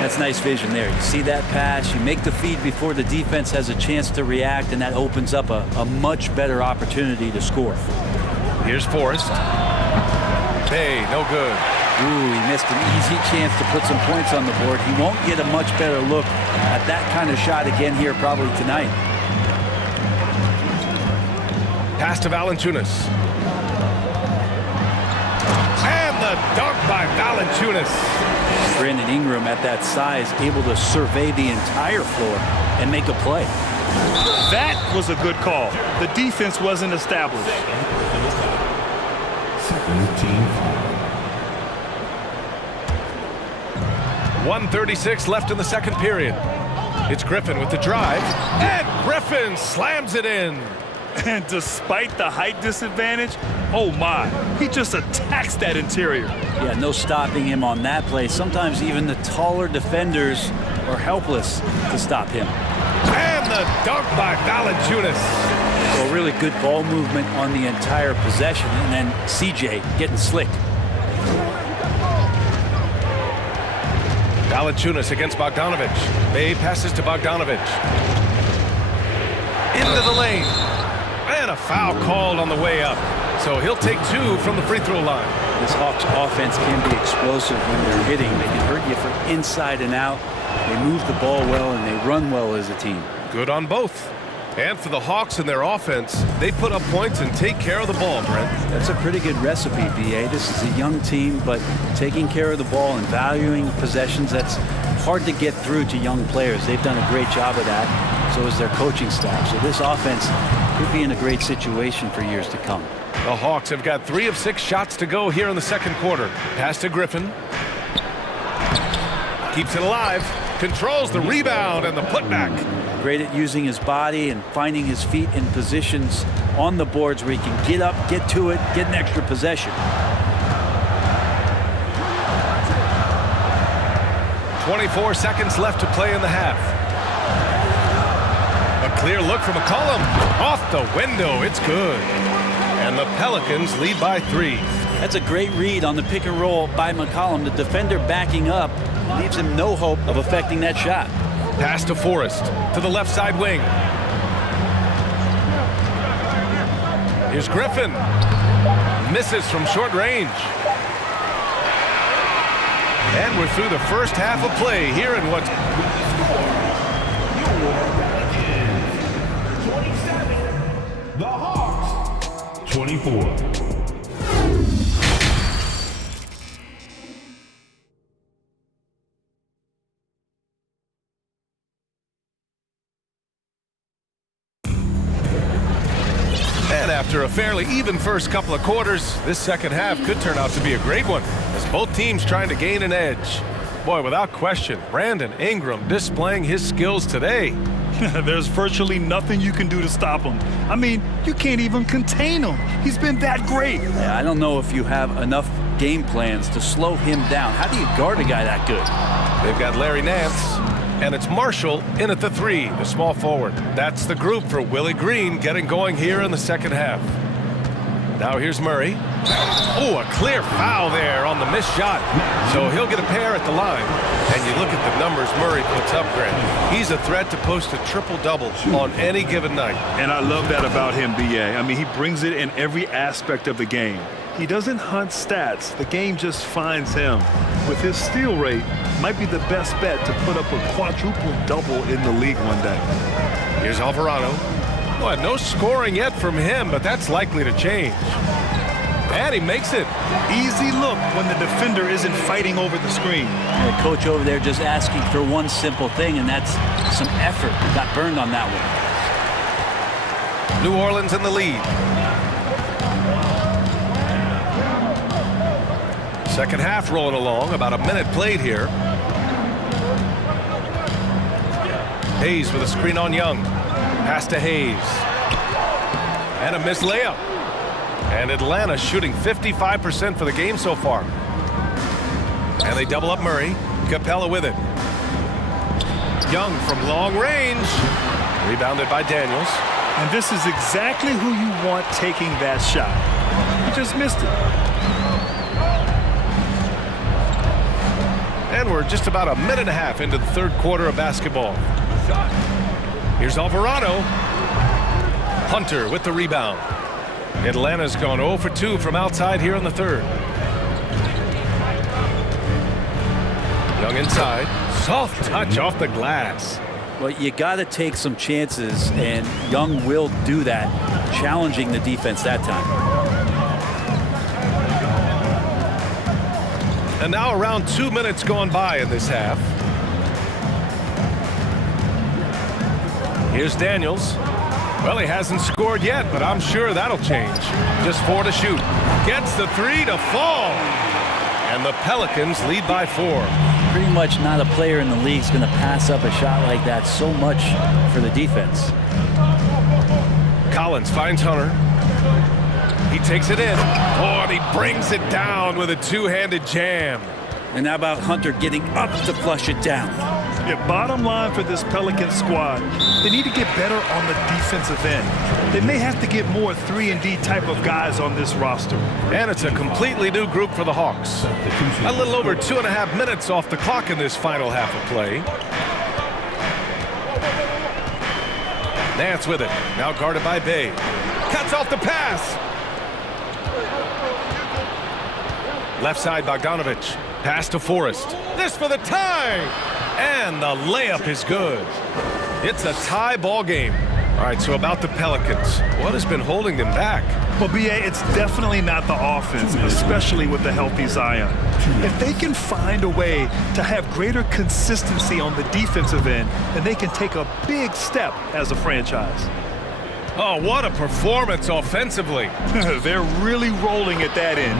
That's nice vision there. You see that pass, you make the feed before the defense has a chance to react, and that opens up a much better opportunity to score. Here's Forrest. Bey, no good. Ooh, he missed an easy chance to put some points on the board. He won't get a much better look at that kind of shot again here probably tonight. Pass to Valanciunas. And the dunk by Valanciunas. Brandon Ingram at that size, able to survey the entire floor and make a play. That was a good call. The defense wasn't established. team foul. 1:36 left in the second period. It's Griffin with the drive, and Griffin slams it in. And despite the height disadvantage, oh my, he just attacks that interior. Yeah, no stopping him on that play. Sometimes even the taller defenders are helpless to stop him. And the dunk by Valanciunas. So really good ball movement on the entire possession, and then CJ getting slick. Valanciunas against Bogdanovic. Bay passes to Bogdanovic. Into the lane. And a foul called on the way up. So he'll take two from the free throw line. This Hawks offense can be explosive when they're hitting. They can hurt you from inside and out. They move the ball well and they run well as a team. Good on both. And for the Hawks and their offense, they put up points and take care of the ball, Brent. That's a pretty good recipe, BA. This is a young team, but taking care of the ball and valuing possessions, that's hard to get through to young players. They've done a great job of that. So is their coaching staff. So this offense could be in a great situation for years to come. The Hawks have got 3 of 6 shots to go here in the second quarter. Pass to Griffin. Keeps it alive. Controls the rebound and the putback. Great at using his body and finding his feet in positions on the boards where he can get up, get to it, get an extra possession. 24 seconds left to play in the half. A clear look from McCollum. Off the window. It's good. And the Pelicans lead by 3. That's a great read on the pick and roll by McCollum. The defender backing up leaves him no hope of affecting that shot. Pass to Forrest to the left side wing. Here's Griffin. Misses from short range. And we're through the first half of play here in what's... The Hawks, 24. And after a fairly even first couple of quarters, this second half could turn out to be a great one, as both teams trying to gain an edge. Boy, without question, Brandon Ingram displaying his skills today. There's virtually nothing you can do to stop him. I mean, you can't even contain him. He's been that great. Yeah, I don't know if you have enough game plans to slow him down. How do you guard a guy that good? They've got Larry Nance, and it's Marshall in at the 3, the small forward. That's the group for Willie Green getting going here in the second half. Now here's Murray. Oh, a clear foul there on the missed shot. So he'll get a pair at the line. And you look at the numbers Murray puts up, Grant. He's a threat to post a triple-double on any given night. And I love that about him, BA. I mean, he brings it in every aspect of the game. He doesn't hunt stats. The game just finds him. With his steal rate, might be the best bet to put up a quadruple-double in the league one day. Here's Alvarado. Well, no scoring yet from him, but that's likely to change. And he makes it. Easy look when the defender isn't fighting over the screen. The coach over there just asking for one simple thing, and that's some effort. Got burned on that one. New Orleans in the lead. Second half rolling along, about a minute played here. Hayes with a screen on Young. Pass to Hayes. And a missed layup. And Atlanta shooting 55% for the game so far. And they double up Murray. Capella with it. Young from long range. Rebounded by Daniels. And this is exactly who you want taking that shot. He just missed it. And we're just about a minute and a half into the third quarter of basketball. Here's Alvarado. Hunter with the rebound. Atlanta's gone 0 for 2 from outside here in the third. Young inside. Soft touch off the glass. Well, you got to take some chances, and Young will do that, challenging the defense that time. And now around 2 minutes gone by in this half. Here's Daniels. Well, he hasn't scored yet, but I'm sure that'll change. Just 4 to shoot. Gets the 3 to fall. And the Pelicans lead by 4. Pretty much not a player in the league is going to pass up a shot like that so much for the defense. Collins finds Hunter. He takes it in. Oh, and he brings it down with a two-handed jam. And how about Hunter getting up to flush it down? Yeah, bottom line for this Pelican squad, they need to get better on the defensive end. They may have to get more 3-and-D type of guys on this roster. And it's a completely new group for the Hawks. A little over 2.5 minutes off the clock in this final half of play. Nance with it. Now guarded by Bay. Cuts off the pass. Left side, Bogdanovich. Pass to Forrest. This for the tie. And the layup is good. It's a tie ball game. All right, so about the Pelicans. What has been holding them back? Well, B.A., it's definitely not the offense, especially with the healthy Zion. If they can find a way to have greater consistency on the defensive end, then they can take a big step as a franchise. Oh, what a performance offensively. They're really rolling at that end.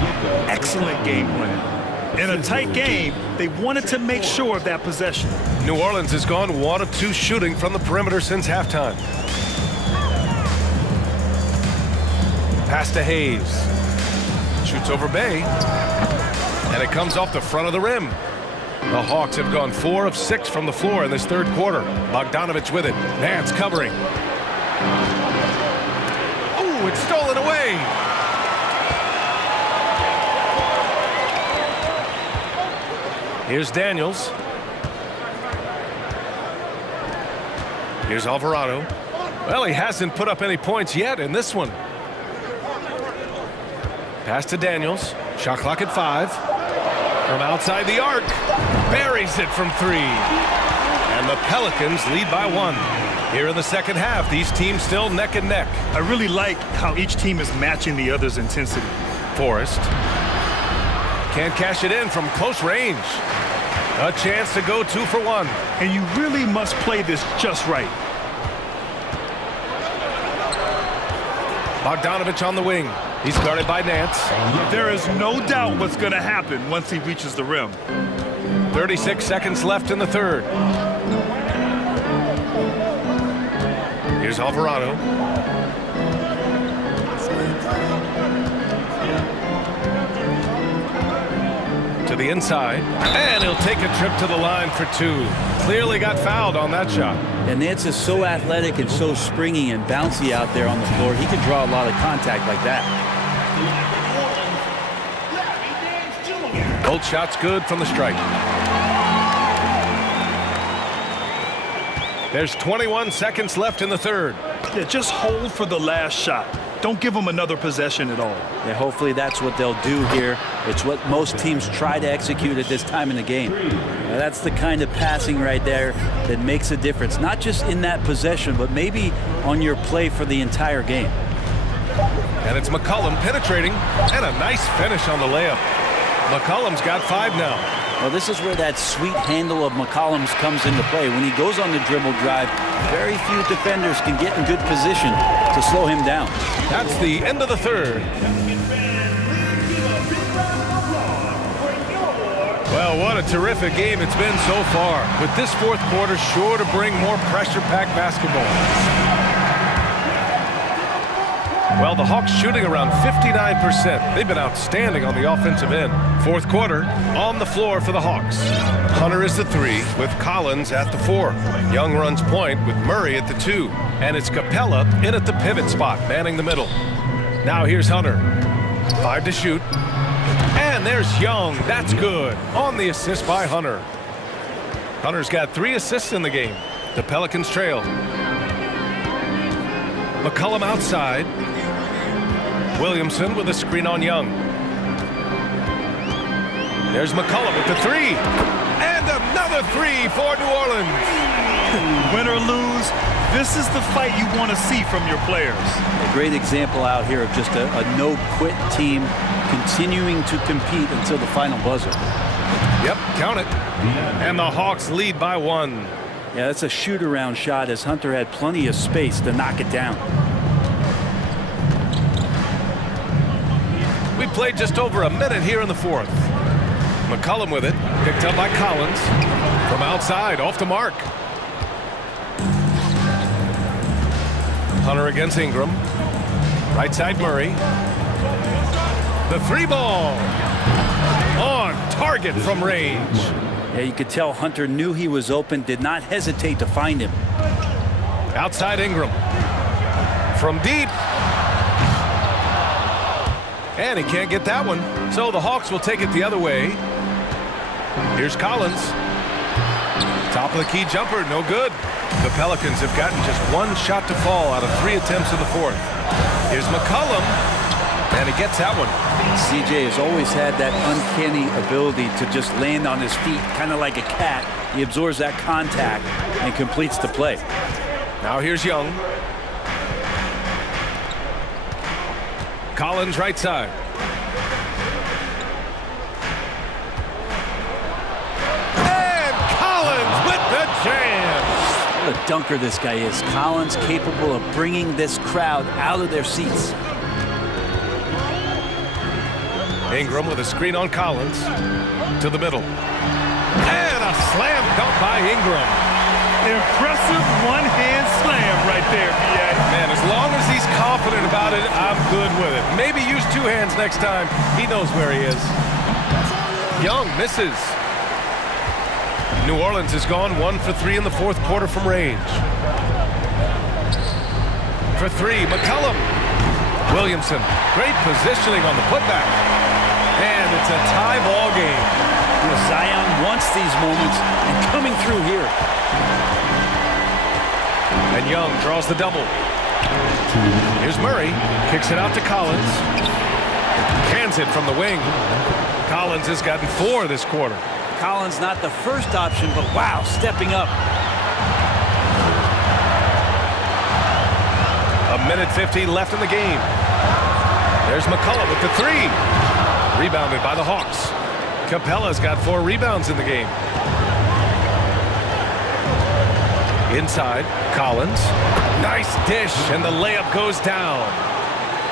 Excellent game plan. In a tight game, they wanted to make sure of that possession. New Orleans has gone 1 of 2 shooting from the perimeter since halftime. Pass to Hayes. Shoots over Bay. And it comes off the front of the rim. The Hawks have gone 4 of 6 from the floor in this third quarter. Bogdanovich with it. Nance covering. Ooh, it's stolen away. Here's Daniels. Here's Alvarado. Well, he hasn't put up any points yet in this one. Pass to Daniels. Shot clock at 5. From outside the arc. Buries it from 3. And the Pelicans lead by 1. Here in the second half, these teams still neck and neck. I really like how each team is matching the other's intensity. Forrest. Can't cash it in from close range. A chance to go 2 for 1. And you really must play this just right. Bogdanovich on the wing. He's guarded by Nance. There is no doubt what's going to happen once he reaches the rim. 36 seconds left in the third. Here's Alvarado. To the inside, and he'll take a trip to the line for 2. Clearly got fouled on that shot. And Nance is so athletic and so springy and bouncy out there on the floor. He can draw a lot of contact like that. Both shots good from the stripe. There's 21 seconds left in the third. Yeah, just hold for the last shot. Don't give them another possession at all. Yeah, hopefully that's what they'll do here. It's what most teams try to execute at this time in the game. That's the kind of passing right there that makes a difference, not just in that possession, but maybe on your play for the entire game. And it's McCollum penetrating, and a nice finish on the layup. McCollum's got 5 now. Well, this is where that sweet handle of McCollum's comes into play. When he goes on the dribble drive, very few defenders can get in good position to slow him down. That's the end of the third. Well, what a terrific game it's been so far. With this fourth quarter sure to bring more pressure-packed basketball. Well, the Hawks shooting around 59%. They've been outstanding on the offensive end. Fourth quarter, on the floor for the Hawks. Hunter is the 3 with Collins at the 4. Young runs point with Murray at the 2. And it's Capella in at the pivot spot, manning the middle. Now here's Hunter. 5 to shoot. And there's Young. That's good. On the assist by Hunter. Hunter's got 3 assists in the game. The Pelicans trail. McCollum outside. Williamson with a screen on Young. There's McCollum with the 3. And another 3 for New Orleans. Win or lose, this is the fight you want to see from your players. A great example out here of just a no-quit team continuing to compete until the final buzzer. Yep, count it. And the Hawks lead by 1. Yeah, that's a shoot-around shot as Hunter had plenty of space to knock it down. We played just over a minute here in the fourth. McCollum with it, picked up by Collins. From outside, off the mark. Hunter against Ingram. Right side Murray. The three ball. On target from range. Yeah, you could tell Hunter knew he was open, did not hesitate to find him. Outside Ingram. From deep. And he can't get that one. So the Hawks will take it the other way. Here's Collins. Top of the key jumper, no good. The Pelicans have gotten just one shot to fall out of 3 attempts in the fourth. Here's McCollum. And he gets that one. CJ has always had that uncanny ability to just land on his feet, kind of like a cat. He absorbs that contact and completes the play. Now here's Young. Collins right side. And Collins with the jam. What a dunker this guy is. Collins capable of bringing this crowd out of their seats. Ingram with a screen on Collins. To the middle. And a slam dunk by Ingram. Impressive one-hand slam right there, B.A. Man, as long as he's confident about it, I'm good with it. Maybe use 2 hands next time. He knows where he is. Young misses. New Orleans has gone 1 for 3 in the fourth quarter from range. For 3, McCollum. Williamson, great positioning on the putback. And it's a tie ball game. You know, Zion wants these moments and coming through here. And Young draws the double. Here's Murray. Kicks it out to Collins. Cans it from the wing. Collins has gotten 4 this quarter. Collins not the first option, but wow, stepping up. A minute 15 left in the game. There's McCullough with the 3. Rebounded by the Hawks. Capella's got 4 rebounds in the game. Inside, Collins. Nice dish, and the layup goes down.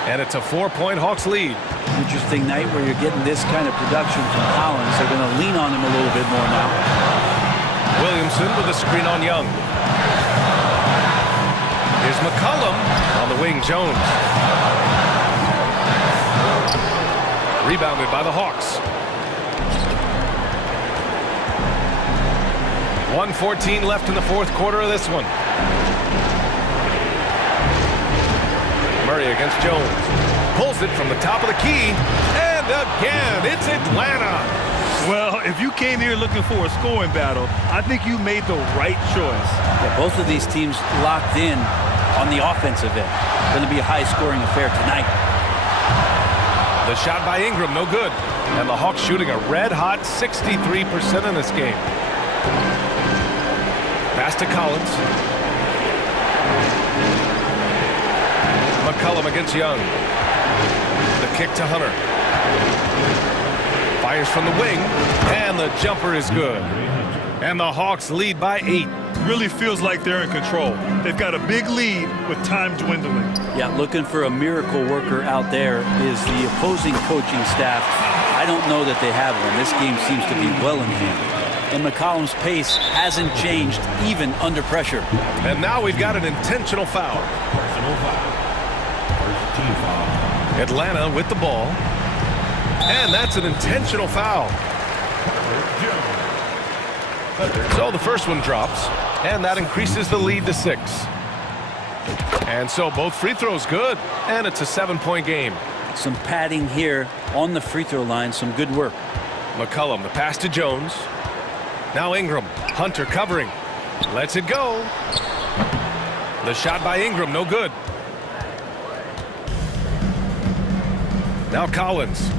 And it's a 4-point Hawks lead. Interesting night where you're getting this kind of production from Collins. They're going to lean on him a little bit more now. Williamson with a screen on Young. Here's McCollum on the wing, Jones. Rebounded by the Hawks. 1:14 left in the fourth quarter of this one. Murray against Jones. Pulls it from the top of the key. And again, it's Atlanta. Well, if you came here looking for a scoring battle, I think you made the right choice. Yeah, both of these teams locked in on the offensive end. Going to be a high-scoring affair tonight. The shot by Ingram, no good. And the Hawks shooting a red-hot 63% in this game. Pass to Collins. McCollum against Young. The kick to Hunter. Fires from the wing, and the jumper is good. And the Hawks lead by 8. Really feels like they're in control. They've got a big lead with time dwindling. Yeah, looking for a miracle worker out there is the opposing coaching staff. I don't know that they have one. This game seems to be well in hand. And McCollum's pace hasn't changed even under pressure. And now we've got an intentional foul. Atlanta with the ball. And that's an intentional foul. So the first one drops, and that increases the lead to 6. And so both free throws good, and it's a 7-point game. Some padding here on the free throw line, some good work. McCollum, the pass to Jones. Now Ingram, Hunter covering. Lets it go. The shot by Ingram, no good. Now Collins.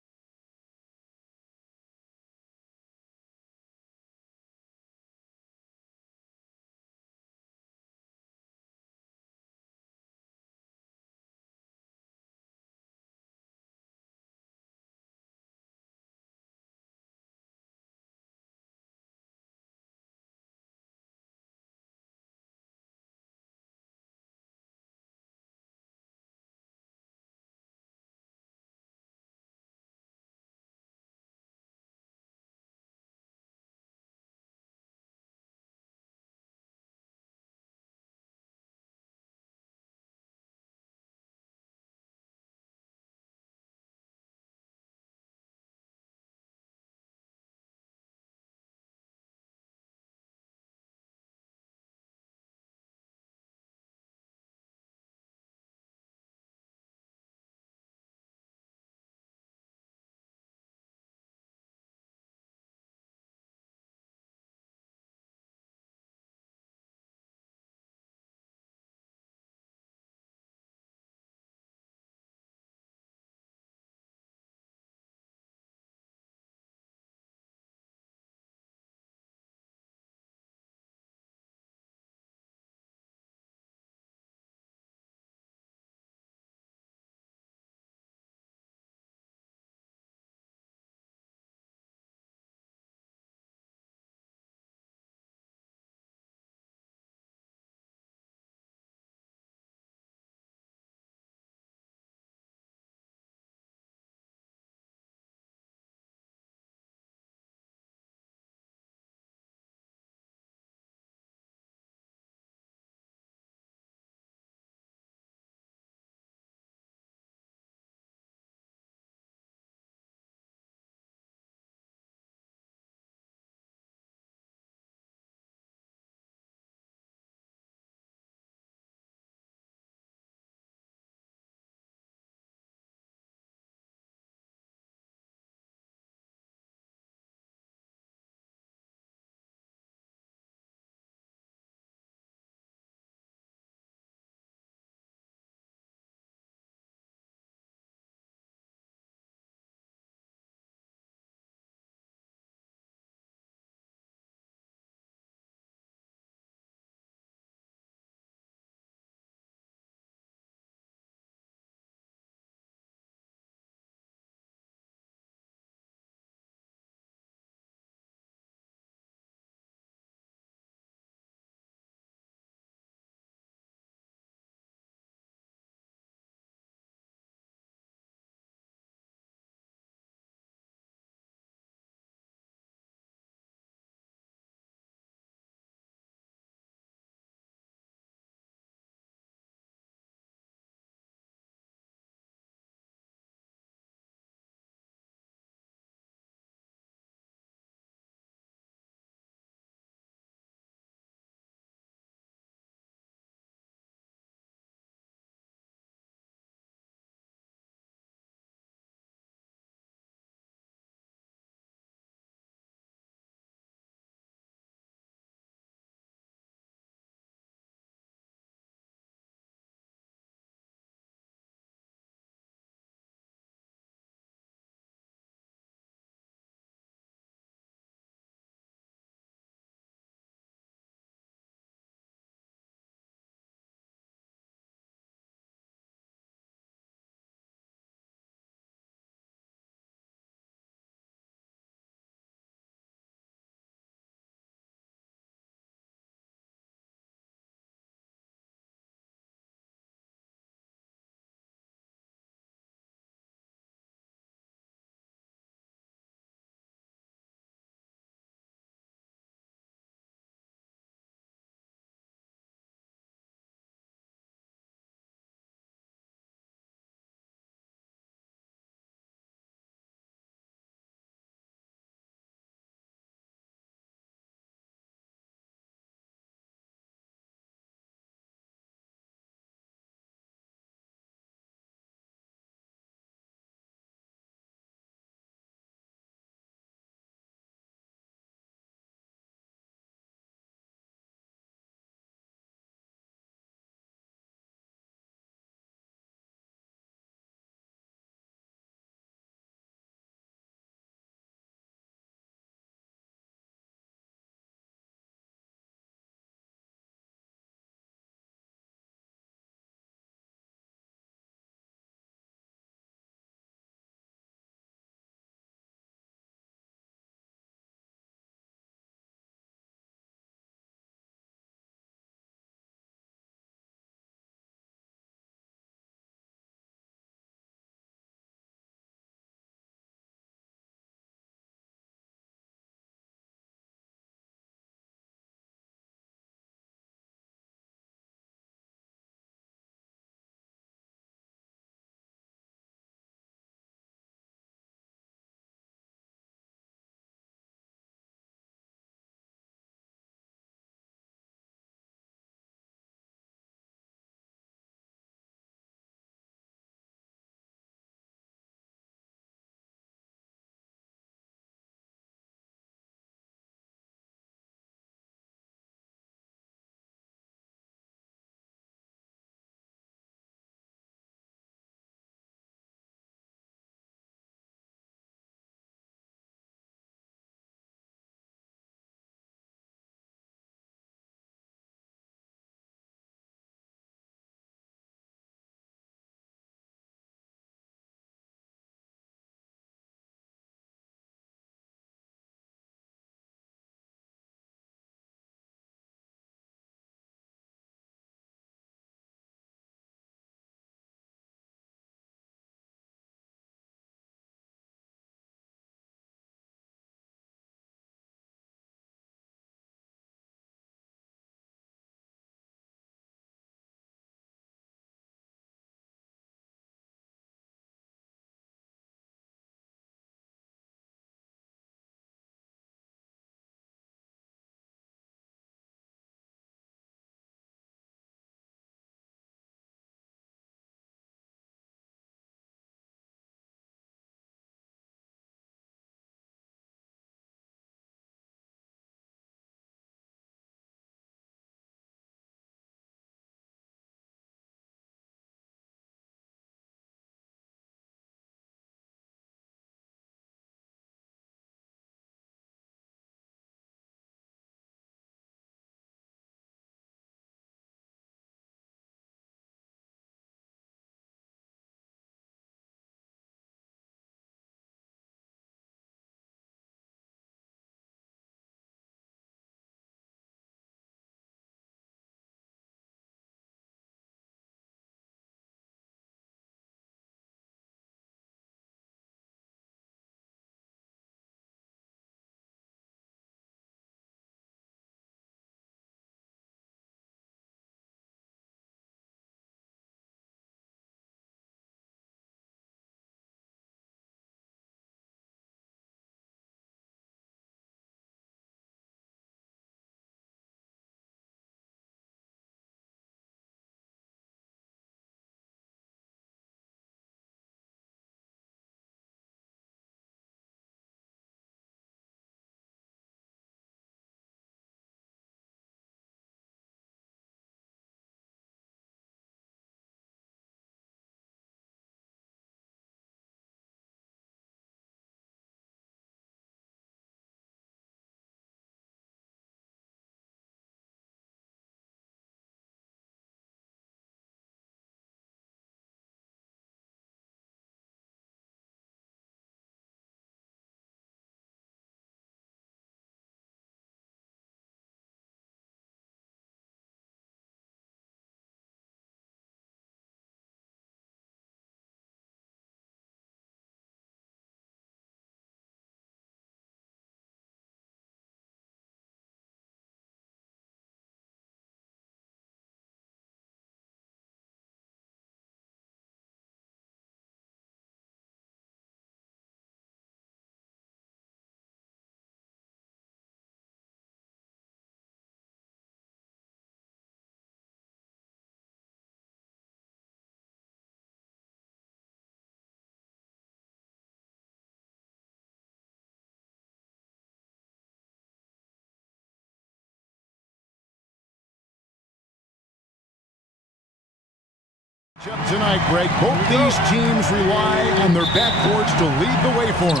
Tonight, Greg, both these teams rely on their backcourts to lead the way for them.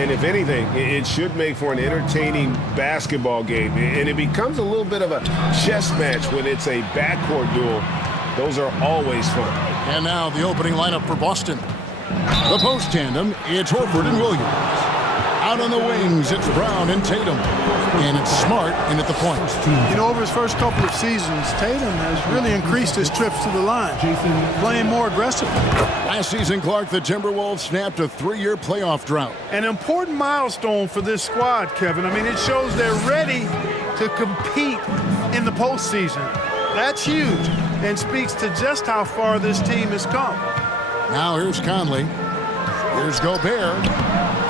And if anything, it should make for an entertaining basketball game. And it becomes a little bit of a chess match when it's a backcourt duel. Those are always fun. And now the opening lineup for Boston. The post tandem, it's Horford and Williams. Out on the wings, it's Brown and Tatum. And it's Smart in at the point. You know, over his first couple of seasons, Tatum has really increased his trips to the line, playing more aggressively. Last season, Clark, the Timberwolves snapped a 3-year playoff drought. An important milestone for this squad, Kevin. I mean, it shows they're ready to compete in the postseason. That's huge and speaks to just how far this team has come. Now here's Conley. Here's Gobert.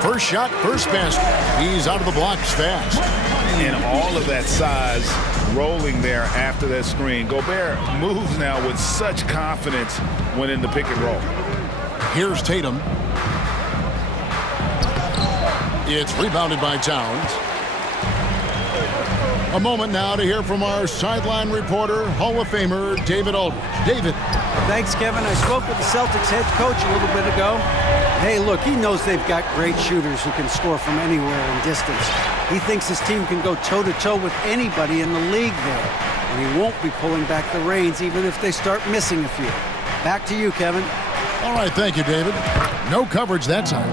First shot, first basket. He's out of the blocks fast. And all of that size rolling there after that screen. Gobert moves now with such confidence when in the pick and roll. Here's Tatum. It's rebounded by Towns. A moment now to hear from our sideline reporter, Hall of Famer David Aldridge. David. Thanks, Kevin. I spoke with the Celtics head coach a little bit ago. Hey, look, he knows they've got great shooters who can score from anywhere in distance. He thinks his team can go toe-to-toe with anybody in the league there. And he won't be pulling back the reins even if they start missing a few. Back to you, Kevin. All right, thank you, David. No coverage that time.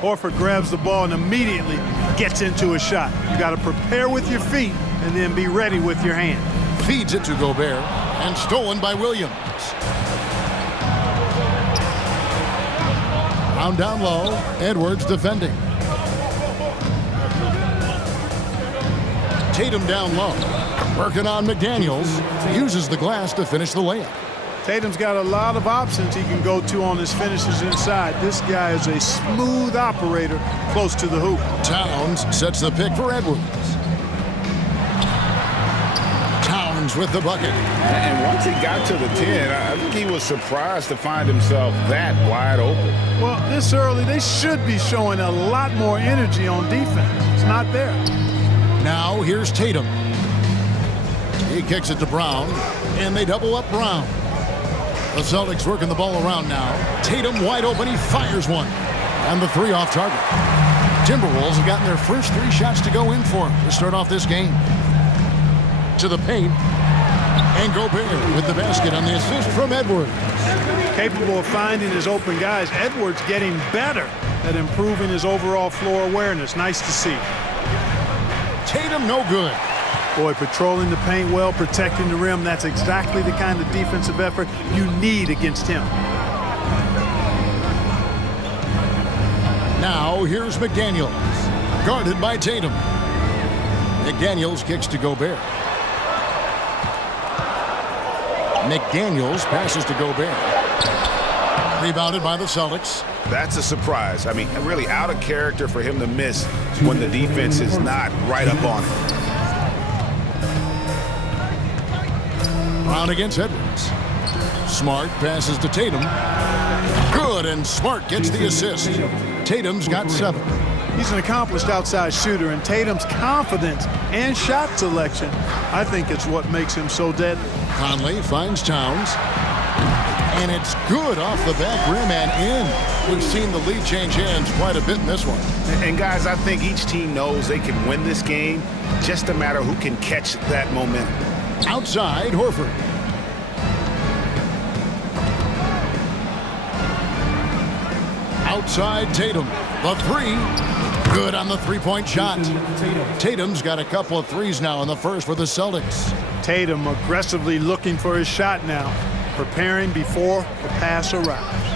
Horford grabs the ball and immediately gets into a shot. You got to prepare with your feet and then be ready with your hand. Feeds it to Gobert and stolen by Williams. Round down low, Edwards defending. Tatum down low, working on McDaniels, uses the glass to finish the layup. Tatum's got a lot of options he can go to on his finishes inside. This guy is a smooth operator close to the hoop. Towns sets the pick for Edwards. Towns with the bucket. And once he got to the 10, I think he was surprised to find himself that wide open. Well, this early, they should be showing a lot more energy on defense. It's not there. Now here's Tatum. He kicks it to Brown, and they double up Brown. The Celtics working the ball around now. Tatum wide open, he fires one. And the three off target. Timberwolves have gotten their first 3 shots to go in for him to start off this game. To the paint. And Gobert with the basket on the assist from Edwards. Capable of finding his open guys. Edwards getting better at improving his overall floor awareness. Nice to see. Tatum no good. Boy, patrolling the paint well, protecting the rim. That's exactly the kind of defensive effort you need against him. Now here's McDaniels. Guarded by Tatum. McDaniels kicks to Gobert. McDaniels passes to Gobert. Rebounded by the Celtics. That's a surprise. I mean, really out of character for him to miss when the defense is not right up on it. Brown against Edwards. Smart passes to Tatum. Good, and Smart gets the assist. Tatum's got 7. He's an accomplished outside shooter, and Tatum's confidence and shot selection, I think it's what makes him so deadly. Conley finds Towns. And it's good off the back rim and in. We've seen the lead change hands quite a bit in this one. And guys, I think each team knows they can win this game. Just a matter who can catch that momentum. Outside, Horford. Outside, Tatum. The 3. Good on the 3-point shot. Tatum's got a couple of threes now in the first for the Celtics. Tatum aggressively looking for his shot now, preparing before the pass arrives.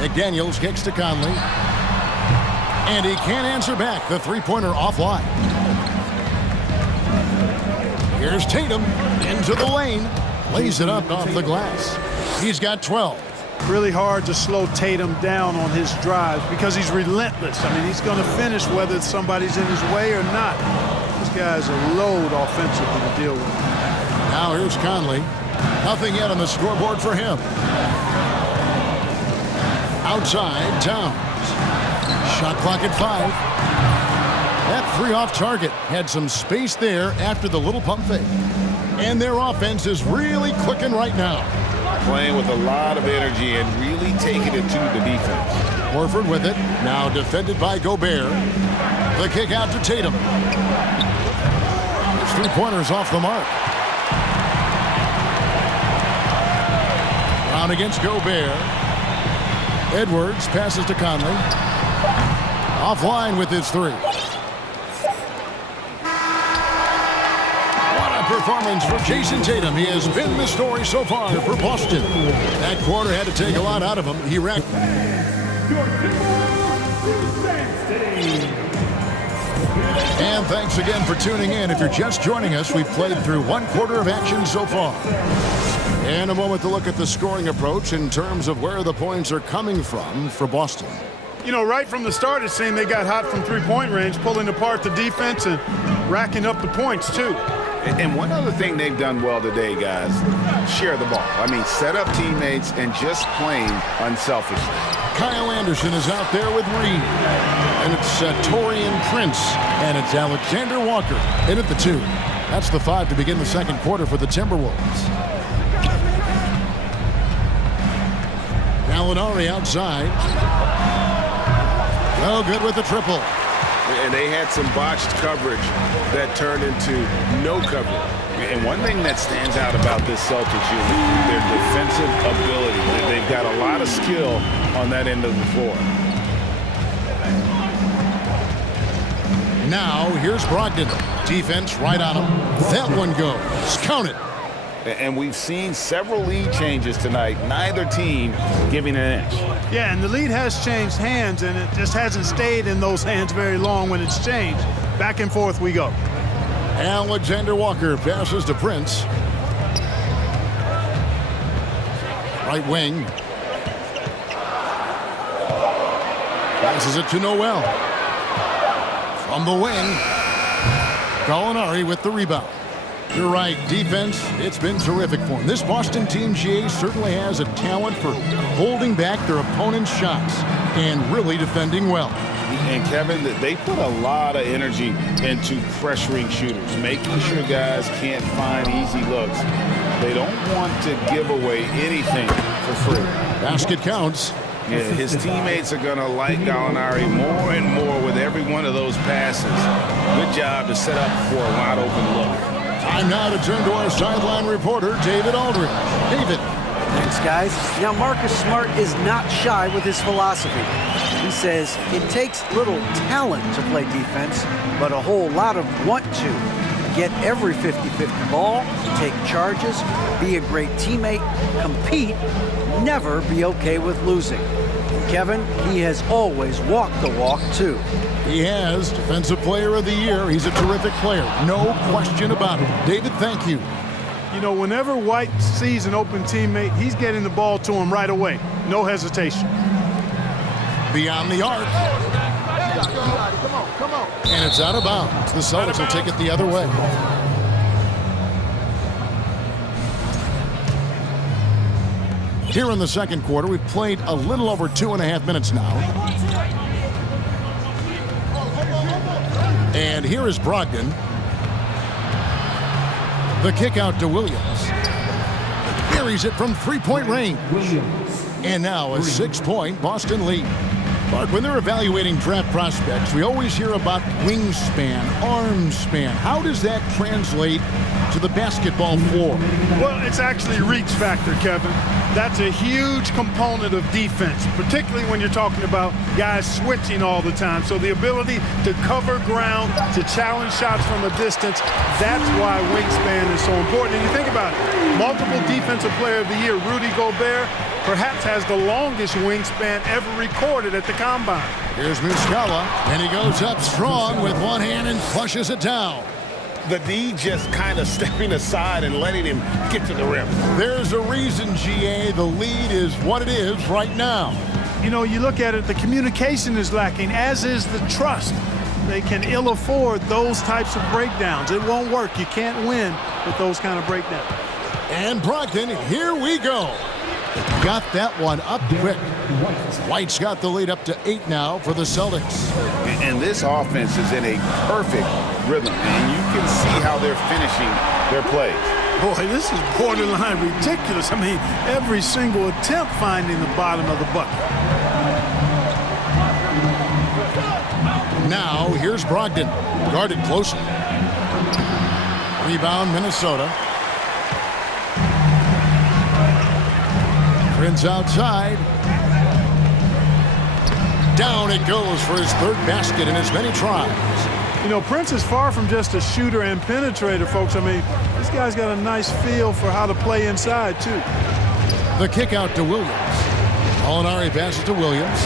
McDaniels kicks to Conley. And he can't answer back. The 3-pointer offline. Here's Tatum into the lane. Lays it up off the glass. He's got 12. Really hard to slow Tatum down on his drives because he's relentless. I mean, he's going to finish whether somebody's in his way or not. This guy's a load offensively to deal with. Now here's Conley. Nothing yet on the scoreboard for him. Outside, Towns. Shot clock at 5. That 3 off target had some space there after the little pump fake. And their offense is really clicking right now. Playing with a lot of energy and really taking it to the defense. Horford with it. Now defended by Gobert. The kick out to Tatum. His three-pointers off the mark. Brown against Gobert. Edwards passes to Conley. Offline with his three. What a performance for Jason Tatum. He has been the story so far for Boston. That quarter had to take a lot out of him. He racked. And thanks again for tuning in. If you're just joining us, we've played through one quarter of action so far. And a moment to look at the scoring approach in terms of where the points are coming from for Boston. You know, right from the start, it seemed they got hot from three-point range, pulling apart the defense and racking up the points, too. And one other thing they've done well today, guys, share the ball. I mean, set up teammates and just playing unselfishly. Kyle Anderson is out there with Reed. And it's Torian Prince. And it's Alexander Walker in at the 2. That's the 5 to begin the second quarter for the Timberwolves. Gallinari outside. Oh, good with the triple. And they had some botched coverage that turned into no coverage. And one thing that stands out about this Celtics unit, their defensive ability. They've got a lot of skill on that end of the floor. Now, here's Brogdon. Defense right on him. That one goes. Count it. And we've seen several lead changes tonight. Neither team giving an inch. Yeah, and the lead has changed hands, and it just hasn't stayed in those hands very long when it's changed. Back and forth we go. Alexander Walker passes to Prince. Right wing. Passes it to Noel. From the wing. Gallinari with the rebound. You're right, defense, it's been terrific for him. This Boston team, GA, certainly has a talent for holding back their opponent's shots and really defending well. And Kevin, they put a lot of energy into pressuring shooters, making sure guys can't find easy looks. They don't want to give away anything for free. Basket counts. Yeah, his teammates are going to like Gallinari more and more with every one of those passes. Good job to set up for a wide open look. Time now to turn to our sideline reporter, David Aldridge. David. Thanks, guys. Now, Marcus Smart is not shy with his philosophy. He says it takes little talent to play defense, but a whole lot of want to. Get every 50-50 ball, take charges, be a great teammate, compete, never be okay with losing. Kevin, he has always walked the walk, too. He has. Defensive Player of the Year. He's a terrific player. No question about it. David, thank you. You know, whenever White sees an open teammate, he's getting the ball to him right away. No hesitation. Beyond the arc. Come on. And it's out of bounds. The Celtics will take it the other way. Here in the second quarter, we've played a little over 2.5 minutes now. And here is Brogdon. The kick out to Williams. Buries it from three-point range. And now a 6-point Boston lead. But when they're evaluating draft prospects, we always hear about wingspan, arm span. How does that translate to the basketball floor? Well, it's actually reach factor, Kevin. That's a huge component of defense, particularly when you're talking about guys switching all the time. So the ability to cover ground, to challenge shots from a distance, that's why wingspan is so important. And you think about it, multiple Defensive Player of the Year, Rudy Gobert, perhaps has the longest wingspan ever recorded at the Combine. Here's Muscala, and he goes up strong with one hand and flushes it down. The D just kind of stepping aside and letting him get to the rim. There's a reason, GA, the lead is what it is right now. You know, you look at it, the communication is lacking, as is the trust. They can ill afford those types of breakdowns. It won't work. You can't win with those kind of breakdowns. And Brogdon, here we go. Got that one up quick. White's got the lead up to 8 now for the Celtics. And this offense is in a perfect rhythm, and you can see how they're finishing their plays. Boy, this is borderline ridiculous. I mean, every single attempt finding the bottom of the bucket. Now, here's Brogdon. Guarded closely. Rebound, Minnesota. Prince outside. Down it goes for his third basket in as many tries. You know, Prince is far from just a shooter and penetrator, folks. I mean, this guy's got a nice feel for how to play inside, too. The kick out to Williams. Molinari passes to Williams.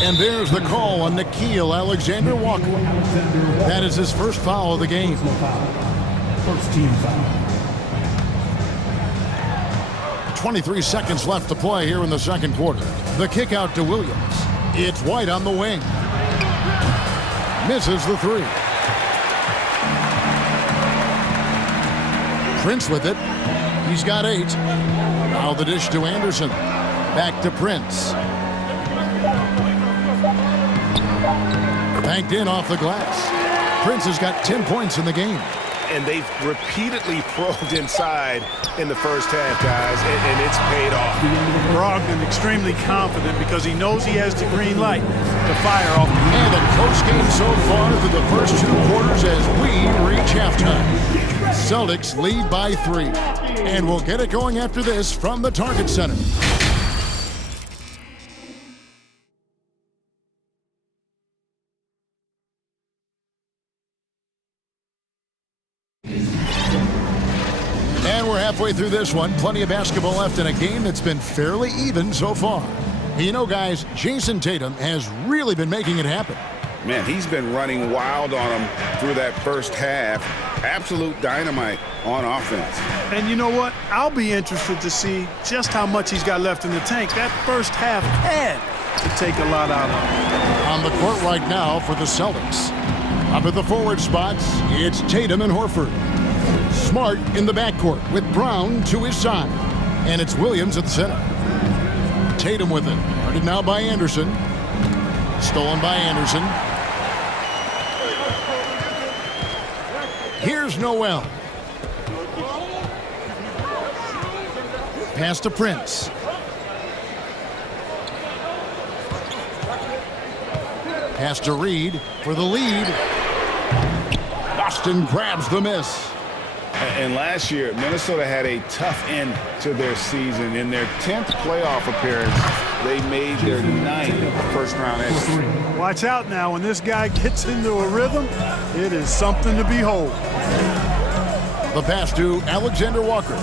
And there's the call on Nickeil Alexander-Walker. That is his first foul of the game. First team foul. 23 seconds left to play here in the second quarter. The kick out to Williams. It's White on the wing. Misses the three. Prince with it. He's got 8. Now the dish to Anderson. Back to Prince. Banked in off the glass. Prince has got 10 points in the game. And they've repeatedly probed inside in the first half, guys, and it's paid off. Brogdon extremely confident because he knows he has the green light to fire off. And a close game so far through the first 2 quarters as we reach halftime. Celtics lead by 3. And we'll get it going after this from the Target Center. And we're halfway through this one. Plenty of basketball left in a game that's been fairly even so far. You know, guys, Jason Tatum has really been making it happen. Man, he's been running wild on him through that first half. Absolute dynamite on offense. And you know what? I'll be interested to see just how much he's got left in the tank. That first half had to take a lot out of him. On the court right now for the Celtics. Up at the forward spots, it's Tatum and Horford. Smart in the backcourt with Brown to his side. And it's Williams at the center. Tatum with it. Guarded now by Anderson. Stolen by Anderson. Here's Noel. Pass to Prince. Pass to Reed for the lead. Boston grabs the miss. And last year, Minnesota had a tough end to their season. In their 10th playoff appearance, they made their 9th first-round entry. Watch out now. When this guy gets into a rhythm, it is something to behold. The pass to Alexander-Walker.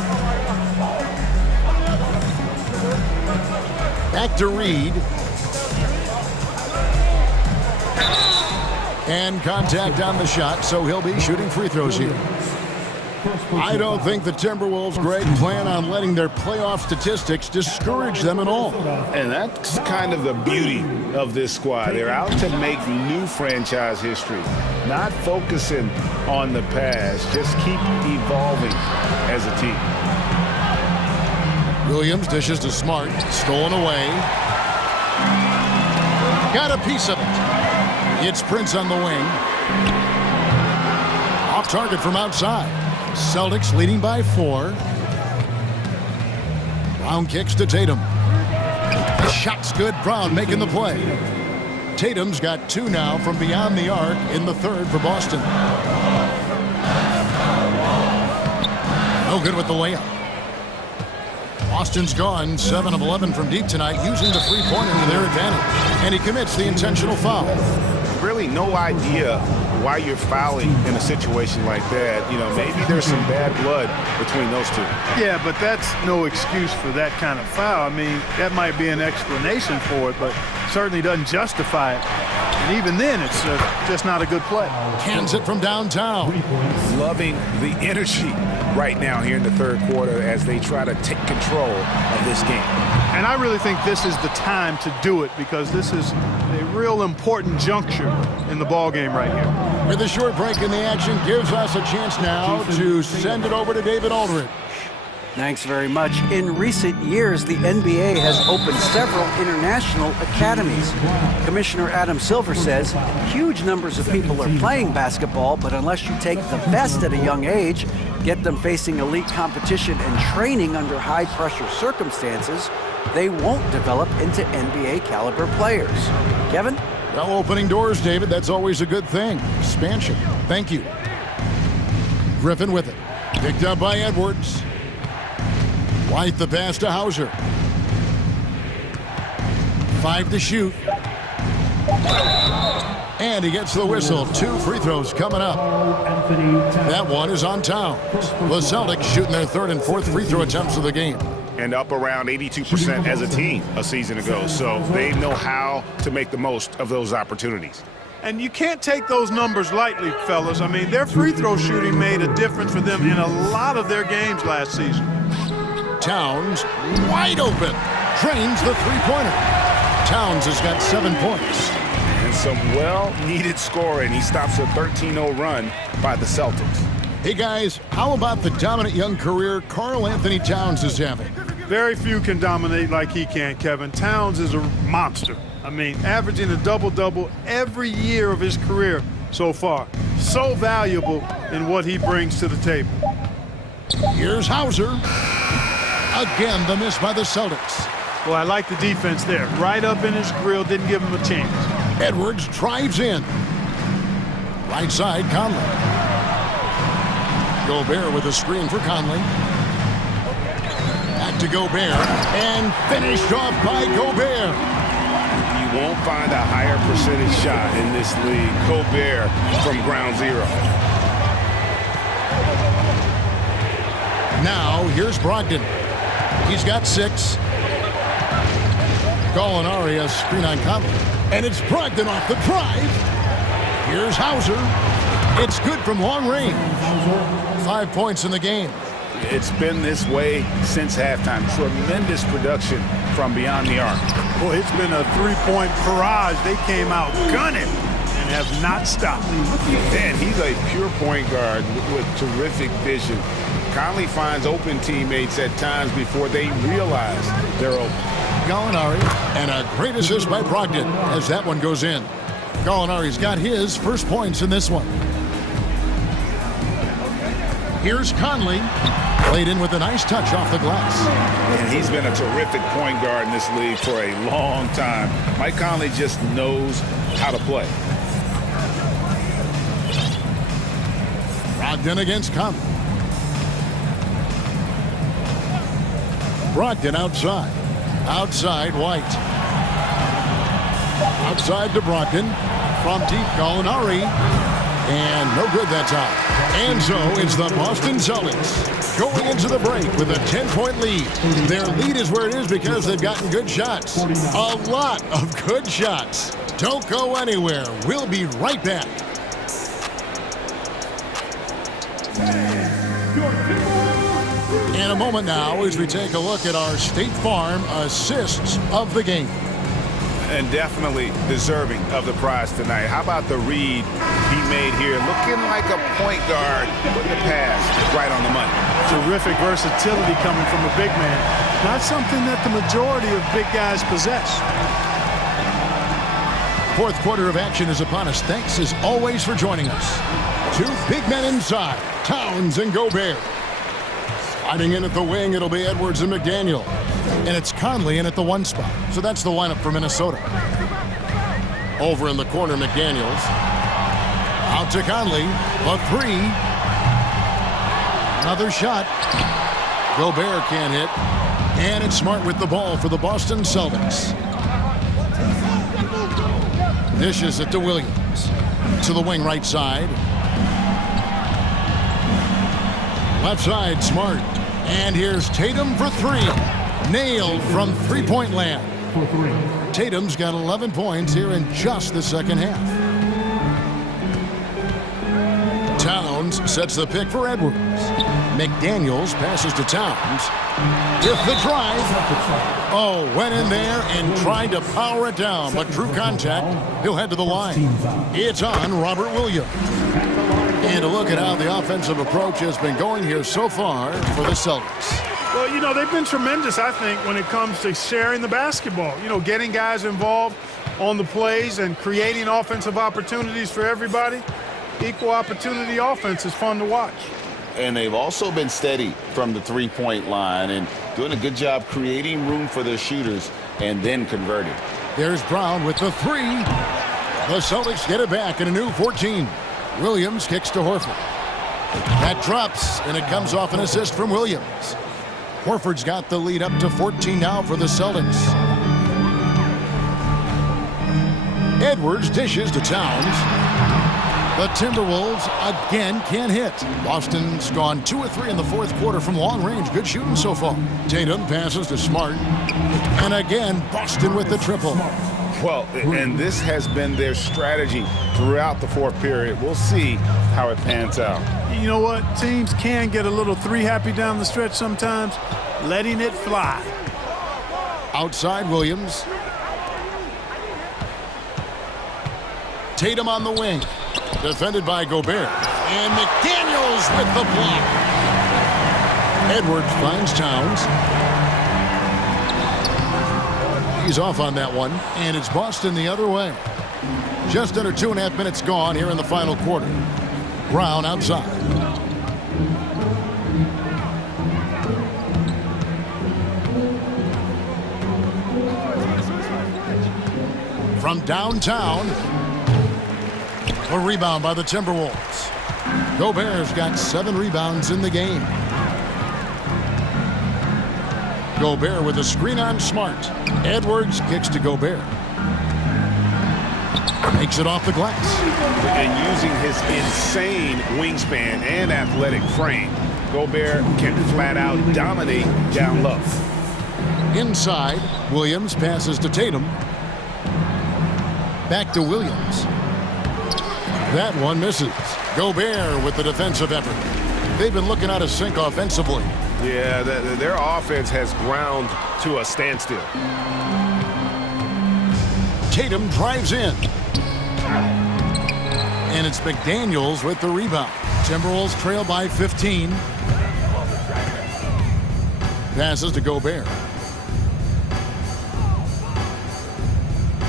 Back to Reed. And contact on the shot, so he'll be shooting free throws here. I don't think the Timberwolves, Greg, plan on letting their playoff statistics discourage them at all. And that's kind of the beauty of this squad. They're out to make new franchise history, not focusing on the past, just keep evolving as a team. Williams dishes to Smart, stolen away. Got a piece of it. It's Prince on the wing. Off target from outside. Celtics leading by 4. Brown kicks to Tatum. The shot's good. Brown making the play. Tatum's got 2 now from beyond the arc in the third for Boston. No good with the layup. Boston's gone 7 of 11 from deep tonight, using the three-pointer to their advantage. And he commits the intentional foul. Really no idea why you're fouling in a situation like that. You know, maybe there's some bad blood between those two. Yeah, but that's no excuse for that kind of foul. I mean, that might be an explanation for it, but certainly doesn't justify it. And even then, it's just not a good play. Cans it from downtown. Loving the energy right now here in the third quarter as they try to take control of this game. And I really think this is the time to do it because this is a real important juncture in the ball game right here. With a short break in the action, gives us a chance now to send it over to David Aldridge. Thanks very much. In recent years, the NBA has opened several international academies. Commissioner Adam Silver says huge numbers of people are playing basketball, but unless you take the best at a young age, get them facing elite competition and training under high-pressure circumstances, they won't develop into NBA-caliber players. Kevin? Well, opening doors, David. That's always a good thing. Expansion. Thank you. Griffin with it. Picked up by Edwards. White the pass to Hauser. 5 to shoot. And he gets the whistle. 2 free throws coming up. That one is on Towns. The Celtics shooting their 3rd and 4th free throw attempts of the game. And up around 82% as a team a season ago. So they know how to make the most of those opportunities. And you can't take those numbers lightly, fellas. I mean, their free throw shooting made a difference for them in a lot of their games last season. Towns wide open. Drains the three-pointer. Towns has got 7 points. And some well-needed scoring. He stops a 13-0 run by the Celtics. Hey, guys, how about the dominant young career Karl Anthony Towns is having? Very few can dominate like he can, Kevin. Towns is a monster. I mean, averaging a double-double every year of his career so far. So valuable in what he brings to the table. Here's Hauser. Again, the miss by the Celtics. Well, I like the defense there. Right up in his grill, didn't give him a chance. Edwards drives in. Right side, Conley. Gobert with a screen for Conley. Back to Gobert. And finished off by Gobert. You won't find a higher percentage shot in this league. Gobert from ground zero. Now, here's Brogdon. He's got 6. Gallinari a screen on Conley. And it's Brogdon off the drive. Here's Hauser. It's good from long range. 5 points in the game. It's been this way since halftime. Tremendous production from beyond the arc. Boy, it's been a three-point barrage. They came out gunning and have not stopped. Man, he's a pure point guard with terrific vision. Conley finds open teammates at times before they realize they're open. Gallinari, and a great assist by Brogdon as that one goes in. Gallinari's got his first points in this one. Here's Conley, played in with a nice touch off the glass. And he's been a terrific point guard in this league for a long time. Mike Conley just knows how to play. Brogdon against Conley. Brogdon outside. Outside, White. Outside to Brogdon. From deep, Gallinari. And no good that time. And so it's the Boston Celtics going into the break with a 10-point lead. Their lead is where it is because they've gotten good shots. A lot of good shots. Don't go anywhere. We'll be right back. In a moment now as we take a look at our State Farm assists of the game. And definitely deserving of the prize tonight. How about the read he made here? Looking like a point guard, putting the pass right on the money. Terrific versatility coming from a big man. Not something that the majority of big guys possess. Fourth quarter of action is upon us. Thanks as always for joining us. 2 big men inside, Towns and Gobert. Sliding in at the wing, it'll be Edwards and McDaniel. And it's Conley in at the 1 spot. So that's the lineup for Minnesota. Over in the corner, McDaniels. Out to Conley. A 3. Another shot. Gobert can't hit. And it's Smart with the ball for the Boston Celtics. Dishes it to Williams. To the wing right side. Left side, Smart. And here's Tatum for 3. Nailed from three-point land. Tatum's got 11 points here in just the second half. Towns sets the pick for Edwards. McDaniels passes to Towns. With the drive. Oh, went in there and tried to power it down, but drew contact. He'll head to the line. It's on Robert Williams. And a look at how the offensive approach has been going here so far for the Celtics. Well, you know, they've been tremendous, I think, when it comes to sharing the basketball. You know, getting guys involved on the plays and creating offensive opportunities for everybody. Equal opportunity offense is fun to watch. And they've also been steady from the three-point line and doing a good job creating room for their shooters and then converting. There's Brown with the three. The Celtics get it back in a new 14. Williams kicks to Horford. That drops, and it comes off an assist from Williams. Horford's got the lead up to 14 now for the Celtics. Edwards dishes to Towns. The Timberwolves again can't hit. Boston's gone 2 of 3 in the fourth quarter from long range. Good shooting so far. Tatum passes to Smart. And again, Boston with the triple. Well, and this has been their strategy throughout the fourth period. We'll see how it pans out. You know what? Teams can get a little three happy down the stretch sometimes, letting it fly. Outside Williams. Tatum on the wing. Defended by Gobert. And McDaniels with the block. Edwards finds Towns. He's off on that one. And it's Boston the other way. Just under 2.5 minutes gone here in the final quarter. Brown outside. From downtown. A rebound by the Timberwolves. Gobert's got 7 rebounds in the game. Gobert with a screen on Smart. Edwards kicks to Gobert. Makes it off the glass. And using his insane wingspan and athletic frame, Gobert can flat out dominate down low. Inside, Williams passes to Tatum. Back to Williams. That one misses. Gobert with the defensive effort. They've been looking out of sync offensively. Yeah, their offense has ground to a standstill. Tatum drives in. And it's McDaniels with the rebound. Timberwolves trail by 15. Passes to Gobert.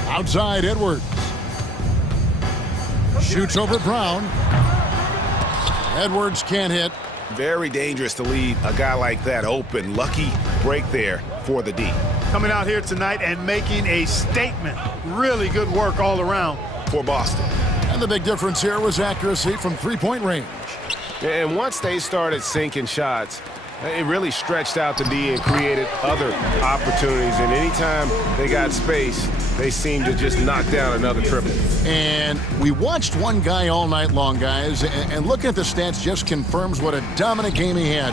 Outside Edwards. Shoots over Brown. Edwards can't hit. Very dangerous to leave a guy like that open. Lucky break there for the D. Coming out here tonight and making a statement. Really good work all around for Boston. And the big difference here was accuracy from three-point range. And once they started sinking shots, it really stretched out the D and created other opportunities. And anytime they got space, they seemed to just knock down another triple. And we watched one guy all night long, guys, and looking at the stats just confirms what a dominant game he had.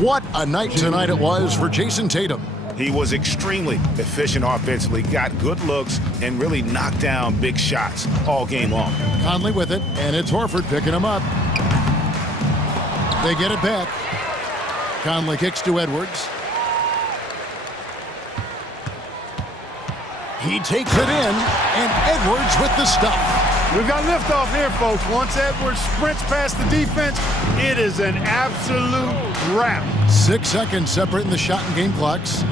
What a night tonight it was for Jason Tatum. He was extremely efficient offensively, got good looks, and really knocked down big shots all game long. Conley with it, and it's Horford picking him up. They get it back. Conley kicks to Edwards. He takes it in, and Edwards with the stuff. We've got liftoff here, folks. Once Edwards sprints past the defense, it is an absolute wrap. 6 seconds separating the shot and game clocks.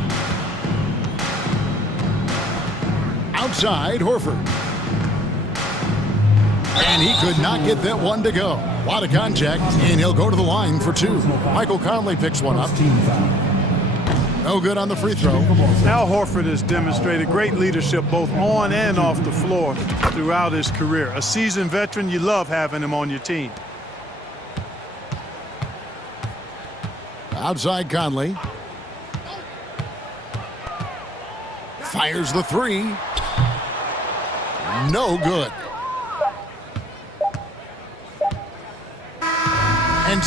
Outside, Horford. And he could not get that one to go. A lot of contact, and he'll go to the line for 2. Michael Conley picks one up. No good on the free throw. Al Horford has demonstrated great leadership both on and off the floor throughout his career. A seasoned veteran, you love having him on your team. Outside Conley. Fires the 3. No good. And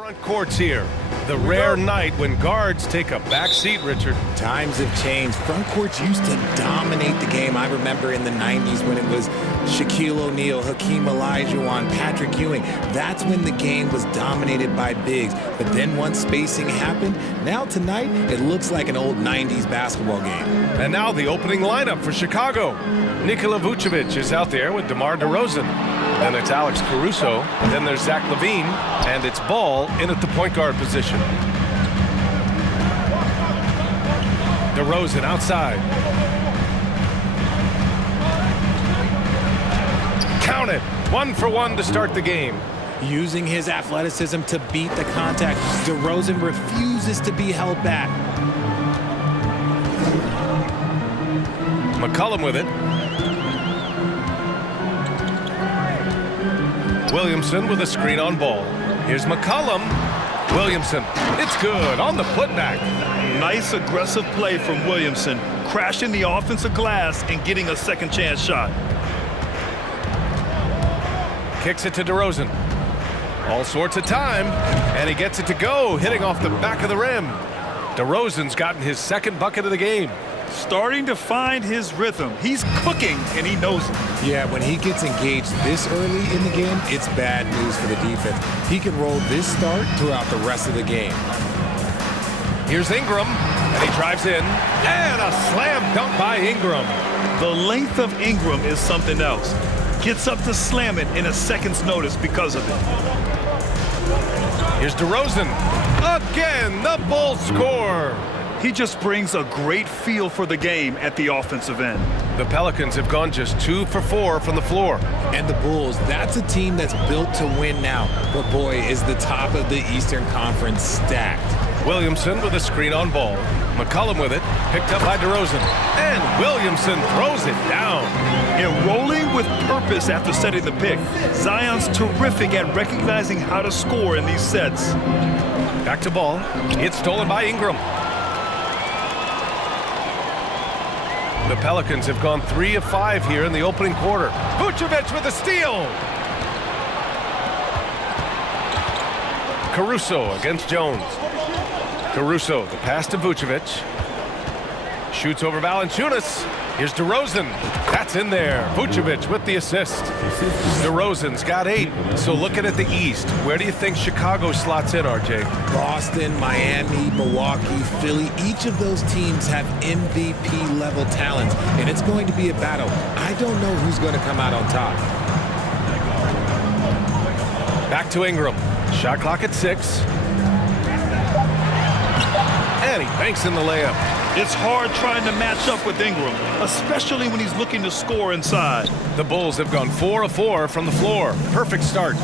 Front court's here. The rare night when guards take a back seat, Richard. Times have changed. Front courts used to dominate the game. I remember in the 90s when it was Shaquille O'Neal, Hakeem Olajuwon, Patrick Ewing. That's when the game was dominated by bigs. But then once spacing happened, now tonight it looks like an old 90s basketball game. And now the opening lineup for Chicago. Nikola Vucevic is out there with DeMar DeRozan. Then it's Alex Caruso. Then there's Zach LaVine. And it's Ball in at the point guard position. DeRozan outside. Count it. 1 for 1 to start the game. Using his athleticism to beat the contact, DeRozan refuses to be held back. McCollum with it. Williamson with a screen on Ball. Here's McCollum. Williamson. It's good on the putback. Nice aggressive play from Williamson, crashing the offensive glass and getting a second chance shot. Kicks it to DeRozan. All sorts of time, and he gets it to go, hitting off the back of the rim. DeRozan's gotten his second bucket of the game. Starting to find his rhythm. He's cooking, and he knows it. Yeah, when he gets engaged this early in the game, it's bad news for the defense. He can roll this start throughout the rest of the game. Here's Ingram, and he drives in, and a slam dunk by Ingram. The length of Ingram is something else. Gets up to slam it in a second's notice because of it. Here's DeRozan. Again, the Bulls score. He just brings a great feel for the game at the offensive end. The Pelicans have gone just 2 for 4 from the floor. And the Bulls, that's a team that's built to win now. But boy, is the top of the Eastern Conference stacked. Williamson with a screen on Ball. McCollum with it, picked up by DeRozan. And Williamson throws it down. And rolling with purpose after setting the pick. Zion's terrific at recognizing how to score in these sets. Back to Ball. It's stolen by Ingram. The Pelicans have gone 3 of 5 here in the opening quarter. Vucevic with a steal. Caruso against Jones. Caruso, the pass to Vucevic. Shoots over Valanciunas. Here's DeRozan. That's in there. Vucevic with the assist. DeRozan's got 8. So looking at the East, where do you think Chicago slots in, RJ? Boston, Miami, Milwaukee, Philly, each of those teams have MVP-level talent, and it's going to be a battle. I don't know who's going to come out on top. Back to Ingram. Shot clock at 6. And he banks in the layup. It's hard trying to match up with Ingram, especially when he's looking to score inside. The Bulls have gone 4 of 4 from the floor. Perfect start.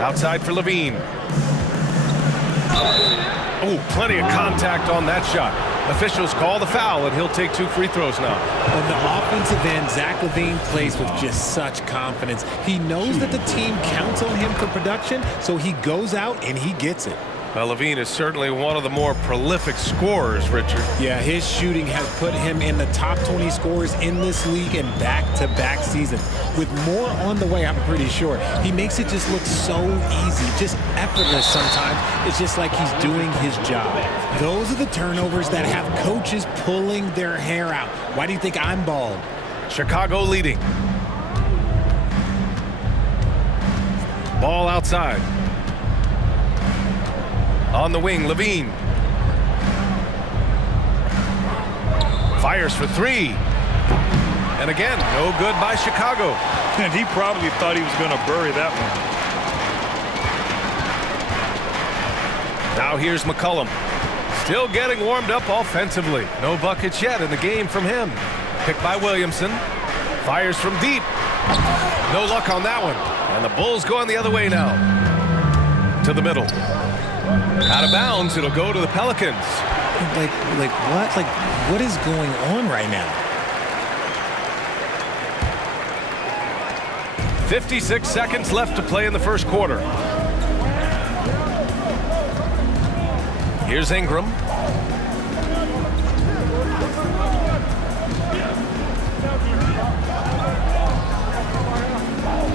Outside for LaVine. Oh, plenty of contact on that shot. Officials call the foul, and he'll take 2 free throws now. On the offensive end, Zach LaVine plays with just such confidence. He knows that the team counts on him for production, so he goes out and he gets it. Well, LaVine is certainly one of the more prolific scorers, Richard. Yeah, his shooting has put him in the top 20 scorers in this league in back-to-back seasons. With more on the way, I'm pretty sure. He makes it just look so easy, just effortless sometimes. It's just like he's doing his job. Those are the turnovers that have coaches pulling their hair out. Why do you think I'm bald? Chicago leading. Ball outside. On the wing, LaVine. Fires for 3. And again, no good by Chicago. And he probably thought he was going to bury that one. Now here's McCollum. Still getting warmed up offensively. No buckets yet in the game from him. Picked by Williamson. Fires from deep. No luck on that one. And the Bulls going the other way now. To the middle. Out of bounds, it'll go to the Pelicans. Like what? Like, what is going on right now? 56 seconds left to play in the first quarter. Here's Ingram.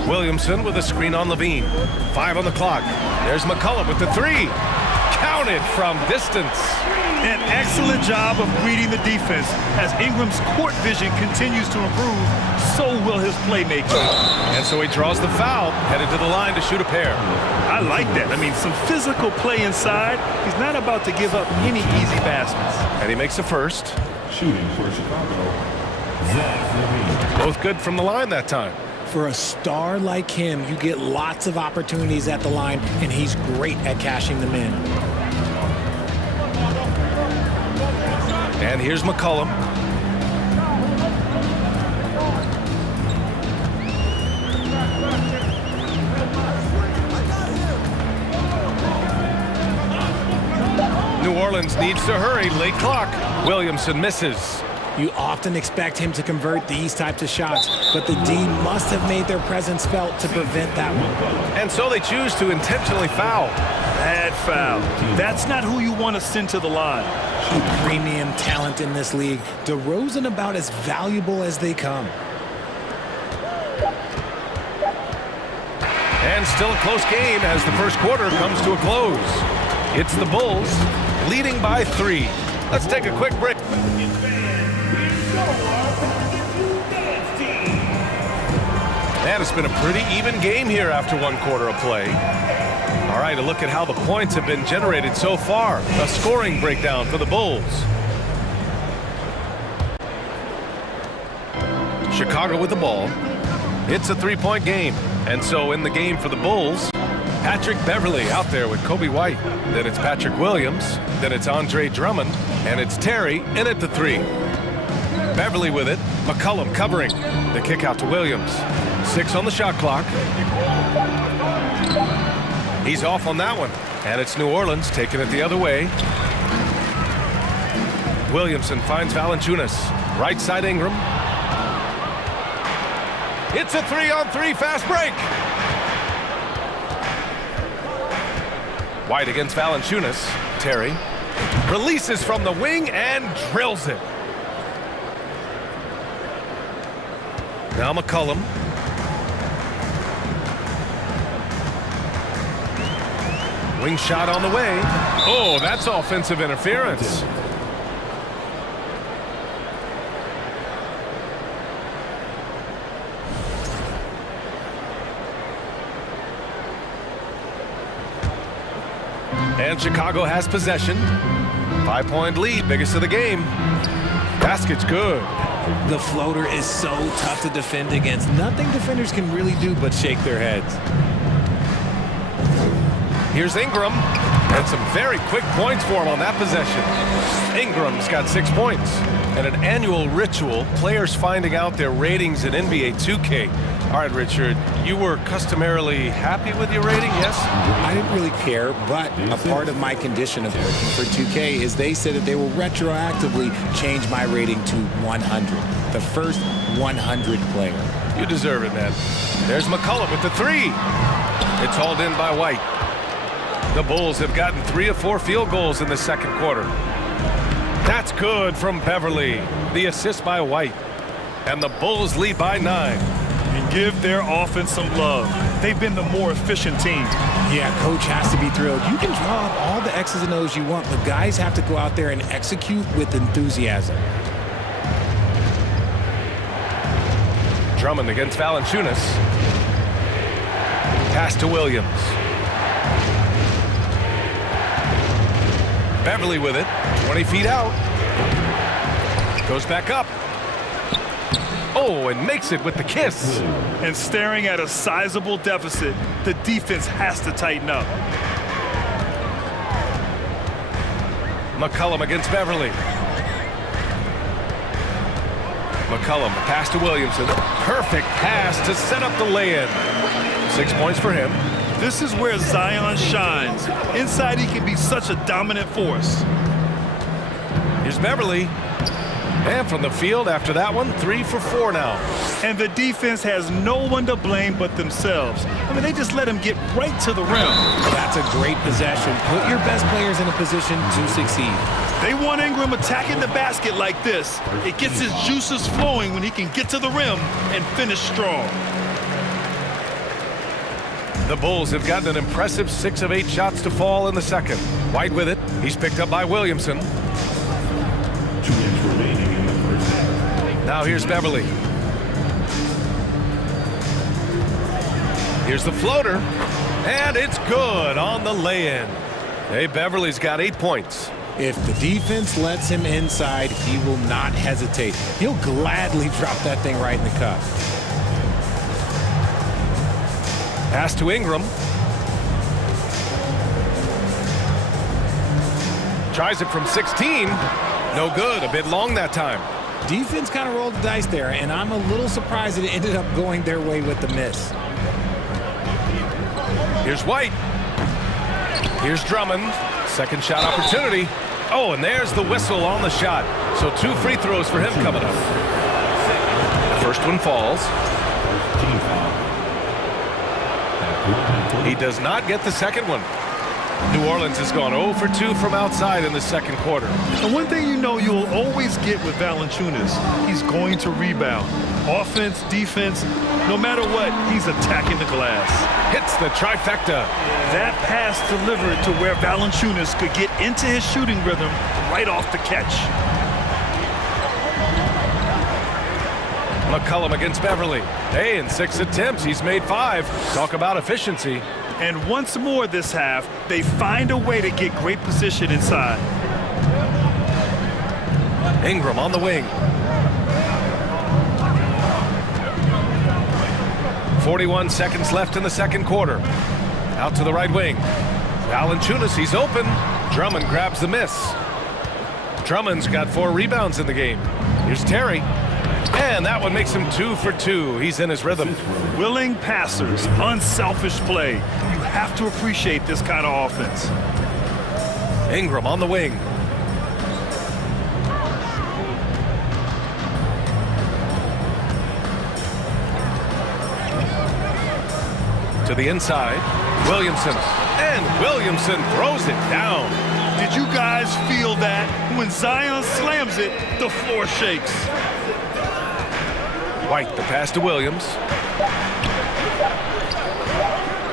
Williamson with a screen on Levine. 5 on the clock. There's McCullough with the 3. Counted from distance. An excellent job of reading the defense. As Ingram's court vision continues to improve, so will his playmaking. And so he draws the foul, headed to the line to shoot a pair. I like that. I mean, some physical play inside. He's not about to give up any easy baskets. And he makes the first. Shooting for Chicago, Zach Levine. Both good from the line that time. For a star like him, you get lots of opportunities at the line, and he's great at cashing them in. And here's McCullum. New Orleans needs to hurry. Late clock. Williamson misses. You often expect him to convert these types of shots, but the D must have made their presence felt to prevent that one. And so they choose to intentionally foul. Bad foul. That's not who you want to send to the line. Premium talent in this league. DeRozan about as valuable as they come. And still a close game as the first quarter comes to a close. It's the Bulls leading by 3. Let's take a quick break. And it's been a pretty even game here after one quarter of play. All right, a look at how the points have been generated so far. A scoring breakdown for the Bulls. Chicago with the ball. It's a 3-point game. And so in the game for the Bulls, Patrick Beverley out there with Kobe White. Then it's Patrick Williams. Then it's Andre Drummond. And it's Terry in at the 3. Beverley with it. McCullum covering. The kick out to Williams. 6 on the shot clock. He's off on that one. And it's New Orleans taking it the other way. Williamson finds Valanciunas. Right side Ingram. It's a 3-on-3 fast break. White against Valanciunas. Terry releases from the wing and drills it. Now McCullum. Wing shot on the way. Oh, that's offensive interference. And Chicago has possession. 5-point lead, biggest of the game. Basket's good. The floater is so tough to defend against. Nothing defenders can really do but shake their heads. Here's Ingram. And some very quick points for him on that possession. Ingram's got 6 points. And an annual ritual, players finding out their ratings in NBA 2K. All right, Richard, you were customarily happy with your rating, yes? I didn't really care, but a part of my condition of working for 2K is they said that they will retroactively change my rating to 100. The first 100 player. You deserve it, man. There's McCullum with the 3. It's hauled in by White. The Bulls have gotten 3 of 4 field goals in the second quarter. That's good from Beverley. The assist by White. And the Bulls lead by 9. And give their offense some love. They've been the more efficient team. Yeah, coach has to be thrilled. You can draw up all the X's and O's you want, but guys have to go out there and execute with enthusiasm. Drummond against Valanciunas. Pass to Williams. Beverley with it. 20 feet out. Goes back up. Oh, and makes it with the kiss. And staring at a sizable deficit, the defense has to tighten up. McCullum against Beverley. McCullum, pass to Williamson. Perfect pass to set up the lay-in. 6 points for him. This is where Zion shines. Inside, he can be such a dominant force. Here's Beverley. And from the field after that one, 3 for 4 now. And the defense has no one to blame but themselves. I mean, they just let him get right to the rim. That's a great possession. Put your best players in a position to succeed. They want Ingram attacking the basket like this. It gets his juices flowing when he can get to the rim and finish strong. The Bulls have gotten an impressive 6 of 8 shots to fall in the second. White with it. He's picked up by Williamson. 2 minutes remaining in the first half. Now here's Beverly. Here's the floater. And it's good on the lay-in. Hey, Beverly's got 8 points. If the defense lets him inside, he will not hesitate. He'll gladly drop that thing right in the cup. Pass to Ingram. Tries it from 16. No good. A bit long that time. Defense kind of rolled the dice there, and I'm a little surprised that it ended up going their way with the miss. Here's White. Here's Drummond. Second shot opportunity. Oh, and there's the whistle on the shot. So 2 free throws for him coming up. First one falls. He does not get the second one. New Orleans has gone 0 for 2 from outside in the second quarter. And one thing you know you'll always get with Valanciunas, he's going to rebound. Offense, defense, no matter what, he's attacking the glass. Hits the trifecta. That pass delivered to where Valanciunas could get into his shooting rhythm right off the catch. McCollum against Beverly. Hey, in 6 attempts, he's made 5. Talk about efficiency. And once more this half, they find a way to get great position inside. Ingram on the wing. 41 seconds left in the second quarter. Out to the right wing. Valanciunas, he's open. Drummond grabs the miss. Drummond's got 4 rebounds in the game. Here's Terry. And that one makes him 2 for 2. He's in his rhythm. Willing passers, unselfish play. You have to appreciate this kind of offense. Ingram on the wing. To the inside. Williamson. And Williamson throws it down. Did you guys feel that? When Zion slams it, the floor shakes. White, the pass to Williams.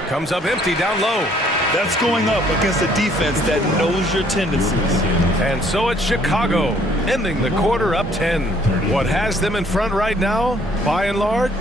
Comes up empty down low. That's going up against a defense that knows your tendencies. And so it's Chicago, ending the quarter up 10. What has them in front right now, by and large?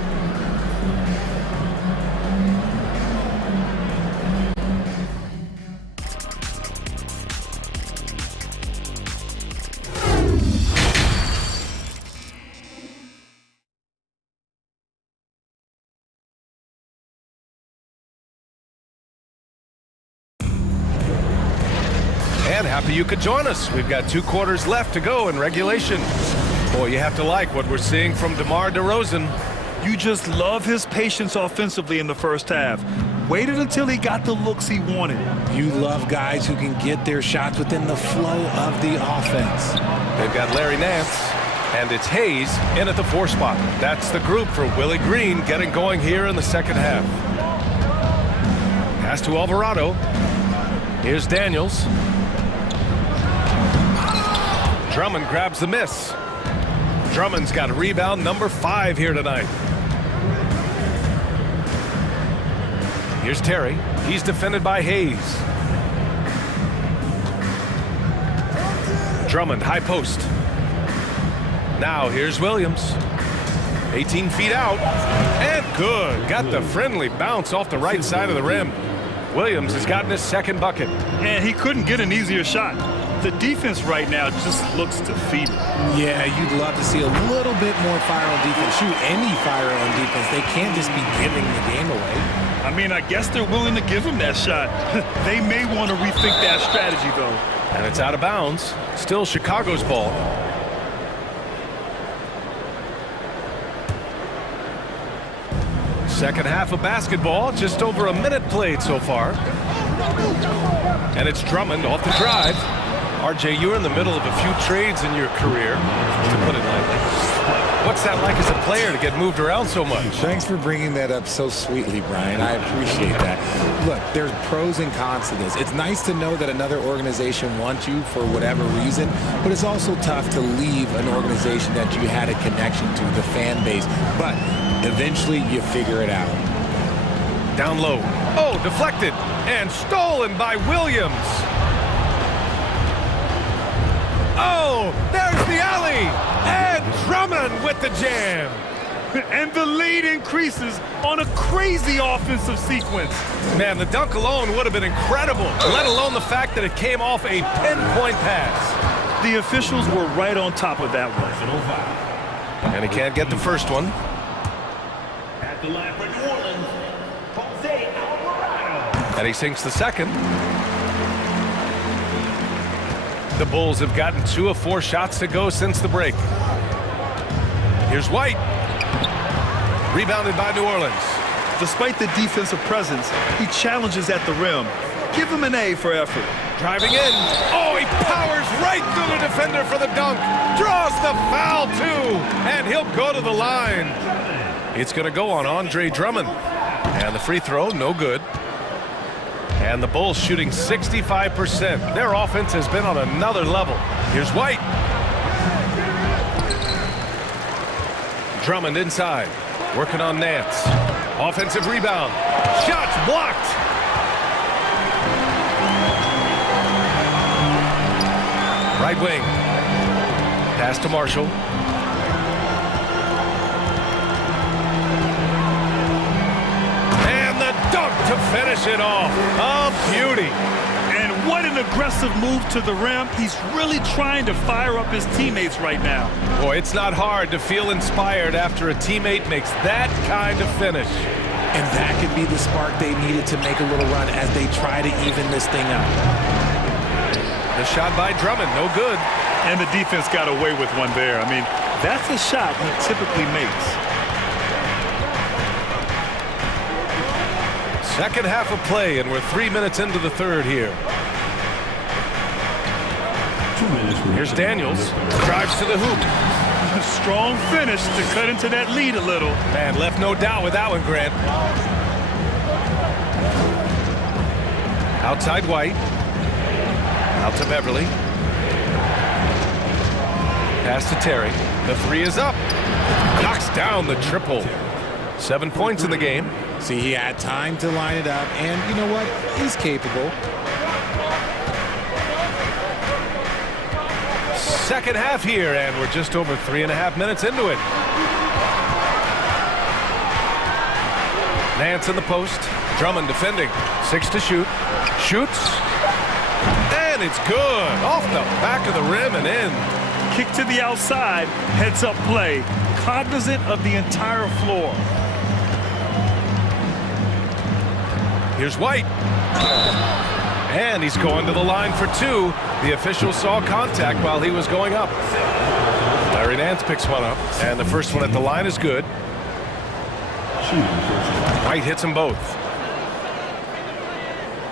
And happy you could join us. We've got 2 quarters left to go in regulation. Boy, you have to like what we're seeing from DeMar DeRozan. You just love his patience offensively in the first half. Waited until he got the looks he wanted. You love guys who can get their shots within the flow of the offense. They've got Larry Nance, and it's Hayes in at the 4 spot. That's the group for Willie Green getting going here in the second half. Pass to Alvarado. Here's Daniels. Drummond grabs the miss. Drummond's got rebound number 5 here tonight. Here's Terry. He's defended by Hayes. Drummond, high post. Now here's Williams. 18 feet out. And good. Got the friendly bounce off the right side of the rim. Williams has gotten his second bucket. And he couldn't get an easier shot. The defense right now just looks defeated. Yeah, you'd love to see a little bit more fire on defense. Shoot, any fire on defense. They can't just be giving the game away. I mean, I guess they're willing to give him that shot. They may want to rethink that strategy, though. And it's out of bounds. Still Chicago's ball. Second half of basketball, just over a minute played so far. And it's Drummond off the drive. RJ, you're in the middle of a few trades in your career, to put it lightly. What's that like as a player to get moved around so much? Thanks for bringing that up so sweetly, Brian. I appreciate that. Look, there's pros and cons to this. It's nice to know that another organization wants you for whatever reason, but it's also tough to leave an organization that you had a connection to, the fan base. But eventually you figure it out. Down low. Oh, deflected and stolen by Williams. Oh, there's the alley. And Drummond with the jam. And the lead increases on a crazy offensive sequence. Man, the dunk alone would have been incredible, let alone the fact that it came off a pinpoint pass. The officials were right on top of that one. And he can't get the first one. At the line for New Orleans, Jose Alvarado. And he sinks the second. The Bulls have gotten 2 of 4 shots to go since the break. Here's White. Rebounded by New Orleans. Despite the defensive presence, he challenges at the rim. Give him an A for effort. Driving in. Oh, he powers right through the defender for the dunk. Draws the foul, too. And he'll go to the line. It's going to go on Andre Drummond. And the free throw, no good. And the Bulls shooting 65%. Their offense has been on another level. Here's White. Drummond inside. Working on Nance. Offensive rebound. Shots blocked. Right wing. Pass to Marshall. And the dunk to finish it off. A beauty. And what an aggressive move to the rim. He's really trying to fire up his teammates right now. Boy, it's not hard to feel inspired after a teammate makes that kind of finish. And that could be the spark they needed to make a little run as they try to even this thing up. The shot by Drummond, no good. And the defense got away with one there. I mean, that's a shot he typically makes. Second half of play, and we're 3 minutes into the third here. Here's Daniels. Drives to the hoop. A strong finish to cut into that lead a little. Man, left no doubt with that one, Grant. Outside White. Out to Beverly. Pass to Terry. The three is up. Knocks down the triple. 7 points in the game. See, he had time to line it up, and you know what? He's capable. Second half here, and we're just over 3.5 minutes into it. Nance in the post. Drummond defending. 6 to shoot. Shoots. And it's good. Off the back of the rim and in. Kick to the outside. Heads up play. Cognizant of the entire floor. Here's White. And he's going to the line for 2. The official saw contact while he was going up. Larry Nance picks one up, and the first one at the line is good. White hits them both.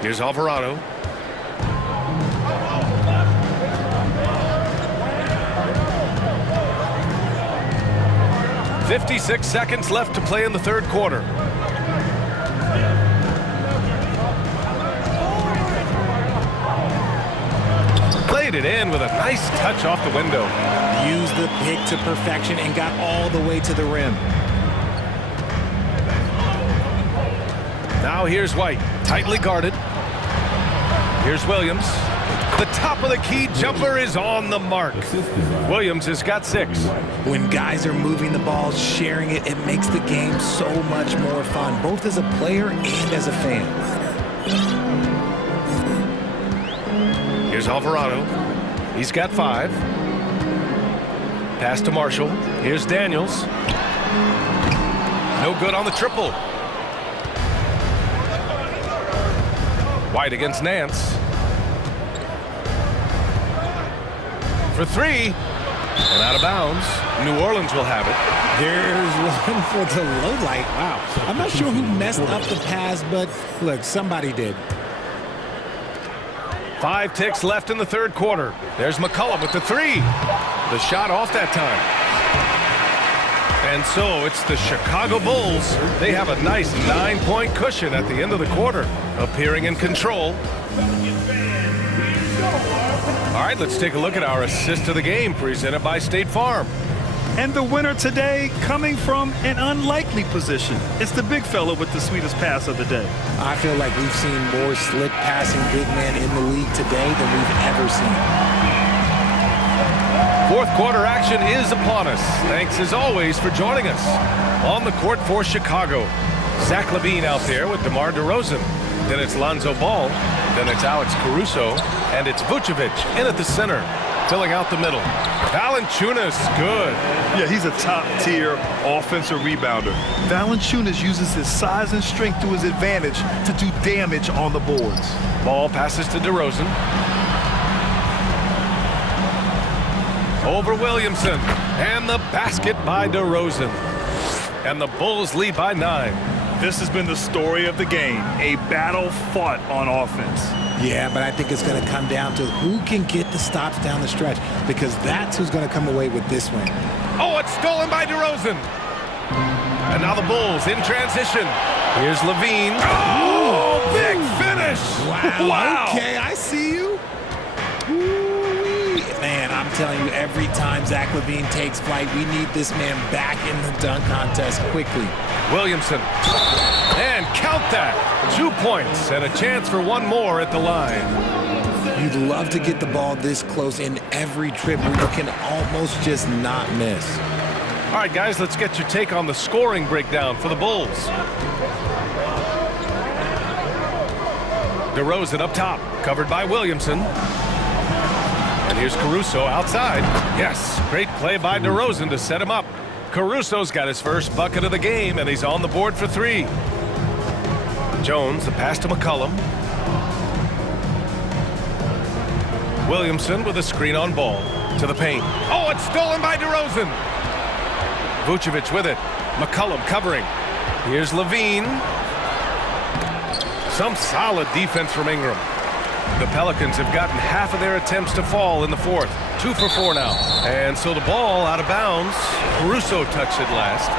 Here's Alvarado. "56 seconds left to play in the third quarter. Played it in with a nice touch off the window. Used the pick to perfection and got all the way to the rim. Now here's White, tightly guarded. Here's Williams. The top of the key jumper is on the mark. Williams has got 6. When guys are moving the ball, sharing it, it makes the game so much more fun, both as a player and as a fan. Here's Alvarado. He's got 5. Pass to Marshall. Here's Daniels. No good on the triple. White against Nance. For 3. And out of bounds. New Orleans will have it. There's one for the low light. Wow. I'm not sure who messed up the pass, but look, somebody did. 5 ticks left in the third quarter. There's McCullough with the 3. The shot off that time. And so it's the Chicago Bulls. They have a nice 9-point cushion at the end of the quarter, appearing in control. All right, let's take a look at our assist of the game presented by State Farm. And the winner today coming from an unlikely position. It's the big fella with the sweetest pass of the day. I feel like we've seen more slick passing big men in the league today than we've ever seen. Fourth quarter action is upon us. Thanks as always for joining us. On the court for Chicago, Zach LaVine out there with DeMar DeRozan. Then it's Lonzo Ball. Then it's Alex Caruso. And it's Vucevic in at the center, filling out the middle. Valanciunas, good. Yeah, he's a top-tier offensive rebounder. Valanciunas uses his size and strength to his advantage to do damage on the boards. Ball passes to DeRozan. Over Williamson. And the basket by DeRozan. And the Bulls lead by 9. This has been the story of the game, a battle fought on offense. Yeah, but I think it's going to come down to who can get the stops down the stretch, because that's who's going to come away with this win. Oh, it's stolen by DeRozan. And now the Bulls in transition. Here's LaVine. Oh, big finish. Wow. Okay, I see you. Woo-wee. Man, I'm telling you, every time Zach LaVine takes flight, we need this man back in the dunk contest quickly. Williamson. And count that. 2 points and a chance for one more at the line. You'd love to get the ball this close in every trip where you can almost just not miss. All right, guys, let's get your take on the scoring breakdown for the Bulls. DeRozan up top, covered by Williamson. And here's Caruso outside. Yes, great play by DeRozan to set him up. Caruso's got his first bucket of the game, and he's on the board for 3. Jones, the pass to McCollum. Williamson with a screen on ball to the paint. Oh, it's stolen by DeRozan. Vucevic with it. McCollum covering. Here's LaVine. Some solid defense from Ingram. The Pelicans have gotten half of their attempts to fall in the fourth. 2 for 4 now. And so the ball out of bounds. Caruso touched it last.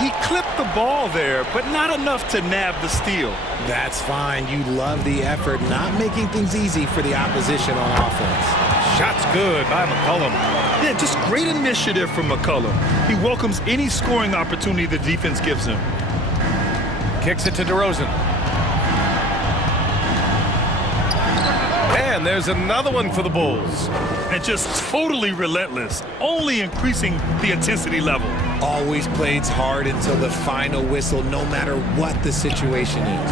He clipped the ball there, but not enough to nab the steal. That's fine. You love the effort, not making things easy for the opposition on offense. Shot's good by McCollum. Yeah, just great initiative from McCollum. He welcomes any scoring opportunity the defense gives him. Kicks it to DeRozan. And there's another one for the Bulls. And just totally relentless, only increasing the intensity level. Always plays hard until the final whistle, no matter what the situation is.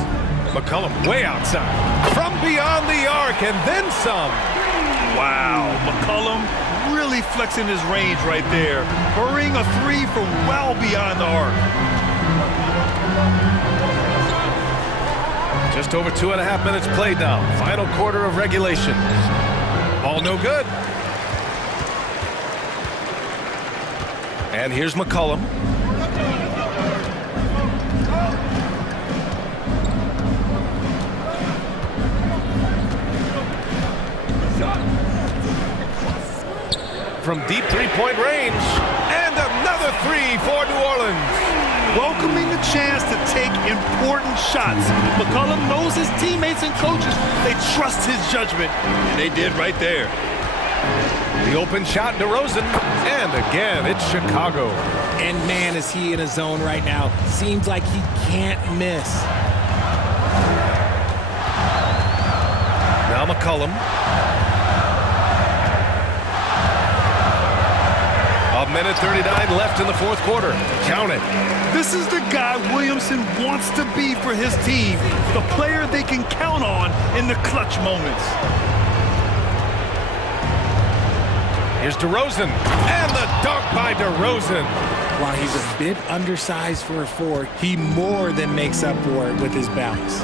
McCollum way outside. From beyond the arc and then some. Wow, McCollum really flexing his range right there. Burying a 3 from well beyond the arc. Just over 2.5 minutes played now. Final quarter of regulation. Ball no good. And here's McCollum. From deep three-point range. And another 3 for New Orleans. Welcoming the chance to take important shots. McCollum knows his teammates and coaches. They trust his judgment, and they did right there. The open shot, DeRozan, and again, it's Chicago. And man, is he in a zone right now. Seems like he can't miss. Now McCollum. A minute 39 left in the fourth quarter. Count it. This is the guy Williamson wants to be for his team. The player they can count on in the clutch moments. Here's DeRozan, and the dunk by DeRozan. While he's a bit undersized for a 4, he more than makes up for it with his bounce.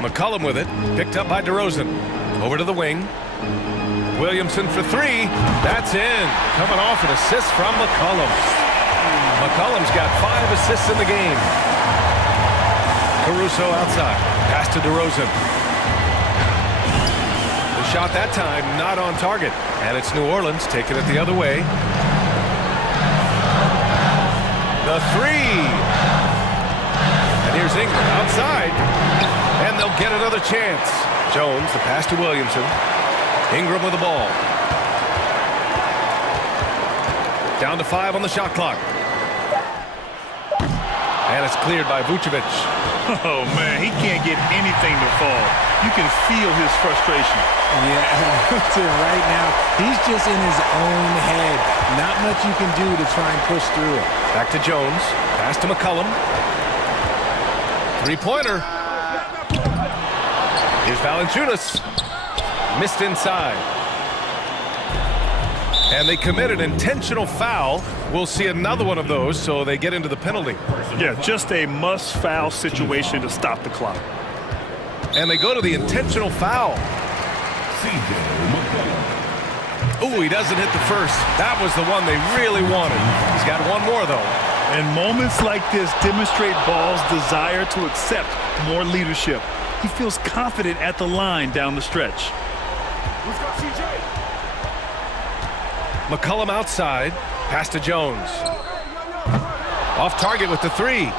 McCollum with it, picked up by DeRozan. Over to the wing. Williamson for 3. That's in. Coming off an assist from McCollum. McCollum's got 5 assists in the game. Caruso outside. Pass to DeRozan. Shot that time, not on target. And it's New Orleans taking it the other way. The 3. And here's Ingram outside. And they'll get another chance. Jones, the pass to Williamson. Ingram with the ball. Down to 5 on the shot clock. And it's cleared by Vucevic. Oh, man, he can't get anything to fall. You can feel his frustration. Yeah, right now, he's just in his own head. Not much you can do to try and push through it. Back to Jones. Pass to McCollum. Three-pointer. Here's Valanciunas. Missed inside. And they commit an intentional foul. We'll see another one of those, so they get into the penalty. Yeah, just a must-foul situation to stop the clock. And they go to the intentional foul. Ooh, he doesn't hit the first. That was the one they really wanted. He's got one more, though. And moments like this demonstrate Ball's desire to accept more leadership. He feels confident at the line down the stretch. McCollum outside. Pass to Jones. Off target with the three.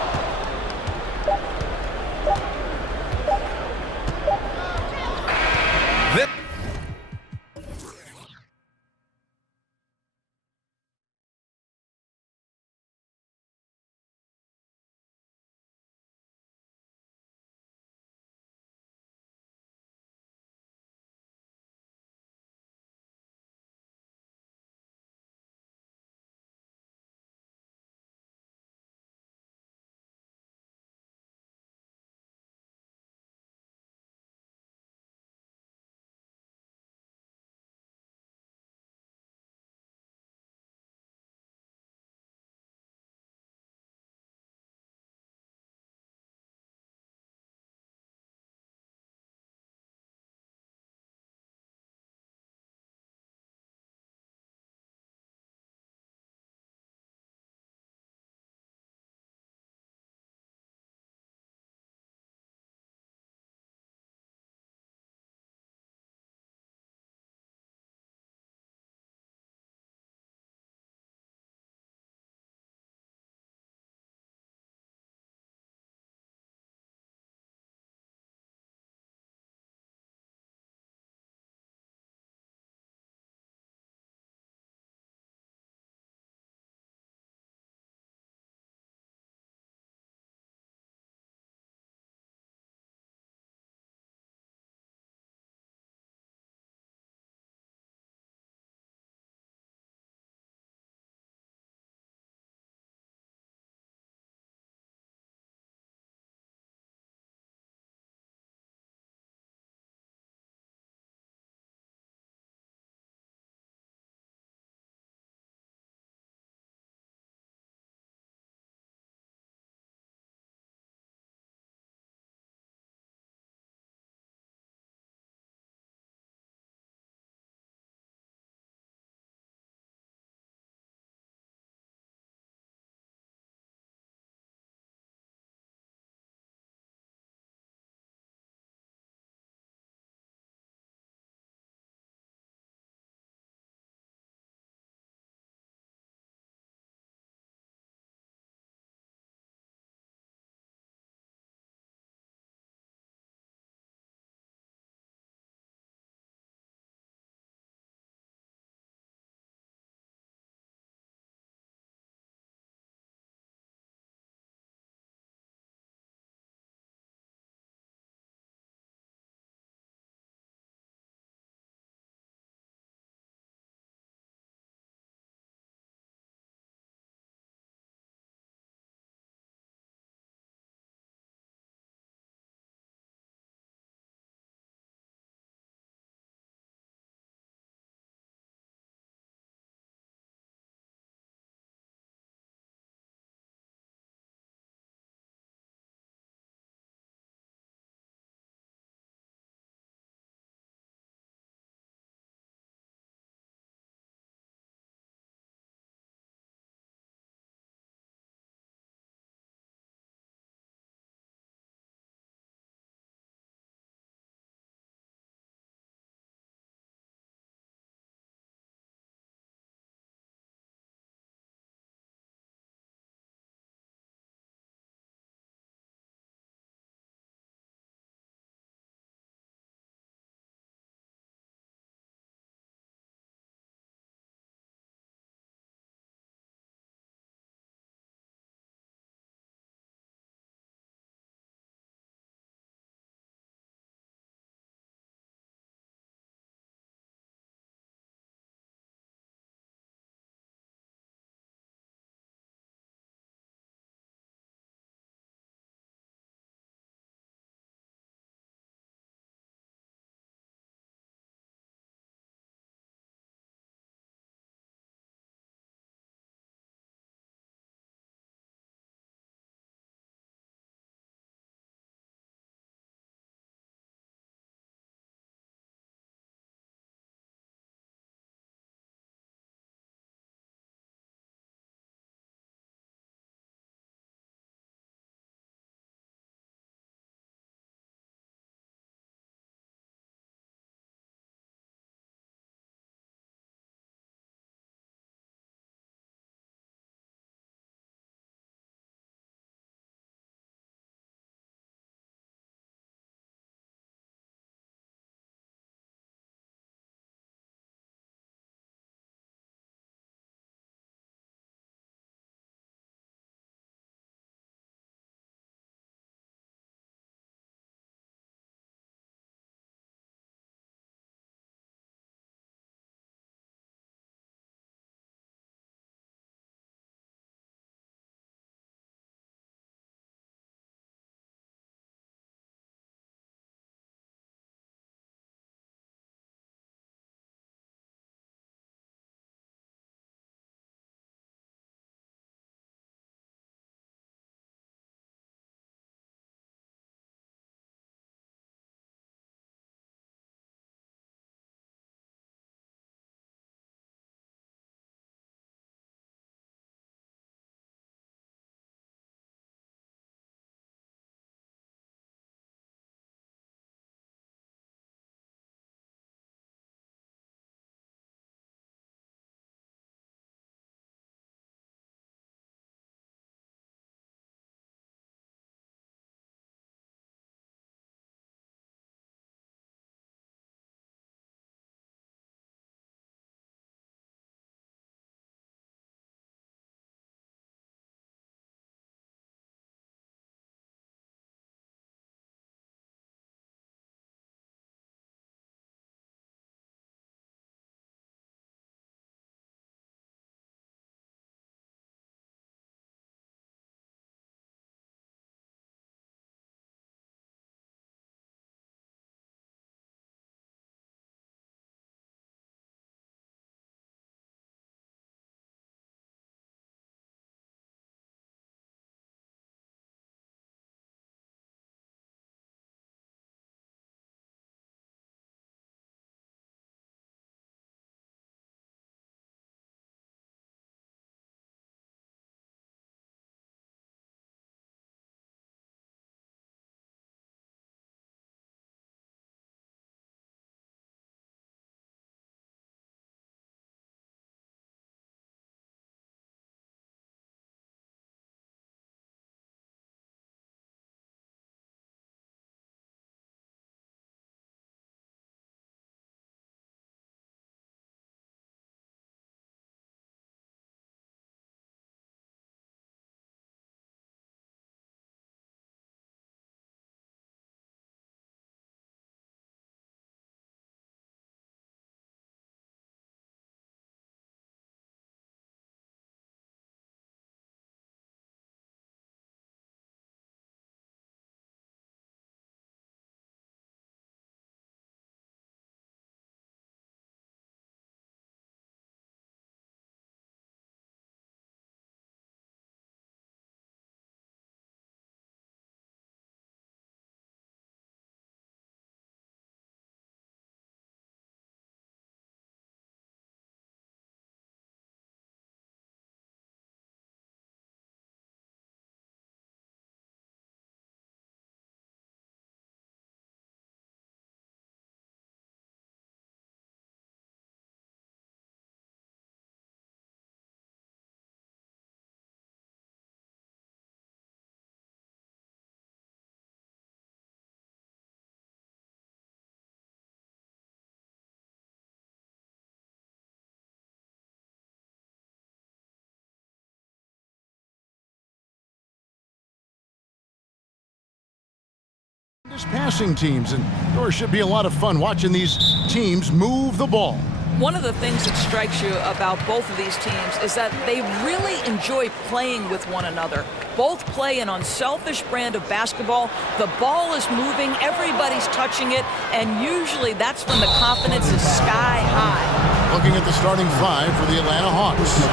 Passing teams, and there should be a lot of fun watching these teams move the ball. One of the things that strikes you about both of these teams is that they really enjoy playing with one another. Both play an unselfish brand of basketball. The ball is moving, everybody's touching it, and usually that's when the confidence is sky high. Looking at the starting five for the Atlanta Hawks.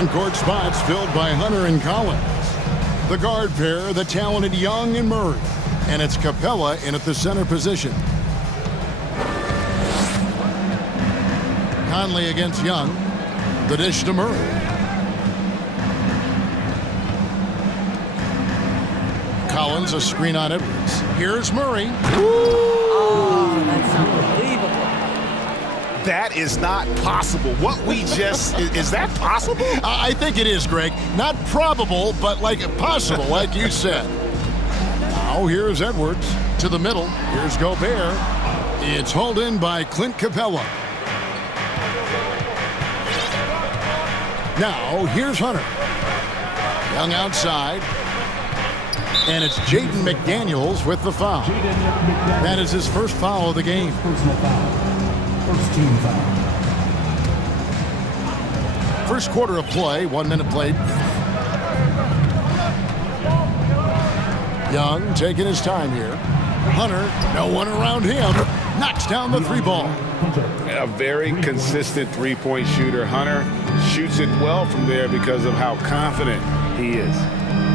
On-court spots filled by Hunter and Collins. The guard pair, the talented Young and Murray. And it's Capella in at the center position. Conley against Young. The dish to Murray. Collins, a screen on Edwards. Here's Murray. Oh, that's unbelievable. That is not possible. What we just, is that possible? I think it is, Greg. Not probable, but like possible, like you said. Now here's Edwards to the middle. Here's Gobert. It's hauled in by Clint Capella. Now here's Hunter. Young outside. And it's Jaden McDaniels with the foul. That is his first foul of the game. Personal foul. First team foul. First quarter of play, 1 minute played. Young taking his time here. Hunter, no one around him. Knocks down the three ball. A very consistent three-point shooter. Hunter shoots it well from there because of how confident he is.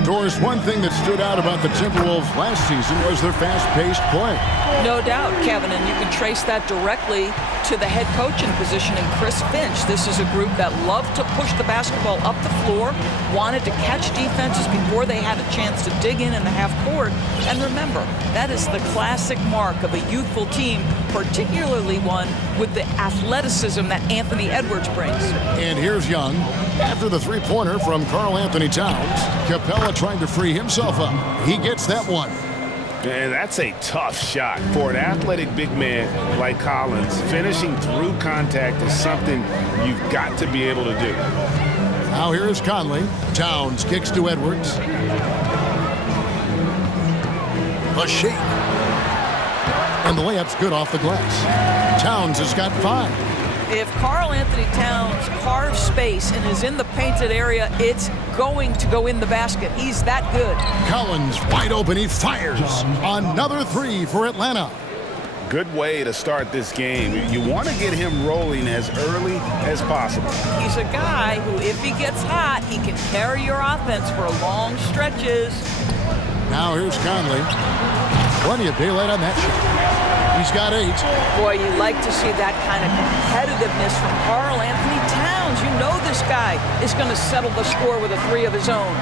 Doris, one thing that stood out about the Timberwolves last season was their fast-paced play. No doubt, Kevin, and you can trace that directly to the head coaching position in Chris Finch. This is a group that loved to push the basketball up the floor, wanted to catch defenses before they had a chance to dig in the half court. And remember, that is the classic mark of a youthful team, particularly one with the athleticism that Anthony Edwards brings. And here's Young. After the three-pointer from Karl Anthony Towns, Capella trying to free himself up. He gets that one. And that's a tough shot for an athletic big man like Collins. Finishing through contact is something you've got to be able to do. Now here's Conley. Towns kicks to Edwards. A shake. And the layup's good off the glass. Towns has got 5. If Karl Anthony Towns carves space and is in the painted area, it's going to go in the basket. He's that good. Collins wide open. He fires. Another 3 for Atlanta. Good way to start this game. You want to get him rolling as early as possible. He's a guy who, if he gets hot, he can carry your offense for long stretches. Now here's Conley. Plenty of daylight on that shot. He's got 8. Boy, you like to see that kind of competitiveness from Karl Anthony Towns. You know this guy is going to settle the score with a 3 of his own.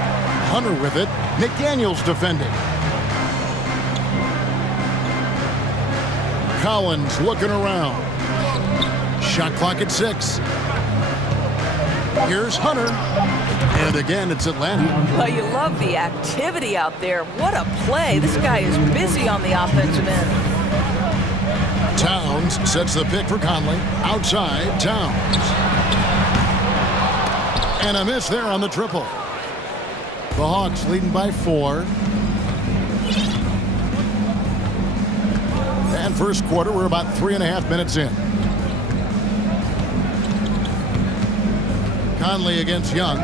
Hunter with it. McDaniels defending. Collins looking around. Shot clock at 6. Here's Hunter. And again, it's Atlanta. Well, you love the activity out there. What a play. This guy is busy on the offensive end. Towns sets the pick for Conley. Outside, Towns. And a miss there on the triple. The Hawks leading by 4. And first quarter, we're about 3.5 minutes in. Conley against Young.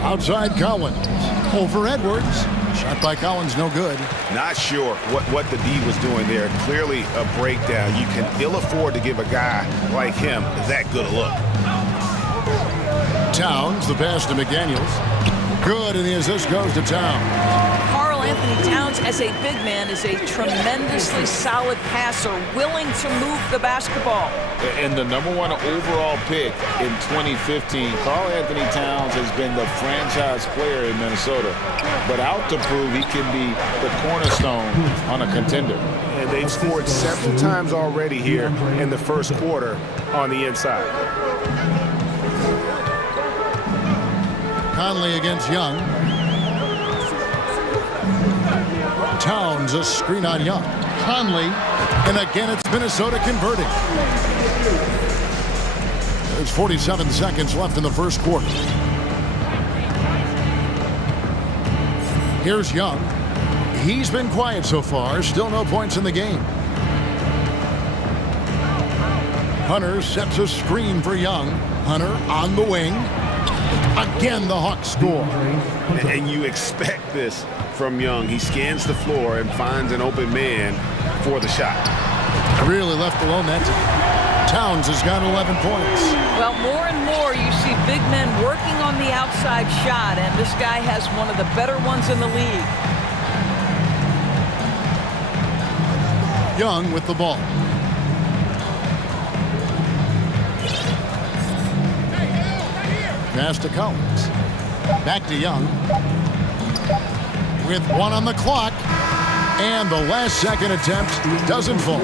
Outside Collins. Over Edwards. Shot by Collins, no good. Not sure what the D was doing there. Clearly a breakdown. You can ill afford to give a guy like him that good a look. Towns, the pass to McDaniels. Good, and the assist goes to Towns. Karl Anthony Towns, as a big man, is a tremendously solid passer, willing to move the basketball. And the #1 overall pick in 2015, Karl Anthony Towns has been the franchise player in Minnesota, but out to prove he can be the cornerstone on a contender. And they've scored several times already here in the first quarter on the inside. Conley against Young. Towns, a screen on Young. Conley, and again it's Minnesota converting. There's 47 seconds left in the first quarter. Here's Young. He's been quiet so far. Still no points in the game. Hunter sets a screen for Young. Hunter on the wing. Again, the Hawks score. And you expect this from Young. He scans the floor and finds an open man for the shot. Really left alone that time. Towns has got 11 points. Well, more and more you see big men working on the outside shot, and this guy has one of the better ones in the league. Young with the ball. Pass to Collins. Back to Young. With 1 on the clock. And the last second attempt doesn't fall.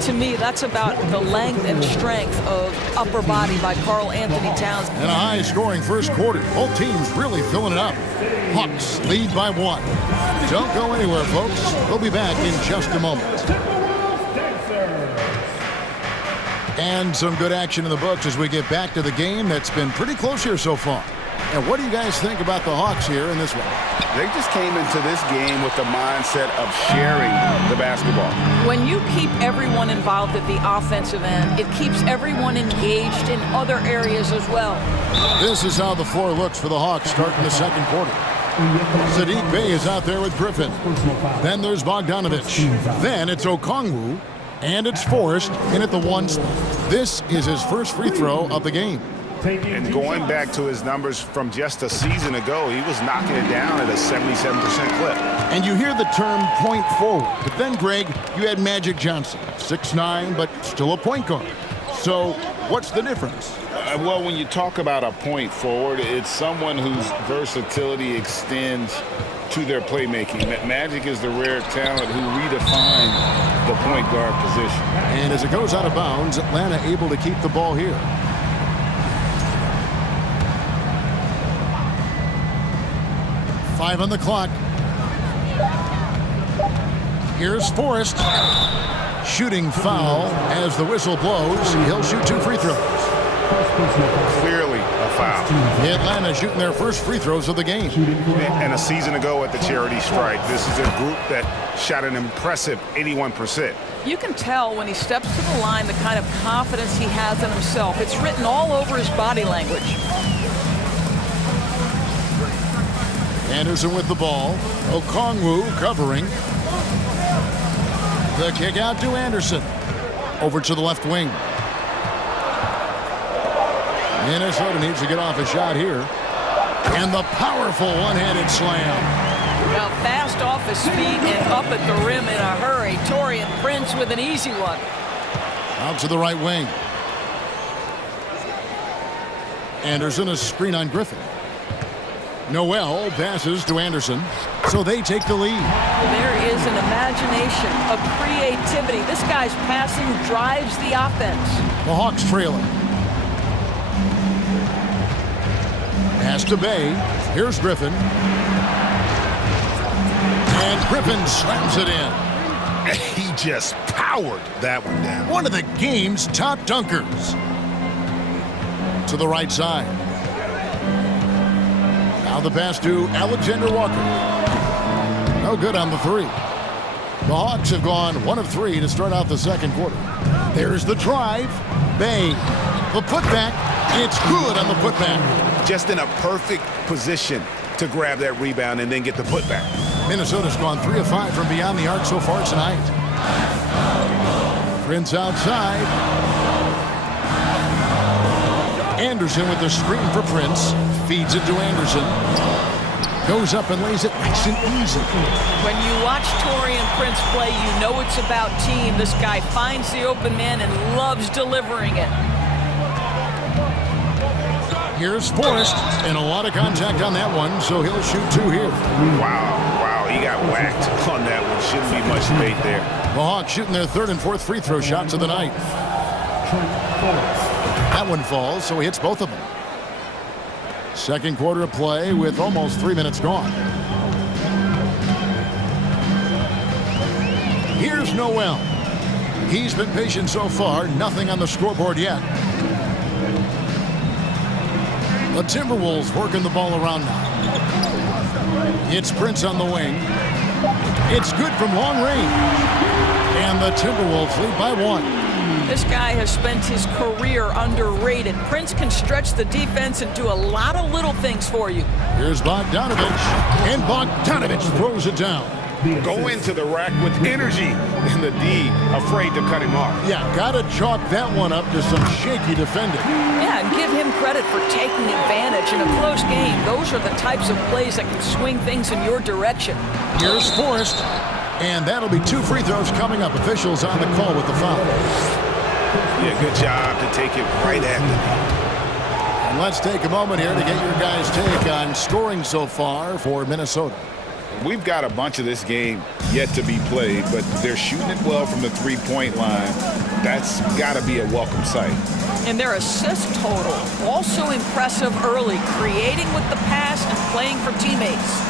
To me, that's about the length and strength of upper body by Karl Anthony Towns. And a high-scoring first quarter. Both teams really filling it up. Hawks lead by 1. Don't go anywhere, folks. We'll be back in just a moment. And some good action in the books as we get back to the game that's been pretty close here so far. And what do you guys think about the Hawks here in this one? They just came into this game with the mindset of sharing the basketball. When you keep everyone involved at the offensive end, it keeps everyone engaged in other areas as well. This is how the floor looks for the Hawks starting the second quarter. Sadiq Bey is out there with Griffin. Then there's Bogdanovich. Then it's Okongwu. And it's Forrest in at the 1 spot. This is his first free throw of the game. And going back to his numbers from just a season ago, he was knocking it down at a 77% clip. And you hear the term point forward. But then, Greg, you had Magic Johnson, 6'9", but still a point guard. So what's the difference? Well, when you talk about a point forward, it's someone whose versatility extends to their playmaking. Magic is the rare talent who redefined the point guard position. And as it goes out of bounds, Atlanta able to keep the ball here. Five on the clock. Here's Forrest. Shooting foul as the whistle blows. He'll shoot 2 free throws. Clearly a foul. Atlanta shooting their first free throws of the game. And a season ago at the charity strike, this is a group that shot an impressive 81%. You can tell when he steps to the line the kind of confidence he has in himself. It's written all over his body language. Anderson with the ball. Okongwu covering. The kick out to Anderson. Over to the left wing. Minnesota needs to get off a shot here. And the powerful one-handed slam. Now fast off his feet and up at the rim in a hurry. Taurean Prince with an easy one. Out to the right wing. Anderson a screen on Griffin. Noel passes to Anderson, so they take the lead. There is an imagination, a creativity. This guy's passing drives the offense. The Hawks trailing. Pass to Bey. Here's Griffin. And Griffin slams it in. He just powered that one down. One of the game's top dunkers. To the right side. Now the pass to Alexander Walker. No good on the 3. The Hawks have gone 1 of 3 to start out the second quarter. There's the drive. Bey. The putback. It's good on the putback. Just in a perfect position to grab that rebound and then get the putback. Minnesota's gone 3 of 5 from beyond the arc so far tonight. Prince outside. Anderson with the screen for Prince. Feeds it to Anderson. Goes up and lays it nice and easy. When you watch Taurean Prince play, you know it's about team. This guy finds the open man and loves delivering it. Here's Forrest, and a lot of contact on that one, so he'll shoot 2 here. Wow, he got whacked on that one. Shouldn't be much debate there. The Hawks shooting their 3rd and 4th free throw shots of the night. That one falls, so he hits both of them. Second quarter of play with almost 3 minutes gone. Here's Noel. He's been patient so far, nothing on the scoreboard yet. The Timberwolves working the ball around now. It's Prince on the wing. It's good from long range. And the Timberwolves lead by 1. This guy has spent his career underrated. Prince can stretch the defense and do a lot of little things for you. Here's Bogdanovich. And Bogdanovich throws it down. Go into the rack with energy. And the D afraid to cut him off. Yeah, gotta chalk that one up to some shaky defending. Yeah, and give him credit for taking advantage in a close game. Those are the types of plays that can swing things in your direction. Here's Forrest. And that'll be 2 free throws coming up. Officials on the call with the foul. Yeah, good job to take it right at them. And let's take a moment here to get your guys' take on scoring so far for Minnesota. We've got a bunch of this game yet to be played, but they're shooting it well from the three-point line. That's got to be a welcome sight. And their assist total, also impressive early, creating with the pass and playing for teammates.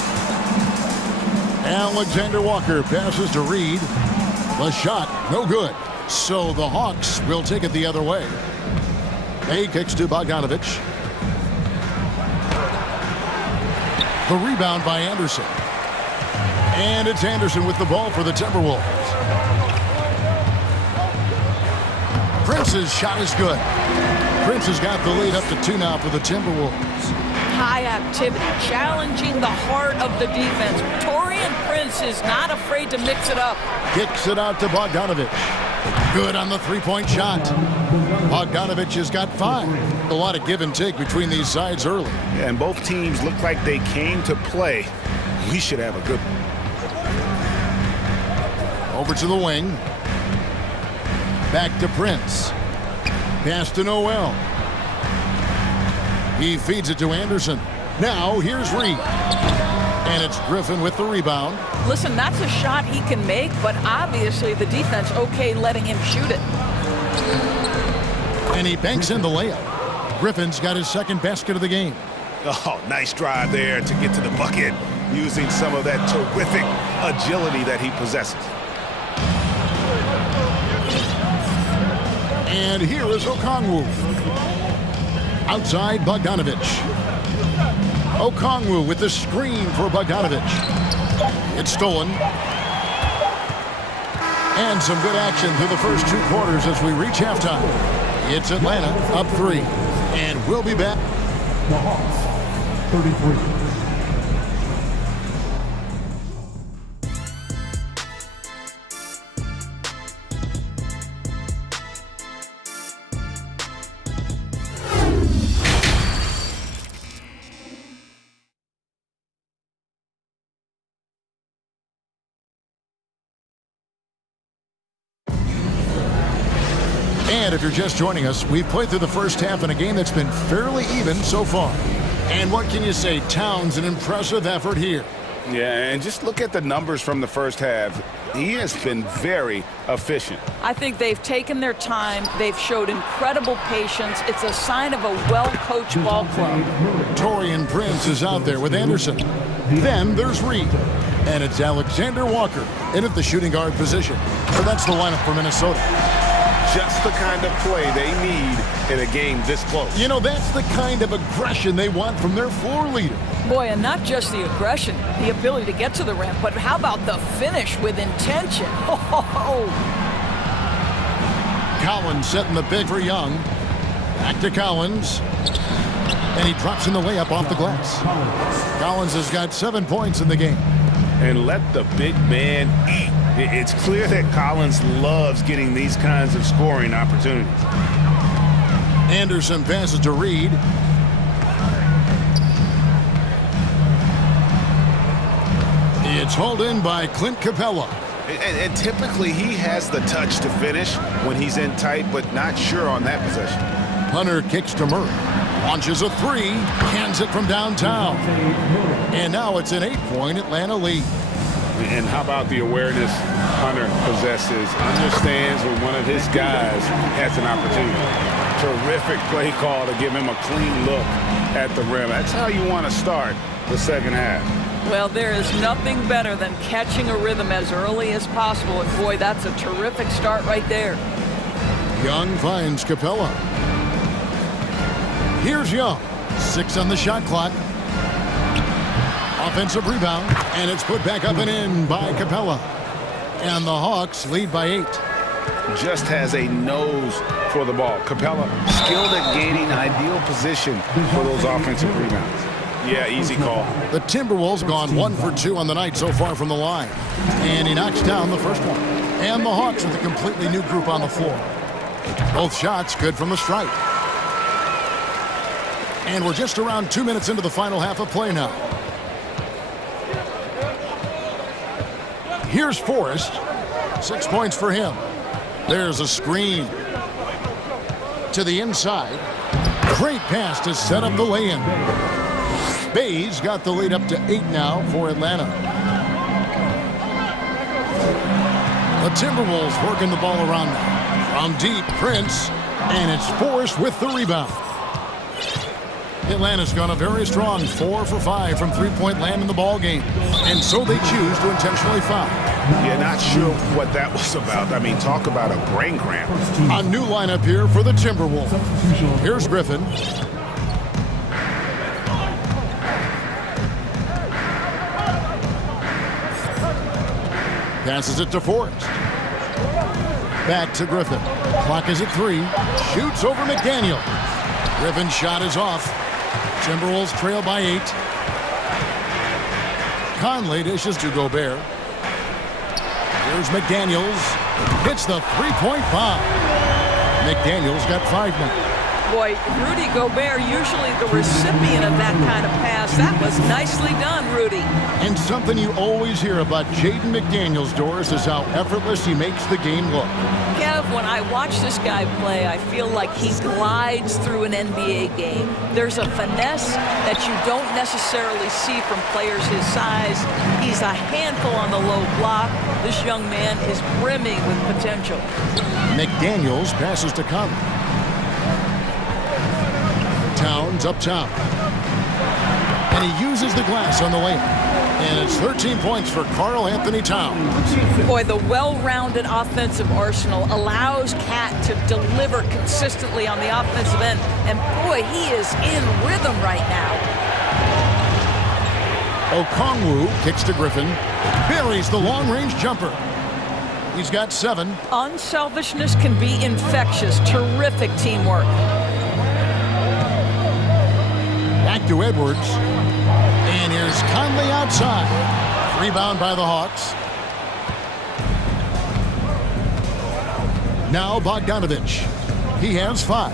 Alexander Walker passes to Reed. The shot, no good. So the Hawks will take it the other way. He kicks to Bogdanovich. The rebound by Anderson. And it's Anderson with the ball for the Timberwolves. Prince's shot is good. Prince has got the lead up to 2 now for the Timberwolves. High activity, challenging the heart of the defense. Taurean Prince is not afraid to mix it up. Kicks it out to Bogdanovich. Good on the three-point shot. Bogdanovich has got 5. A lot of give and take between these sides early. Yeah, and both teams look like they came to play. We should have a good one. Over to the wing. Back to Prince. Pass to Noel. He feeds it to Anderson. Now here's Reed. And it's Griffin with the rebound. Listen, that's a shot he can make, but obviously the defense okay letting him shoot it. And he banks in the layup. Griffin's got his second basket of the game. Oh, nice drive there to get to the bucket, using some of that terrific agility that he possesses. And here is Okongwu. Outside Bogdanovich. Okongwu with the screen for Bogdanovich. It's stolen. And some good action through the first 2 quarters as we reach halftime. It's Atlanta up 3. And we'll be back. The Hawks, 33. And if you're just joining us, we've played through the first half in a game that's been fairly even so far. And what can you say? Towns, an impressive effort here. Yeah, and just look at the numbers from the first half. He has been very efficient. I think they've taken their time. They've showed incredible patience. It's a sign of a well-coached ball club. Taurean Prince is out there with Anderson. Then there's Reed. And it's Alexander Walker in at the shooting guard position. So that's the lineup for Minnesota. Just the kind of play they need in a game this close. You know, that's the kind of aggression they want from their floor leader. Boy, and not just the aggression, the ability to get to the rim, but how about the finish with intention? Oh. Collins setting the big for Young. Back to Collins. And he drops in the layup off the glass. Collins has got 7 points in the game. And let the big man eat. It's clear that Collins loves getting these kinds of scoring opportunities. Anderson passes to Reed. It's hauled in by Clint Capella. And typically he has the touch to finish when he's in tight, but not sure on that possession. Hunter kicks to Murray. Launches a 3. Cans it from downtown. And now it's an 8-point Atlanta lead. And how about the awareness Hunter possesses? Understands when one of his guys has an opportunity. Terrific play call to give him a clean look at the rim. That's how you want to start the second half. Well, there is nothing better than catching a rhythm as early as possible. And boy, that's a terrific start right there. Young finds Capella. Here's Young. 6 on the shot clock. Offensive rebound, and it's put back up and in by Capella. And the Hawks lead by 8. Just has a nose for the ball. Capella skilled at gaining ideal position for those offensive rebounds. Yeah, easy call. The Timberwolves gone 1 for 2 on the night so far from the line. And he knocks down the first one. And the Hawks with a completely new group on the floor. Both shots good from the stripe. And we're just around 2 minutes into the final half of play now. Here's Forrest. 6 points for him. There's a screen. To the inside. Great pass to set up the lay-in. Bay's got the lead up to 8 now for Atlanta. The Timberwolves working the ball around now. From deep, Prince. And it's Forrest with the rebound. Atlanta's gone a very strong 4 for 5 from three-point land in the ball game. And so they choose to intentionally foul. Yeah, not sure what that was about. I mean, talk about a brain cramp. A new lineup here for the Timberwolves. Here's Griffin. Passes it to Forrest. Back to Griffin. Clock is at 3. Shoots over McDaniel. Griffin's shot is off. Timberwolves trail by 8. Conley dishes to Gobert. Here's McDaniels. Hits the three-point bomb. McDaniels got 5 now. Boy, Rudy Gobert, usually the recipient of that kind of pass. That was nicely done, Rudy. And something you always hear about Jaden McDaniels, Doris, is how effortless he makes the game look. Kev, when I watch this guy play, I feel like he glides through an NBA game. There's a finesse that you don't necessarily see from players his size. He's a handful on the low block. This young man is brimming with potential. McDaniels passes to Conley. Towns up top. And he uses the glass on the layup. And it's 13 points for Karl Anthony Towns. Boy, the well-rounded offensive arsenal allows Cat to deliver consistently on the offensive end. And boy, he is in rhythm right now. Okongwu kicks to Griffin. Buries the long-range jumper. He's got 7. Unselfishness can be infectious. Terrific teamwork. Back to Edwards. And here's Conley outside. Rebound by the Hawks. Now Bogdanovich. He has 5.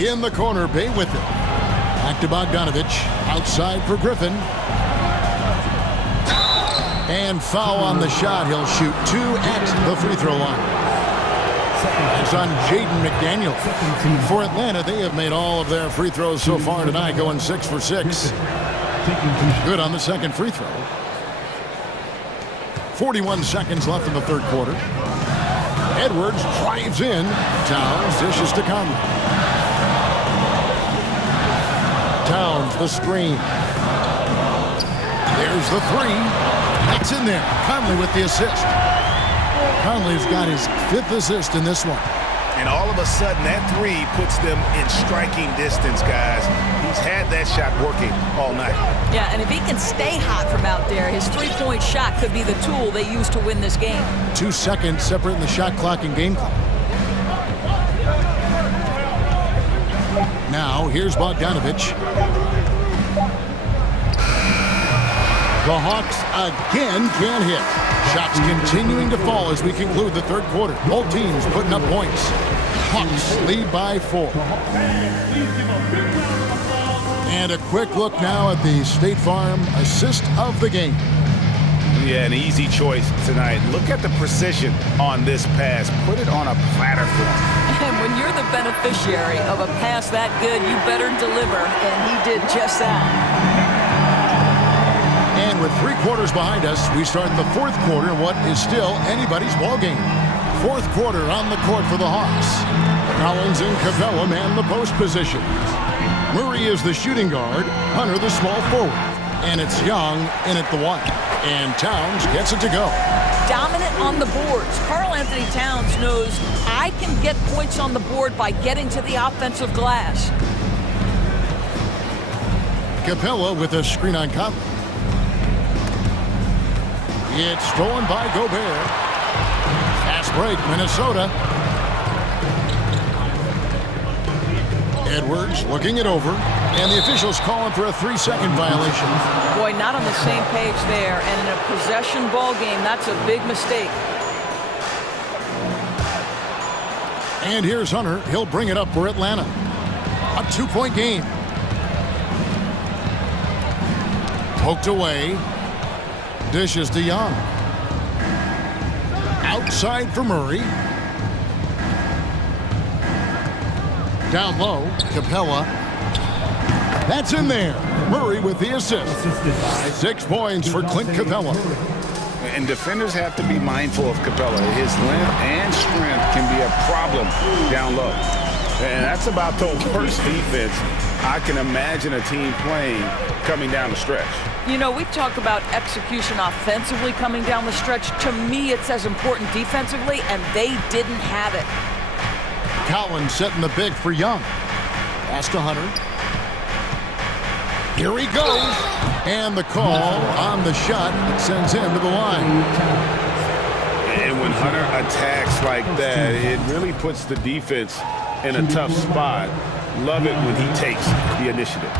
In the corner, Bay with it. Back to Bogdanovich. Outside for Griffin. And foul on the shot. He'll shoot 2 at the free throw line. It's on Jaden McDaniel. For Atlanta, they have made all of their free throws so far tonight, going 6 for 6. Good on the second free throw. 41 seconds left in the third quarter. Edwards drives in. Towns dishes to Conley. Towns the screen. There's the 3. That's in there. Conley with the assist. Conley's got his 5th assist in this one. And all of a sudden, that 3 puts them in striking distance, guys. He's had that shot working all night. Yeah, and if he can stay hot from out there, his three-point shot could be the tool they use to win this game. 2 seconds separating the shot clock and game clock. Now, here's Bogdanovich. The Hawks again can't hit. Shots continuing to fall as we conclude the third quarter. Both teams putting up points. Hawks lead by 4. And a quick look now at the State Farm assist of the game. Yeah, an easy choice tonight. Look at the precision on this pass. Put it on a platter for him. And when you're the beneficiary of a pass that good, you better deliver, and he did just that. And with 3 quarters behind us, we start the fourth quarter in what is still anybody's ball game. Fourth quarter on the court for the Hawks. Collins and Capella man the post positions. Murray is the shooting guard, Hunter the small forward. And it's Young in at the 1. And Towns gets it to go. Dominant on the boards. Karl Anthony Towns knows I can get points on the board by getting to the offensive glass. Capella with a screen on Conley. It's stolen by Gobert. Fast break, Minnesota. Edwards looking it over, and the officials calling for a 3-second violation. Boy, not on the same page there, and in a possession ball game, that's a big mistake. And here's Hunter. He'll bring it up for Atlanta. A 2-point game. Poked away. Dishes to Young. Outside for Murray. Down low, Capella. That's in there. Murray with the assist. 6 points for Clint Capella. And defenders have to be mindful of Capella. His length and strength can be a problem down low. And that's about the worst defense I can imagine a team playing coming down the stretch. You know, we talk about execution offensively coming down the stretch. To me, it's as important defensively, and they didn't have it. Collins setting the big for Young. Pass to Hunter. Here he goes. And the call on the shot that sends him to the line. And when Hunter attacks like that, it really puts the defense in a tough spot. Love it when he takes the initiative.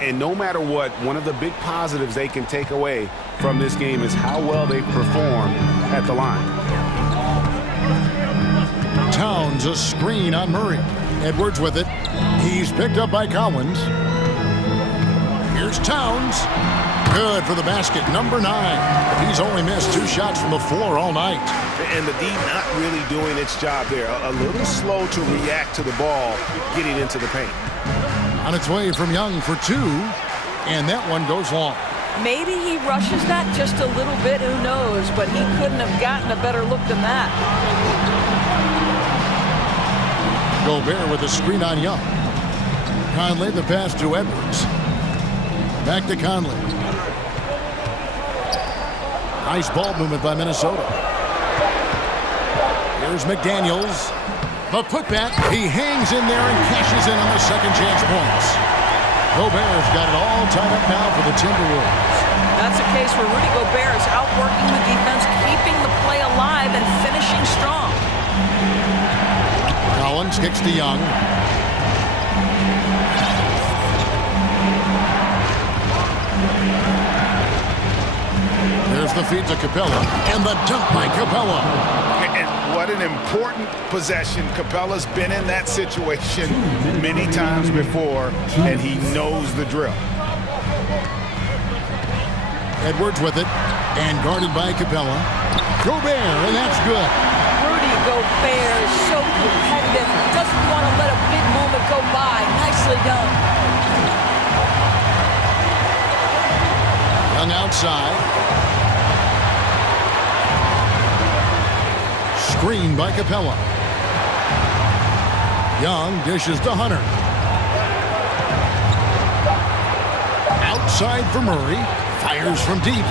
And no matter what, one of the big positives they can take away from this game is how well they perform at the line. Towns a screen on Murray. Edwards with it. He's picked up by Collins. Here's Towns. Good for the basket, number 9. He's only missed 2 shots from the floor all night. And the D not really doing its job there. A little slow to react to the ball getting into the paint. On its way from Young for 2. And that one goes long. Maybe he rushes that just a little bit, who knows, but he couldn't have gotten a better look than that. Gobert with a screen on Young. Conley the pass to Edwards. Back to Conley. Nice ball movement by Minnesota. Here's McDaniels. The putback. He hangs in there and cashes in on the second chance points. Gobert's got it all tied up now for the Timberwolves. That's a case where Rudy Gobert is outworking the defense, keeping the play alive and finishing strong. Collins kicks to Young. There's the feed to Capella, and the dunk by Capella. And what an important possession. Capella's been in that situation many times before, and he knows the drill. Edwards with it, and guarded by Capella. Gobert, and that's good. Rudy Gobert is so competitive, doesn't want to let a big moment go by. Nicely done. Young outside. Screen by Capella. Young dishes to Hunter. Outside for Murray. Fires from deep.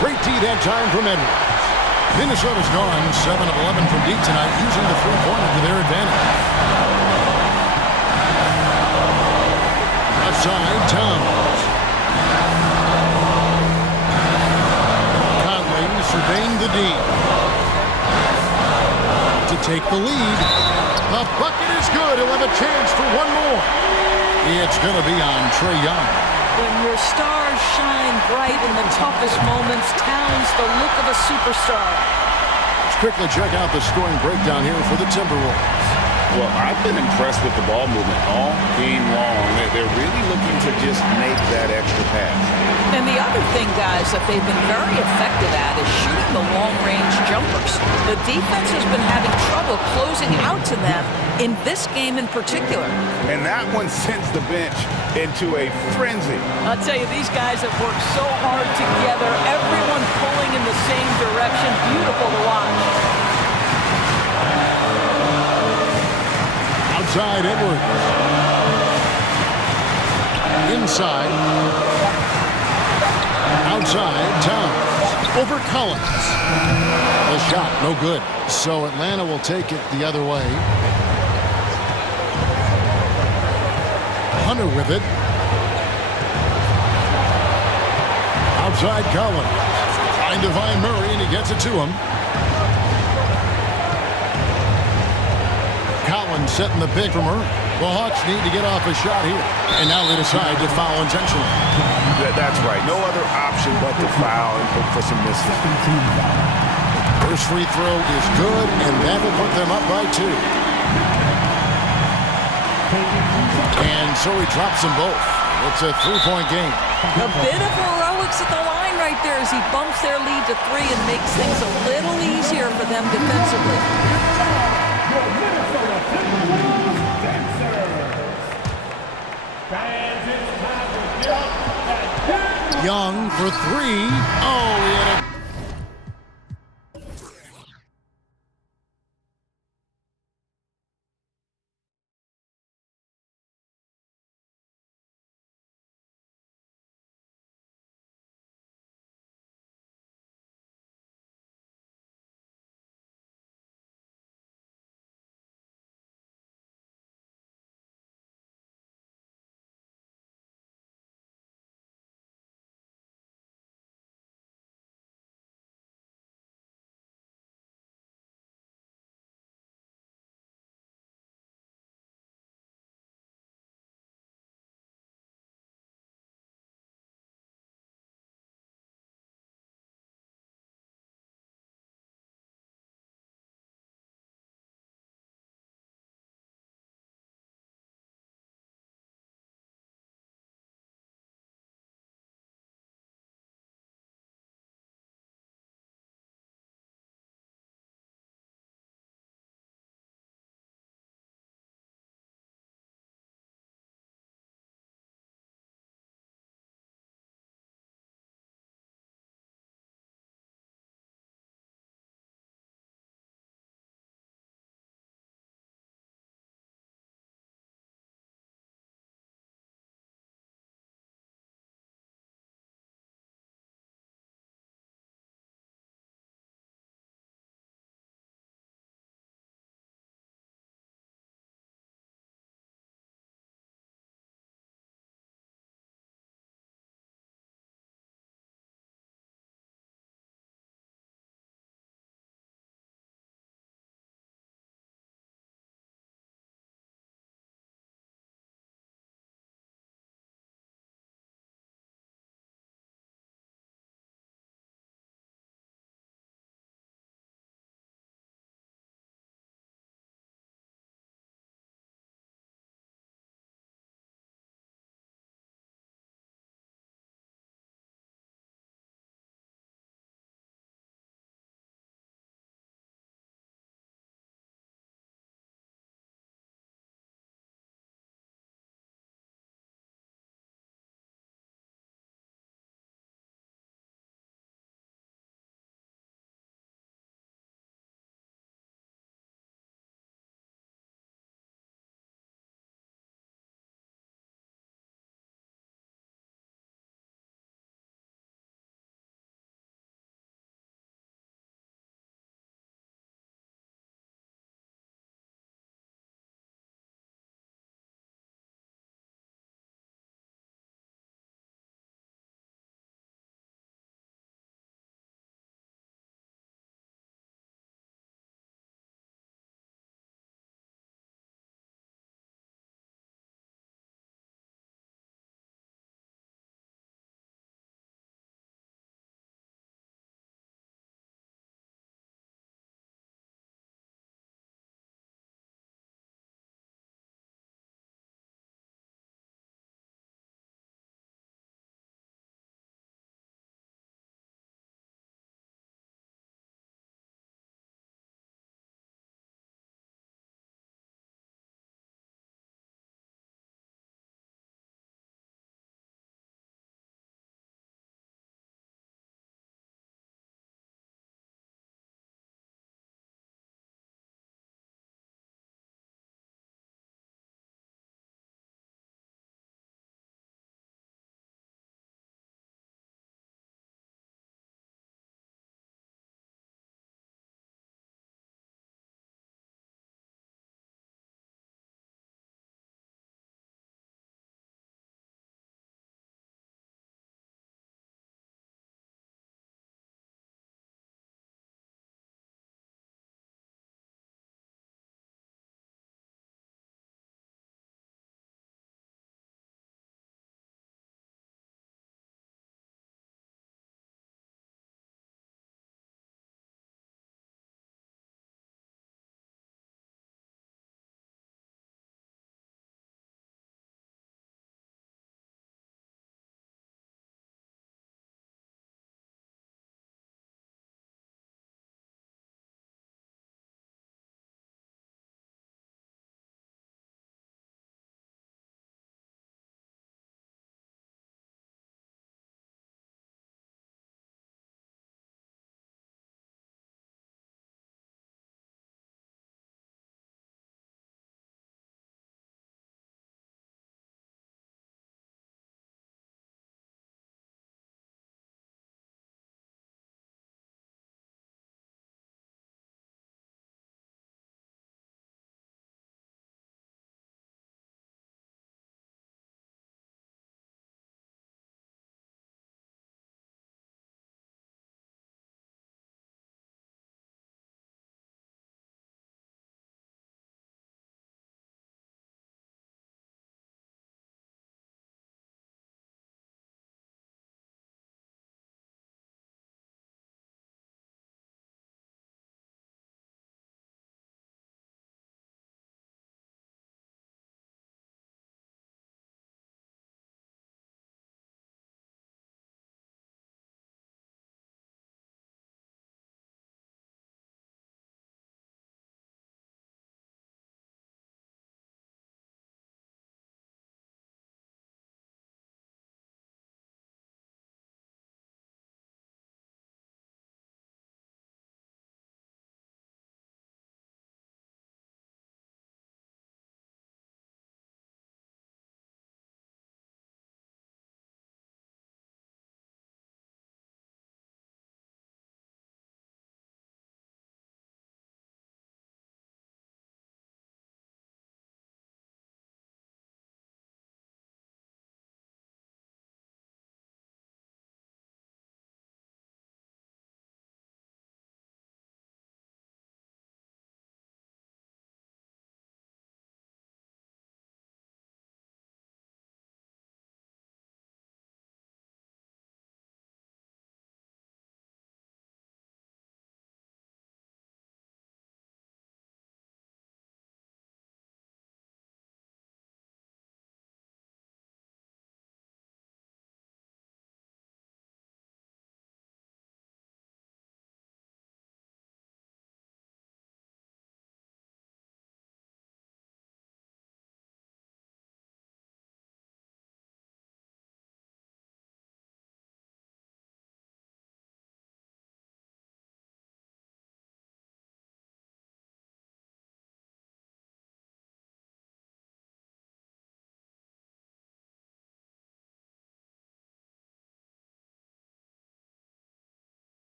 Great D that time from Edwards. Minnesota's gone 7 of 11 from deep tonight, using the 3-pointer to their advantage. Left side, Towns. Conley surveying the D. To take the lead. The bucket is good. He'll have a chance for one more. It's going to be on Trae Young. When your stars shine bright in the toughest moments, Towns the look of a superstar. Let's quickly check out the scoring breakdown here for the Timberwolves. Well, I've been impressed with the ball movement all game long. They're really looking to just make that extra pass. And the other thing, guys, that they've been very effective at is shooting the long-range jumpers. The defense has been having trouble closing out to them in this game in particular. And that one sends the bench into a frenzy. I'll tell you, these guys have worked so hard together, everyone pulling in the same direction. Beautiful to watch. Outside Edwards. Inside. Outside Towns. Over Collins. The shot, no good. So Atlanta will take it the other way. Hunter with it. Outside Collins. Find Divine Murray, and he gets it to him. Collins setting the pick from Murray. The Hawks need to get off a shot here. And now they decide to foul intentionally. That's right. No other option but to foul and hope for some misses. First free throw is good, and that will put them up by 2. And so he drops them both. It's a 3-point game. A bit of heroics at the line right there as he bumps their lead to 3 and makes things a little easier for them defensively. Young for 3. Oh, he had a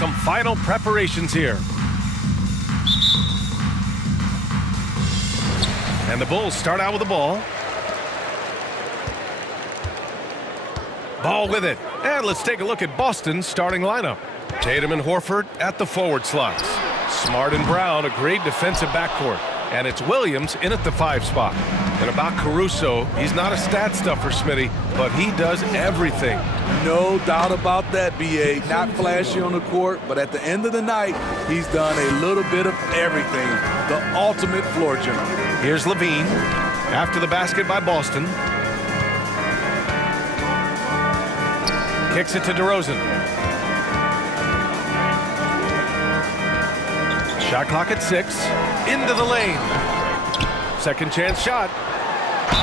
some final preparations here. And the Bulls start out with the ball. Ball with it. And let's take a look at Boston's starting lineup. Tatum and Horford at the forward slots. Smart and Brown, a great defensive backcourt. And it's Williams in at the 5 spot. And about Caruso, he's not a stat stuffer, Smitty, but he does everything. No doubt about that, B.A. Not flashy on the court, but at the end of the night, he's done a little bit of everything. The ultimate floor general. Here's Levine after the basket by Boston. Kicks it to DeRozan. Shot clock at 6. Into the lane. Second chance shot.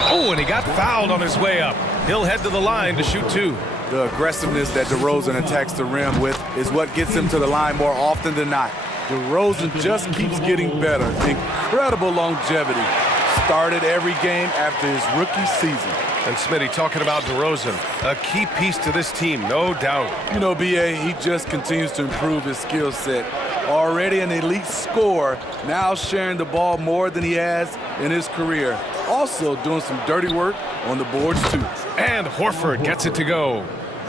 Oh, and he got fouled on his way up. He'll head to the line to shoot 2. The aggressiveness that DeRozan attacks the rim with is what gets him to the line more often than not. DeRozan just keeps getting better. Incredible longevity. Started every game after his rookie season. And Smitty, talking about DeRozan, a key piece to this team, no doubt. You know, B.A., he just continues to improve his skill set. Already an elite scorer, now sharing the ball more than he has in his career. Also doing some dirty work on the boards, too. And Horford gets it to go.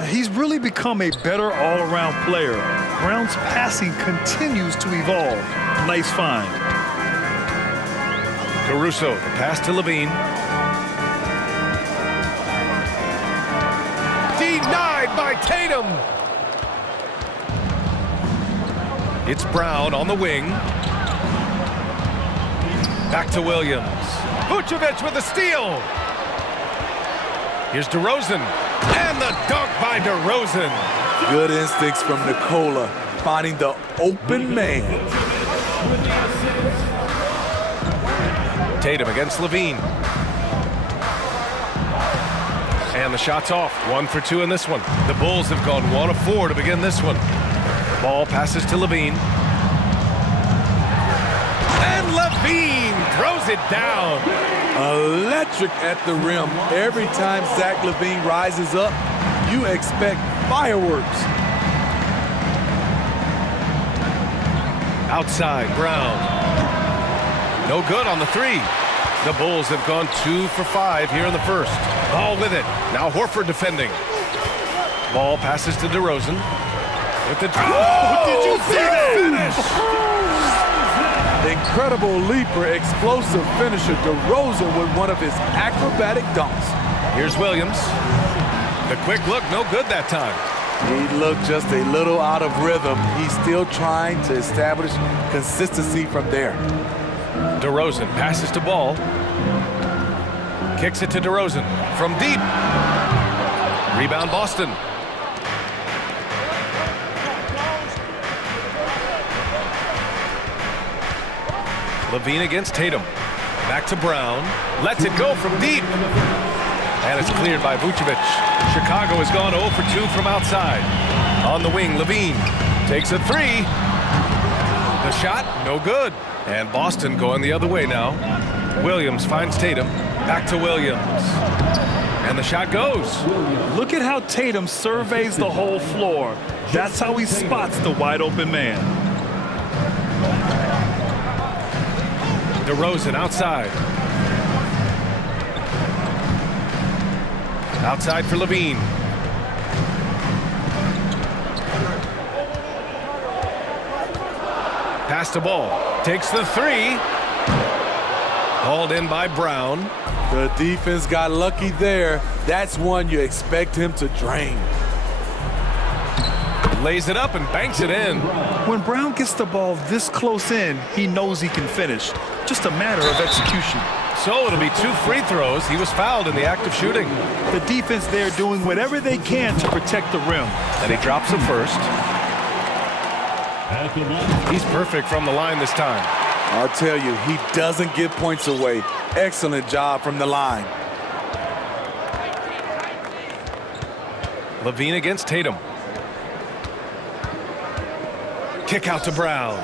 He's really become a better all-around player. Brown's passing continues to evolve. Nice find. Caruso, the pass to Levine. Denied by Tatum. It's Brown on the wing. Back to Williams. Vucevic with a steal. Here's DeRozan. And the dunk by DeRozan. Good instincts from Nikola, finding the open man. Tatum against Levine. And the shot's off. 1 for 2 in this one. The Bulls have gone 1 of 4 to begin this one. Ball passes to Levine. And Levine throws it down. Electric at the rim. Every time Zach LaVine rises up, you expect fireworks. Outside, Brown. No good on the 3. The Bulls have gone 2 for 5 here in the first. Ball with it. Now Horford defending. Ball passes to DeRozan. With the did you see that finish? Incredible leaper, explosive finisher. DeRozan with one of his acrobatic dunks. Here's Williams. The quick look, no good that time. He looked just a little out of rhythm. He's still trying to establish consistency from there. DeRozan passes to Ball. Kicks it to DeRozan from deep. Rebound Boston. Levine against Tatum. Back to Brown. Lets it go from deep. And it's cleared by Vucevic. Chicago has gone 0 for 2 from outside. On the wing, Levine takes a 3. The shot, no good. And Boston going the other way now. Williams finds Tatum. Back to Williams. And the shot goes. Look at how Tatum surveys the whole floor. That's how he spots the wide open man. DeRozan outside. Outside for Levine. Pass to Ball. Takes the 3. Hauled in by Brown. The defense got lucky there. That's one you expect him to drain. Lays it up and banks it in. When Brown gets the ball this close in, he knows he can finish. Just a matter of execution. So it'll be 2 free throws. He was fouled in the act of shooting. The defense there doing whatever they can to protect the rim. And he drops it first. He's perfect from the line this time. I'll tell you, he doesn't give points away. Excellent job from the line. Levine against Tatum. Kick out to Brown.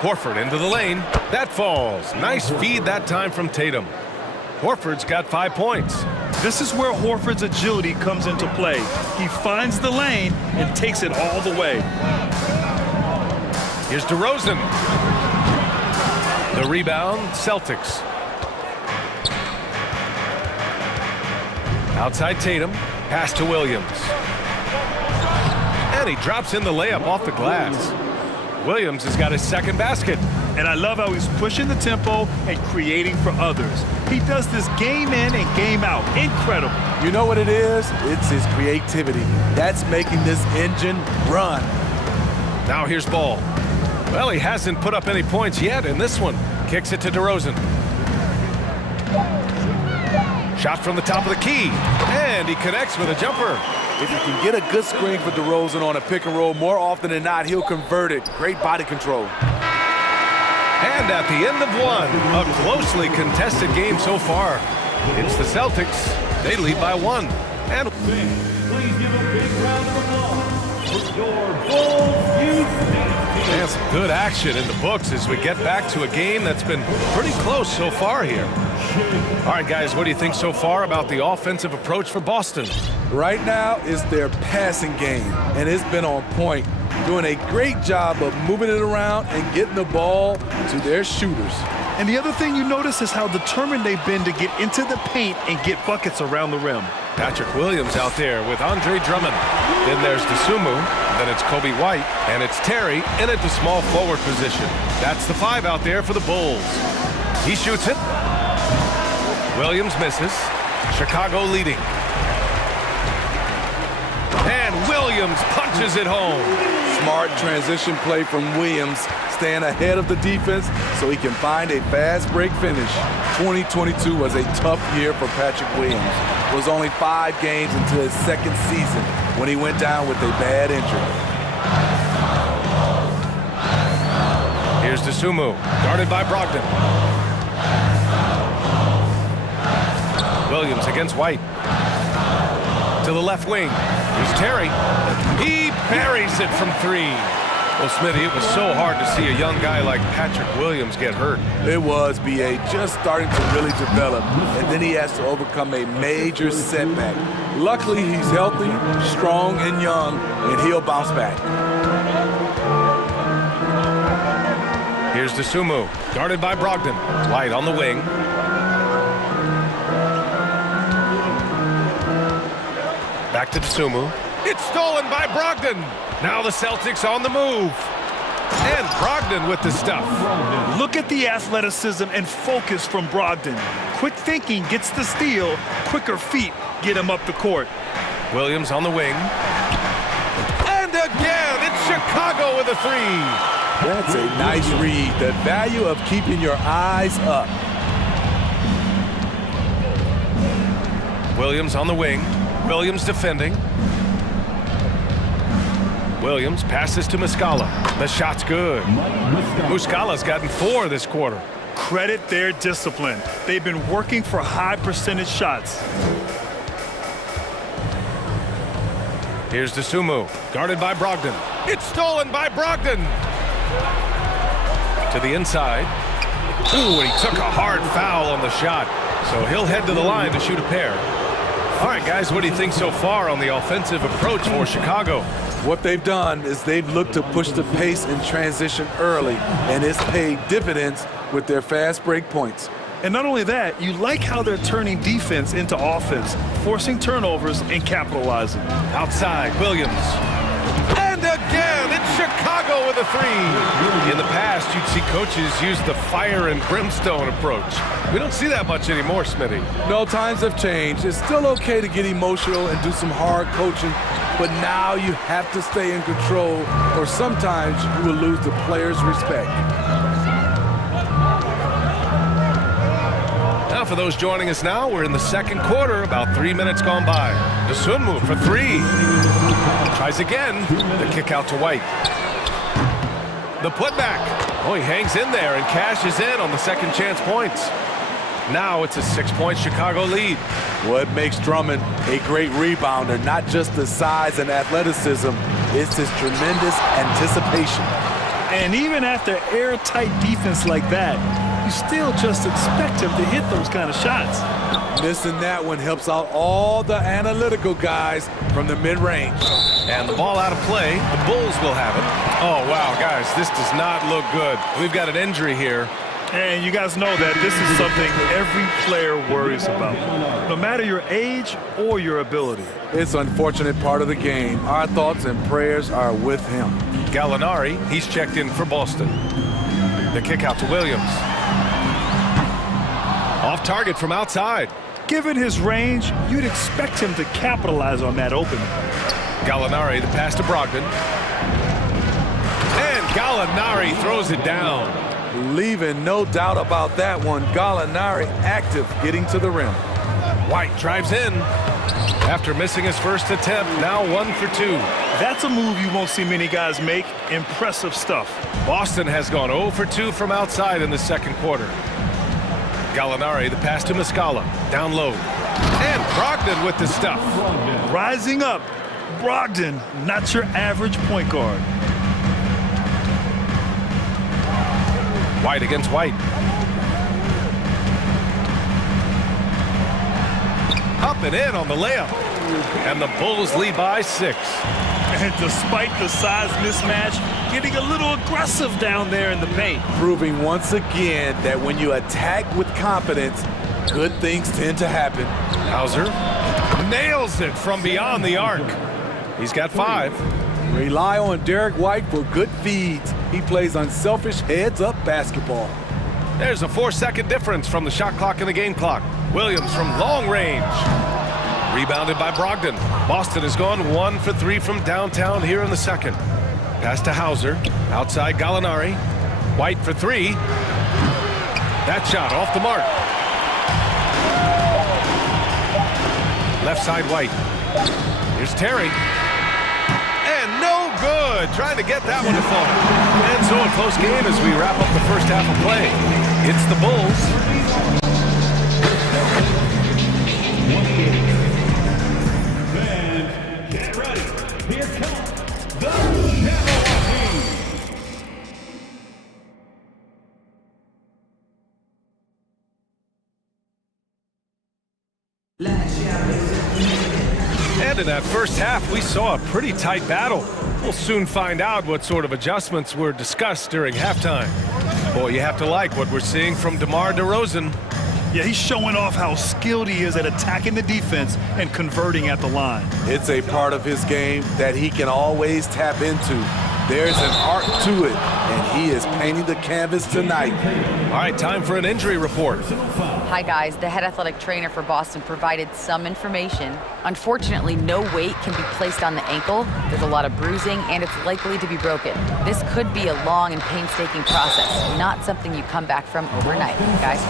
Horford into the lane. That falls. Nice feed that time from Tatum. Horford's got 5 points. This is where Horford's agility comes into play. He finds the lane and takes it all the way. Here's DeRozan. The rebound, Celtics. Outside Tatum, pass to Williams. And he drops in the layup off the glass. Williams has got his second basket. And I love how he's pushing the tempo and creating for others. He does this game in and game out. Incredible. You know what it is? It's his creativity. That's making this engine run. Now here's Ball. Well, he hasn't put up any points yet in this one. Kicks it to DeRozan. Shot from the top of the key. And he connects with a jumper. If you can get a good screen for DeRozan on a pick and roll, more often than not, he'll convert it. Great body control. And at the end of one, a closely contested game so far. It's the Celtics. They lead by one. And Please give a big round of applause for your Bulls Youth. and some good action in the books as we get back to a game that's been pretty close so far here. All right, guys, what do you think so far about the offensive approach for Boston? Right now, it's their passing game, and it's been on point. Doing a great job of moving it around and getting the ball to their shooters. And the other thing you notice is how determined they've been to get into the paint and get buckets around the rim. Patrick Williams out there with Andre Drummond. Then there's DeSumo, then it's Kobe White, and it's Terry in at the small forward position. That's the 5 out there for the Bulls. He shoots it. Williams misses. Chicago leading. And Williams punches it home. Smart transition play from Williams, staying ahead of the defense so he can find a fast break finish. 2022 was a tough year for Patrick Williams. It was only 5 games into his second season when he went down with a bad injury. Here's DeSumo, guarded by Brogdon. Williams against White. To the left wing. Here's Terry. He buries it from 3. Well, Smitty, it was so hard to see a young guy like Patrick Williams get hurt. It was, B.A., just starting to really develop, and then he has to overcome a major setback. Luckily, he's healthy, strong, and young, and he'll bounce back. Here's DeSumo, guarded by Brogdon. White on the wing. Back to DeSumo. It's stolen by Brogdon. Now the Celtics on the move. And Brogdon with the stuff. Look at the athleticism and focus from Brogdon. Quick thinking gets the steal. Quicker feet get him up the court. Williams on the wing. And again, it's Chicago with a 3. That's a nice read. The value of keeping your eyes up. Williams on the wing. Williams defending. Williams passes to Muscala. The shot's good. Muscala's gotten 4 this quarter. Credit their discipline. They've been working for high percentage shots. Here's DeSumo, guarded by Brogdon. It's stolen by Brogdon. To the inside. Ooh, and he took a hard foul on the shot. So he'll head to the line to shoot a pair. All right, guys, what do you think so far on the offensive approach for Chicago? What they've done is they've looked to push the pace and transition early, and it's paid dividends with their fast break points. And not only that, you like how they're turning defense into offense, forcing turnovers and capitalizing. Outside, Williams. And again, it's Chicago with a 3. In the past, you'd see coaches use the fire and brimstone approach. We don't see that much anymore, Smitty. No, times have changed. It's still okay to get emotional and do some hard coaching, but now you have to stay in control, or sometimes you will lose the players' respect. Now, for those joining us now, we're in the second quarter, about 3 minutes gone by. DeSumo for 3. Tries again. The kick out to White. The putback. Oh, he hangs in there and cashes in on the second chance points. Now it's a 6-point Chicago lead. What makes Drummond a great rebounder, not just the size and athleticism, it's his tremendous anticipation. And even after airtight defense like that, you still just expect him to hit those kind of shots. Missing that one helps out all the analytical guys from the mid-range. And the ball out of play. The Bulls will have it. Oh, wow, guys, this does not look good. We've got an injury here. And you guys know that this is something every player worries about, no matter your age or your ability. It's an unfortunate part of the game. Our thoughts and prayers are with him. Gallinari, he's checked in for Boston. The kick out to Williams. Off target from outside. Given his range, you'd expect him to capitalize on that opening. Gallinari, the pass to Brogdon. And Gallinari throws it down. Leaving no doubt about that one. Gallinari active, getting to the rim. White drives in. After missing his first attempt, now 1 for 2. That's a move you won't see many guys make. Impressive stuff. Boston has gone 0 for 2 from outside in the second quarter. Gallinari, the pass to Muscala. Down low. And Brogdon with the stuff. Rising up. Brogdon, not your average point guard. White against White. Up and in on the layup. And the Bulls lead by 6. And despite the size mismatch, getting a little aggressive down there in the paint. Proving once again that when you attack with confidence, good things tend to happen. Hauser nails it from beyond the arc. He's got 5. Rely on Derek White for good feeds. He plays unselfish heads-up basketball. There's a 4-second difference from the shot clock and the game clock. Williams from long range. Rebounded by Brogdon. Boston has gone 1 for 3 from downtown here in the second. Pass to Hauser. Outside Gallinari. White for 3. That shot off the mark. Left side White. Here's Terry. And no good. Trying to get that one to fall. And so a close game as we wrap up the first half of play. It's the Bulls. Fans, get ready. Here comes the Shadow Team. And in that first half, we saw a pretty tight battle. We'll soon find out what sort of adjustments were discussed during halftime. Boy, you have to like what we're seeing from DeMar DeRozan. Yeah, he's showing off how skilled he is at attacking the defense and converting at the line. It's a part of his game that he can always tap into. There's an art to it, and he is painting the canvas tonight. All right, time for an injury report. Hi, guys. The head athletic trainer for Boston provided some information. Unfortunately, no weight can be placed on the ankle. There's a lot of bruising, and it's likely to be broken. This could be a long and painstaking process, not something you come back from overnight, guys.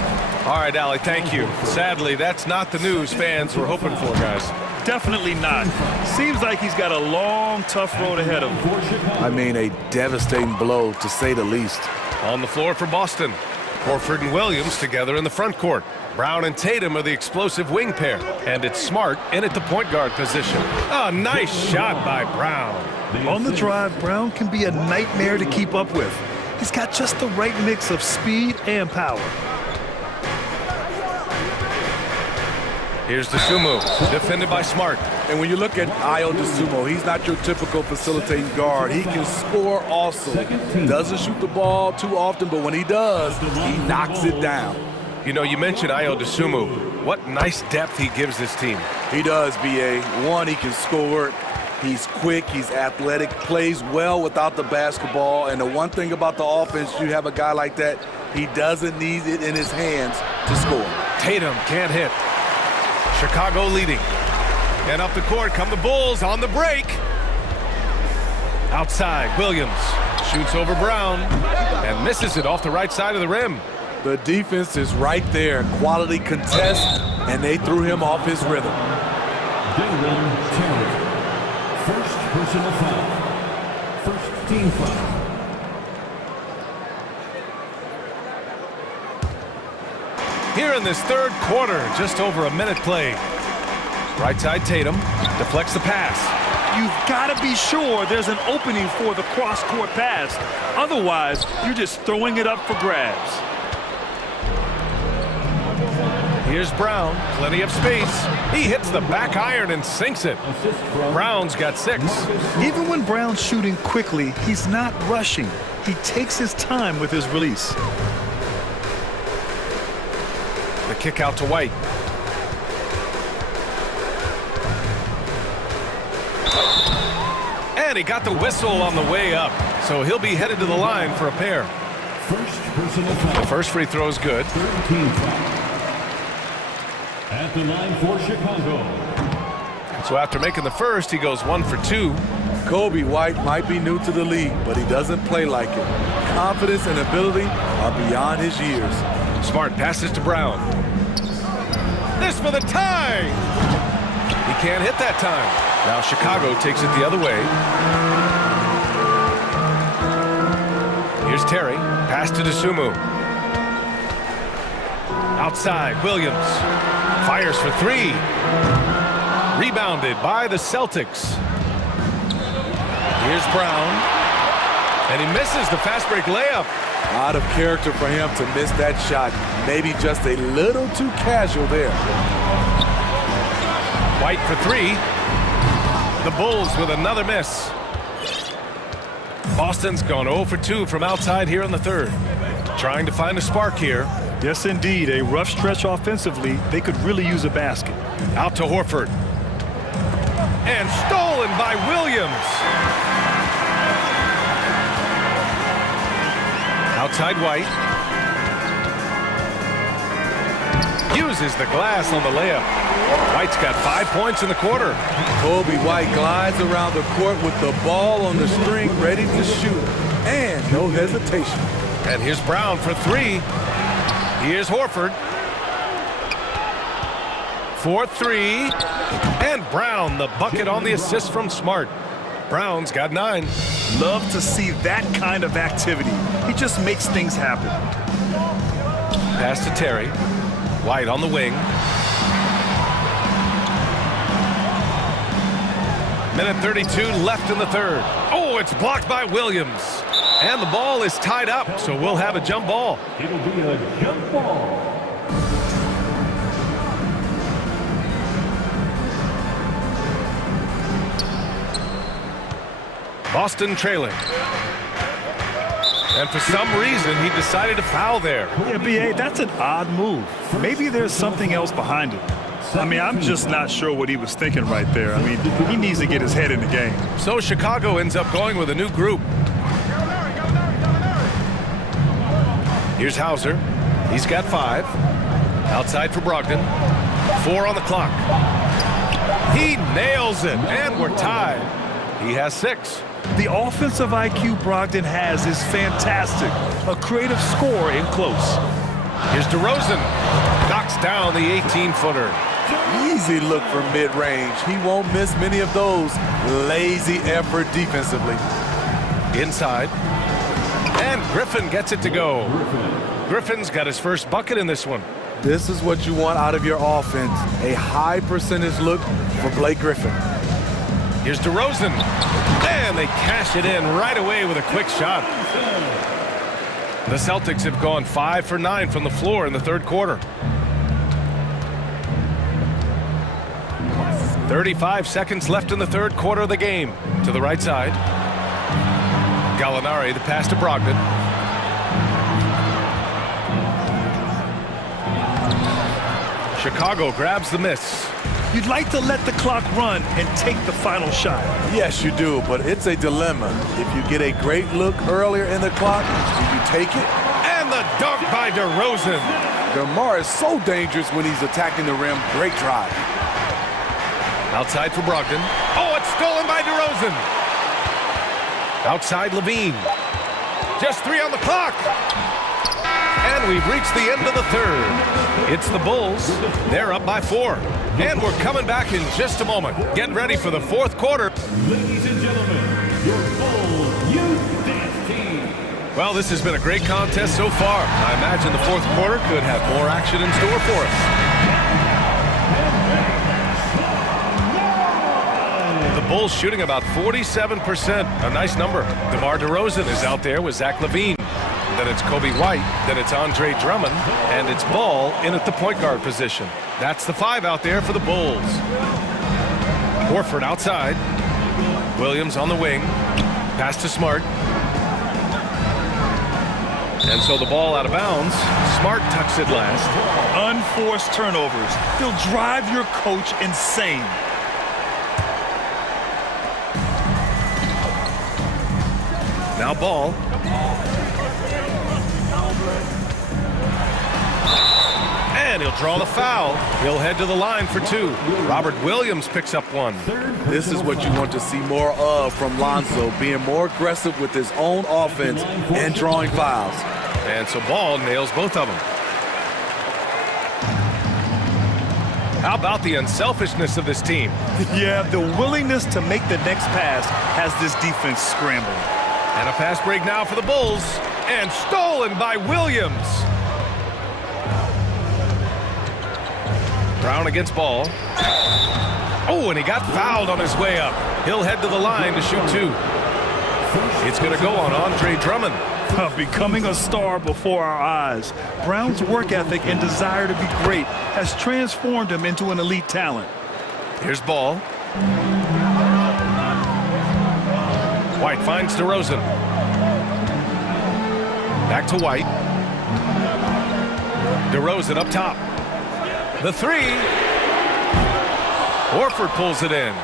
All right, Allie, thank you. Sadly, that's not the news fans were hoping for, guys. Definitely not. Seems like he's got a long, tough road ahead of him. I mean, a devastating blow, to say the least. On the floor for Boston. Horford and Williams together in the front court. Brown and Tatum are the explosive wing pair. And it's Smart in at the point guard position. A nice shot by Brown. On the drive, Brown can be a nightmare to keep up with. He's got just the right mix of speed and power. Here's DeSumo, defended by Smart. And when you look at Ayo DeSumo, he's not your typical facilitating guard. He can score also. Doesn't shoot the ball too often, but when he does, he knocks it down. You know, you mentioned Ayo DeSumo. What nice depth he gives this team. He does, B.A. One, he can score. He's quick, he's athletic, plays well without the basketball. And the one thing about the offense, you have a guy like that, he doesn't need it in his hands to score. Tatum can't hit. Chicago leading. And up the court come the Bulls on the break. Outside, Williams shoots over Brown and misses it off the right side of the rim. The defense is right there. Quality contest, and they threw him off his rhythm. First personal foul. First team foul. Here in this third quarter, just over a minute played. Right side Tatum deflects the pass. You've got to be sure there's an opening for the cross-court pass. Otherwise, you're just throwing it up for grabs. Here's Brown, plenty of space. He hits the back iron and sinks it. Brown's got 6. Even when Brown's shooting quickly, he's not rushing. He takes his time with his release. The kick out to White. And he got the whistle on the way up, so he'll be headed to the line for a pair. The first free throw is good. At the line for Chicago. So after making the first, he goes 1 for 2. Kobe White might be new to the league, but he doesn't play like it. Confidence and ability are beyond his years. Smart passes to Brown. This for the tie! He can't hit that time. Now Chicago takes it the other way. Here's Terry. Pass to DeSumo. Outside, Williams. Fires for 3. Rebounded by the Celtics. Here's Brown. And he misses the fast break layup. Out of character for him to miss that shot. Maybe just a little too casual there. White for 3. The Bulls with another miss. Boston's gone 0 for 2 from outside here in the third. Trying to find a spark here. Yes, indeed. A rough stretch offensively. They could really use a basket. Out to Horford. And stolen by Williams. Outside White. Uses the glass on the layup. White's got 5 points in the quarter. Kobe White glides around the court with the ball on the string ready to shoot. And no hesitation. And here's Brown for 3. Here's Horford. For 3. And Brown, the bucket on the assist from Smart. Brown's got 9. Love to see that kind of activity. He just makes things happen. Pass to Terry. White on the wing. Minute 32 left in the third. Oh, it's blocked by Williams. And the ball is tied up, so we'll have a jump ball. It'll be a jump ball. Boston trailing. And for some reason, he decided to foul there. Yeah, B.A., that's an odd move. Maybe there's something else behind it. I mean, I'm just not sure what he was thinking right there. I mean, he needs to get his head in the game. So Chicago ends up going with a new group. Here's Hauser. He's got 5. Outside for Brogdon. 4 on the clock. He nails it, and we're tied. He has 6. The offensive IQ Brogdon has is fantastic. A creative scorer in close. Here's DeRozan. Knocks down the 18-footer. Easy look from mid-range. He won't miss many of those. Lazy effort defensively. Inside. And Griffin gets it to go. Griffin's got his first bucket in this one. This is what you want out of your offense. A high percentage look for Blake Griffin. Here's DeRozan. And they cash it in right away with a quick shot. The Celtics have gone 5 for 9 from the floor in the third quarter. 35 seconds left in the third quarter of the game. To the right side. Gallinari, the pass to Brogdon. Chicago grabs the miss. You'd like to let the clock run and take the final shot. Yes, you do, but it's a dilemma. If you get a great look earlier in the clock, do you take it? And the dunk by DeRozan. DeMar is so dangerous when he's attacking the rim. Great drive. Outside for Brogdon. Oh, it's stolen by DeRozan. Outside Levine. Just 3 on the clock. And we've reached the end of the third. It's the Bulls. They're up by 4. And we're coming back in just a moment. Get ready for the fourth quarter. Ladies and gentlemen, your Bulls Youth Dance Team. Well, this has been a great contest so far. I imagine the fourth quarter could have more action in store for us. The Bulls shooting about 47%. A nice number. DeMar DeRozan is out there with Zach LaVine. then it's Kobe White, then it's Andre Drummond, and it's Ball in at the point guard position. That's the 5 out there for the Bulls. Horford outside. Williams on the wing. Pass to Smart. And so the ball out of bounds. Smart tucks it last. Unforced turnovers. They'll drive your coach insane. Now Ball. And he'll draw the foul. He'll head to the line for 2. Robert Williams picks up 1. This is what you want to see more of from Lonzo, being more aggressive with his own offense and drawing fouls. And so Ball nails both of them. How about the unselfishness of this team? Yeah, the willingness to make the next pass has this defense scrambling. And a fast break now for the Bulls. And stolen by Williams. Brown against Ball. Oh, and he got fouled on his way up. He'll head to the line to shoot 2. It's going to go on Andre Drummond. Becoming a star before our eyes. Brown's work ethic and desire to be great has transformed him into an elite talent. Here's Ball. White finds DeRozan. Back to White. DeRozan up top. The 3. Horford pulls it in.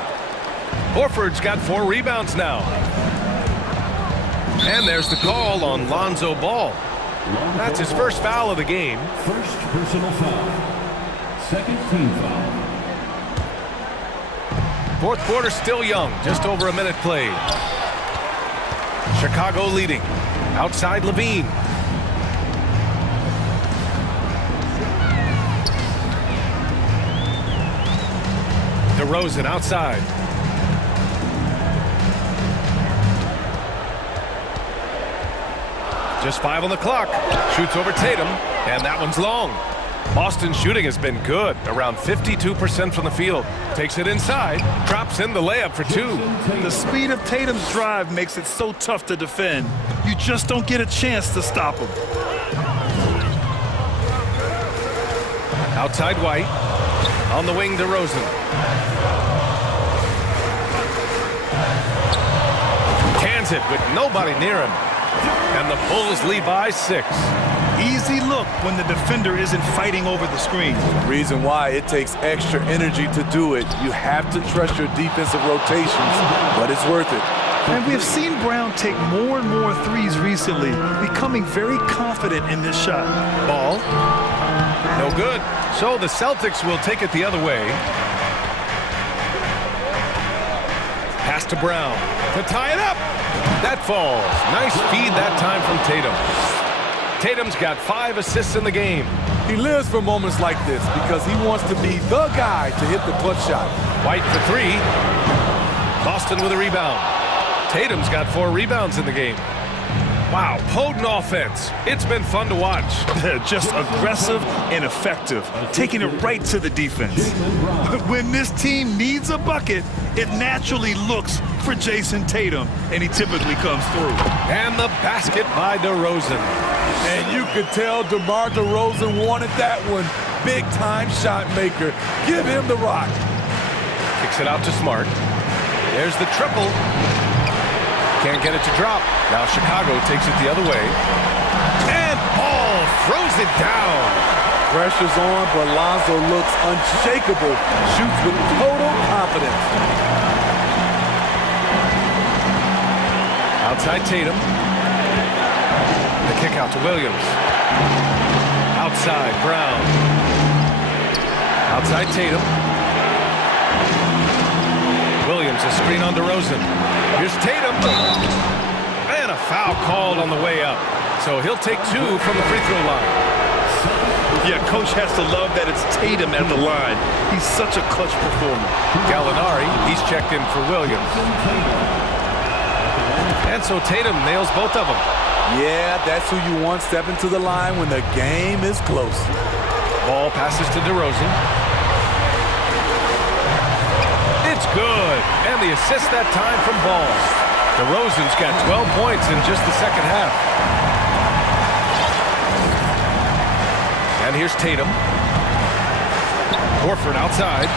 Horford's got 4 rebounds now. And there's the call on Lonzo Ball. That's his first foul of the game. First personal foul. Second team foul. Fourth quarter still young. Just over a minute played. Chicago leading. Outside Levine. DeRozan outside. Just 5 on the clock. Shoots over Tatum, and that one's long. Boston's shooting has been good, around 52% from the field. Takes it inside, drops in the layup for 2. The speed of Tatum's drive makes it so tough to defend. You just don't get a chance to stop him. Outside White. On the wing, DeRozan. Cans it with nobody near him. And the Bulls lead by 6. Easy look when the defender isn't fighting over the screen. Reason why it takes extra energy to do it. You have to trust your defensive rotations, but it's worth it. And we have seen Brown take more and more threes recently, becoming very confident in this shot. Ball. No good. So the Celtics will take it the other way. Pass to Brown to tie it up. That falls. Nice feed that time from Tatum. Tatum's got 5 assists in the game. He lives for moments like this because he wants to be the guy to hit the clutch shot. White for 3. Boston with a rebound. Tatum's got 4 rebounds in the game. Wow, potent offense. It's been fun to watch. Just aggressive and effective, taking it right to the defense. When this team needs a bucket, it naturally looks for Jason Tatum, and he typically comes through. And the basket by DeRozan. And you could tell DeMar DeRozan wanted that one. Big-time shot maker. Give him the rock. Kicks it out to Smart. There's the triple. Can't get it to drop. Now Chicago takes it the other way. And Ball throws it down. Pressure's on, but Lonzo looks unshakable. Shoots with total confidence. Outside Tatum. The kick out to Williams. Outside Brown. Outside Tatum. Williams, a screen on DeRozan. Here's Tatum. And a foul called on the way up. So he'll take 2 from the free throw line. Yeah, coach has to love that it's Tatum at the line. He's such a clutch performer. Gallinari, he's checked in for Williams. And so Tatum nails both of them. Yeah, that's who you want stepping to the line when the game is close. Ball passes to DeRozan. It's good. And the assist that time from Ball. DeRozan's got 12 points in just the second half. And here's Tatum. Horford outside.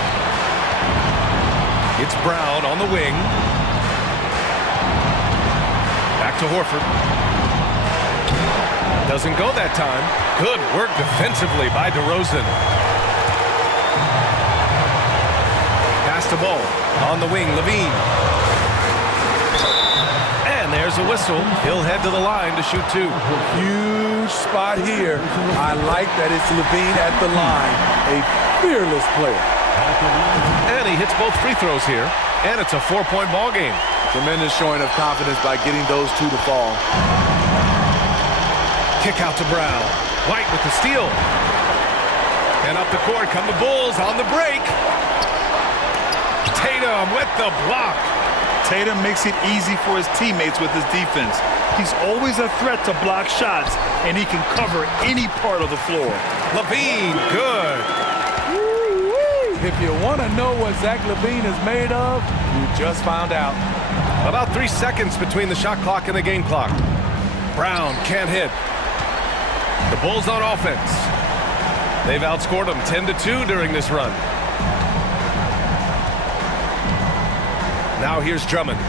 It's Brown on the wing. Back to Horford. Doesn't go that time. Good work defensively by DeRozan. Pass the ball on the wing, Levine. And there's a whistle. He'll head to the line to shoot two. Huge spot here. I like that it's Levine at the line. A fearless player. And he hits both free throws here. And it's a 4-point ball game. Tremendous showing of confidence by getting those two to fall. Kick out to Brown. White with the steal. And up the court come the Bulls on the break. Tatum with the block. Tatum makes it easy for his teammates with his defense. He's always a threat to block shots, and he can cover any part of the floor. Levine, good. If you want to know what Zach Levine is made of, you just found out. About 3 seconds between the shot clock and the game clock. Brown can't hit. The Bulls on offense. They've outscored them 10-2 during this run. Now here's Drummond.